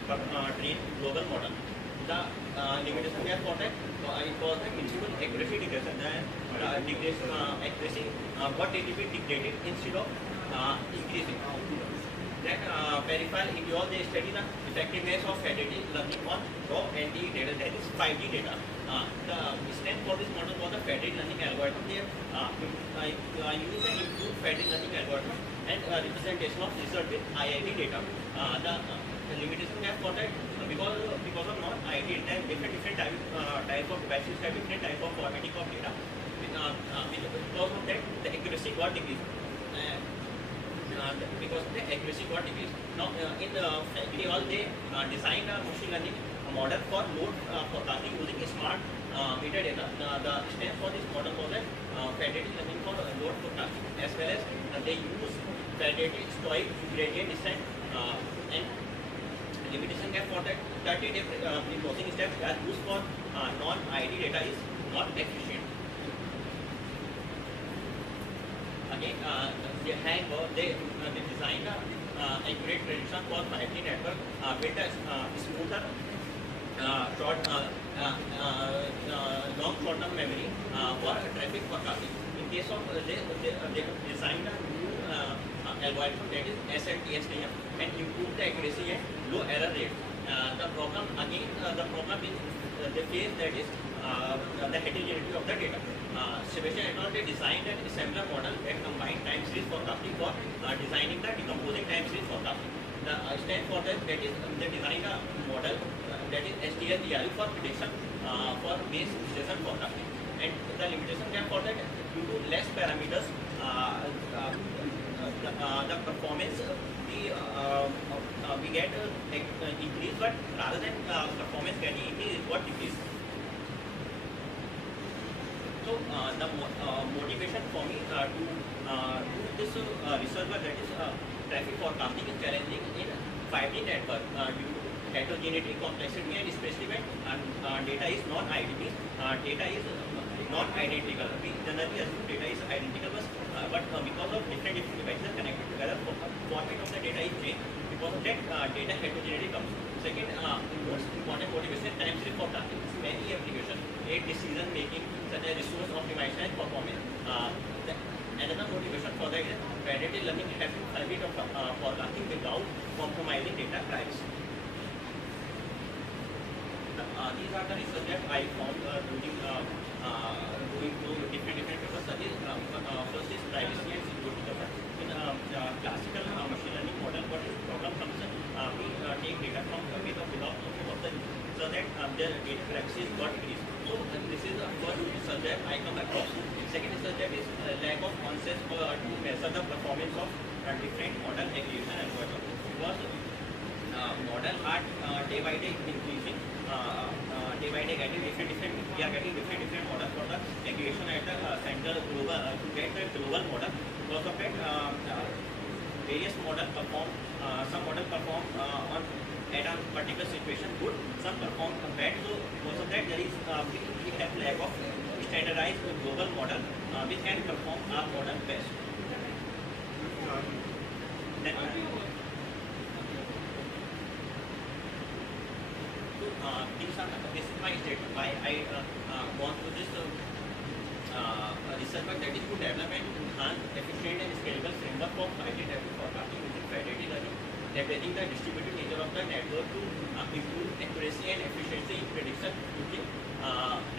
train global model. The limitation we have for that, it was the principal accuracy degradation. The degradation accuracy got a little bit degraded instead of increasing. Then verify if you all they study the effectiveness of federated learning on raw NDE data, that is 5G data. The strength for this model was the federated learning algorithm. They use and improve federated learning algorithm and representation of result with IIT data. The limitation we have for that, because of non-IIT data, different type of devices have different type of formatting of data. Because of that, the accuracy got decreased. Because the accuracy got decreased. Now, in the factory, all they designed a machine learning model for load forecasting using smart meter data. The strength for this model was that federated learning for load forecasting, as well as they use federated stoic gradient descent and limitation gap for that 30-day pre-processing step that used for non-IIT data is not efficient. Again, they designed accurate prediction for 5G network with a smoother long short-term memory for traffic forecasting. In case of they designed a new algorithm, that is SLTSTM, and improve the accuracy and low error rate. The problem is they face, that is the heterogeneity of the data. Sebastian et al. They designed an assembler model that combined time series forecasting for designing the decomposing time series forecasting. The stand for that is they designed a model that is STL-ERU for prediction for base station forecasting. And the limitation gap for that, due to less parameters, the performance we get increase, but rather than performance getting increase, it got decreased. So the motivation for me to do this research work, that is traffic forecasting, is challenging in 5G network due to heterogeneity, complexity, and specific data is non-identity. Data is non-identical. We generally assume data is identical, but because of different devices connected together, format of the data is changed. Because of that, data heterogeneity comes. Second, most important motivation, time series forecasting. Many applications aid decision making, such as resource optimization and performance. Another motivation for that is predictive learning having a bit of forecasting without compromising data privacy. These are the research that I found going through different papers. Such as first is privacy and security cover. In classical machine learning model, what is problem comes we take data from with or without knowledge of the so that their data accuracy is got increased. So this is the first subject I come across. Second subject is lack of concepts to measure the performance of different model aggregation algorithms. Because model are day by day increasing. Day by day getting different we are getting different models for the aggregation at the center global to get the global model. Because of that, various models perform. Some models perform on at a particular situation good, some perform bad. So because of that, there is we have lack of standardized global model which can perform our model best. Then, this is my statement. Why I gone through this research work, that is to develop an enhanced, efficient and scalable framework for 5G traffic forecasting using predictive learning, leveraging the distributed nature of the network to improve accuracy and efficiency in prediction using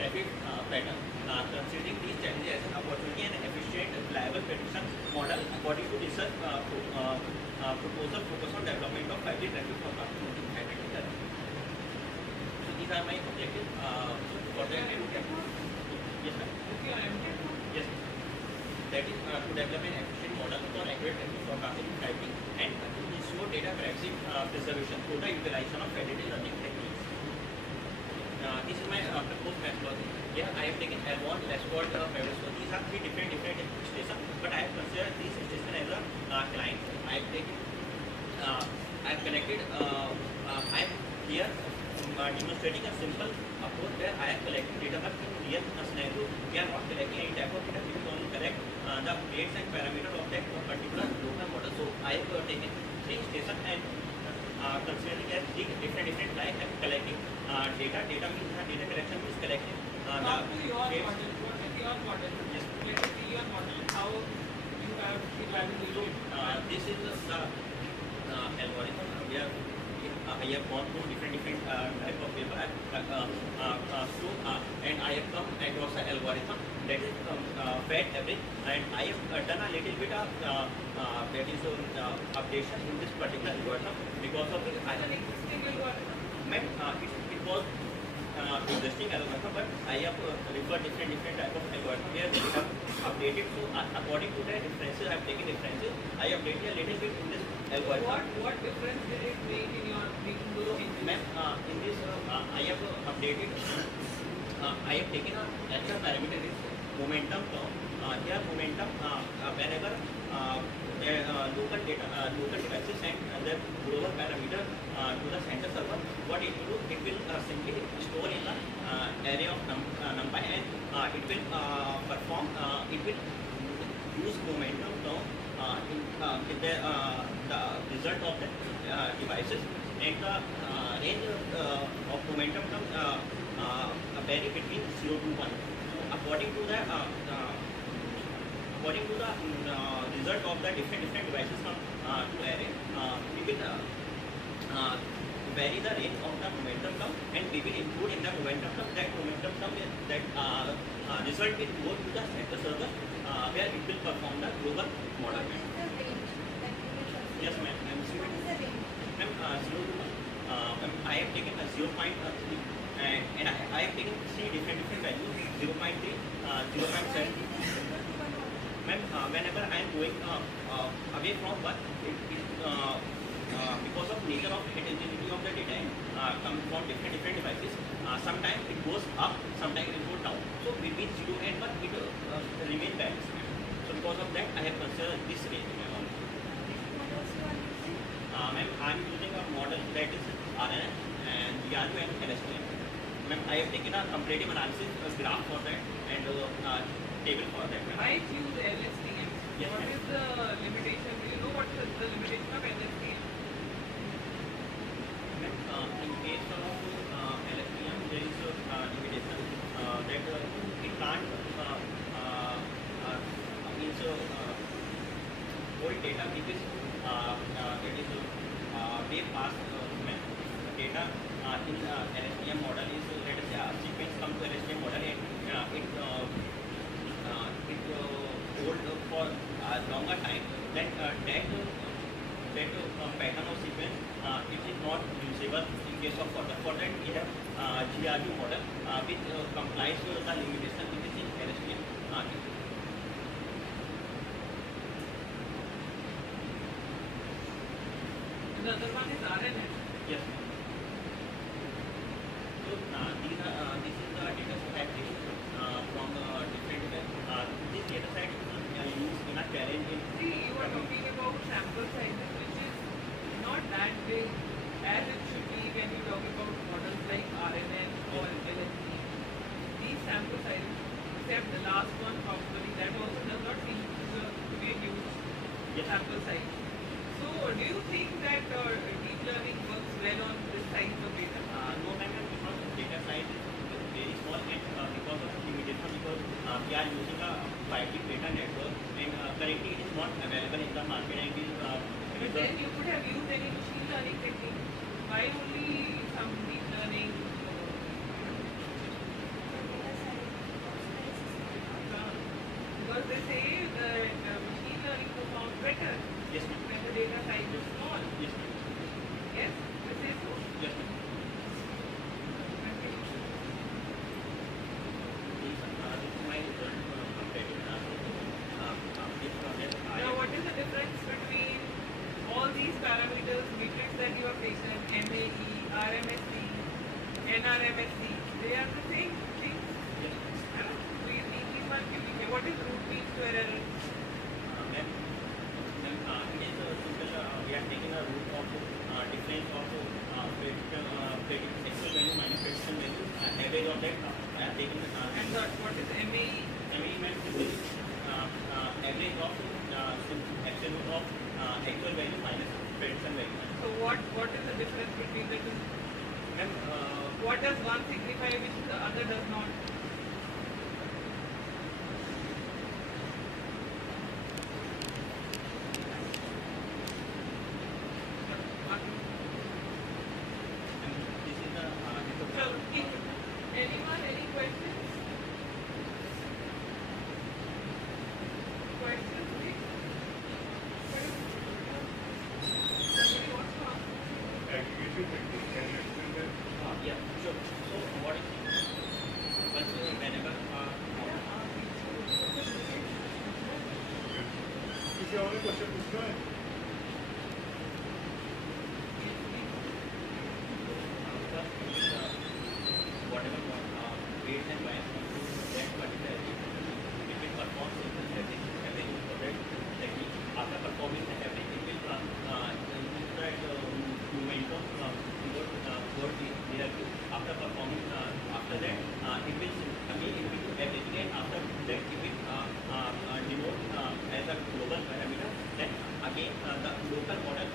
traffic pattern. Considering these challenges as an opportunity and efficient, reliable prediction model, according to research proposal focus on development of 5G traffic forecasting using predictive learning. So these are my objectives for the yes, ma'am. Yes. That is to develop an efficient model for accurate traffic forecasting typing and to ensure data privacy preservation through the utilization of predictive learning techniques. This is my proposed methodology. Here I have taken L1, Lescott, Peversco. These are three different stations, but I have considered these stations as a client. I have taken, I have collected, I am here demonstrating a simple approach where I have collected data, but in real scenario, we are not collecting any type of data. We will only collect the weights and parameters of that particular local model. So I have taken three stations and considering as three different types of collecting data. Data means data collection means collecting Talk to your model. What is your model? Yes. Let us see your model. How you have evaluated it. This is the algorithm. I have gone through different type of paper. And I have come across an algorithm that is fat average, and I have done a little bit of that is updation in this particular algorithm because of it. An existing algorithm. It was existing algorithm, but I have referred different type of algorithm where we have updated. So according to the references, I have taken references. I have updated a little bit in this algorithm. What difference did it make in your making those changes? Ma'am, in this I have updated. I have taken another parameter is momentum term. Here momentum whenever local devices send their global parameter to the center server, what it will do, it will simply store in the array of numpy, and it will perform, it will use momentum term with the result of the devices, and the range of momentum term vary between 0 to 1. So according to the result of the different devices come to array, we will vary the range of the momentum term, and we will include in the momentum term that momentum term that result will go to the center server where it will perform the global model. Yes, ma'am. Ma'am, 0 to 1. I have taken a 0.3 and I have taken three different values: 0.3, 0.7. Ma'am, whenever I am going away from 1, because of nature of heterogeneity of the data come from different devices, sometimes it goes up, sometimes it goes down. So between 0 and 1, it remain balanced. So because of that, I have considered this range. Ma'am, I am using a that is RNN and DRU and LSTM. I have taken a comparative analysis graph for that and table for that. I choose LSTM. Yes, what is the limitation? Do you know what is the limitation of LSTM? In case of LSTM, there is a limitation that it can't means hold data because it is way past data in LSTM model is let us say a sequence come to LSTM model and it hold for a longer time. That pattern of sequence it is not usable in case of for that we have GRU model which complies to the limitation which is in LSTM. The other one is RNN. Yes. So this is the data set from different this data set is used in a challenge in. See, you are talking about sample sizes which is not that big as it should be when you talk about models like RNN or LST. These sample sizes, except the last one probably, that also does not seem to be a huge sample size. So, do you think that deep learning works well on this size of data? No, because data size is very small and because of limitation, because we are using a 5G data network and currently it is not available in the market and but then you could have used any machine learning technique. Why only some deep learning? Because they say that machine learning performs better when the data size is small. Yes, yes, they say so. Yes, Now, what is the difference between all these parameters, metrics that you have taken, MAE, RMSE, NRMSE, they are the same things? Yes. These one can be, what is root mean square error? We are taking a root of difference of prediction value minus prediction value, average of that, taking and what is MAE? MAE means average of absolute of actual value minus prediction value. So what is the difference between the two? What does one signify which the other does not? Anyone, any questions? Questions, please? Somebody wants to ask? Aggregation technique, can you explain that? Yeah, sure. So what is once whenever If you have any question, please go ahead. whatever weights and bias that particular if it performs everything for that technique, after performing the everything will use that momentum toward the direction. After performing after that it will do everything and after that it will denote as a global parameter. Then again the local model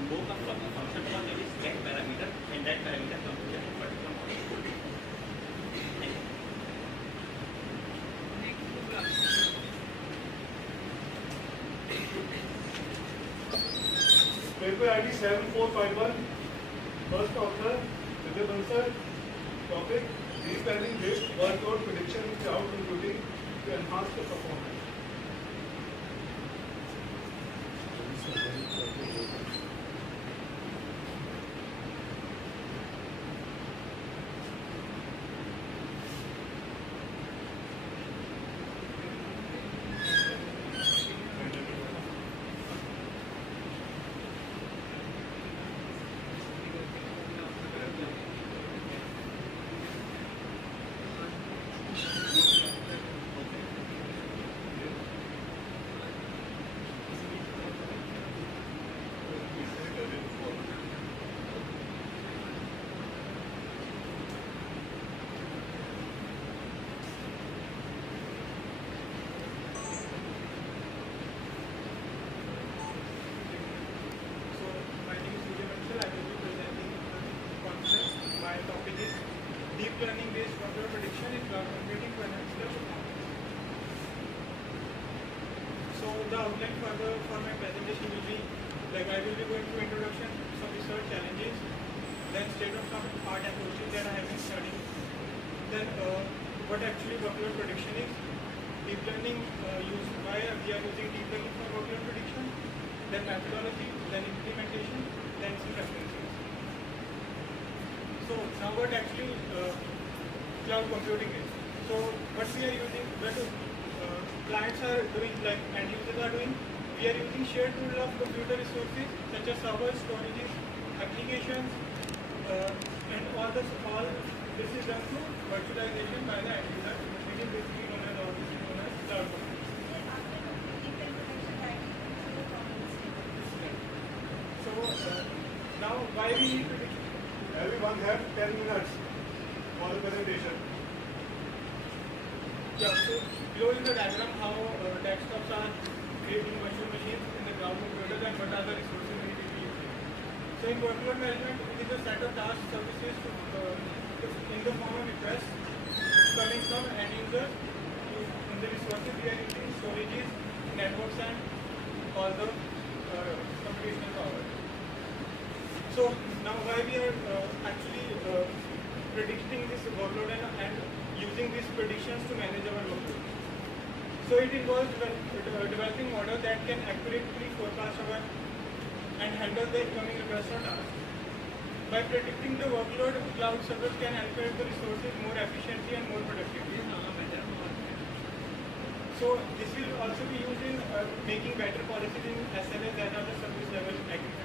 invoke a function for that is that parameter and that parameter comes to that particular model. Paper ID 7451, first author, Vijay Bansal, topic, deep learning-based workload prediction in cloud computing to enhance the performance. outline for my presentation will be like I will be going through introduction, some research challenges, then state-of-art approaches that I have been studying, then what actually workload prediction is, deep learning used, why we are using deep learning for workload prediction, then methodology, then implementation, then some references. So now what actually cloud computing is. So what we are using, what clients are doing, like end users are doing, we are using shared pool of computer resources such as servers, storages, applications, and all this is done through virtualization by the end user, which is basically known as cloud computing. So now why we need to Everyone have 10 minutes for the presentation. Yeah, so below is the diagram how desktops are creating virtual machines in the cloud computers and what are the resources we need to use. So in workload management, it is a set of task services in the form of requests coming from end users. In the resources we are using storages, networks, and all the computational power. So now why we are actually predicting this workload and using these predictions to manage our workload. So it involves developing models that can accurately forecast our and handle the incoming requests or tasks. By predicting the workload, cloud servers can allocate the resources more efficiently and more productively. So this will also be used in making better policies in SLAs, that are the service level agreements.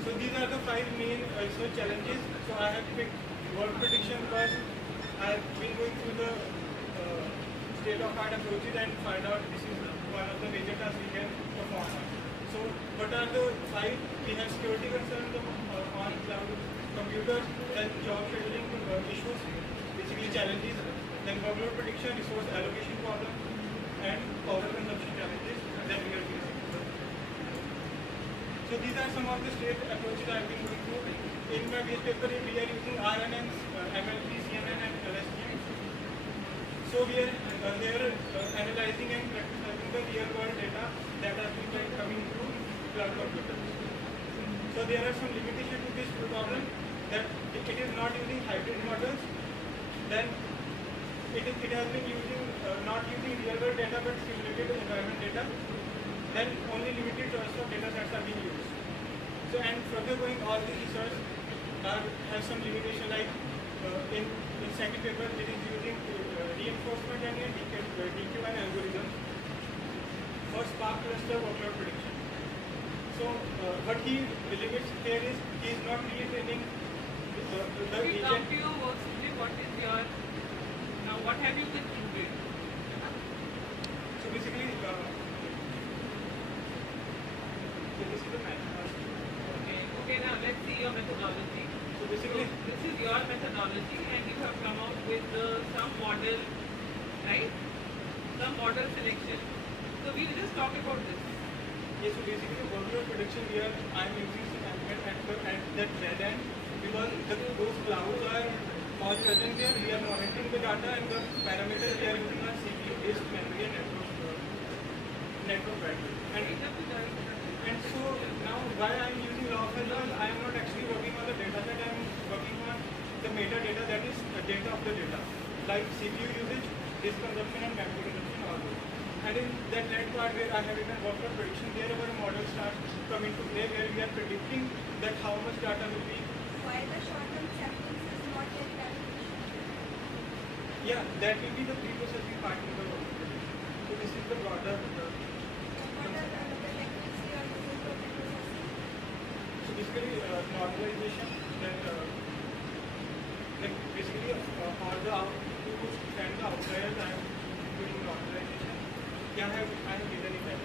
So these are the 5 main research challenges. So I have picked work prediction because I have been going through the state-of-art approaches and find out this is one of the major tasks we can perform. So what are the 5? We have security concerns on cloud computers, then job scheduling issues, basically challenges, then workload prediction, resource allocation problem, and power consumption challenges that we are facing. So these are some of the state approaches I have been going through. In my base paper, we are using RNNs, MLP, CNN, and LSTM. So we are analyzing and practicing the real world data that has been coming through cloud computers. So there are some limitations to this problem, that it is not using hybrid models. Then it has been using not using real world data but simulated environment data. Then only limited choice of data sets are being used. So and further going, all the research has some limitation, like in second paper it is using reinforcement and DQ1 algorithms for Spark cluster workload prediction. So what he limits here is he is not retraining the We agent. come to your work, what is your, now what have you concluded? So basically, this is the methodology. Okay, now let's see your methodology. So basically, this is your methodology and you have come out with some model, right? Some model selection. So we'll just talk about this. Yes, so basically workload prediction here I am using some element at that red end because those clouds are all present there. We are monitoring the data and the parameters we are using are CPU-based memory and network battery. And so now why I am using log files, I am not actually working on the data set, I am working on the metadata, that is the data of the data, like CPU usage, disk consumption and memory consumption, all those. And in that red part where I have written workload prediction, there our model starts coming to play where we are predicting that how much data will be. Why the short-term sampling is not yet calculation? Yeah, that will be the pre-processing part of the workload prediction. So this is the broader So basically normalization, then like basically all the to stand the outliers I am doing normalization. I have given it that.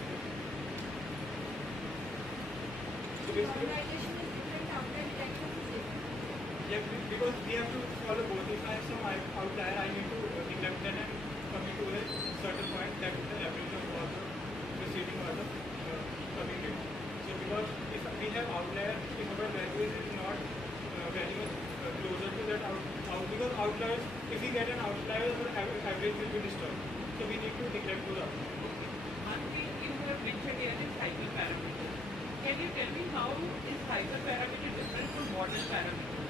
So basically Normalization is different, outlier detection is different. yeah, because we have to follow both. If I have some outlier, I need to neglect that and come into a certain point that is the average of all the preceding or the coming data. So because if we have outlier, if our value is not very much closer to that because outliers, if we get an outlier, our average will be disturbed. So we need to neglect those outliers. tell me how is hyperparameter different from model parameter?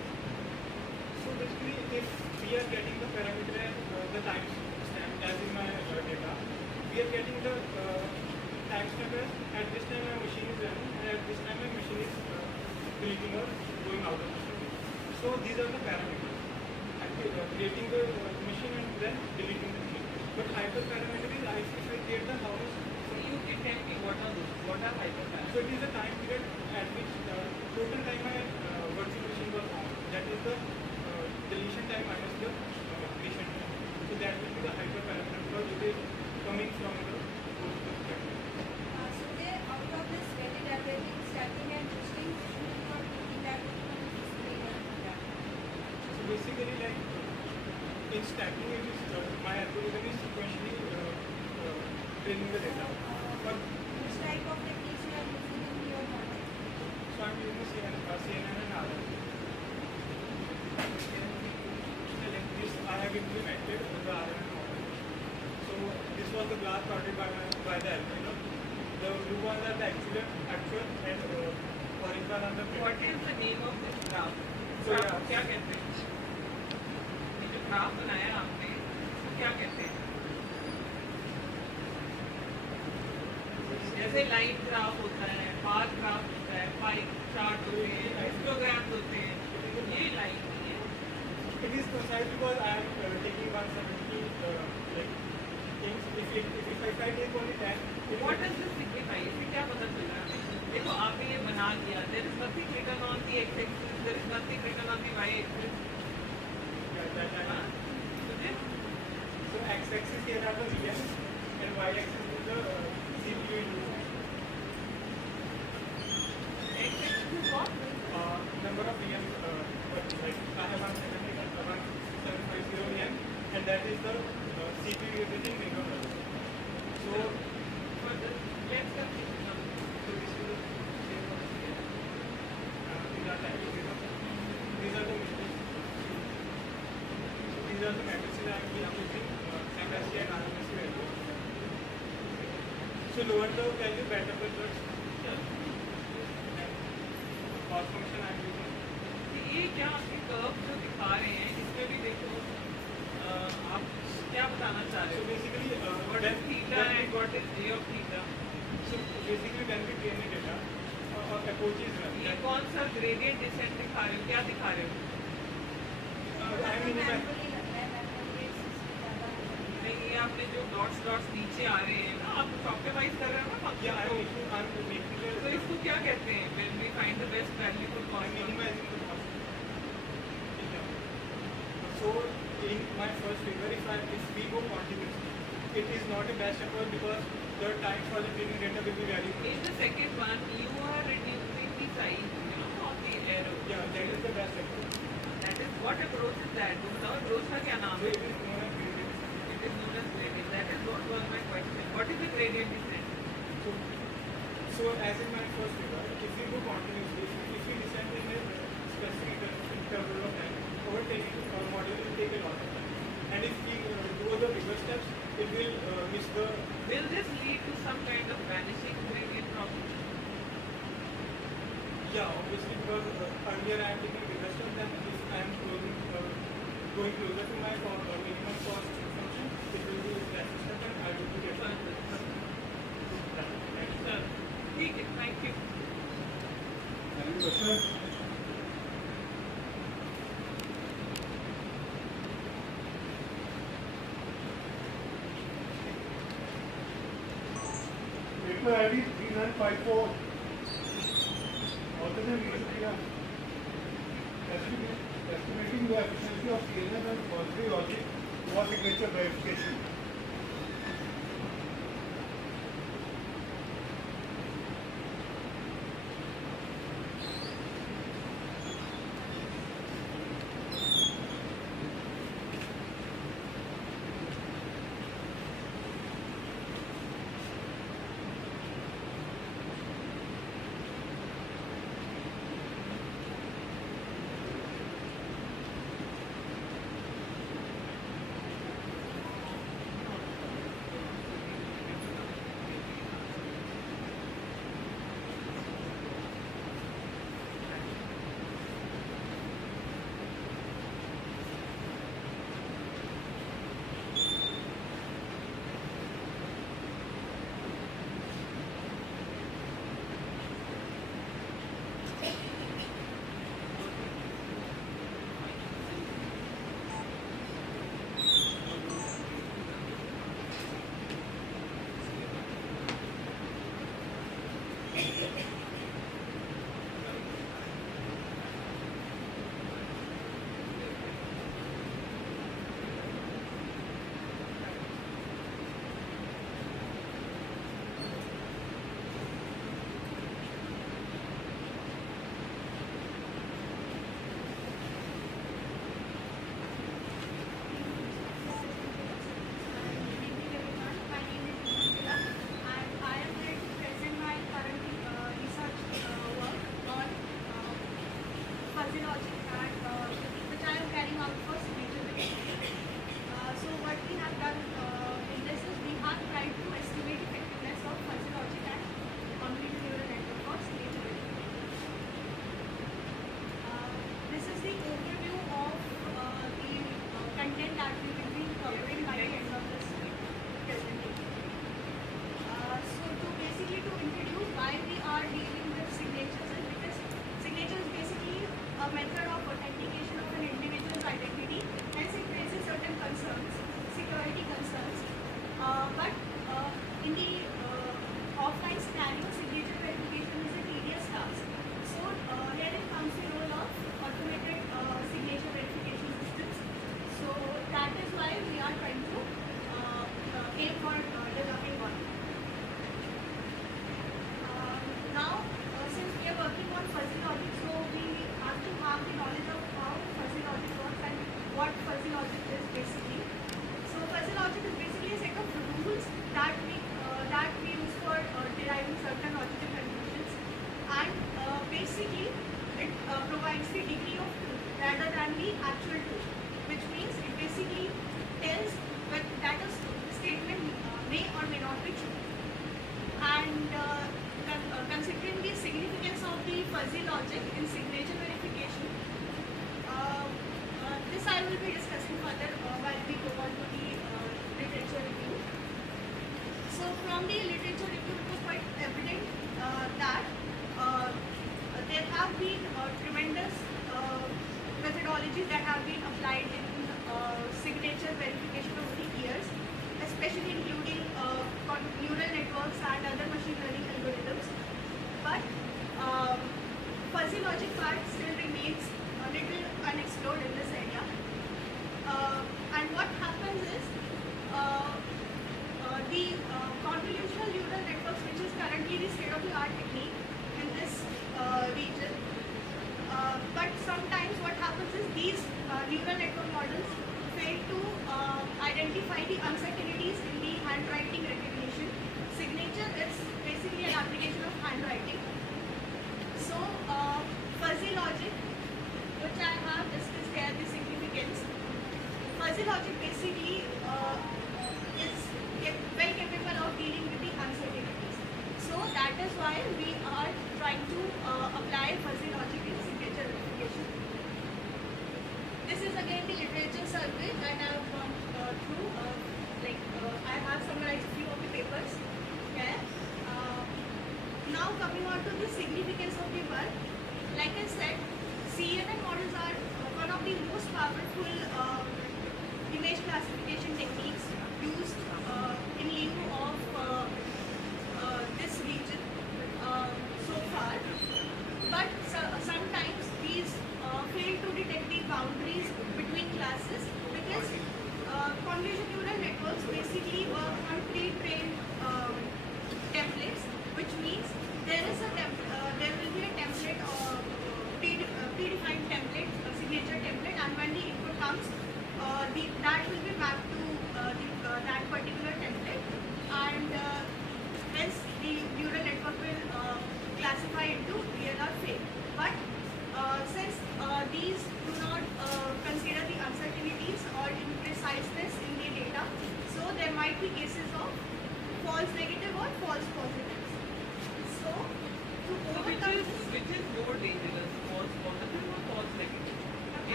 So basically, if we are getting the parameter at the timestamp as in my data, we are getting the timestamp as at this time my machine is running and at this time my machine is deleting or going out of the machine. So these are the parameters. Creating the machine and then deleting the machine. But hyperparameter is if I create the house. So you can tell me what are those? What are hyperparameters? So it is the time period at which total time my virtual machine was on. That is the deletion time minus the creation time. So that will be the hyperparameter because it is coming from the post perspective. So there, out of this weighted averaging, stacking and boosting, which will not be that So basically, like in stacking, it is my algorithm is sequentially training the data. But which type of techniques you are using in your model? So I'm using CNN and RL. Like this, I have implemented the RL model. So this was the glass plotted by the algorithm. The blue ones are the actual and orange one are the. What is the name of this graph? So yeah, क्या कहते हैं? ये जो graph बनाया आपने, तो क्या कहते हैं? जैसे लाइन ग्राफ होता है, बार ग्राफ होता है, पाई चार्ट होते हैं, हिस्टोग्राम्स होते हैं, ये लाइन नहीं है. It is concise because I am taking 170 like things. If I take only 10. What does this signify? इससे क्या पता चल रहा है? देखो आपने ये बना दिया. There is nothing written on the x-axis. There is nothing written on the y-axis. So x-axis here are the VMs and y-axis is the CPU input. X-axis is what? Number of VMs. Like I have 1750 VM and that is the CPU usage in megahertz. So let's continue. So this is the same process here. These are the machines. These are the matrices I am using MSC and RMSC values. So lower the value, better the results. And cost function I am using. ये क्या आपके curve जो दिखा रहे हैं इसमें भी देखो आप क्या बताना चाह रहे हो? So basically what is theta and what is j of theta? So basically when we train the data approach is run. ये कौन सा gradient descent दिखा रहे हो? क्या दिखा रहे हो? I mean नहीं ये आपने जो डॉट्स नीचे आ रहे हैं ना आप कुछ ऑप्टिमाइज कर रहे हो ना फंक्शन को. तो इसको क्या कहते हैं? When we find the best value for cost. minimizing the cost. So in my first figure, if we go continuously, it is not a best approach because the time for the training data will be very good. In the second one, you are reducing the size, of the arrow. Yeah, that is the best approach. That is what approach is that? तो बताओ approach का क्या नाम है? It is known as gradient. It is known as gradient. That is what was my question. What is the gradient descent? So as in my first figure, if we go continuously, if we descend in a specific interval of time, overtaking our model will take a lot of time. And if we do the bigger steps, it will miss the. Will this lead to some kind of vanishing gradient problem? Yeah, obviously because earlier I am taking bigger steps, then if I am going closer to my minimum cost function, it will be less step and I will be getting. ठीक है, thank you. Any questions? Paper ID 3954. Alternate media. Estimating the efficiency of CNN and forgery logic for signature verification.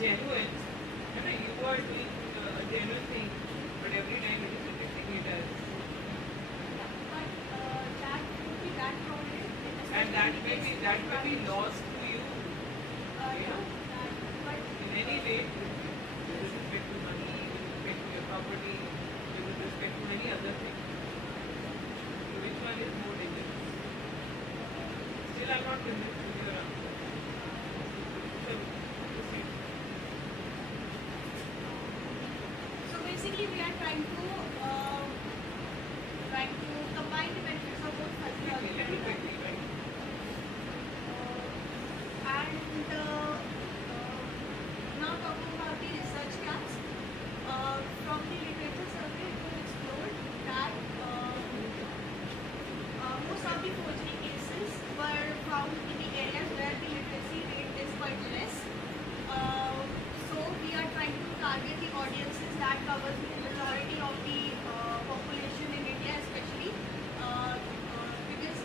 genuine, you are doing a genuine thing, but every time it is rejecting it as. That would be that problem. And that may be lost to you. But in any way, with respect to money, with respect to your property, with respect to any other thing. So which one is more dangerous? Still, I'm not convinced with your answer. So basically, we are trying to combine the benefits of both physiology and now talking about the research gaps. From the literature survey, it was explored that most of the forgery cases were found in the areas where the literacy rate is quite less. So we are trying to target the audiences that covers the majority of the population in India, especially because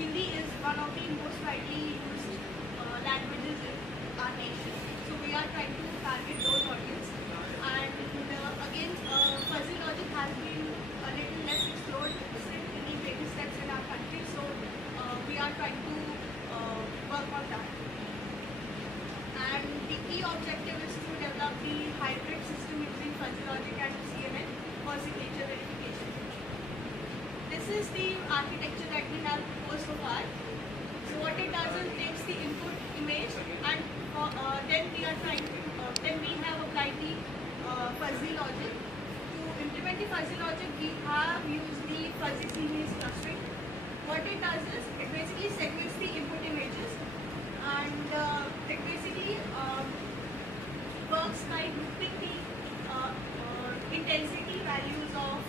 Hindi is one of the most widely used languages in our nation. So we are trying to target those audiences. And again, fuzzy logic has been a little less explored still in the baby steps in our country. So we are trying to work on that. And the key objective is to develop the hybrid system using fuzzy logic and CNN for signature verification. This is the architecture that we have proposed so far. So what it does is takes the input image and then we are trying to then we have applied the fuzzy logic. To implement the fuzzy logic, we have used the fuzzy series clustering. What it does is it basically segments the input images and it basically works by grouping the intensity values of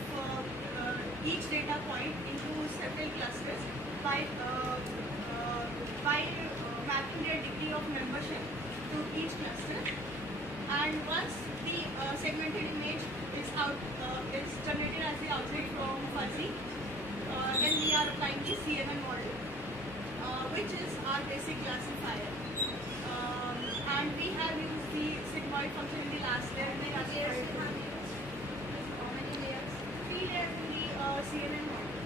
each data point into several clusters by mapping their degree of membership to each cluster. And once the segmented image is generated as the output from fuzzy, then we are applying the CNN model, which is our basic classifier. And we have used the sigmoid function in the last layer. How many layers? 3 layers in the CNN model.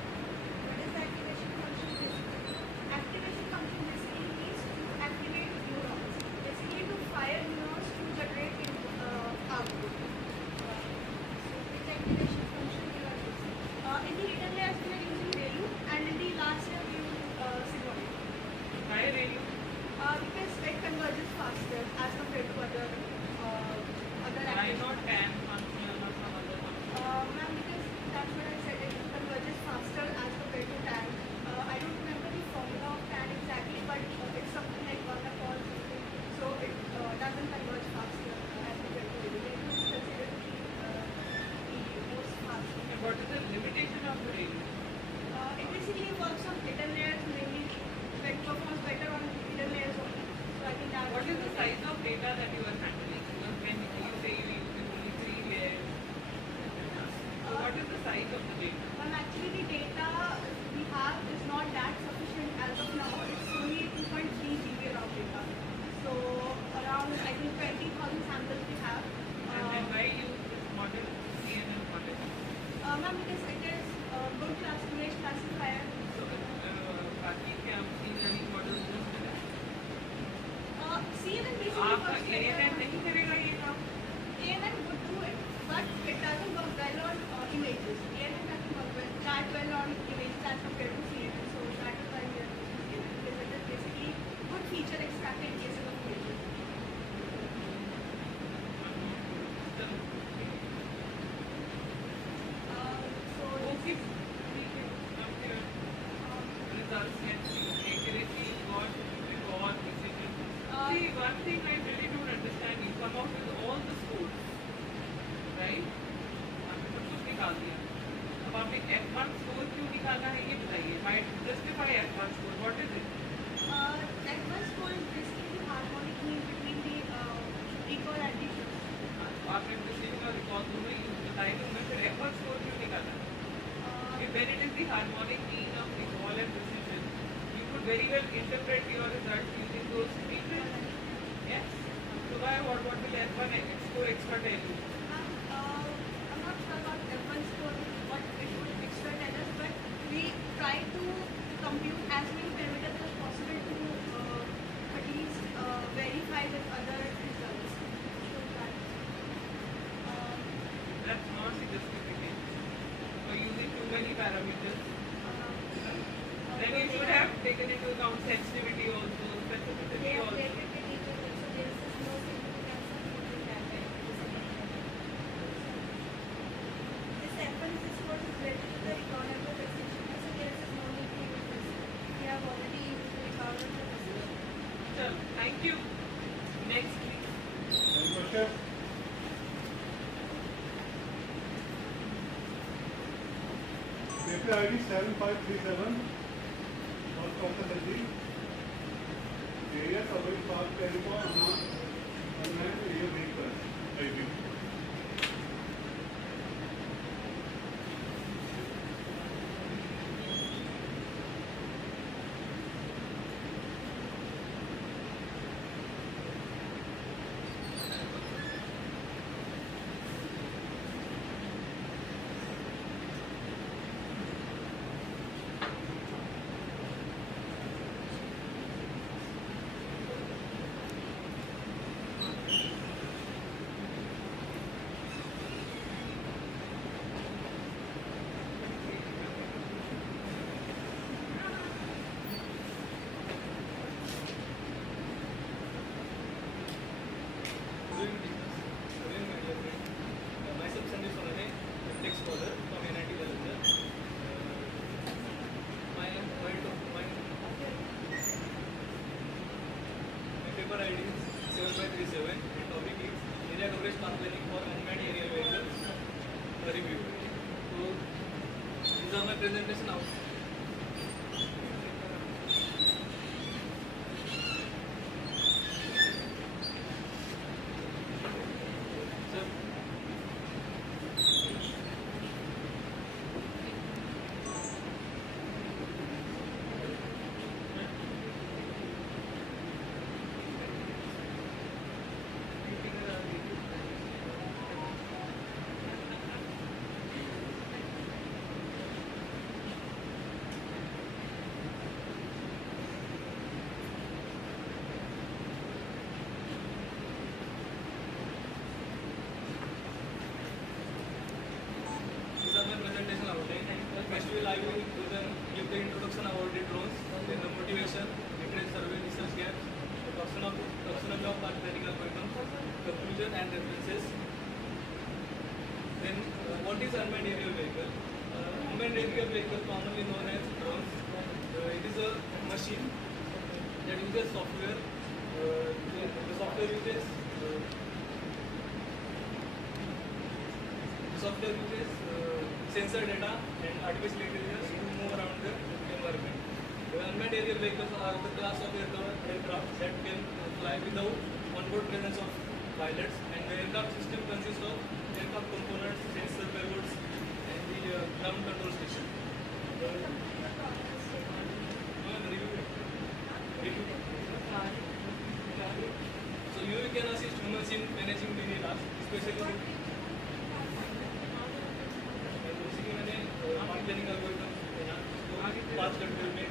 What is the activation function? Activation function basically means to activate neurons. Basically to fire neurons to generate output. Which activation function you are using? In the hidden layers we are using ReLU, and in the last layer we use sigmoid. Why ReLU? Because it converges faster as compared to other Why not TAN function or some other function? Ma'am, because that's what I said, it converges faster as compared to TAN. I don't remember the formula of TAN exactly, but it's something like 1 upon something. So it doesn't converge faster as compared to ReLU. ReLU is considered to be the most fast. And what is the limitation of the ReLU? It basically works on hidden layers mainly. It performs better on hidden layers only. So I think that. What is the size of data that you are handling? When you say you use only 3 layers, so what is the size of the data? Actually the data we have is not that sufficient as of now. It's only 2.3 GB raw data. So around I think 20,000 samples we have. And why use this model, CNN model? Ma'am, because it is good image classifier. So बाकी के हम CNN model use करें? CNN basically आपका ANN नहीं करेगा ये काम? ANN would do it, but it doesn't work well on images. ANN doesn't work that well on images as compared to CNN. So that is why we are using CNN, because it is basically good feature extracted in cases of images. See, one thing I really don't understand, you come out with all the scores, right? आपने सब कुछ निकाल दिया. अब आपने F1 score क्यों निकालना है ये बताइए. Why justify F1 score? What is it? F1 score is basically the harmonic mean between the recall and the आपने precision और recall दोनों यूज बताए तो मैं फिर F1 score क्यों निकाला? When it is the harmonic mean of recall and precision, you could very well interpret your results using those features. Yes. So why what you. Next, please. Any question? Paper ID 7537 was Dr. Area covering Park Telecom unmanned aerial vehicles. Paper ID 7537 and topic is area coverage path planning for unmanned aerial vehicles review. So these are my presentation out. Presentation outline. First we will give the introduction about the drones, then the motivation, different survey research gaps, the taxonomy of path planning algorithm, conclusion and references. Then what is unmanned aerial vehicle? Unmanned aerial vehicle, commonly known as drones. It is a machine that uses software. The software uses sensor data and artificial intelligence to move around the environment. The unmanned aerial vehicles are the class of aircraft that can fly without onboard presence of pilots, and the aircraft system consists of aircraft components, sensor payloads, and the ground control station. So you can assist humans in managing many tasks, especially planning algorithm path control में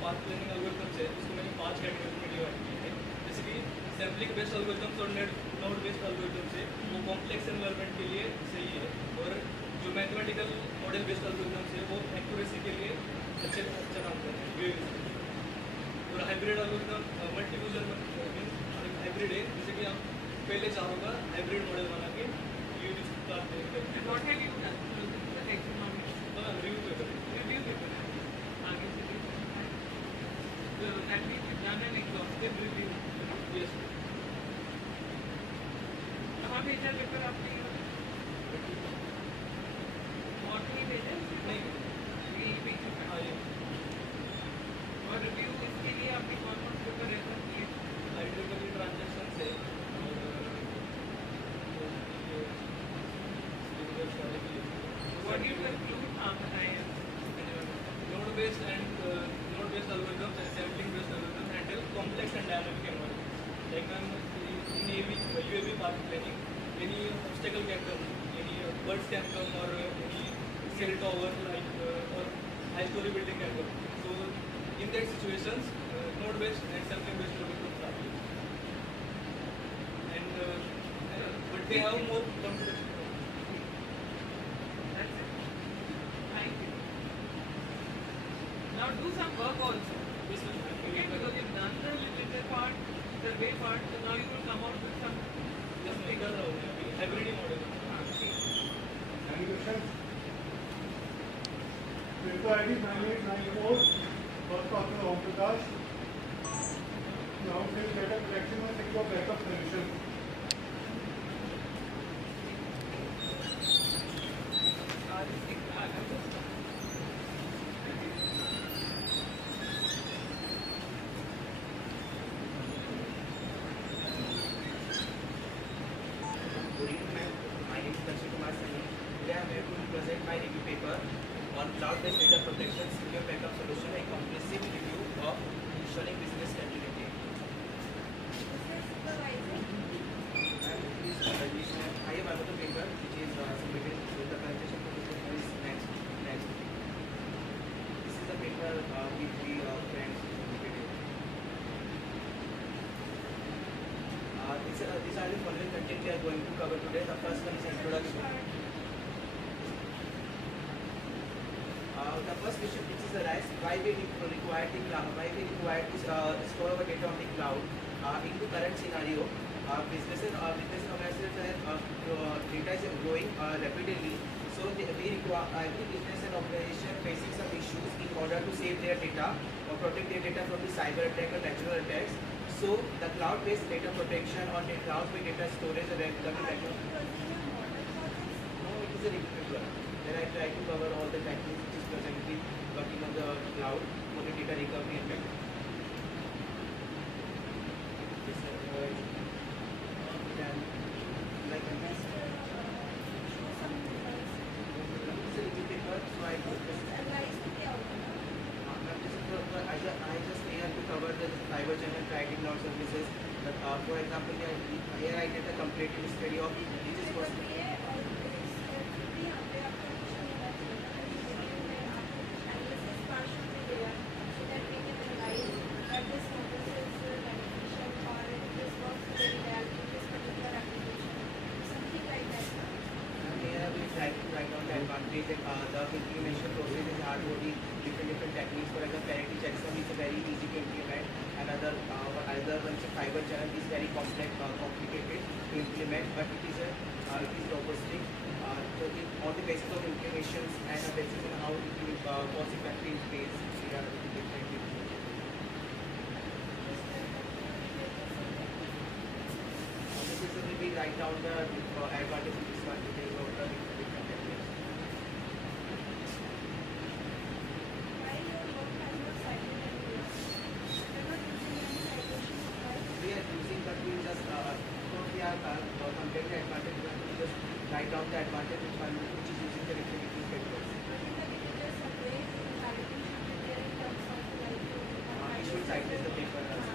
path planning algorithms है उसको मैंने 5 category में divide किया है। जैसे कि sampling based algorithms और नोड बेस्ड एल्गोरिथम्स है वो कॉम्प्लेक्स एनवायरनमेंट के लिए सही है, और जो मैथमेटिकल मॉडल बेस्ड एल्गोरिथम्स है वो एक्यूरेसी के लिए अच्छा काम करते हैं। और hybrid algorithm multi user means hybrid है, जैसे कि आप पहले चाहो का हाइब्रिड मॉडल बना के यूज रिव्यू पेपर आगे से that means you've done an exhaustive review. Yes. कहाँ भेजा पेपर आपने? नोट नहीं भेजा? नहीं। यही भेजा था। हाँ ये। और रिव्यू इसके लिए आपने कौन-कौन पेपर रेफर किए? हाइड्रोलिक ट्रांजैक्शन से What do you conclude? आप बताएं। Node based algorithms and sampling based algorithms handle complex and dynamic environments. Like in UAV path planning, any obstacle can come, any birds can come, or any cell tower or high story building can come. So in that situations, node based and sampling based algorithms are used. And but they have more computational. That's it. Thank you. Now do some work also. Okay, because you've done the literature part, the way for part, so now you will come out with some just figures out there, everyday model. Any questions? Paper ID 9894, first author Om Prakash. Now says data collection and secure backup solutions. Cloud-based data protection, secure backup solution, a comprehensive review of ensuring business continuity. I have another paper which is submitted with the presentation for business next. This is the paper which we friends submitted. These are the following content we are going to cover today. The first one is introduction. The first question which is arise, why we require to store our data on the cloud. In the current scenario, business organizations data is growing rapidly, so we require every business and organization facing some issues in order to save their data or protect their data from the cyber attack or natural attacks. So the cloud-based data protection or the cloud-based data storage or recovery backup. No, it is a paper. Then I try to cover all the techniques which is presently working on the cloud for the data recovery and backup. I just here to cover the cyber channel tracking cloud services. But, for example, here I did a comparative study of which is for the implementation process is hard coding, different techniques. For example, parity checksum is very easy to implement. Another once a fiber channel is very complex, complicated to implement, but it is robust. So on the basis of implementations and the basis on how it will cost effective space, we are different. This is we write down the advantage and disadvantages of the different techniques. Comparing the advantage, we just write down the advantage which is using the different papers. We should cite the paper as well.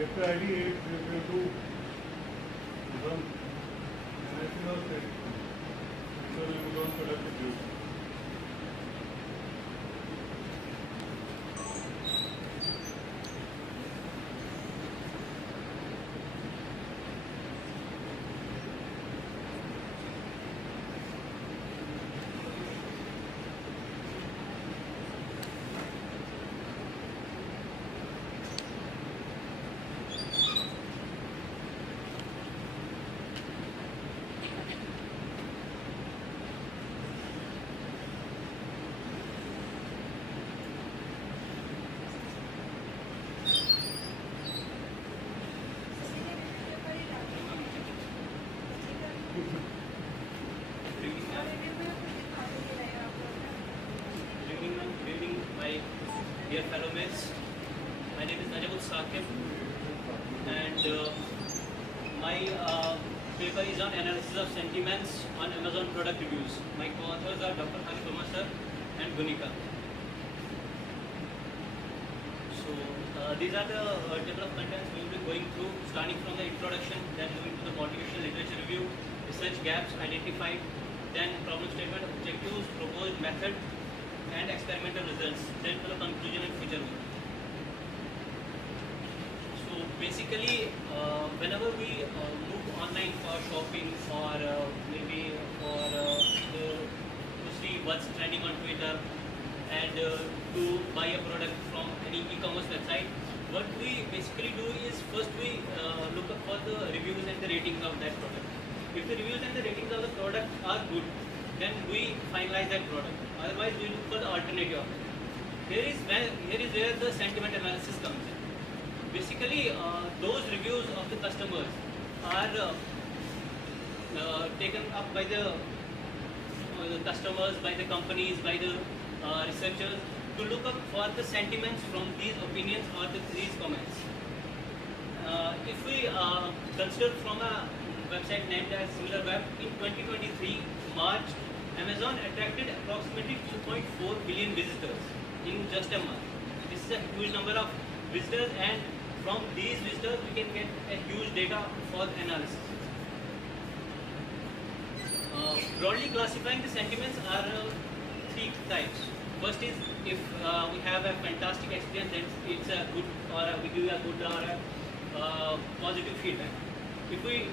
Paper ID 8322 from national state. So we don't select the view. Dear fellow mates, my name is ICSCCC and my paper is on analysis of sentiments on Amazon product reviews. My co-authors are Dr. Harishoma sir and Gunika. these are the table of contents we will be going through, starting from the introduction, then moving to the motivational literature review, research gaps identified, then problem statement, objectives, proposed method, and experimental results, then to the conclusion and future work. So basically, whenever we move online for shopping, or maybe for to see what's trending on Twitter, and to buy a product from any e-commerce website, what we basically do is first we look up for the reviews and the ratings of that product. If the reviews and the ratings of the product are good, then we finalize that product. Otherwise, we look for the alternative. Here is where the sentiment analysis comes in. Basically, those reviews of the customers are taken up by the customers, by the companies, by the researchers, to look up for the sentiments from these opinions or these comments. If we consider from a website named as SimilarWeb, in 2023 March, Amazon attracted approximately 2.4 billion visitors in just a month. This is a huge number of visitors, and from these visitors we can get a huge data for analysis. Broadly classifying the sentiments are three types. First is if we have a fantastic experience, then it's a good, or we give a good or a positive feedback. If we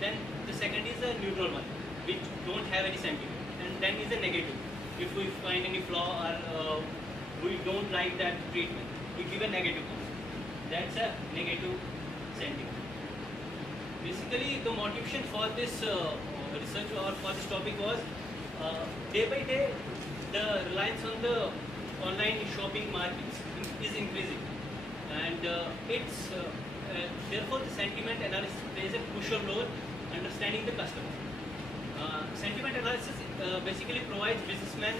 then the second is a neutral one, which don't have any sentiment, and then is a negative. If we find any flaw or we don't like that treatment, we give a negative one. That's a negative sentiment. Basically, the motivation for this research or for this topic was day by day the reliance on the online shopping markets is increasing, and therefore the sentiment analysis plays a crucial role understanding the customer. Sentiment analysis basically provides businessmen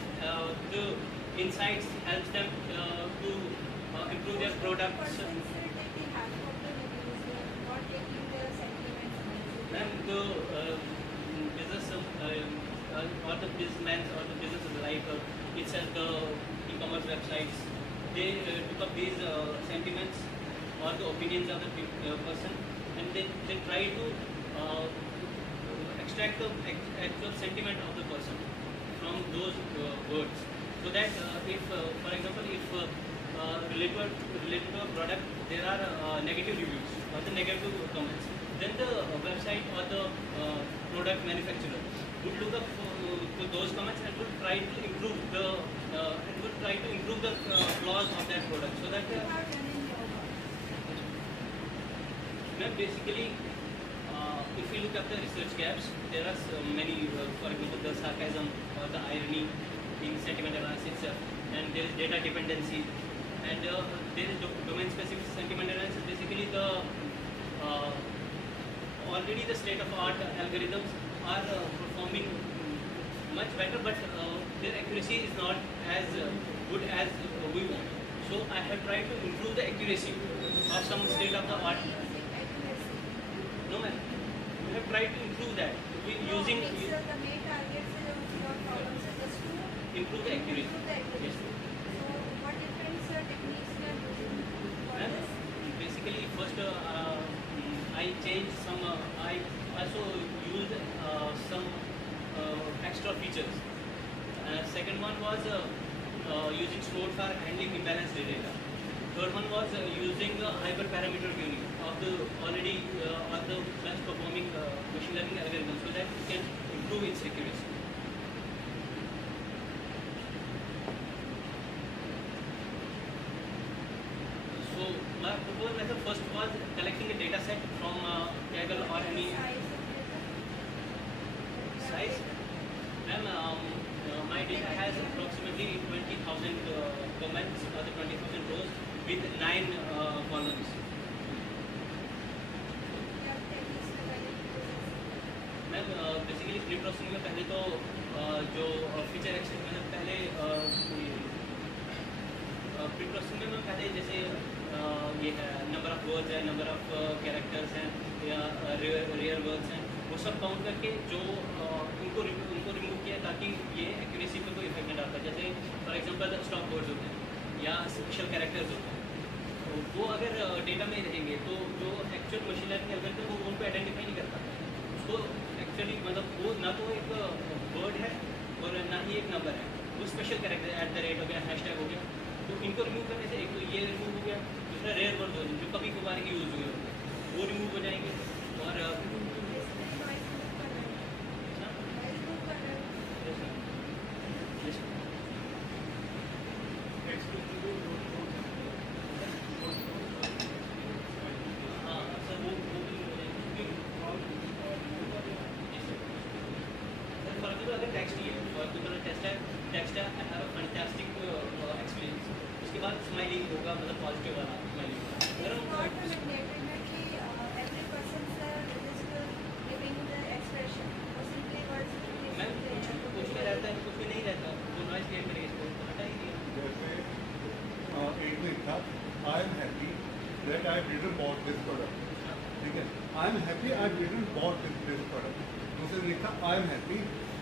the insights, helps them to improve their products. And the business or the businessmen or the businesses like itself, the e-commerce websites, they took up these sentiments or the opinions of the person, and they try to extract the actual sentiment of the person from those words, so that if, for example, if related to a product there are negative reviews or the negative comments, then the website or the product manufacturer would look up to those comments and would try to improve the flaws of that product, so that basically if we look at the research gaps, there are so many, for example, the sarcasm or the irony in sentiment analysis itself, and there is data dependency, and there is domain specific sentiment analysis. Basically, the already the state of art algorithms are performing much better, but their accuracy is not as good as we want. So I have tried to improve the accuracy of some state of the art. No, ma'am. We have tried to improve that using improve the accuracy. Yes. What different techniques you are using for this? Basically, first I changed some. I also used some extra features. Second one was using stored for handling imbalanced data. Third one was using hyperparameter tuning of the already or the best performing machine learning algorithm, so that it can improve its accuracy. So my proposed method first was collecting a data set from Kaggle or any size. And my data has approximately 20,000 comments or the 20,000 rows with 9 columns. Ma'am basically pre processing में पहले तो जो feature extract मैंने पहले pre processing में पहले जैसे ये है नंबर ऑफ वर्ड्स है, नंबर ऑफ कैरेक्टर्स हैं या रियल वर्ड्स हैं, वो सब काउंट करके जो उनको रिमूव किया ताकि ये एक्यूरेसी पे कोई इफेक्ट नहीं डालता. जैसे फॉर एग्जांपल स्टॉप वर्ड्स होते हैं या स्पेशल कैरेक्टर्स होते हैं, तो डेटा में ही रहेंगे तो जो एक्चुअल मशीन लर्निंग एल्गोरिथम वो उनको आइडेंटिफाई नहीं कर पाता है। उसको एक्चुअली मतलब वो ना तो एक वर्ड है और ना ही एक नंबर है, वो स्पेशल कैरेक्टर @ हो गया, हैशटैग हो गया, तो इनको रिमूव करने से एक तो ये रिमूव हो गया, दूसरा रेयर वर्ड जो कभी कभार ही यूज हुए होंगे वो रिमूव हो जाएंगे। और टेक्स्ट ही है और दूसरा टेक्स्ट है I have a fantastic experience, उसके बाद स्माइलिंग होगा, मतलब पॉजिटिव वाला स्माइलिंग। मैम कुछ में रहता है कुछ में नहीं रहता, वो नॉइज क्रिएट करेगा, इसको हटा ही दिया। जैसे एक में था I am happy that I didn't bought this product, ठीक है, I am happy I didn't bought this product, दूसरे ने लिखा I am happy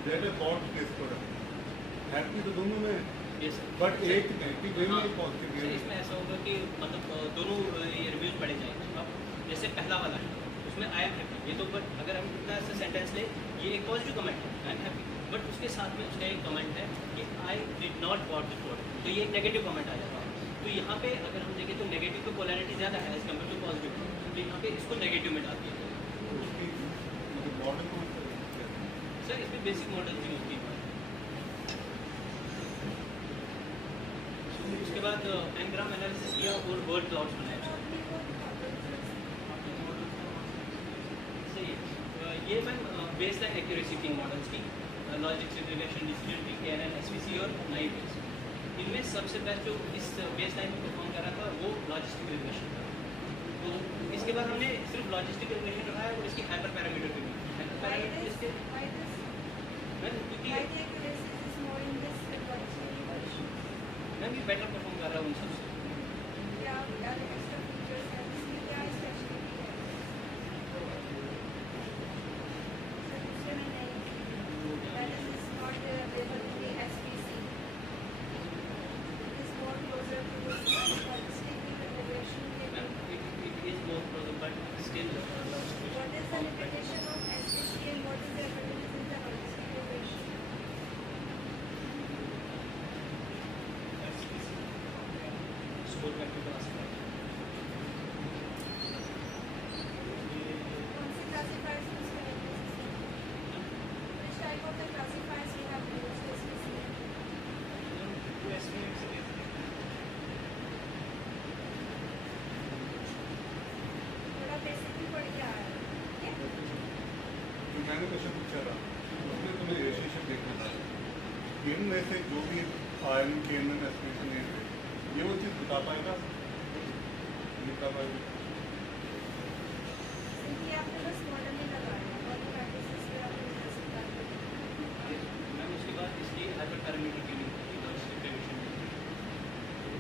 that I bought this product, happy तो दोनों में बट एक नेगेटिव वे में पॉजिटिव वे में। इसमें ऐसा होगा कि मतलब दोनों ये रिव्यूज पढ़े जाएंगे। अब जैसे पहला वाला है उसमें आई एम हैप्पी, ये तो बट अगर हम इतना ऐसा सेंटेंस ले, ये एक पॉजिटिव कमेंट है आई एम हैप्पी, बट उसके साथ में उसका एक कमेंट है कि I did not bought this product, तो ये एक नेगेटिव कमेंट आ जाता है। तो यहाँ पे अगर हम देखें तो नेगेटिव की पोलैरिटी ज़्यादा है एज कम्पेयर टू पॉजिटिव, तो यहाँ पे इसको नेगेटिव में डाल दिया सर। इसमें बेसिक मॉडल यूज की, उसके बाद एनग्राम एनालिसिस किया और वर्ड क्लाउड्स बनाए। सही है, ये मैम बेसलाइन एक्यूरेसी की मॉडल्स की logic regression, decision tree, KNN, SVC और नाइव बेस। इनमें सबसे बेस्ट जो इस बेसलाइन में परफॉर्म कर रहा था वो लॉजिस्टिक रिग्रेशन था। तो इसके बाद हमने सिर्फ लॉजिस्टिक रिग्रेशन रखा है और इसकी हाइपर पैरामीटर पे भी हाइपर पैरामीटर इसके मैम ये बेटर परफॉर्म कर रहा है उन सबसे। मैंने क्वेश्चन पूछा था उसमें तुम्हें रिलेशनशिप देखना था, इनमें से जो भी आयरन केनन एस्पिरेशन है ये वो चीज़ बता पाएगा, बता पाएगा। मैम उसके बाद इसकी हाइपर पैरामीटर की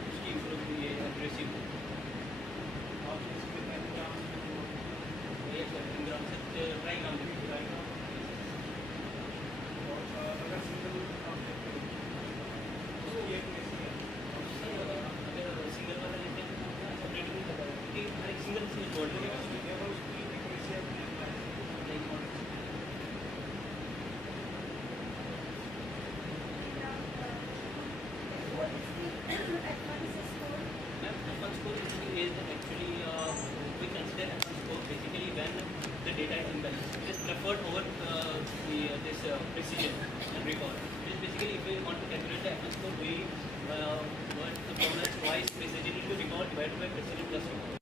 उसकी इम्प्रूव हुई है एग्रेसिव ट्राई काम सिंगल वाला लेते हैं सेपरेट नहीं पता कि हर एक सिंगल चीज जोड़ देगा precision and recall. It is basically if we want to calculate the F1 score, we want the formula twice precision into recall divided by precision plus recall.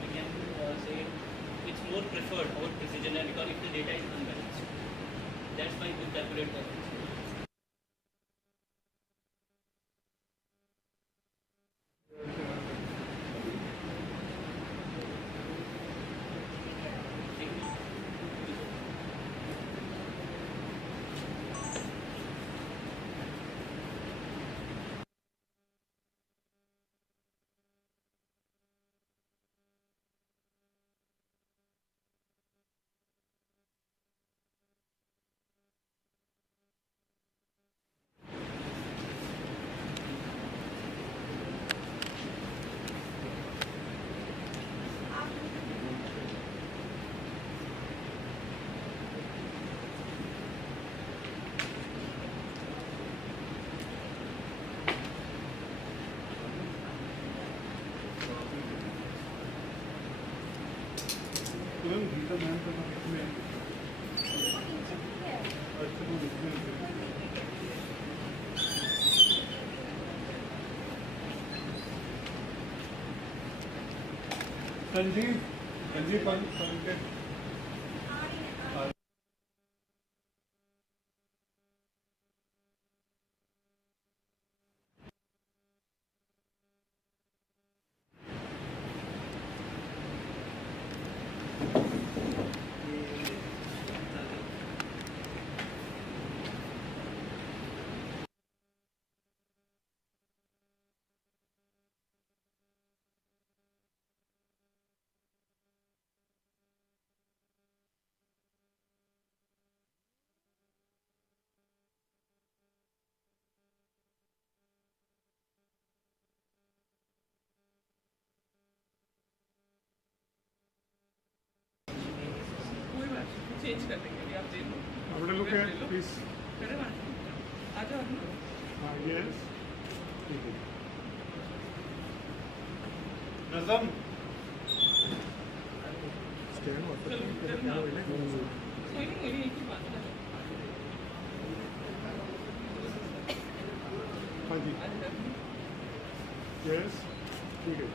We can say it's more preferred over precision and recall if the data is unbalanced. That's why we calculate the F1 score. Ma'am का नाम इसमें Sanjeev Pankaj change कर देंगे आप दे दो Have a look at please. करें ना आ जाओ Yes. नज़म कोई नहीं मेरी एक ही बात है हाँ जी यस ठीक है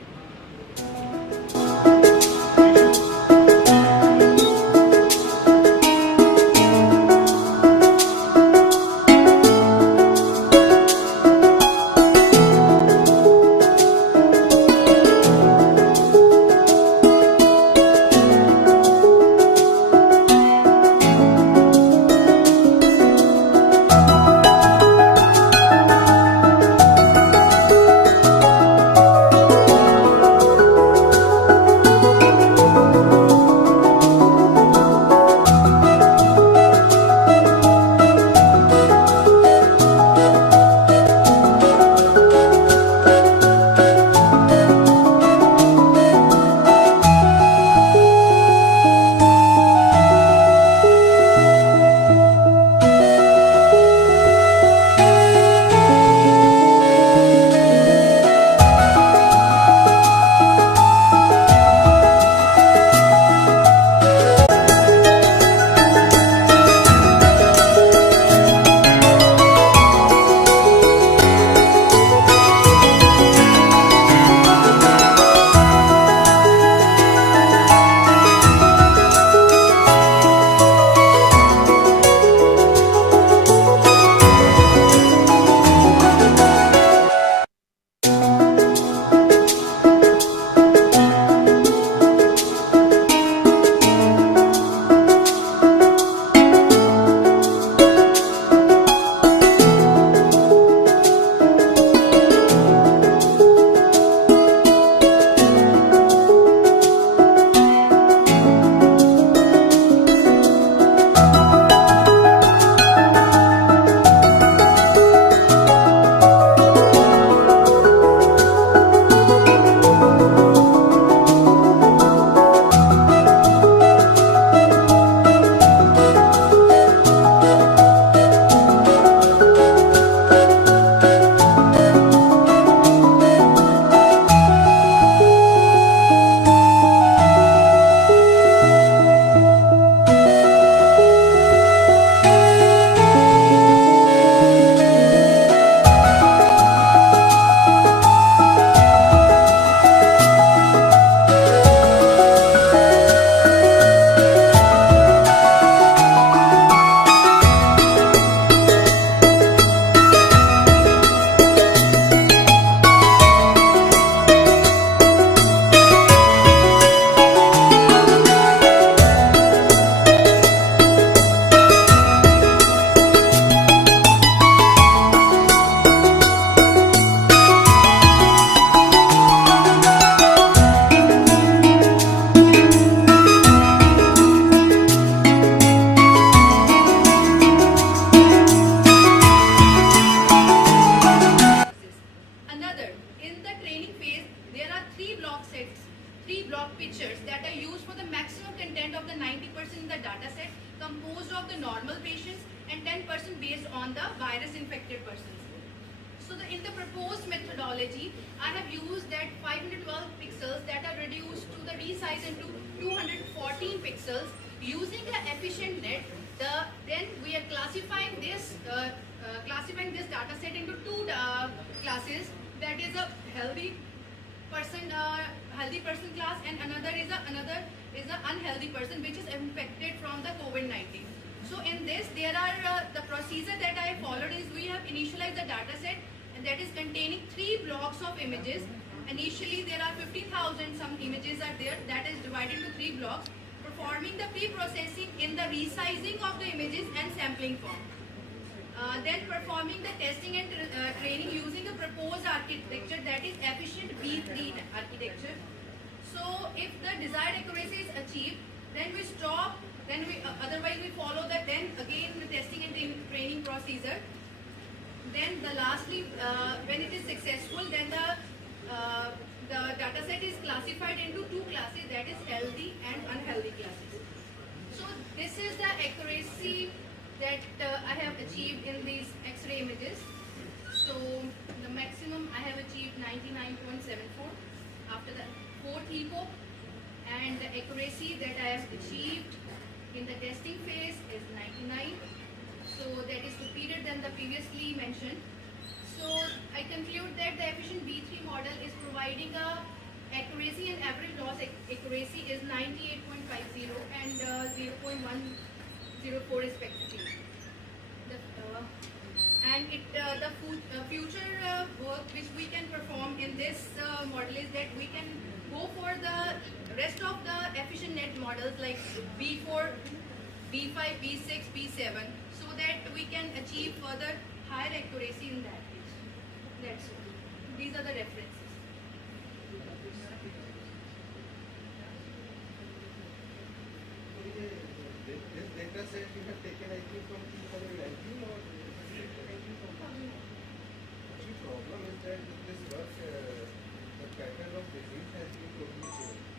composed of the normal patients and 10% based on the virus infected persons. So in the proposed methodology, I have used that 512 pixels that are reduced to the resize into 214 pixels using an efficient net. Then we are classifying this data set into two classes. That is a healthy person class, and another is a unhealthy person which is infected from the COVID-19. So in this, there are the procedure that I followed is we have initialized the data set, and that is containing 3 blocks of images. Initially there are 50,000 some images are there, that is divided into 3 blocks, performing the pre-processing in the resizing of the images and sampling form. Then performing the testing and training using the proposed architecture, that is efficient V3 architecture. So if the desired accuracy is achieved, then we stop, then we otherwise we follow that, then again the testing and training procedure. Then lastly, when it is successful, then the data set is classified into 2 classes, that is healthy and unhealthy classes. So this is the accuracy that I have achieved in these X-ray images. So the maximum I have achieved 99.74 after the 4th epoch, and the accuracy that I have achieved in the testing phase is 99. So that is superior than the previously mentioned. So I conclude that the efficient V3 model is providing a accuracy and average loss accuracy is 98.50 and 0.104 respectively. The future work which we can perform in this model is that we can go for the rest of the efficient net models like B4, B5, B6, B7, so that we can achieve further higher accuracy in that case. That's it. These are the references. This data set you have taken, I think, from 2019 or the problem is that with this work, the pattern of disease has been totally changed.